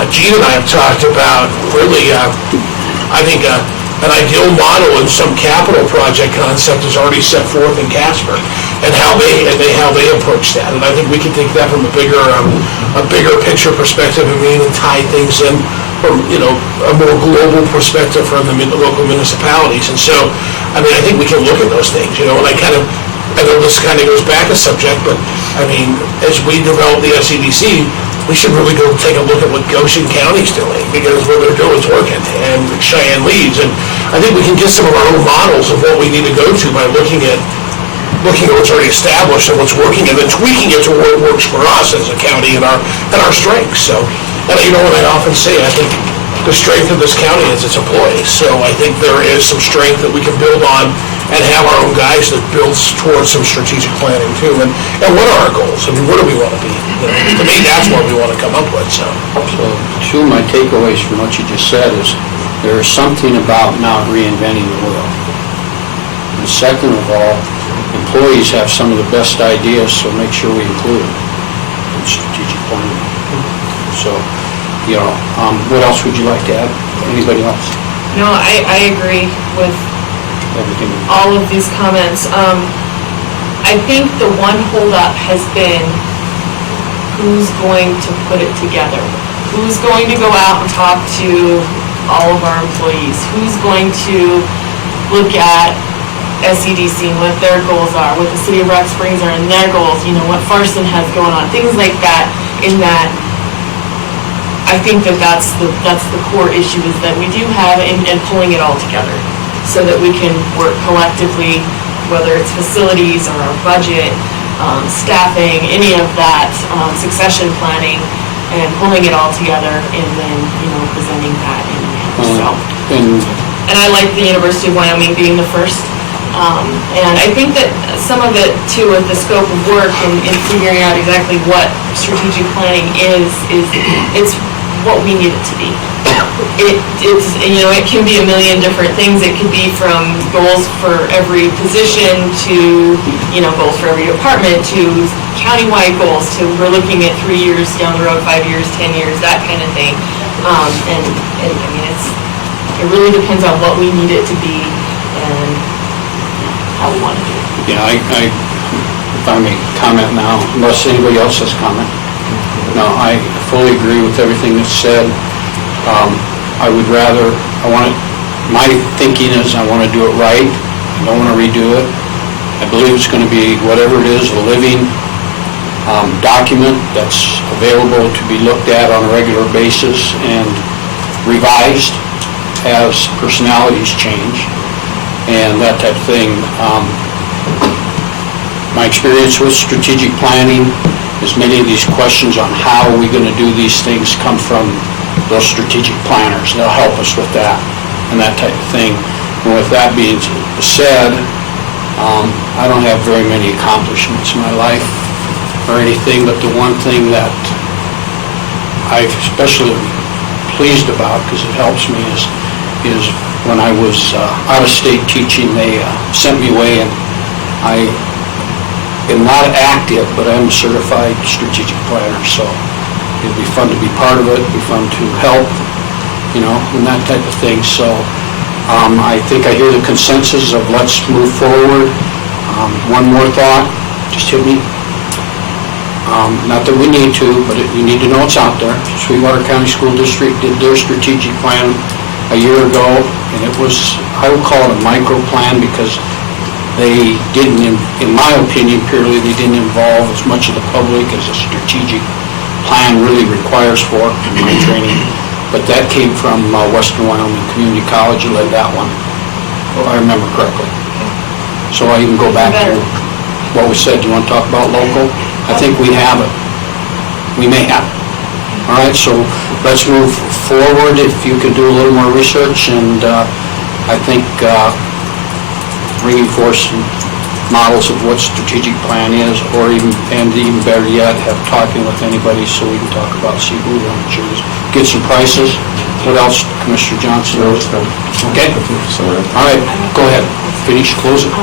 Gene and I have talked about really, I think an ideal model and some capital project concept is already set forth in Casper, and how they approach that. And I think we can take that from a bigger picture perspective and tie things in from a more global perspective from the local municipalities. And so, I mean, I think we can look at those things. And I know this kind of goes back a subject, but I mean, as we develop the SEDC, we should really go take a look at what Goshen County's doing, because what they're doing is working, and Cheyenne leads. And I think we can get some of our own models of what we need to go to by looking at what's already established and what's working, and then tweaking it to what works for us as a county and our strengths. So, and what I often say, I think the strength of this county is its employees. So I think there is some strength that we can build on and have our own guys that builds towards some strategic planning too. And what are our goals? I mean, where do we want to be? To me, that's what we want to come up with. So two of my takeaways from what you just said is there is something about not reinventing the wheel. And second of all, employees have some of the best ideas, so make sure we include them in strategic planning. So, what else would you like to add? Anybody else? No, I agree with Everything. all of these comments. I think the one holdup has been who's going to put it together? Who's going to go out and talk to all of our employees? Who's going to look at SEDC, what their goals are, what the City of Rock Springs are in their goals, what Farson has going on, things like that, in that I think that's the core issue, is that we do have, and pulling it all together so that we can work collectively, whether it's facilities or our budget, staffing, any of that, succession planning, and pulling it all together and then, presenting that in the end. So, and I like the University of Wyoming being the first. And I think that some of it too, with the scope of work and figuring out exactly what strategic planning is it's what we need it to be. It can be a million different things. It could be from goals for every position to, goals for every department, to countywide goals, to we're looking at 3 years down the road, 5 years, 10 years, that kind of thing. And I mean, it really depends on what we need it to be and how we want to do it. Yeah, if I may comment now, unless anybody else has comment. No, I fully agree with everything that's said. My thinking is I want to do it right. I don't want to redo it. I believe it's going to be, whatever it is, a living document that's available to be looked at on a regular basis and revised as personalities change and that type of thing. My experience with strategic planning is many of these questions on how are we going to do these things come from those strategic planners. They'll help us with that and that type of thing. And with that being said, I don't have very many accomplishments in my life or anything, but the one thing that I'm especially pleased about, because it helps me, is when I was out of state teaching, they sent me away, and I am not active, but I'm a certified strategic planner, so it'd be fun to be part of it, it'd be fun to help, and that type of thing. So I think I hear the consensus of let's move forward. One more thought, just hit me. Not that we need to, but you need to know it's out there. Sweetwater County School District did their strategic plan a year ago, and it was, I would call it a micro plan because they didn't, in my opinion, purely, they didn't involve as much of the public as a strategic plan really requires for in my training. But that came from Western Wyoming Community College, who led that one, if I remember correctly. So I can go back to what we said. Do you want to talk about local? I think we have it. We may have it. All right, so let's move forward. If you could do a little more research, and I think bringing forth some models of what strategic plan is, or even better yet, have talking with anybody so we can talk about, see who we want to choose, get some prices. What else, Commissioner Johnson? Okay? All right, go ahead. Finish, close it.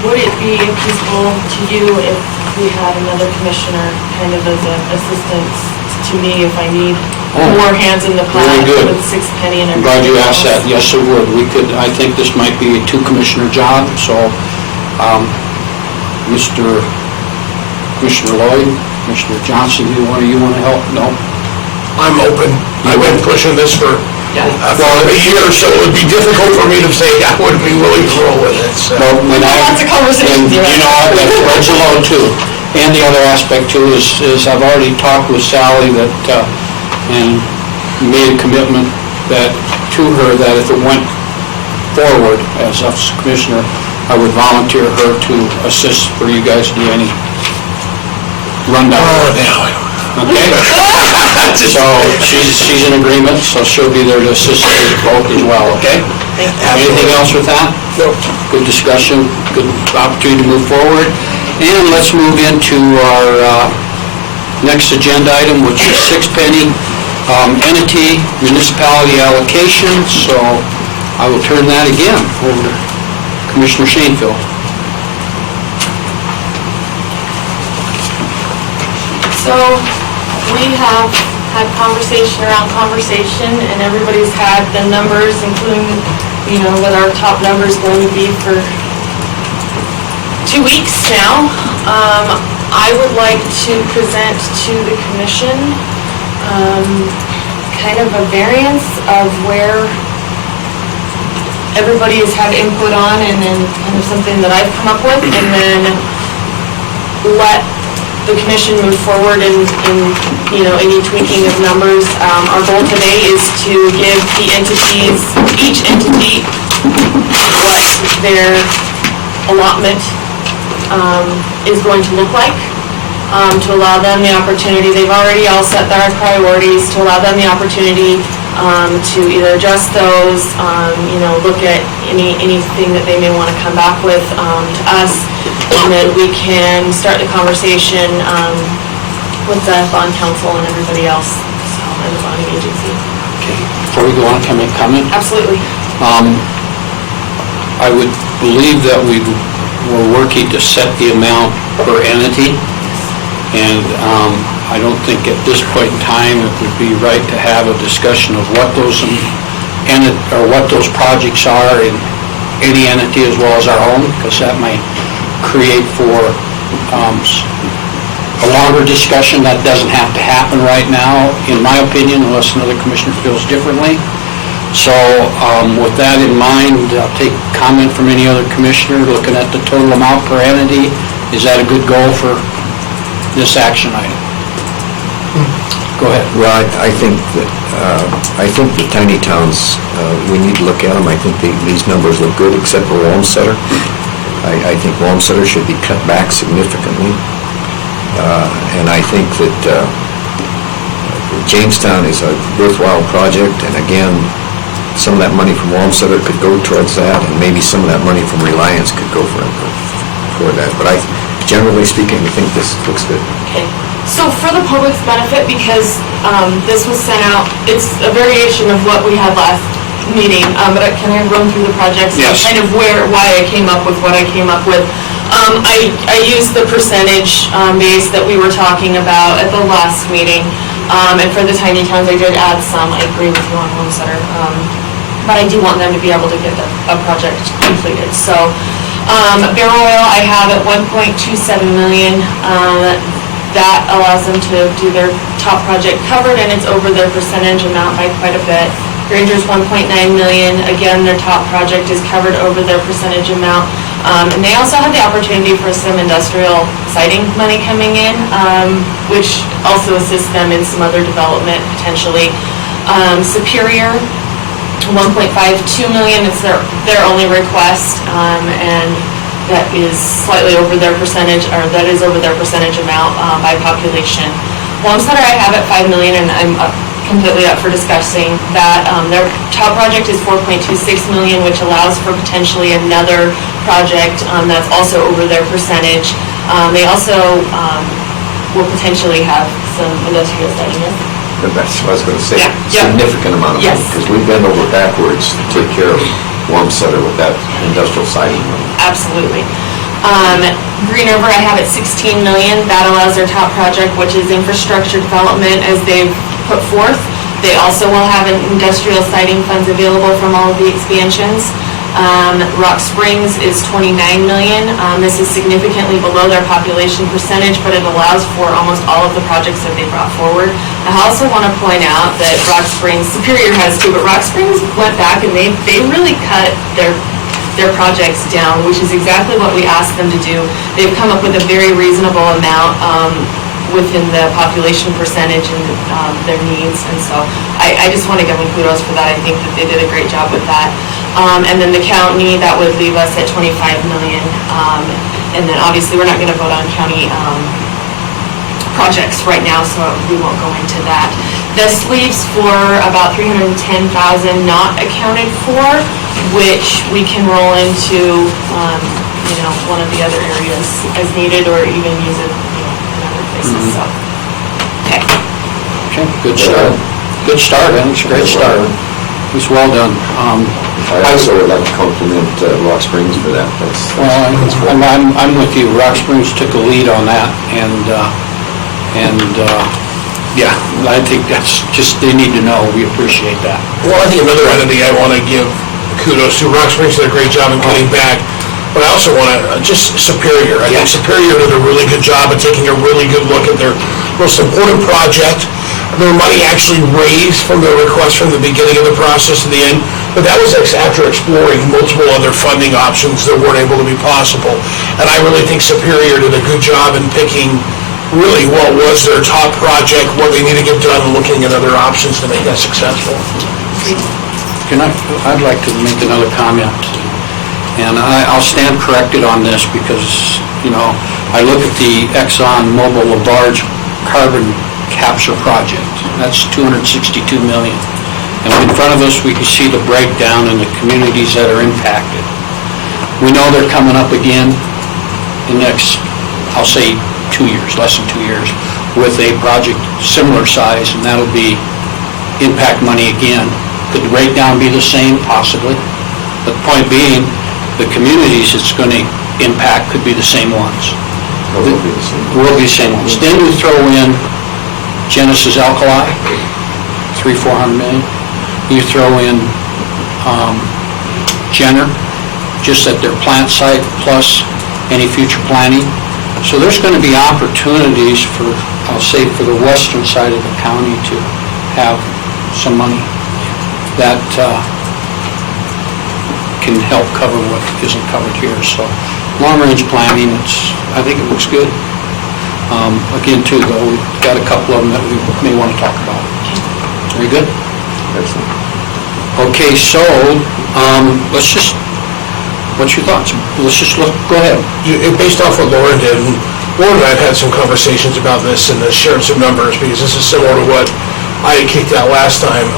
Would it be feasible to you if we had another commissioner kind of as an assistant to me if I need more hands in the pot Very good. with 6 penny and I'm everything glad you asked else? that. Yes, it would. We could, I think this might be a 2-commissioner job, so Commissioner Lloyd, Commissioner Johnson, do one of you want to help? No? I'm open. I've been pushing this for a year, so it would be difficult for me to say I would be willing to roll with it. So. Lots of conversations. You know, that spreads a load too. And the other aspect too is I've already talked with Sally that, and made a commitment to her that if it went forward as a commissioner, I would volunteer her to assist for you guys to do any rundown. Okay? So she's in agreement, so she'll be there to assist you both as well, okay? Anything else with that? No. Good discussion, good opportunity to move forward. And let's move into our next agenda item, which is 6 penny entity municipality allocation. So I will turn that again over to Commissioner Shanefield. So we have had conversation around conversation, and everybody's had the numbers, including, what our top number is going to be for 2 weeks now. I would like to present to the commission kind of a variance of where everybody has had input on, and then kind of something that I've come up with, and then let the commission move forward in any tweaking of numbers. Our goal today is to give each entity, what their allotment is going to look like, to allow them the opportunity. They've already all set their priorities, to allow them the opportunity to either adjust those, look at anything that they may want to come back with to us, and then we can start the conversation with the bond council and everybody else, and the bonding agency. Okay. Before we go on, can I comment? Absolutely. I would believe that we're working to set the amount per entity, and I don't think at this point in time it would be right to have a discussion of what those projects are in any entity as well as our own, because that might create for a longer discussion. That doesn't have to happen right now, in my opinion, unless another commissioner feels differently. So with that in mind, I'll take comment from any other commissioner looking at the total amount per entity. Is that a good goal for this action item? Go ahead. Well, I think the tiny towns, we need to look at them. I think these numbers look good, except for Wamsutter. I think Wamsutter should be cut back significantly. And I think that Jamestown is a worthwhile project, and again, some of that money from Wamsutter could go towards that, and maybe some of that money from Reliance could go for that. But generally speaking, I think this looks good. Okay. So for the public's benefit, because this was sent out, it's a variation of what we had last meeting, but can I run through the projects? Yes. Kind of why I came up with what I came up with. I used the percentage base that we were talking about at the last meeting, and for the tiny towns, I did add some. I agree with you on Homesteader, but I do want them to be able to get a project completed. So Barrel oil, I have at 1.27 million. That allows them to do their top project covered, and it's over their percentage amount by quite a bit. Granger's 1.9 million, again, their top project is covered over their percentage amount. And they also have the opportunity for some industrial siding money coming in, which also assists them in some other development potentially. Superior, 1.52 million, it's their only request, and that is slightly over their percentage, or that is over their percentage amount by population. Wamsutter I have at 5 million, and I'm completely up for discussing that. Their top project is 4.26 million, which allows for potentially another project that's also over their percentage. They also will potentially have some industrial siding. That's what I was going to say. Yeah. Significant amount of money, because we've been over backwards to take care of Wamsutter with that industrial siding money. Absolutely. Green River I have at 16 million. That allows their top project, which is infrastructure development, as they've put forth. They also will have an industrial siding funds available from all of the expansions. Rock Springs is 29 million. This is significantly below their population percentage, but it allows for almost all of the projects that they brought forward. I also want to point out that Rock Springs, Superior has too, but Rock Springs went back and they really cut their projects down, which is exactly what we asked them to do. They've come up with a very reasonable amount within the population percentage and their needs, and so I just want to give them kudos for that. I think that they did a great job with that. And then the county, that would leave us at 25 million. And then obviously, we're not going to vote on county projects right now, so we won't go into that. This leaves for about 310,000 not accounted for, which we can roll into, one of the other areas as needed, or even use it, in other places, so. Okay. Okay, good start. Good start, and it's a great start. It's well done. I also would like to compliment Rock Springs for that. I'm with you. Rock Springs took a lead on that, and yeah, I think that's just, they need to know. We appreciate that. Well, I think another entity I want to give kudos to, Rock Springs did a great job in cutting back, but I also want to, just Superior. I think Superior did a really good job of taking a really good look at their most important project. Their money actually raised from their request from the beginning of the process to the end, but that was after exploring multiple other funding options that weren't able to be possible. And I really think Superior did a good job in picking really what was their top project, what they need to get done, and looking at other options to make that successful. I'd like to make another comment, and I'll stand corrected on this because, I look at the Exxon Mobil Labarge carbon capture project. That's $262 million. And in front of us, we can see the breakdown in the communities that are impacted. We know they're coming up again in the next, I'll say, 2 years, less than 2 years, with a project similar size, and that'll be impact money again. Could the breakdown be the same? Possibly. But the point being, the communities it's going to impact could be the same ones. Will be the same. Will be the same ones. Then you throw in Genesis Alkali, 300-400 million. You throw in Jenner, just at their plant site, plus any future planning. So there's going to be opportunities for, I'll say, for the western side of the county to have some money that can help cover what isn't covered here. So long-range planning, I think it looks good. Again, too, though, we've got a couple of them that we may want to talk about. Very good? Excellent. Okay, so what's your thoughts? Let's just look, go ahead. Based off what Lauren did, and Lauren and I have had some conversations about this and shared some numbers, because this is similar to what I kicked out last time.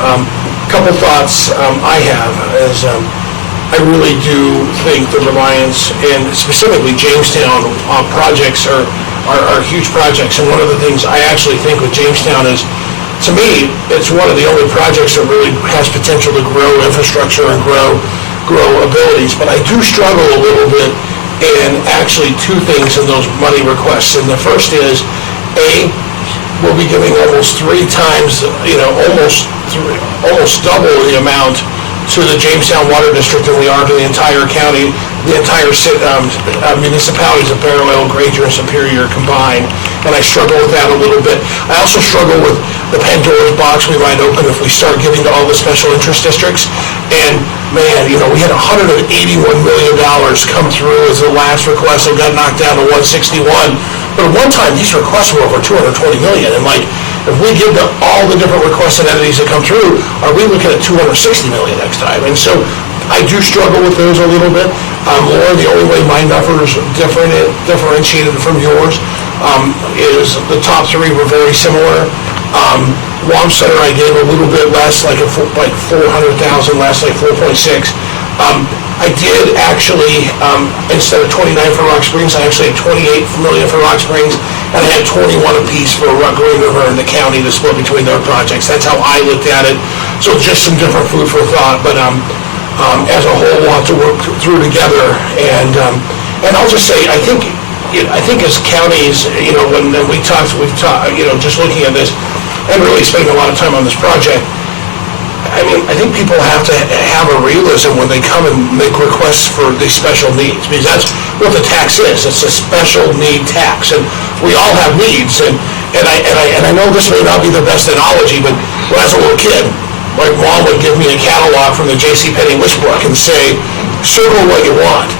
Couple thoughts I have is I really do think the Reliance, and specifically Jamestown, projects are huge projects. And one of the things I actually think with Jamestown is, to me, it's one of the only projects that really has potential to grow infrastructure and grow abilities. But I do struggle a little bit in actually two things in those money requests. And the first is, we'll be giving almost 3 times, almost double the amount to the Jamestown Water District than we are to the entire county. the entire municipalities of Bear Oil, Granger, and Superior combined, and I struggle with that a little bit. I also struggle with the Pandora's box we might open if we start giving to all the special interest districts. And man, we had $181 million come through as the last request that got knocked down to 161. But at one time, these requests were over 220 million. And if we give to all the different requests and entities that come through, are we looking at 260 million next time? And so I do struggle with those a little bit. Laura, the only way my numbers differentiated from yours is the top three were very similar. Center, I gave a little bit less, like 400,000 less, like 4.6. I did actually, instead of 29 for Rock Springs, I actually had 28 million for Rock Springs, and I had 21 apiece for Green River and the county to split between their projects. That's how I looked at it. So just some different food for thought, but as a whole, we'll have to work through together. And I'll just say, I think as counties, when we've talked, just looking at this, and really spending a lot of time on this project, I think people have to have a realism when they come and make requests for these special needs, because that's what the tax is. It's a special need tax, and we all have needs. And I know this may not be the best analogy, but when I was a little kid, my mom would give me a catalog from the JCPenney Wishbrook and say, circle what you want.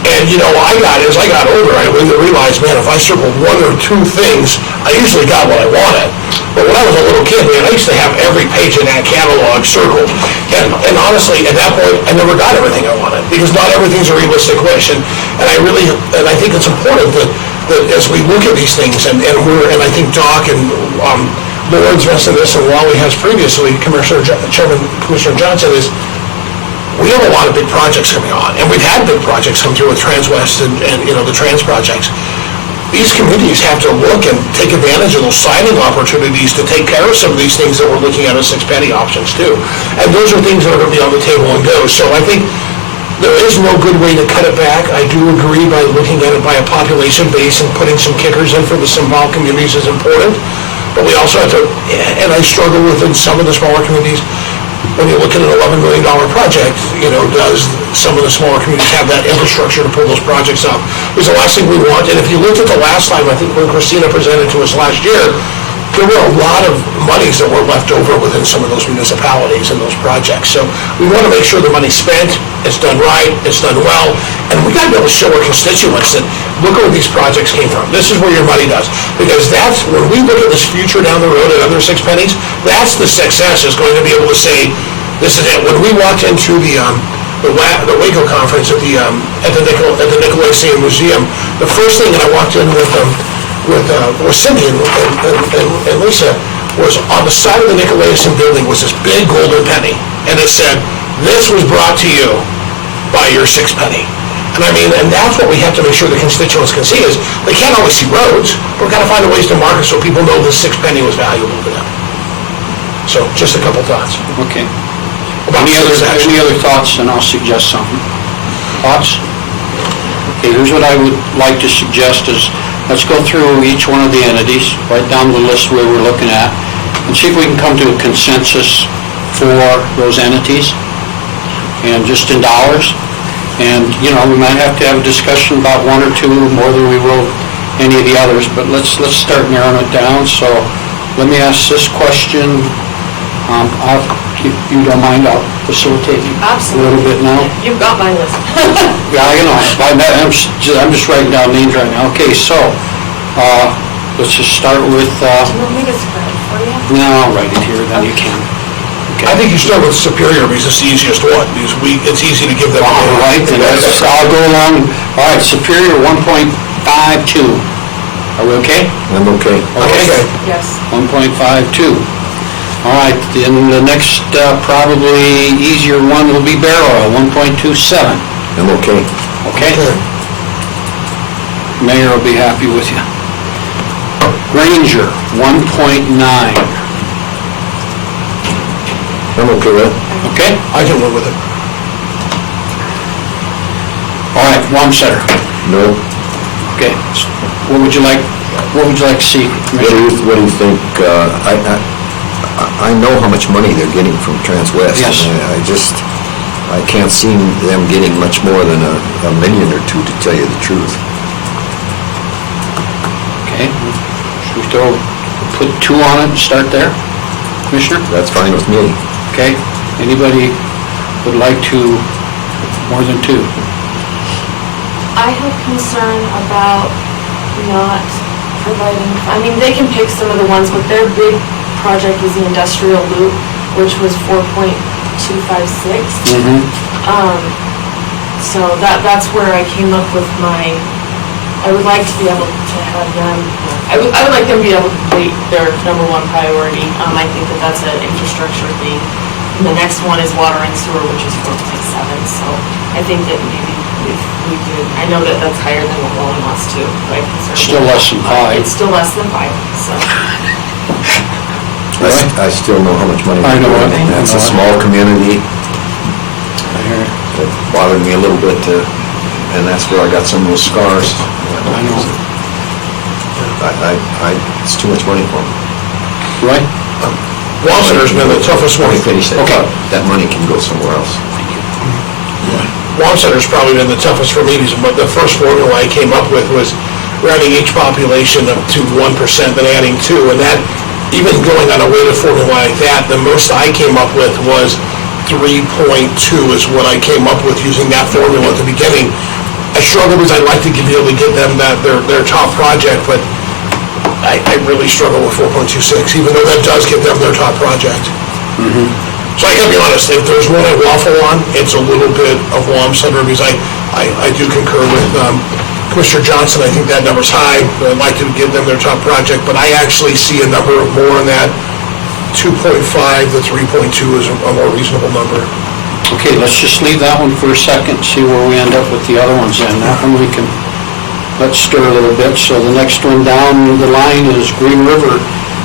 And as I got older, I really realized, man, if I circled one or two things, I usually got what I wanted. But when I was a little kid, man, I used to have every page in that catalog circled. And honestly, at that point, I never got everything I wanted, because not everything's a realistic wish. And I think it's important that as we look at these things, and I think Doc and Lauren's mentioned this, and Wally has previously, Commissioner Johnson, is we have a lot of big projects coming on, and we've had big projects come through with Transwest and the trans projects. These communities have to look and take advantage of those signing opportunities to take care of some of these things that we're looking at as six-penny options too. And those are things that are going to be on the table and go. So I think there is no good way to cut it back. I do agree by looking at it by a population base and putting some kickers in for the small communities is important. But we also have to, and I struggle with in some of the smaller communities, when you look at an $11 million project, does some of the smaller communities have that infrastructure to pull those projects up? It's the last thing we want. And if you looked at the last time, I think when Christina presented to us last year, there were a lot of monies that were left over within some of those municipalities and those projects. So we want to make sure the money's spent, it's done right, it's done well, and we got to be able to show our constituents that look where these projects came from. This is where your money does. Because that's, when we look at this future down the road at other six pennies, that's the success, is going to be able to say, this is it. When we walked into the Waco conference at the Nicolaisian Museum, the first thing that I walked in with Cindy and Lisa was on the side of the Nicolaisian building was this big golden penny, and it said, "This was brought to you by your six penny." And that's what we have to make sure the constituents can see, is they can't always see roads. We've got to find ways to market so people know the six penny was valuable to them. So just a couple thoughts. Okay. Any other thoughts, and I'll suggest something. Thoughts? Okay, here's what I would like to suggest is, let's go through each one of the entities, write down the list where we're looking at, and see if we can come to a consensus for those entities, and just in dollars. And, we might have to have a discussion about one or two more than we will any of the others, but let's start narrowing it down. So let me ask this question. If you don't mind, I'll facilitate you a little bit now. You've got my list. Yeah, I'm just writing down names right now. Okay, so let's just start with. Do you want me to spread for you? No, I'll write it here, then you can. Okay. I think you start with Superior, because it's the easiest one, because it's easy to give them. All right, then I'll go along. All right, Superior 1.52. Are we okay? I'm okay. Okay. Yes. 1.52. All right, then the next probably easier one will be Bear Oil, 1.27. I'm okay. Okay? Mayor will be happy with you. Granger, 1.9. I'm okay with it. Okay? I can live with it. All right, Center. No. Okay. What would you like to see? What do you think? I know how much money they're getting from Transwest. Yes. And I just, I can't see them getting much more than a million or two, to tell you the truth. Okay, should we put 2 on it and start there, Commissioner? That's fine with me. Okay, anybody would like to, more than 2? I have concern about not providing, I mean, they can pick some of the ones, but their big project was the industrial loop, which was 4.256. So that's where I came up with I would like to be able to have them, I would like them to be able to complete their number 1 priority. I think that's an infrastructure thing. And the next one is water and sewer, which is 4.7. So I think that maybe if we could, I know that that's higher than what Wallen wants to, but I'm concerned. Still less than 5. It's still less than 5, so. I still know how much money. I know it. It's a small community. I hear it. It bothered me a little bit, and that's where I got some of those scars. I know. It's too much money for me. Right? Wamsuter's been the toughest one. Let me finish that. Okay. That money can go somewhere else. Wamsuter's probably been the toughest for me, but the first formula I came up with was rounding each population up to 1%, then adding 2, and that, even going on a weighted formula like that, the most I came up with was 3.2 is what I came up with using that formula at the beginning. I struggle because I'd like to be able to get them their top project, but I really struggle with 4.26, even though that does give them their top project. So I gotta be honest, if there's one I waffle on, it's a little bit of Wamsutter, because I do concur with Commissioner Johnson. I think that number's high. I'd like to give them their top project, but I actually see a number more in that 2.5 to 3.2 is a more reasonable number. Okay, let's just leave that one for a second, see where we end up with the other ones then. That one we can, let's stir a little bit. So the next one down the line is Green River.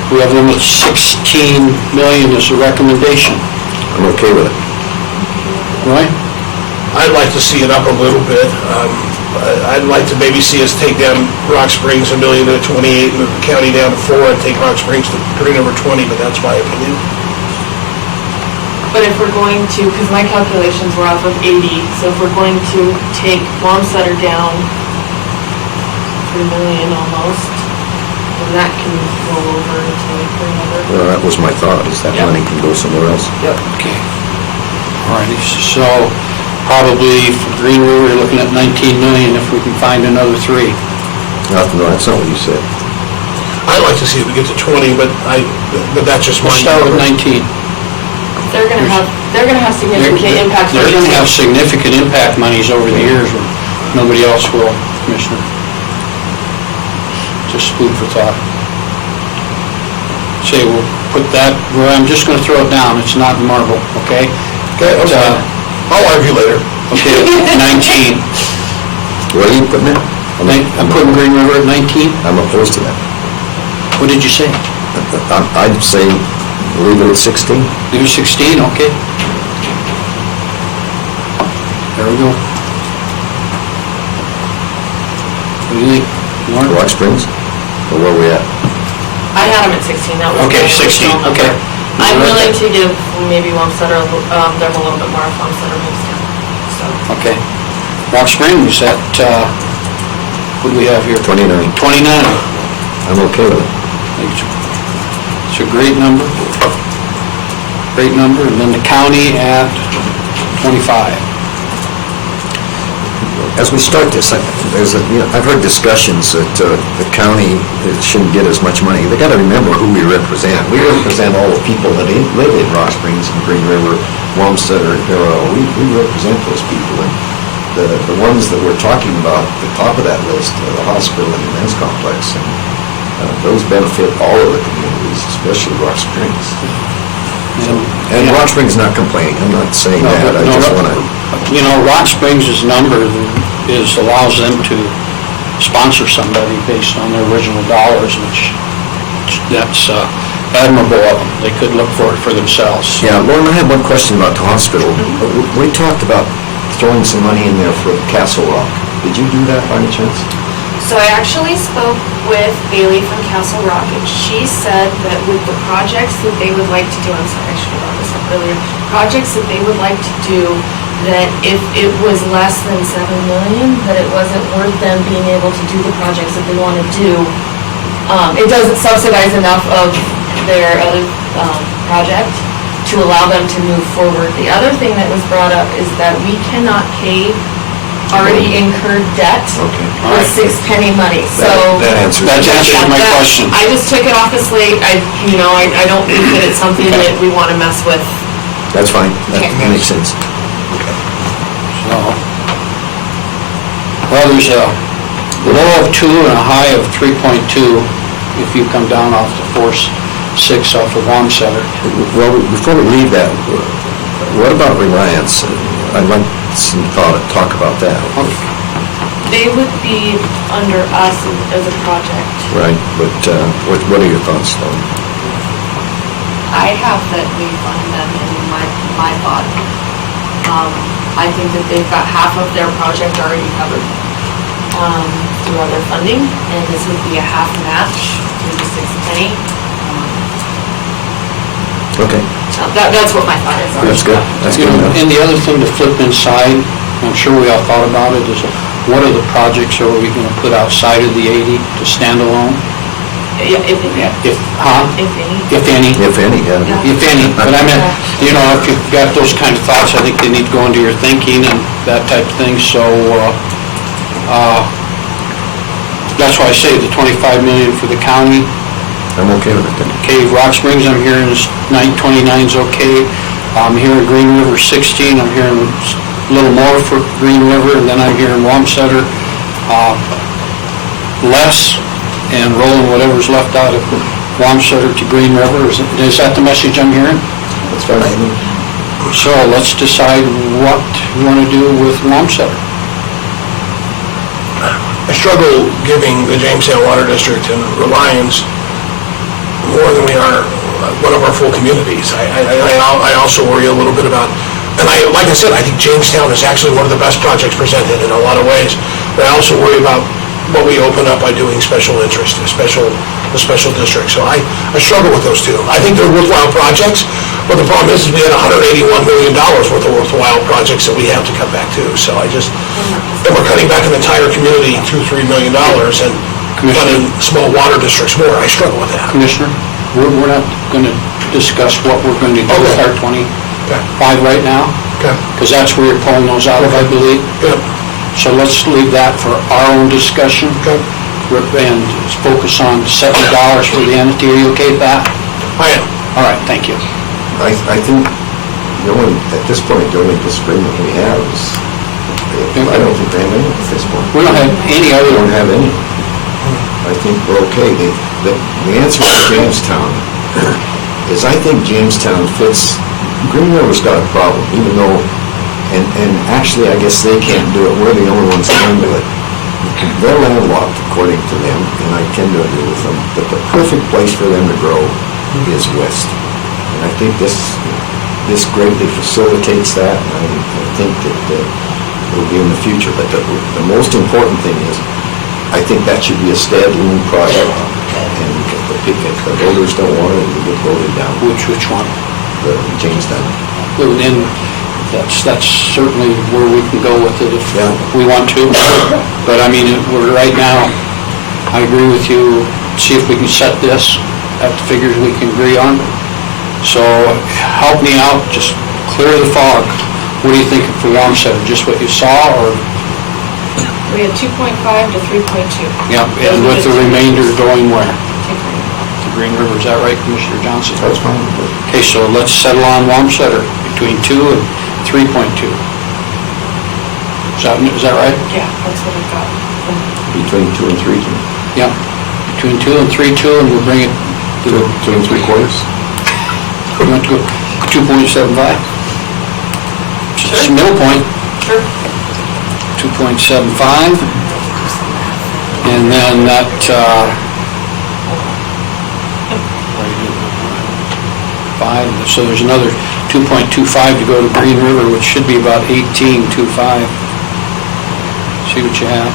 We have them at 16 million as a recommendation. I'm okay with it. Right? I'd like to see it up a little bit. I'd like to maybe see us take down Rock Springs $1 million to 28, and the county down to 4, and take Rock Springs to Green River 20, but that's my opinion. But if we're going to, because my calculations were off of 80, so if we're going to take Wamsutter down 3 million almost, then that can roll over to Green River. Well, that was my thought, is that money can go somewhere else. Yep. Okay. All righty, so probably for Green River, you're looking at 19 million if we can find another 3. No, that's not what you said. I'd like to see if we get to 20, but that's just my We'll start with 19. They're gonna have significant impact. They're gonna have significant impact monies over the years when nobody else will, Commissioner. Just food for thought. Say, we'll put that, where I'm just gonna throw it down, it's not marble, okay? Okay, I'll argue later. Okay, 19. Where are you putting it? I'm putting Green River at 19? I'm opposed to that. What did you say? I'd say leave it at 16. Leave it 16, okay. There we go. What do you think, Lauren? Rock Springs? Or where are we at? I had them at 16, that was. Okay, my 16, original number. okay. I'm willing to give maybe Wamsutter, them a little bit more if Wamsutter moves down, so. Okay. Rock Springs at, what do we have here? 29. 29. I'm okay with it. It's a great number. Great number. And then the county at 25. As we start this, I've heard discussions that the county shouldn't get as much money. They got to remember who we represent. We represent all the people that live in Rock Springs and Green River, Wamsutter, we represent those people. And the ones that we're talking about, the top of that list, the hospital and the men's complex, and those benefit all of the communities, especially Rock Springs. And Rock Springs not complaining. I'm not saying that. I just want to. You know, Rock Springs' number allows them to sponsor somebody based on their original dollars, which that's admirable of them. They could look for it for themselves. Yeah, Lauren, I have one question about the hospital. We talked about throwing some money in there for Castle Rock. Did you do that by any chance? So I actually spoke with Bailey from Castle Rock, and she said that with the projects that they would like to do, I'm sorry, I should have brought this up earlier, projects that they would like to do, that if it was less than 7 million, that it wasn't worth them being able to do the projects that they want to do. It doesn't subsidize enough of their other project to allow them to move forward. The other thing that was brought up is that we cannot pay already incurred debt with 6 penny money, so. That answers my question. I just took it off the slate, I don't think that it's something that we want to mess with. That's fine, that Okay. makes sense. So, well, there's a low of 2 and a high of 3.2 if you come down off the 4.6 off of Wamsutter. Well, before we leave that, what about Reliance? I'd like some talk about that. They would be under us as a project. Right, but what are your thoughts, though? I have that we fund them in my thought. I think that they've got half of their project already covered through other funding, and this would be a half match through the 6 penny. Okay. That's what my thought is. That's good. That's good enough. And the other thing to flip inside, I'm sure we all thought about it, is what are the projects are we going to put outside of the 80 to stand alone? Yeah, if any. If any. If any, yeah. If any, but I mean, if you've got those kind of thoughts, I think they need to go into your thinking and that type of thing, so, that's why I say the 25 million for the county. I'm okay with it then. Okay, Rock Springs, I'm hearing is 29 is okay. I'm hearing Green River 16, I'm hearing a little more for Green River, and then I'm hearing Wamsutter, less, and rolling whatever's left out of Wamsutter to Green River. Is that the message I'm hearing? That's fine. So let's decide what we want to do with Wamsutter. I struggle giving the Jamestown Water District and Reliance more than we are one of our full communities. I also worry a little bit about, and like I said, I think Jamestown is actually one of the best projects presented in a lot of ways. But I also worry about what we open up by doing special interest, a special district. So I struggle with those two. I think they're worthwhile projects, but the problem is we had $181 million worth of worthwhile projects that we have to cut back to. So and we're cutting back an entire community $2-3 million and funding small water districts more. I struggle with that. Commissioner, we're not going to discuss what we're going to do with our 25 right now, because that's where you're pulling those out of, I believe. So let's leave that for our own discussion. And focus on setting the dollars for the entity. Are you okay with that? I am. All right, thank you. I think at this point, the only disagreement we have is, I don't think they have any at this point. We don't have any other. We don't have any. I think we're okay. The answer to Jamestown is I think Jamestown fits, Green River's got a problem, even though, and actually I guess they can't do it. We're the only ones that can do it. They're landlocked according to them, and I tend to agree with them, but the perfect place for them to grow is west. And I think this greatly facilitates that, and I think that it will be in the future. But the most important thing is, I think that should be a standalone project, and if the voters don't want it, it will get voted down. Which one? The Jamestown. And that's certainly where we can go with it if we want to. But I mean, we're right now, I agree with you, see if we can set this at the figures we can agree on. So help me out, just clear the fog. What do you think for Wamsutter? Just what you saw, or? We had 2.5 to 3.2. Yeah, and with the remainder going where? To Green River, is that right, Commissioner Johnson? That's fine. Okay, so let's settle on Wamsutter, between 2 and 3.2. Is that right? Yeah, that's what we've got. Between 2 and 3. Yeah, between 2 and 3.2, and we'll bring it to 2 and 3/4. You want to go 2.75? Just a middle point. Sure. 2.75. And then that, so there's another 2.25 to go to Green River, which should be about 18.25. See what you have?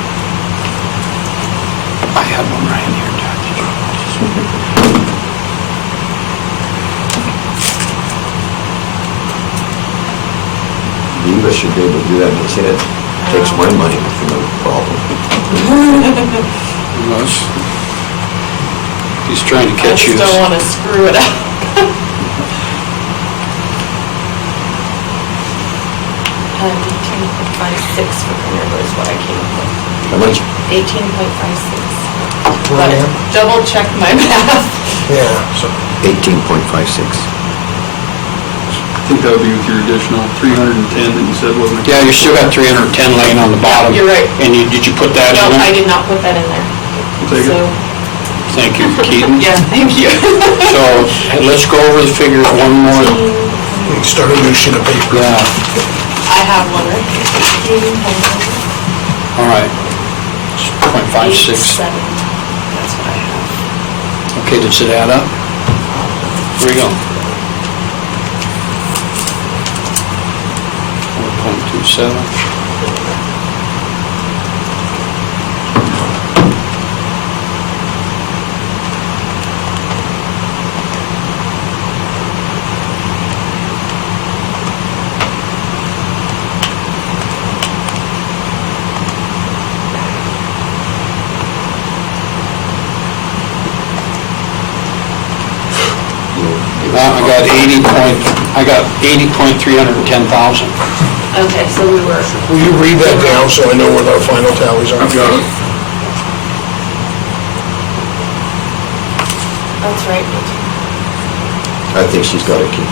I had one right in here. Leave it Chris should be able to do that in his head. Takes my money for no problem. He's trying to I catch you. just don't want to screw it up. 18.56 for Greener is what I came up with. How much? 18.56. But double check my math. Yeah, so 18.56. I think that would be with your additional 310 that you said wasn't it? Yeah, you still got 310 laying on the bottom. You're right. And did you put that in No, there? I did not put that in there. Take it. So, Thank you, Keaton. yeah, thank you. So, let's go over the figures one more. we can start a new sheet of paper. Yeah, I have one right here. all right. 0.56. 87. That's what I have. Okay, does it add up? Here we go. 4.27. I got 80.310,000. Okay, so we were, Will you read that down so I know what our final tallies are? that's right. I think she's got a key.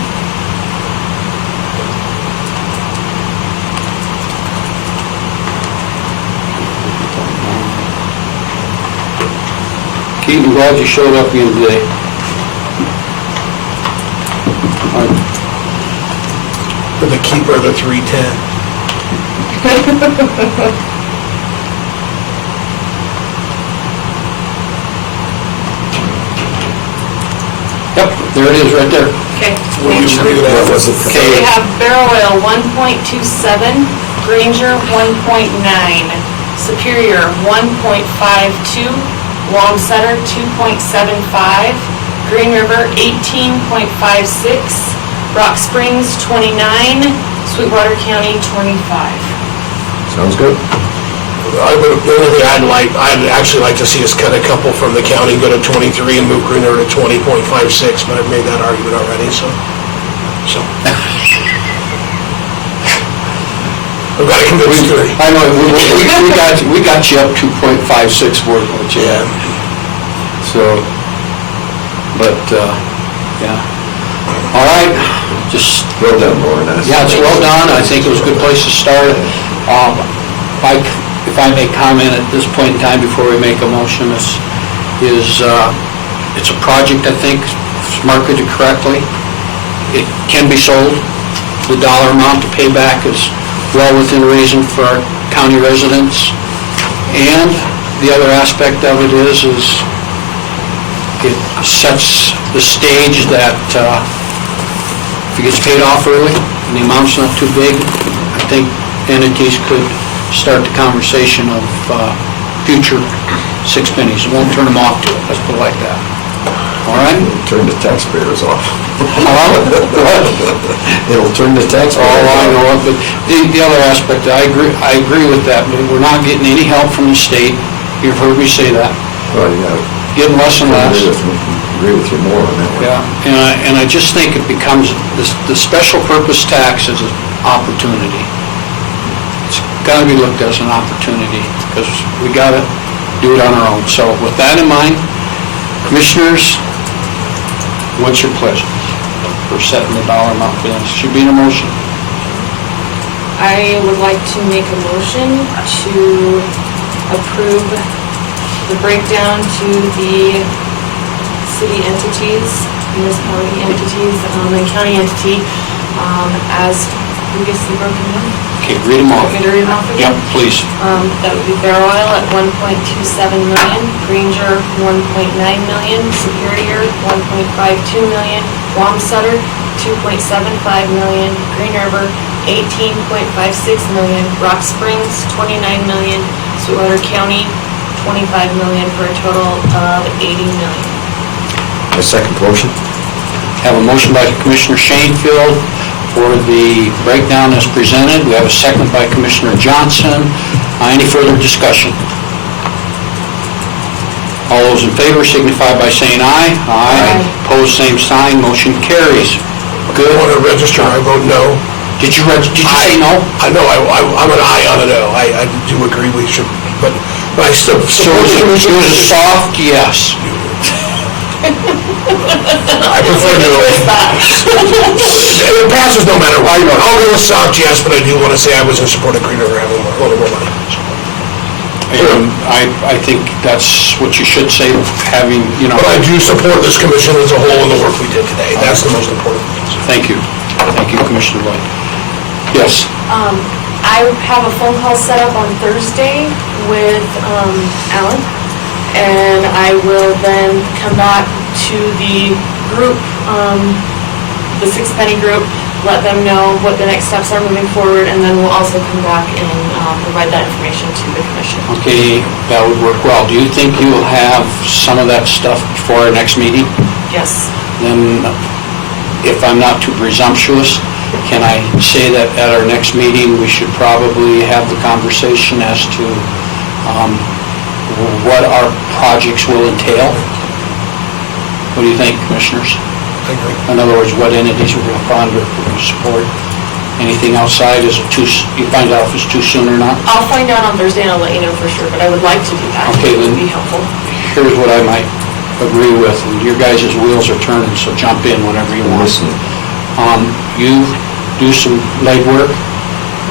Keaton, glad you showed up again today. For the keeper of the 310. Yep, there it is, right there. Okay. Will you read it out? Was it? So we have barrel oil 1.27, Granger 1.9, Superior 1.52, Wamsutter 2.75, Green River 18.56, Rock Springs 29, Sweetwater County 25. Sounds good. The only thing I'd actually like to see is cut a couple from the county, go to 23 and move Green River to 20.56, but I've made that argument already, so. I've got to convince three. I know, we got you up 2.56 worth, which, Yeah. so, but, yeah. All right, just, Well done, Lauren. yeah, it's well done, I think it was a good place to start. If I may comment at this point in time before we make a motion, it's a project, I think, if marketed correctly. It can be sold. The dollar amount to pay back is well within reason for our county residents. And the other aspect of it is it sets the stage that if it gets paid off early and the amount's not too big, I think entities could start the conversation of future six pennies. It won't turn them off to it, let's put it like that. All right? Turn the taxpayers off. What? It'll turn the taxpayers off. Oh, I know it, but the other aspect, I agree with that, but we're not getting any help from the state. You've heard me say that. Well, yeah. Getting less and less. Agree with you more on that one. Yeah, and I just think it becomes, the special purpose tax is an opportunity. It's got to be looked at as an opportunity, because we got to do it on our own. So with that in mind, commissioners, what's your pleasure for setting the dollar amount for this? Should be an motion. I would like to make a motion to approve the breakdown to the city entities, municipality entities, and county entity as previously broken down. Okay, read them off. Want me to read them off Yep, again? please. That would be Barrel Oil at 1.27 million, Granger 1.9 million, Superior 1.52 million, Wamsutter 2.75 million, Green River 18.56 million, Rock Springs 29 million, Sweetwater County 25 million, for a total of 80 million. A second motion? Have a motion by Commissioner Shanefield, for the breakdown as presented. We have a second by Commissioner Johnson. Any further discussion? All those in favor signify by saying aye. Aye. Opposed, same sign, motion carries. Good. I want to register, I vote no. Did you say no? I know, I'm an aye on a no. I do agree we should, but I still So support the it was commission. a soft yes. I prefer no. It passes no matter what. I'll go with soft yes, but I do want to say I was in support of Green River having a little more money. And I think that's what you should say, having, But I do support this commission as a whole and the work we did today. That's the most important thing. Thank you. Thank you, Commissioner Lloyd. Yes. I have a phone call set up on Thursday with Alan, and I will then come back to the group, the Six Penny group, let them know what the next steps are moving forward, and then we'll also come back and provide that information to the commission. Okay, that would work well. Do you think you will have some of that stuff before our next meeting? Yes. Then, if I'm not too presumptuous, can I say that at our next meeting, we should probably have the conversation as to what our projects will entail? What do you think, commissioners? I agree. In other words, what entities we're going to fund or support? Anything outside, is it you find out if it's too soon or not? I'll find out on Thursday and I'll let you know for sure, but I would like to do that. Okay, It would then. be helpful. Here's what I might agree with, and your guys' wheels are turning, so jump in whenever you want. You do some legwork,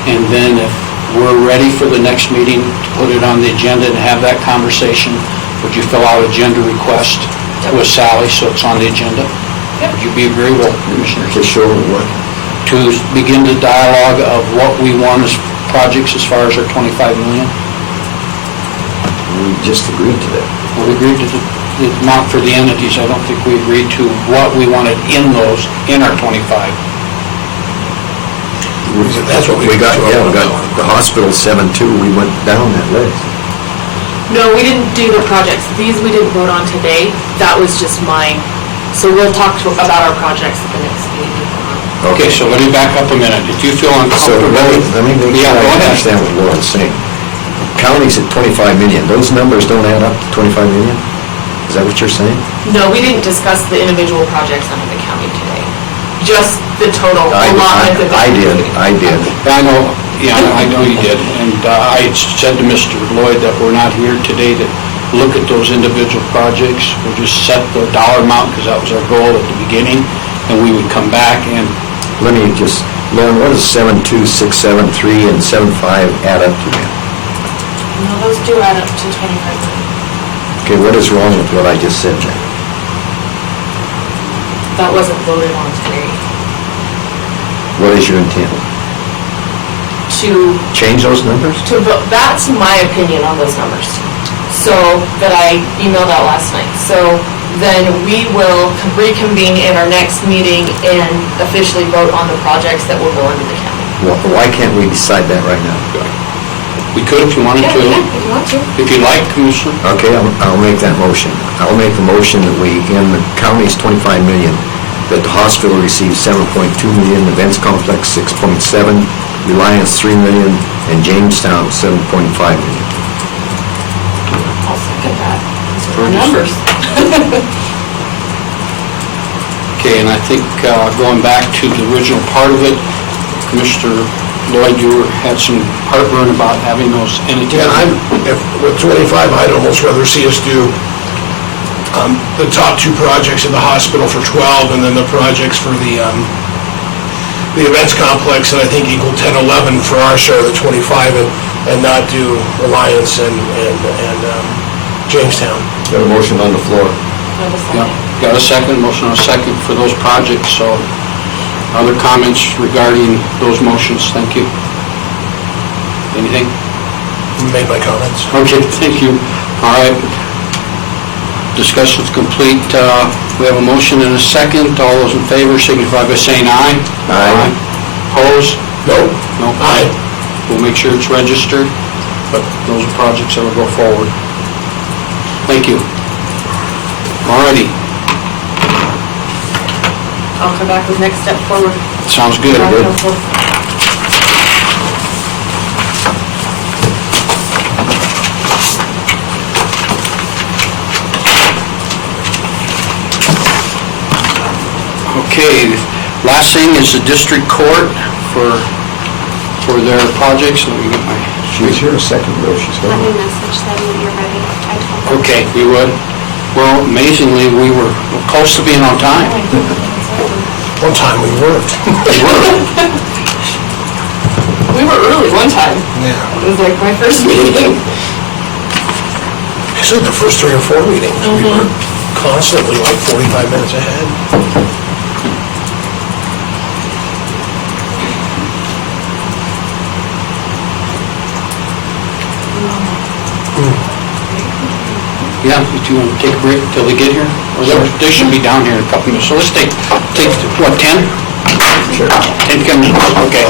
and then if we're ready for the next meeting to put it on the agenda and have that conversation, would you fill out agenda request with Sally so it's on the agenda? Yep. Would you be agreeable, Commissioners? To show what? To begin the dialogue of what we want as projects as far as our 25 million? We just agreed to that. We agreed to the amount for the entities. I don't think we agreed to what we wanted in those, in our 25. That's what we got. Yeah, we got the hospital 7-2, we went down that list. No, we didn't do the projects. These we didn't vote on today. That was just mine. So we'll talk about our projects at the next meeting. Okay, so let me back up a minute. If you feel So uncomfortable... let me make Yeah, sure go I ahead. understand what Lauren's saying. County's at 25 million, those numbers don't add up to 25 million? Is that what you're saying? No, we didn't discuss the individual projects under the county today. Just the total I allotment that the did. I know you did. And I had said to Mr. Lloyd that we're not here today to look at those individual projects. We'll just set the dollar amount, because that was our goal at the beginning, and we would come back and... Let me just, Lauren, what does 7.2, 6.7.3, and 7.5 add up to then? No, those do add up to 25 million. Okay, what is wrong with what I just said then? That wasn't voted on today. What is your intent? To Change those numbers? vote, that's my opinion on those numbers. So, that I emailed out last night. So, then we will reconvene in our next meeting and officially vote on the projects that will go under the county. Why can't we decide that right now? We could if you wanted to. Yeah, if you want to. If you like, Commissioner. Okay, I'll make that motion. I'll make the motion that we, in the county's 25 million, that the hospital receives 7.2 million, events complex 6.7, Reliance 3 million, and Jamestown 7.5 million. I'll second that. Those are our numbers. Okay, and I think going back to the original part of it, Commissioner Lloyd, you had some heartburn about having those entities. Yeah, with 25, I'd almost rather see us do the top two projects in the hospital for 12, and then the projects for the events complex, and I think equal 10, 11 for our share of the 25, and not do Reliance and Jamestown. Got a motion on the floor. Yeah, got a second, motion on a second for those projects, so other comments regarding those motions? Thank you. Anything? Made my comments. Okay, thank you. All right. Discussion's complete. We have a motion and a second. All those in favor signify by saying aye. Aye. Opposed? No. No. Aye. We'll make sure it's registered, but those are projects that will go forward. Thank you. All righty. I'll come back with next step forward. Sounds good. Okay, last thing is the district court for their projects. Let me get my... She was here a second ago, she said. Let me message them when you're ready. I told them. Okay, we would. Well, amazingly, we were close to being on time. One time we worked. We were early one time. Yeah. It was like my first meeting. I said the first 3 or 4 meetings, we were constantly like 45 minutes ahead. Yeah, do you want to take a break until they get here? Or they should be down here in a couple minutes. So let's take what, 10? Sure. 10 minutes, okay.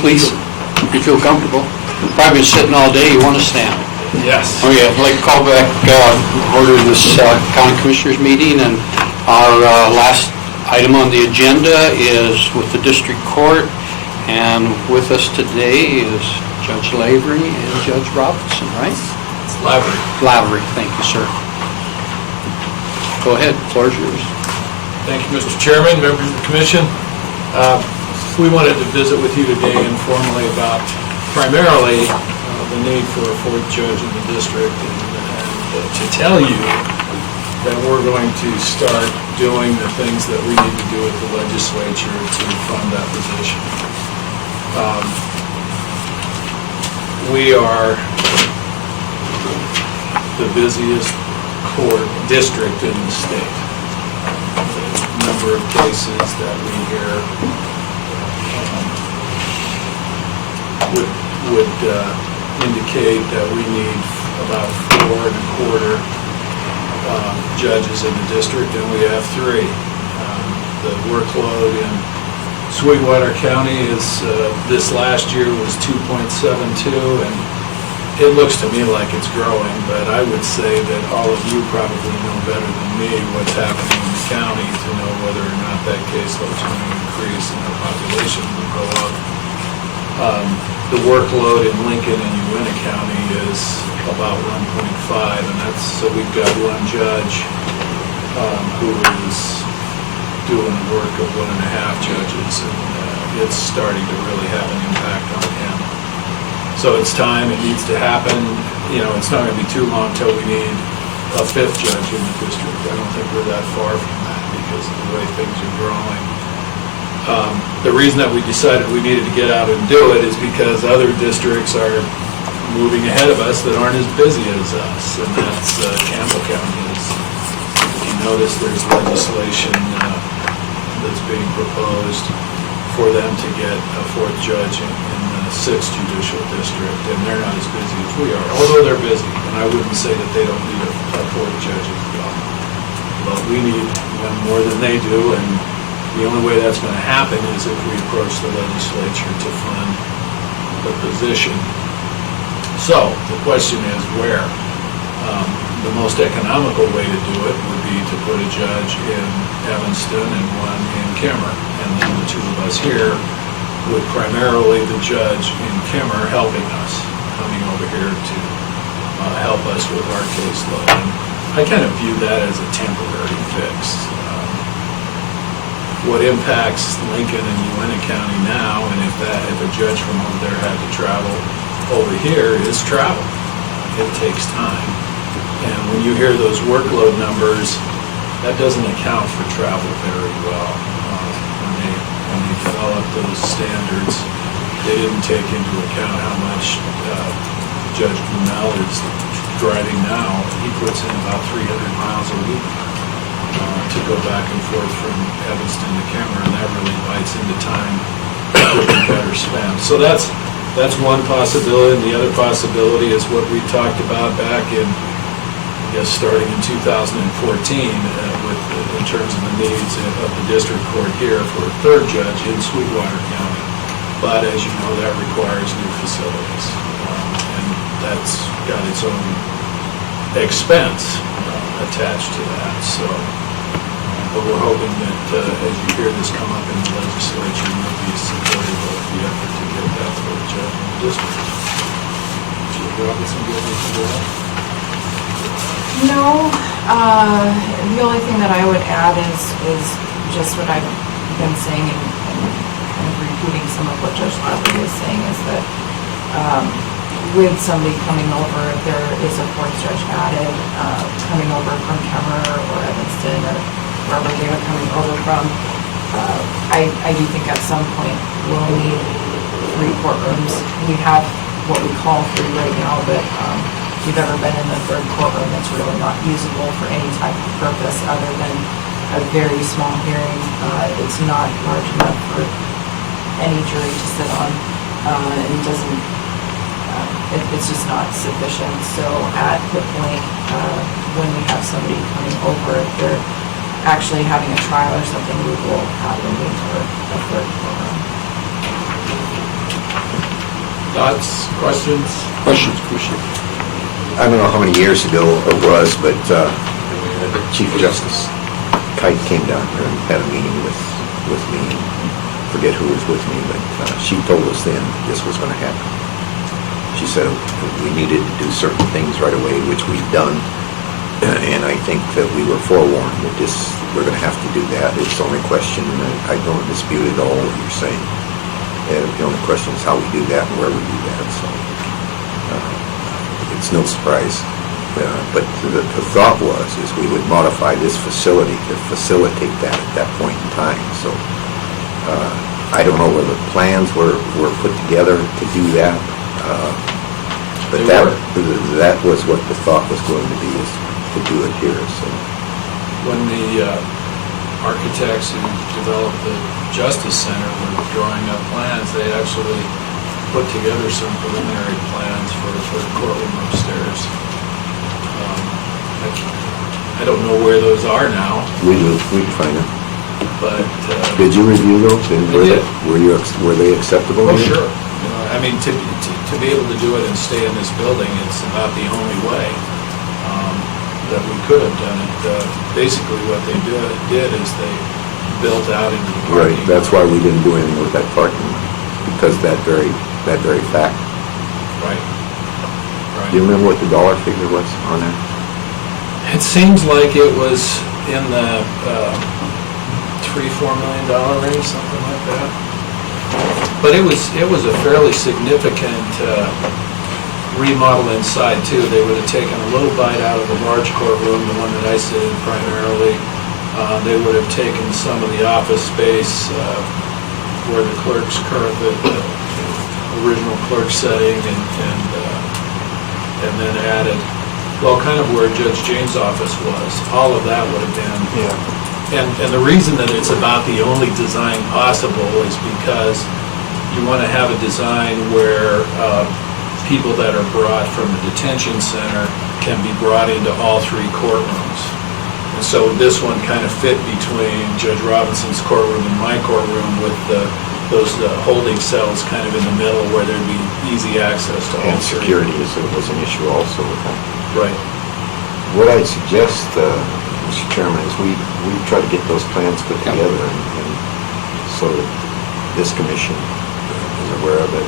please. You feel comfortable? Probably been sitting all day, you want to stand? Yes. Okay, I'd like to call back, order this county commissioners meeting, and our last item on the agenda is with the district court, and with us today is Judge Lavery and Judge Robinson, right? It's Lavery. Lavery, thank you, sir. Go ahead, floor is yours. Thank you, Mr. Chairman, members of the commission. We wanted to visit with you today informally about primarily the need for a fourth judge in the district, and to tell you that we're going to start doing the things that we need to do at the legislature to fund that position. We are the busiest court district in the state. The number of cases that we hear would indicate that we need about 4.25 judges in the district, and we have 3. The workload in Sweetwater County is, this last year was 2.72, and it looks to me like it's growing, but I would say that all of you probably know better than me what's happening in the county to know whether or not that caseload's going to increase and the population will go up. The workload in Lincoln and Uintah County is about 1.5, and that's, so we've got one judge who is doing the work of 1.5 judges, and it's starting to really have an impact on him. So it's time, it needs to happen. You know, it's not going to be too long until we need a 5th judge in the district. I don't think we're that far from that because of the way things are growing. The reason that we decided we needed to get out and do it is because other districts are moving ahead of us that aren't as busy as us, and that's Campbell County. If you notice, there's legislation that's being proposed for them to get a 4th judge in the 6th judicial district, and they're not as busy as we are, although they're busy, and I wouldn't say that they don't need a 4th judge as well. But we need one more than they do, and the only way that's going to happen is if we approach the legislature to fund the position. So, the question is where? The most economical way to do it would be to put a judge in Evanston and one in Kemmer, and then the 2 of us here would primarily the judge in Kemmer helping us, coming over here to help us with our caseload. And I kind of view that as a temporary fix. What impacts Lincoln and Uintah County now, and if a judge from over there had to travel over here, is travel. It takes time. And when you hear those workload numbers, that doesn't account for travel very well. When they developed those standards, they didn't take into account how much Judge Brunel is driving now. He puts in about 300 miles a week to go back and forth from Evanston to Kemmer, and that really bites into time that would be better spent. So that's one possibility. And the other possibility is what we talked about back in, I guess, starting in 2014 in terms of the needs of the district court here for a 3rd judge in Sweetwater County. But as you know, that requires new facilities, and that's got its own expense attached to that. So, but we're hoping that as you hear this come up in the legislature, you'll be supportive of the effort to get that 4th judge in the district. Judge Robinson, do you have anything to add? No, the only thing that I would add is just what I've been saying and kind of repeating some of what Judge Lavery is saying is that with somebody coming over, if there is a 4th judge added, coming over from Kemmer or Evanston or wherever they are coming over from, I do think at some point we'll need 3 courtrooms. We have what we call 3 right now, but if you've ever been in the 3rd courtroom, it's really not usable for any type of purpose other than a very small hearing. It's not large enough for any jury to sit on, and doesn't. It's just not sufficient. So at the point when we have somebody coming over, if they're actually having a trial or something, we will have them move for a 3rd courtroom. Thoughts, questions? Questions, Commissioner? I don't know how many years ago it was, but Chief Justice Kite came down here and had a meeting with me. Forget who was with me, but she told us then this was going to happen. She said we needed to do certain things right away, which we've done. And I think that we were forewarned that we're going to have to do that. It's the only question, and I don't dispute at all what you're saying. The only question is how we do that and where we do that. So it's no surprise. But the thought is we would modify this facility to facilitate that at that point in time. So I don't know whether plans were put together to do that. But that was what the thought was going to be, is to do it here. So When the architects who developed the Justice Center were drawing up plans, they actually put together some preliminary plans for the courtroom upstairs. I don't know where those are now, we can find them. but... Did you review those? And I did. Were they acceptable? Oh, to you? sure. You know, I mean, to be able to do it and stay in this building, it's about the only way that we could have done it. Basically, what they did is they built out into the Right, parking. that's why we didn't do anything with that parking, because that very fact. Right. Do you remember what the dollar figure was on there? It seems like it was in the $3-4 million range, something like that. But it was a fairly significant remodel inside too. They would have taken a little bite out of the large courtroom, the one that I sit in primarily. They would have taken some of the office space where the clerk's the original clerk setting, and then added, well, kind of where Judge James' office was. All of that would have been. Yeah. And the reason that it's about the only design possible is because you want to have a design where people that are brought from the detention center can be brought into all three courtrooms. And so this one kind of fit between Judge Robinson's courtroom and my courtroom, with those holding cells kind of in the middle where there'd be easy access to all And three. security was an issue also with that. Right. What I'd suggest, Mr. Chairman, is we try to get those plans put together, and so that this commission is aware of it.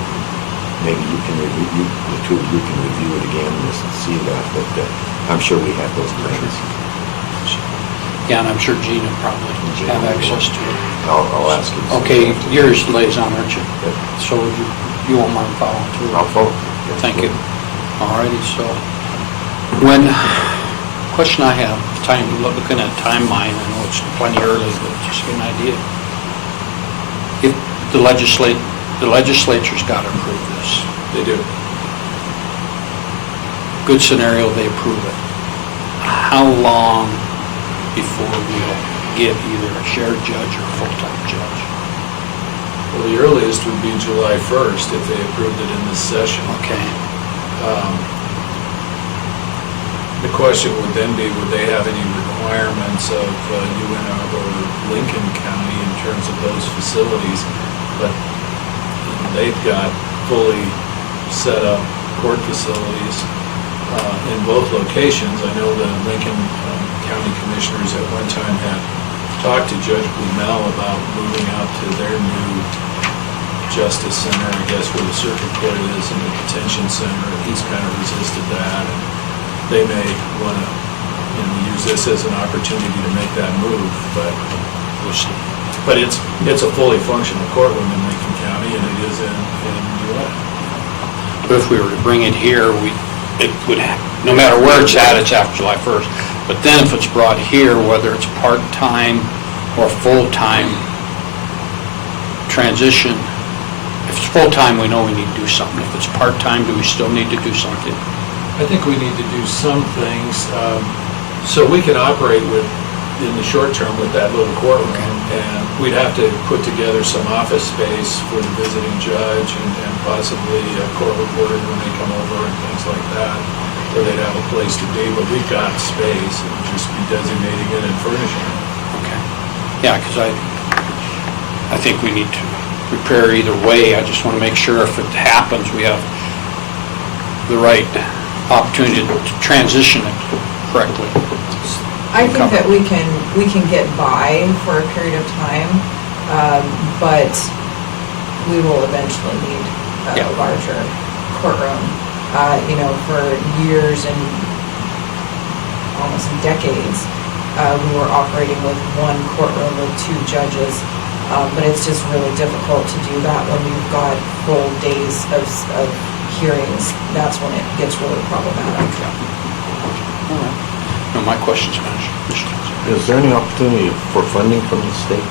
Maybe you can review, the two of you can review it again and just see that, but I'm sure we have those plans. Yeah, and I'm sure Gina probably have access to it. I'll ask you. Okay, yours lays on, aren't you? So you won't mind following through? I'll follow. Thank you. All righty, so question I have, looking at timeline, I know it's plenty early, but just to get an idea. If the legislature's got to approve this. They do. Good scenario, they approve it. How long before we'll get either a shared judge or a full-time judge? Well, the earliest would be July 1st if they approved it in this session. Okay. The question would then be, would they have any requirements of UNR or Lincoln County in terms of those facilities? But they've got fully set up court facilities in both locations. I know the Lincoln County Commissioners at one time had talked to Judge Blumel about moving out to their new Justice Center, I guess, where the circuit court is, and the detention center. He's kind of resisted that, and they may want to, use this as an opportunity to make that move. But we'll see. But it's a fully functional courtroom in Lincoln County, and it is in UN. But if we were to bring it here, it would have, no matter where it's at, it's after July 1st. But then if it's brought here, whether it's part-time or full-time transition, if it's full-time, we know we need to do something. If it's part-time, do we still need to do something? I think we need to do some things, so we can operate in the short term with that little courtroom, and we'd have to put together some office space for the visiting judge and possibly a court reporter when they come over and things like that, where they'd have a place to be, but we've got space, and we'd just be designating it and furnishing it. Okay. Yeah, because I think we need to repair either way. I just want to make sure if it happens, we have the right opportunity to transition it correctly. I think that we can get by for a period of time, but we will eventually need a larger courtroom. For years and almost decades, we were operating with one courtroom with 2 judges, but it's just really difficult to do that when you've got full days of hearings. That's when it gets really problematic. All right. No, my question's finished. Is there any opportunity for funding from the state?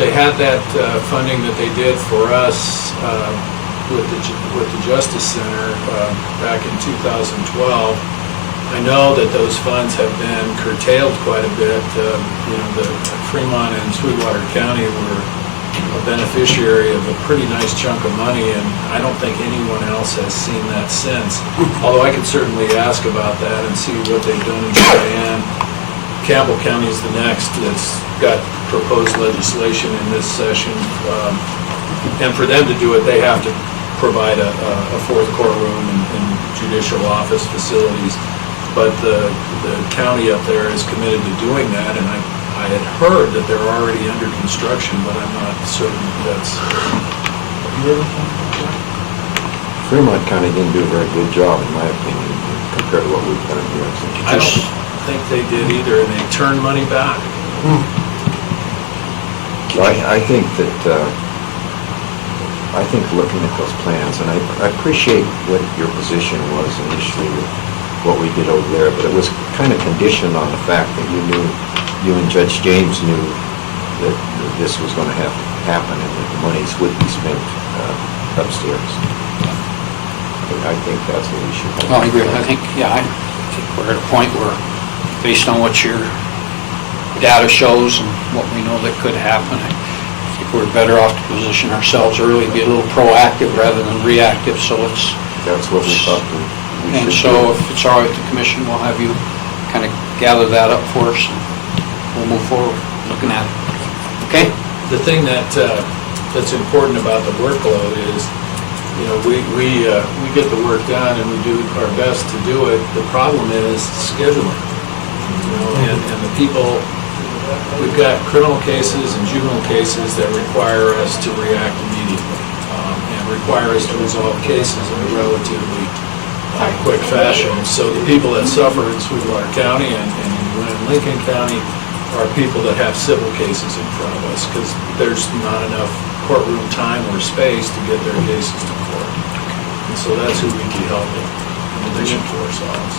They had that funding that they did for us with the Justice Center back in 2012. I know that those funds have been curtailed quite a bit. The Fremont and Sweetwater County were a beneficiary of a pretty nice chunk of money, and I don't think anyone else has seen that since. Although I could certainly ask about that and see what they've done in Cheyenne. Campbell County is the next that's got proposed legislation in this session. And for them to do it, they have to provide a 4th courtroom and judicial office facilities. But the county up there is committed to doing that, and I had heard that they're already under construction, but I'm not certain that's... Have you ever come to that? Fremont County didn't do a very good job, in my opinion, compared to what we've done here. I don't think they did either, and they turned money back. I think that, looking at those plans, and I appreciate what your position was initially with what we did over there, but it was kind of conditioned on the fact that you and Judge James knew that this was going to have to happen and that the monies would be spent upstairs. I think that's what we should. Well, I agree. I think we're at a point where, based on what your data shows and what we know that could happen, I think we're better off to position ourselves early, be a little proactive rather than reactive. So that's what we thought. And so, if it's all right with the commission, we'll have you kind of gather that up for us, and we'll move forward looking at it. Okay? The thing that's important about the workload is, we get the work done and we do our best to do it. The problem is scheduling. And the people, we've got criminal cases and juvenile cases that require us to react immediately and require us to resolve cases in a relatively quick fashion. So the people that suffer in Sweetwater County and in Lincoln County are people that have civil cases in front of us because there's not enough courtroom time or space to get their cases to court. And so that's who we'd be helping in addition to ourselves.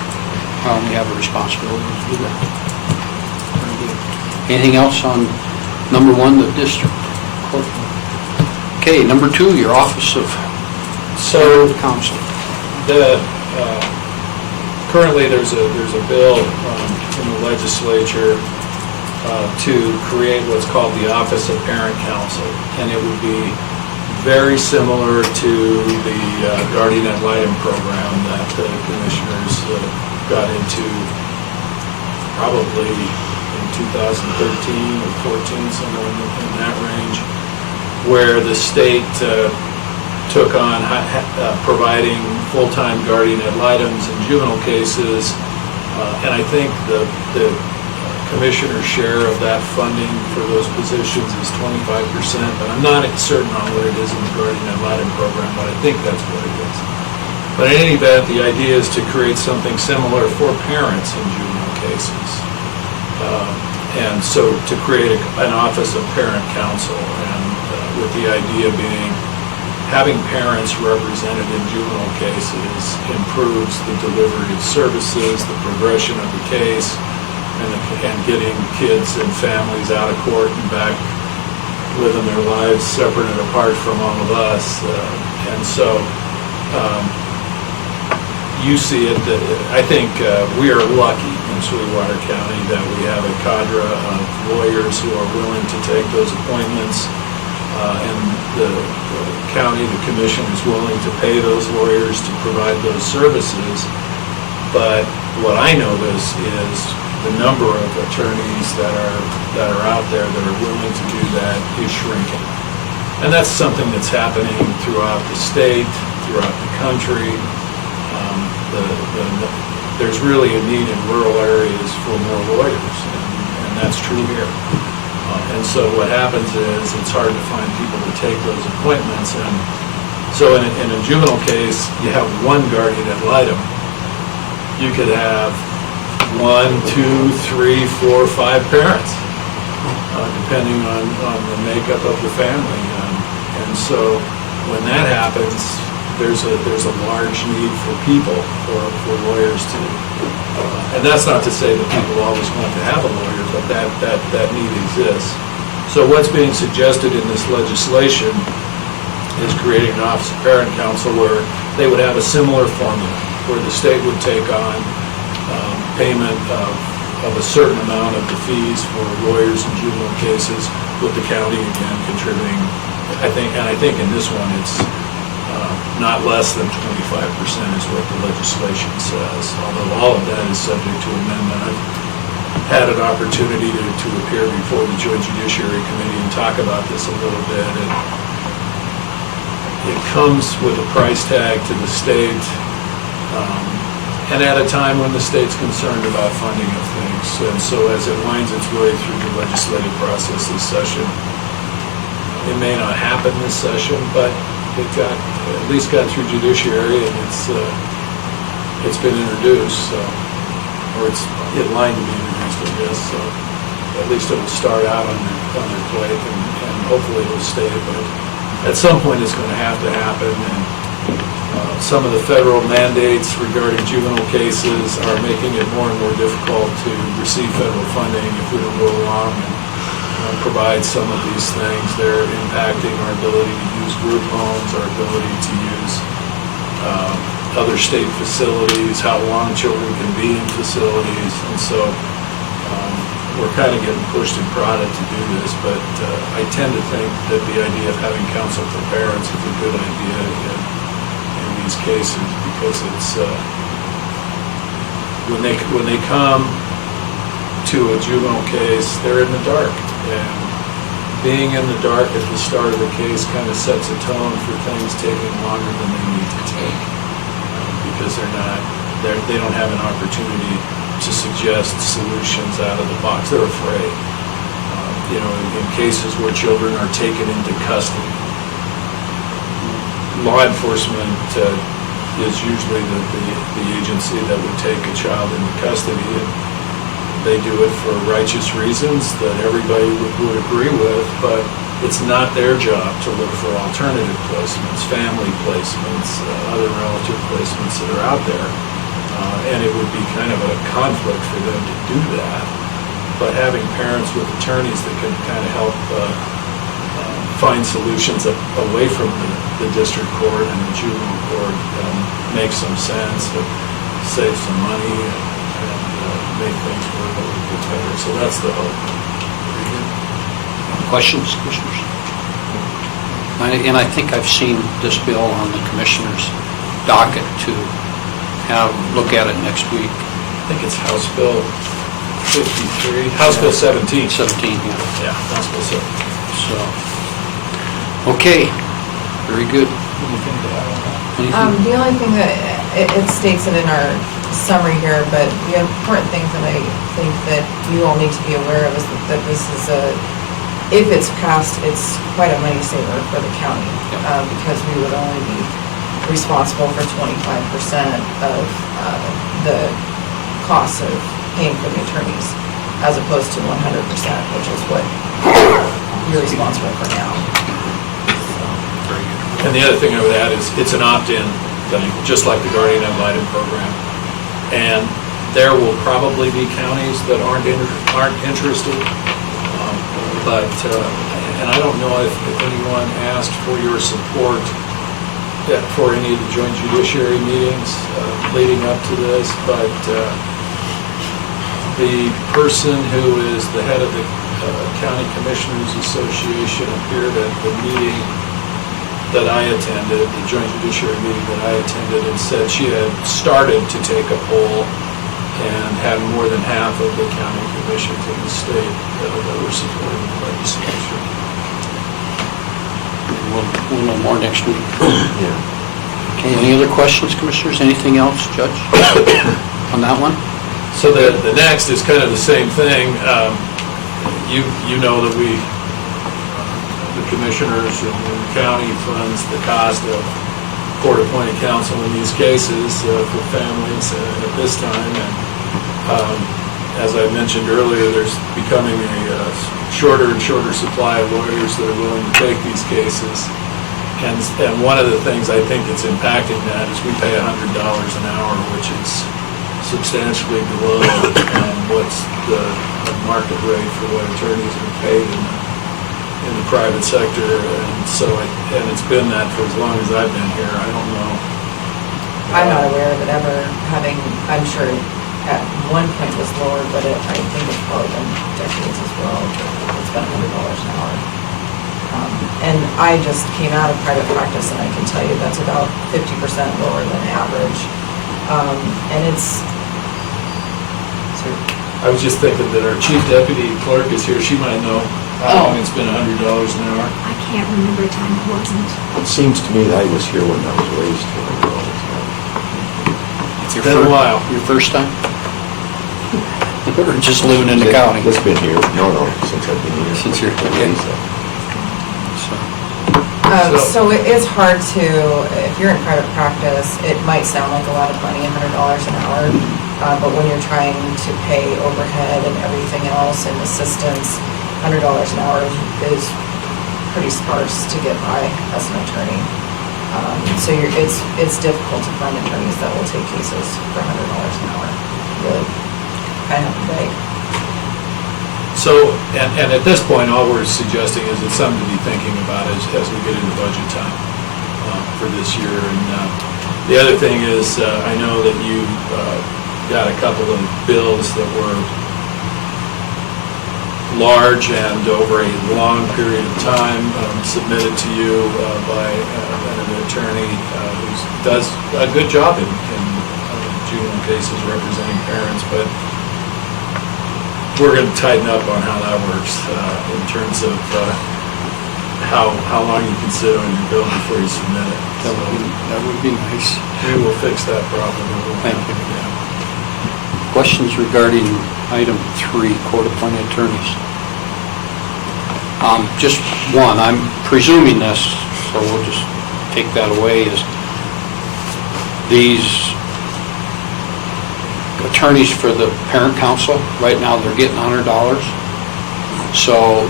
We have a responsibility to do that. Anything else on number 1, the district court? Okay, number 2, your office of counsel. Currently, there's a bill in the legislature to create what's called the Office of Parent Counsel, and it would be very similar to the Guardian Ad Litem program that the commissioners got into probably in 2013 or 14, somewhere in that range, where the state took on providing full-time guardian ad litems in juvenile cases, and I think the commissioner's share of that funding for those positions is 25%, but I'm not certain on what it is in the guardian ad litem program, but I think that's what it is. But in any event, the idea is to create something similar for parents in juvenile cases. And so to create an office of parent counsel, and with the idea being having parents represented in juvenile cases improves the delivery of services, the progression of the case, and getting kids and families out of court and back living their lives separate and apart from all of us. And so you see it, I think we are lucky in Sweetwater County that we have a cadre of lawyers who are willing to take those appointments, and the county, the commission is willing to pay those lawyers to provide those services. But what I notice is the number of attorneys that are out there that are willing to do that is shrinking. And that's something that's happening throughout the state, throughout the country. There's really a need in rural areas for more lawyers, and that's true here. And so what happens is it's hard to find people to take those appointments. And so in a juvenile case, you have one guardian ad litem. You could have 1, 2, 3, 4, 5 parents, depending on the makeup of the family. And so when that happens, there's a large need for people, for lawyers to, and that's not to say that people always want to have a lawyer, but that need exists. So what's being suggested in this legislation is creating an Office of Parent Counsel where they would have a similar formula, where the state would take on payment of a certain amount of the fees for lawyers in juvenile cases, with the county again contributing. I think in this one it's not less than 25% is what the legislation says, although all of that is subject to amendment. I've had an opportunity to appear before the Joint Judiciary Committee and talk about this a little bit. It comes with a price tag to the state, and at a time when the state's concerned about funding of things. And so as it winds its way through the legislative process this session, it may not happen this session, but it at least got through judiciary, and it's been introduced, so, or it's in line to be introduced, I guess. So at least it will start out on their plate, and hopefully it will stay. But at some point, it's going to happen. And some of the federal mandates regarding juvenile cases are making it more and more difficult to receive federal funding if we don't go along and provide some of these things. They're impacting our ability to use group homes, our ability to use other state facilities, how long children can be in facilities. And so we're kind of getting pushed and prodded to do this, but I tend to think that the idea of having counsel for parents is a good idea in these cases, because it's when they come to a juvenile case, they're in the dark. And being in the dark at the start of the case kind of sets a tone for things taking longer than they need to take, because they don't have an opportunity to suggest solutions out of the box. They're afraid. In cases where children are taken into custody, law enforcement is usually the agency that would take a child into custody, and they do it for righteous reasons that everybody would agree with, but it's not their job to look for alternative placements, family placements, other relative placements that are out there. And it would be kind of a conflict for them to do that. But having parents with attorneys that can kind of help find solutions away from the district court and the juvenile court makes some sense, save some money, and make things work a little bit better. So that's the hope. Questions, commissioners? And I think I've seen this bill on the commissioner's docket to look at it next week. I think it's House Bill 53, House Bill 17. 17, yeah. Yeah, House Bill 17. So, okay, very good. The only thing that, it states it in our summary here, but the important thing that I think that you all need to be aware of is that this is if it's passed, it's quite a money saver for the county, because we would only be responsible for 25% of the costs of paying for the attorneys, as opposed to 100%, which is what you're responsible for now. And the other thing I would add is it's an opt-in thing, just like the Guardian Ad Litem program. And there will probably be counties that aren't interested. And I don't know if anyone asked for your support for any of the joint judiciary meetings leading up to this, but the person who is the head of the County Commissioners Association appeared at the meeting that I attended, the joint judiciary meeting that I attended, and said she had started to take a poll and had more than half of the county commissions in the state that were supporting the legislation. we'll know more next week. Okay, any other questions, Commissioners? Anything else, Judge, on that one? So the next is kind of the same thing. You know that the commissioners and the county funds the cost of court-appointed counsel in these cases for families at this time. And as I mentioned earlier, there's becoming a shorter and shorter supply of lawyers that are willing to take these cases. And one of the things I think that's impacting that is we pay $100 an hour, which is substantially below what's the market rate for what attorneys are paid in the private sector. And so, it's been that for as long as I've been here. I don't know. I'm not aware of it ever having, I'm sure at one point was lower, but I think it's probably been decades as well. It's been $100 an hour. And I just came out of private practice, and I can tell you that's about 50% lower than average. And it's... I was just thinking that our chief deputy clerk is here. She might know how long it's been $100 an hour. I can't remember a time it wasn't. It seems to me that I was here when that was raised to It's been a while. Your first time? Or just living in the county? It's been here, no, since I've been here. Since you're here. So it is hard to, if you're in private practice, it might sound like a lot of money, $100 an hour, but when you're trying to pay overhead and everything else and assistance, $100 an hour is pretty sparse to get by as an attorney. So it's difficult to find attorneys that will take cases for $100 an hour. Really, kind of big. So, and at this point, all we're suggesting is it's something to be thinking about as we get into budget time for this year. And the other thing is, I know that you got a couple of bills that were large and over a long period of time submitted to you by an attorney who does a good job in juvenile cases representing parents, but we're going to tighten up on how that works in terms of how long you can sit on your bill before you submit it. That would be nice. We will fix that problem. Thank you. Questions regarding item 3, court-appointed attorneys? Just one, I'm presuming this, so we'll just take that away, is these attorneys for the parent council, right now they're getting $100. So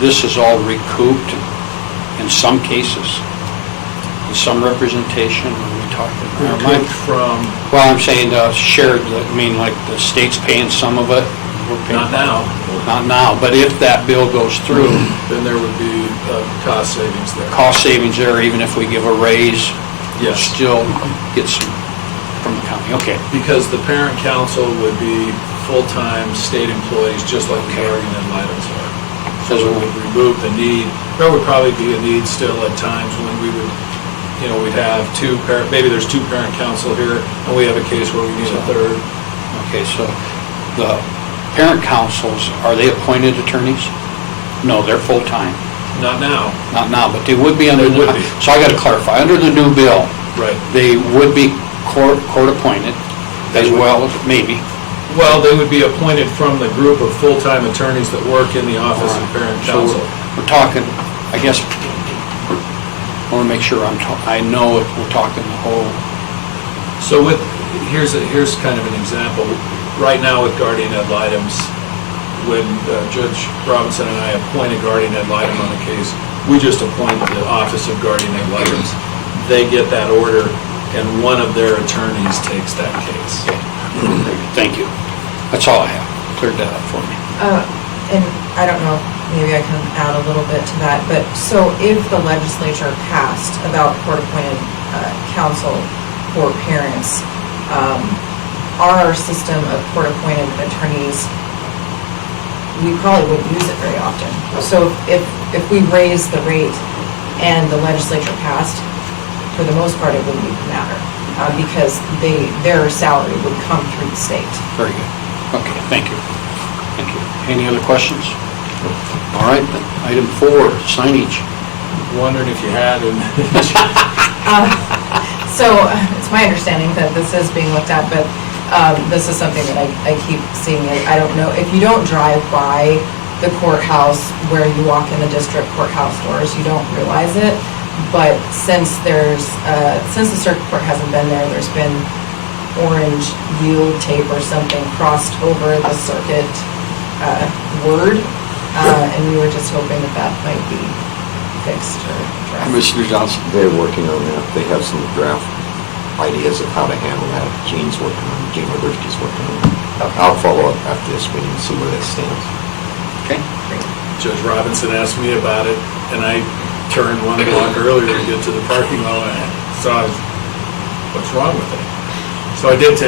this is all recouped in some cases, in some representation. When we talking Recouped from? Well, I'm saying shared. I mean, like the state's paying some of it. We're paying Not now. Not now, but if that bill goes through, Then there would be cost savings there. cost savings there, even if we give a raise, Yes. still get some from the county. Okay. Because the parent council would be full-time state employees, just like the Oregon and Lytons are. So it would remove the need. There would probably be a need still at times when we would, we'd have maybe there's 2 parent counsel here, and we have a case where we need a third. Okay, so the parent councils, are they appointed attorneys? No, they're full-time. Not now. Not now, but they would be under They would the, be. so I got to clarify, under the new bill, Right. they would be court-appointed as well, maybe. Well, they would be appointed from the group of full-time attorneys that work in the office of parent So counsel. we're talking, I guess, I want to make sure I know if we're talking the whole. So here's kind of an example. Right now with guardian ad litems, when Judge Robinson and I appoint a guardian ad litem on a case, we just appoint the office of guardian ad litems. They get that order, and one of their attorneys takes that case. Thank you. That's all I have. Cleared that up for me. And I don't know, maybe I can add a little bit to that, but so if the legislature passed about court-appointed counsel for parents, our system of court-appointed attorneys, we probably wouldn't use it very often. So if we raise the rate and the legislature passed, for the most part, it wouldn't even matter, because their salary would come through the state. Very good. Okay, thank you. Thank you. Any other questions? All right, then. Item 4, signage. wondering if you had, and So it's my understanding that this is being looked at, but this is something that I keep seeing. I don't know, if you don't drive by the courthouse where you walk in the district courthouse doors, you don't realize it. But since the circuit court hasn't been there, there's been orange yield tape or something crossed over the circuit word, and we were just hoping that might be fixed or addressed. Commissioner Johnson? They're working on that. They have some draft ideas of how to handle that. Gene Liberty's working on it. I'll follow up after this meeting and see where that stands. Okay. Judge Robinson asked me about it, and I turned 1 block earlier to get to the parking lot, and I saw, what's wrong with it? So I did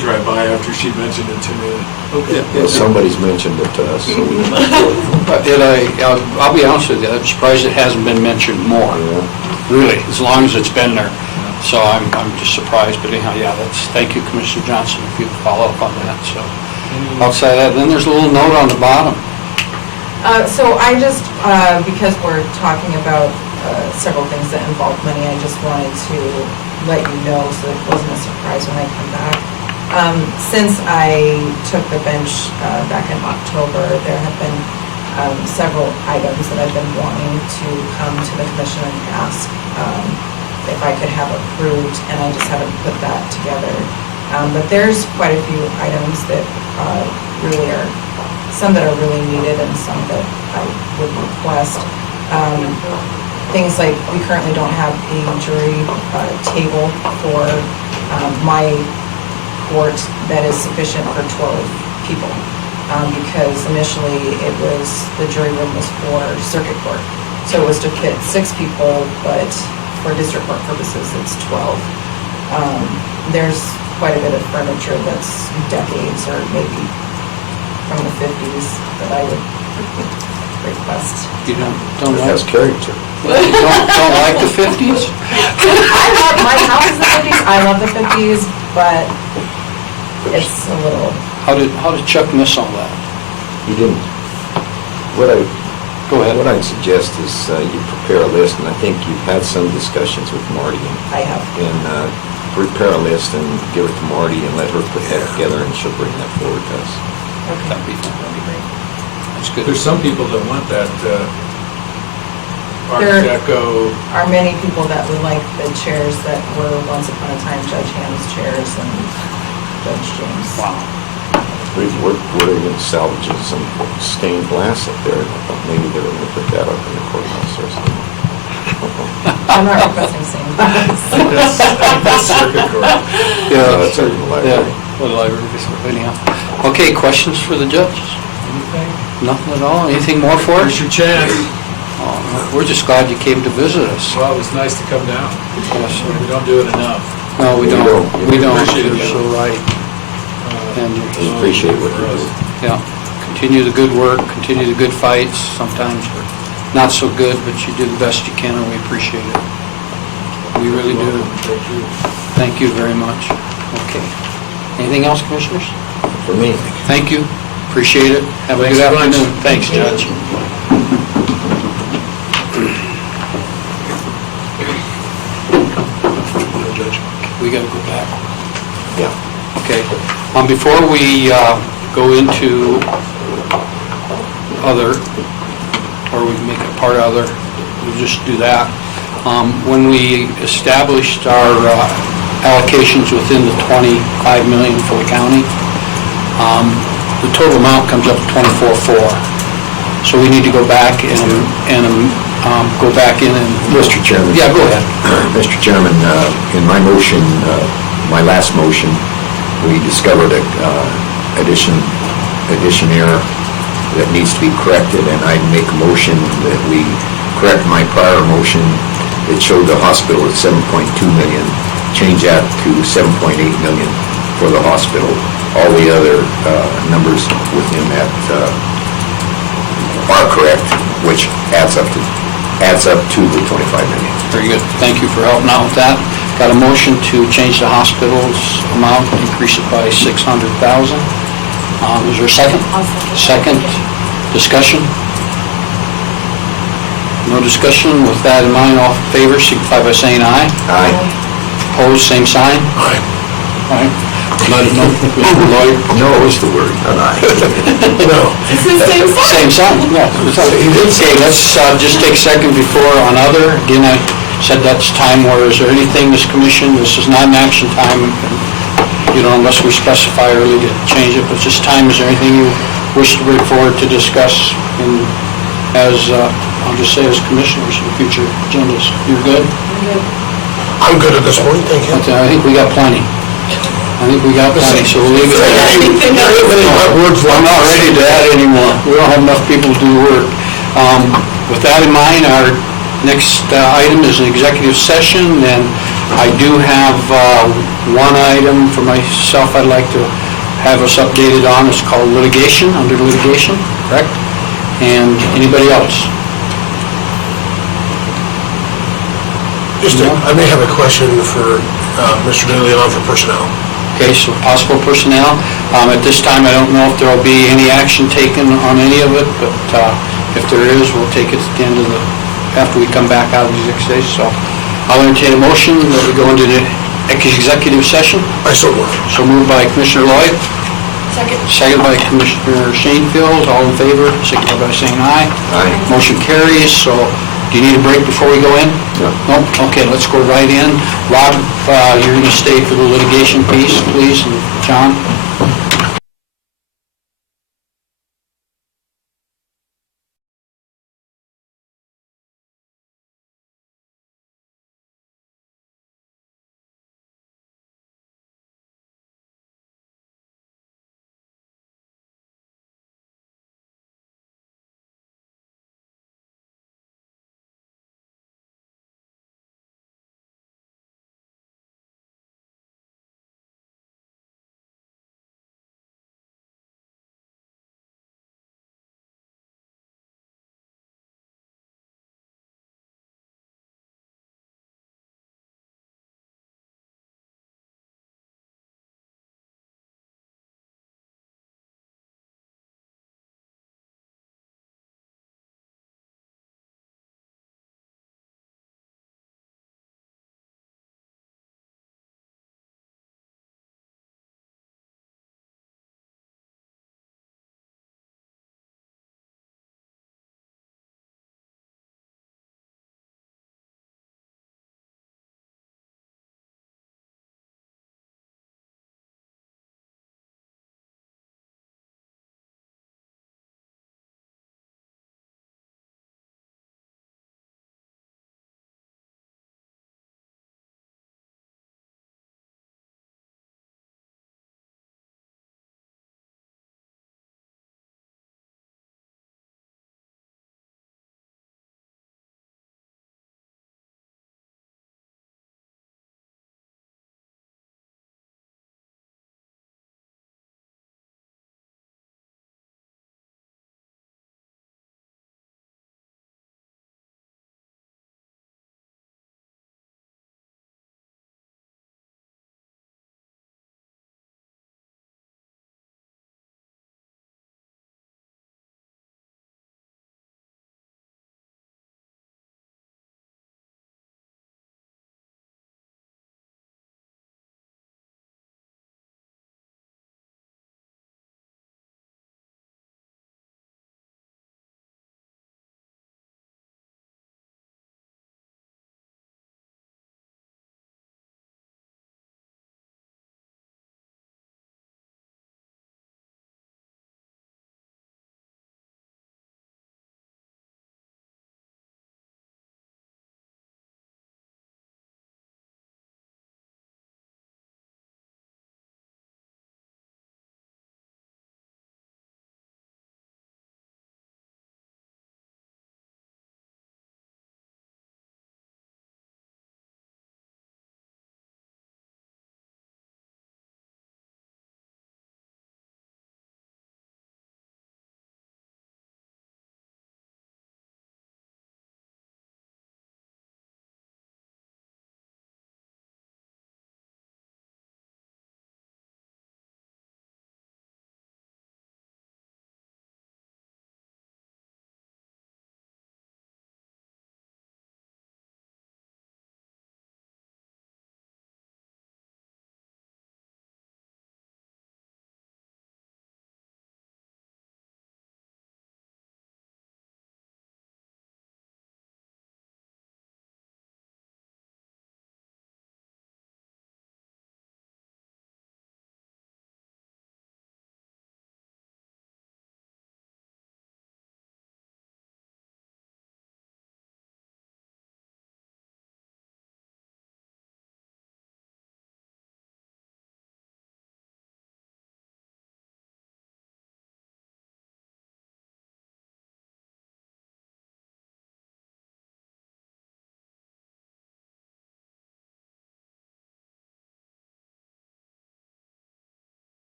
drive by after she mentioned it to me. Okay. Yeah, somebody's mentioned it to us. So I'll be honest with you, I'm surprised it hasn't been mentioned more, really, as long as it's been there. So I'm just surprised, but anyhow, thank you, Commissioner Johnson, if you could follow up on that, so. Outside that, then there's a little note on the bottom. So I just, because we're talking about several things that involve money, I just wanted to let you know so it wasn't a surprise when I come back. Since I took the bench back in October, there have been several items that I've been wanting to come to the commission and ask if I could have approved, and I just haven't put that together. But there's quite a few items that really are, some that are really needed and some that I would request. Things like, we currently don't have a jury table for my court that is sufficient for 12 people. Because initially the jury room was for circuit court. So it was to fit 6 people, but for district court purposes, it's 12. There's quite a bit of furniture that's decades or maybe from the 50s that I would request. You don't It like? has character. Don't like the 50s? My house is the 50s, I love the 50s, but it's a little... How did Chuck miss all that? He didn't. Go ahead. What I'd suggest is you prepare a list, and I think you've had some discussions with Marty. I have. And prepare a list and give it to Marty and let her put that together, and she'll bring that forward to us. Okay. That'd be great. That's good. there's some people that want that Art There Deco. are many people that would like the chairs that were once upon a time Judge Ham's chairs and Judge James. Wow. We're going to salvage some stained glass up there. I thought maybe they were going to put that up in the courthouse or something. I'm not requesting same things. That's circuit court. Yeah, that's in the library. The library, anyhow. Okay, questions for the judges? Anything? Nothing at all? Anything more for us? Here's your chance. Oh, no, we're just glad you came to visit us. Well, it was nice to come down. Yes, sir. We don't do it enough. No, we don't. We don't. Appreciate it. You're so right. And We appreciate what you do. yeah, continue the good work, continue the good fights. Sometimes we're not so good, but you do the best you can, and we appreciate it. We really do. Thank you very much. Okay. Anything else, commissioners? For me. Thank you. Appreciate it. Have a Thanks good a bunch. afternoon. Thanks, Judge. We gotta go back. Yeah. Okay. Before we go into other, or we can make it part of other, we'll just do that. When we established our allocations within the 25 million for the county, the total amount comes up to 24.4. So we need to go back and go back in and... Mr. Chairman. Yeah, go ahead. Mr. Chairman, in my motion, my last motion, we discovered a addition error that needs to be corrected, and I'd make a motion that we correct my prior motion that showed the hospital at 7.2 million, change that to 7.8 million for the hospital. All the other numbers within that are correct, which adds up to the 25 million. Very good. Thank you for helping out with that. Got a motion to change the hospital's amount, increase it by 600,000. Is there a second? Second. Discussion? No discussion. With that in mind, all in favor, signify by saying aye. Aye. Opposed, same sign. Aye. Aye. Let it know, Mr. Lloyd. No is the word, not aye. No. It's the same Same sign. sign, yeah. Okay, let's just take a second before on other. Again, I said that's time where, is there anything this commission, this is not an action time, you know, unless we specify early to change it, but just time, is there anything you wish to bring forward to discuss in, as, I'll just say as commissioners in future agendas? You're good? I'm good at this point, thank you. Okay, I think we got plenty. So we'll leave it there. I'm not ready to add anymore. We don't have enough people to do the work. With that in mind, our next item is an executive session, and I do have one item for myself I'd like to have us updated on. It's called litigation, under litigation, correct? And anybody else? I may have a question for Mr. DeLeon for personnel. Okay, so possible personnel. At this time, I don't know if there will be any action taken on any of it, but if there is, we'll take it at the end of after we come back out of the executive session. So I'll entertain a motion that we go into the executive session. I so move. So moved by Commissioner Lloyd. Second. Second by Commissioner Shanefield. All in favor, signify by saying aye. Aye. Motion carries. So do you need a break before we go in? No. Nope. Okay, let's go right in. Rob, you're going to stay for the litigation piece, please, and John?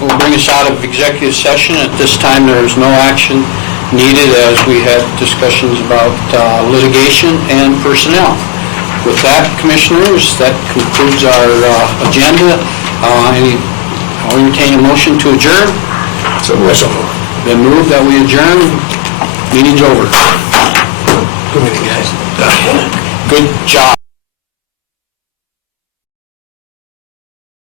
will bring us out of executive session. At this time, there is no action needed as we had discussions about litigation and personnel. With that, Commissioners, that concludes our agenda. I'll entertain a motion to adjourn. So moved. Been moved that we adjourn. Meeting's over. Good meeting, guys. Good job.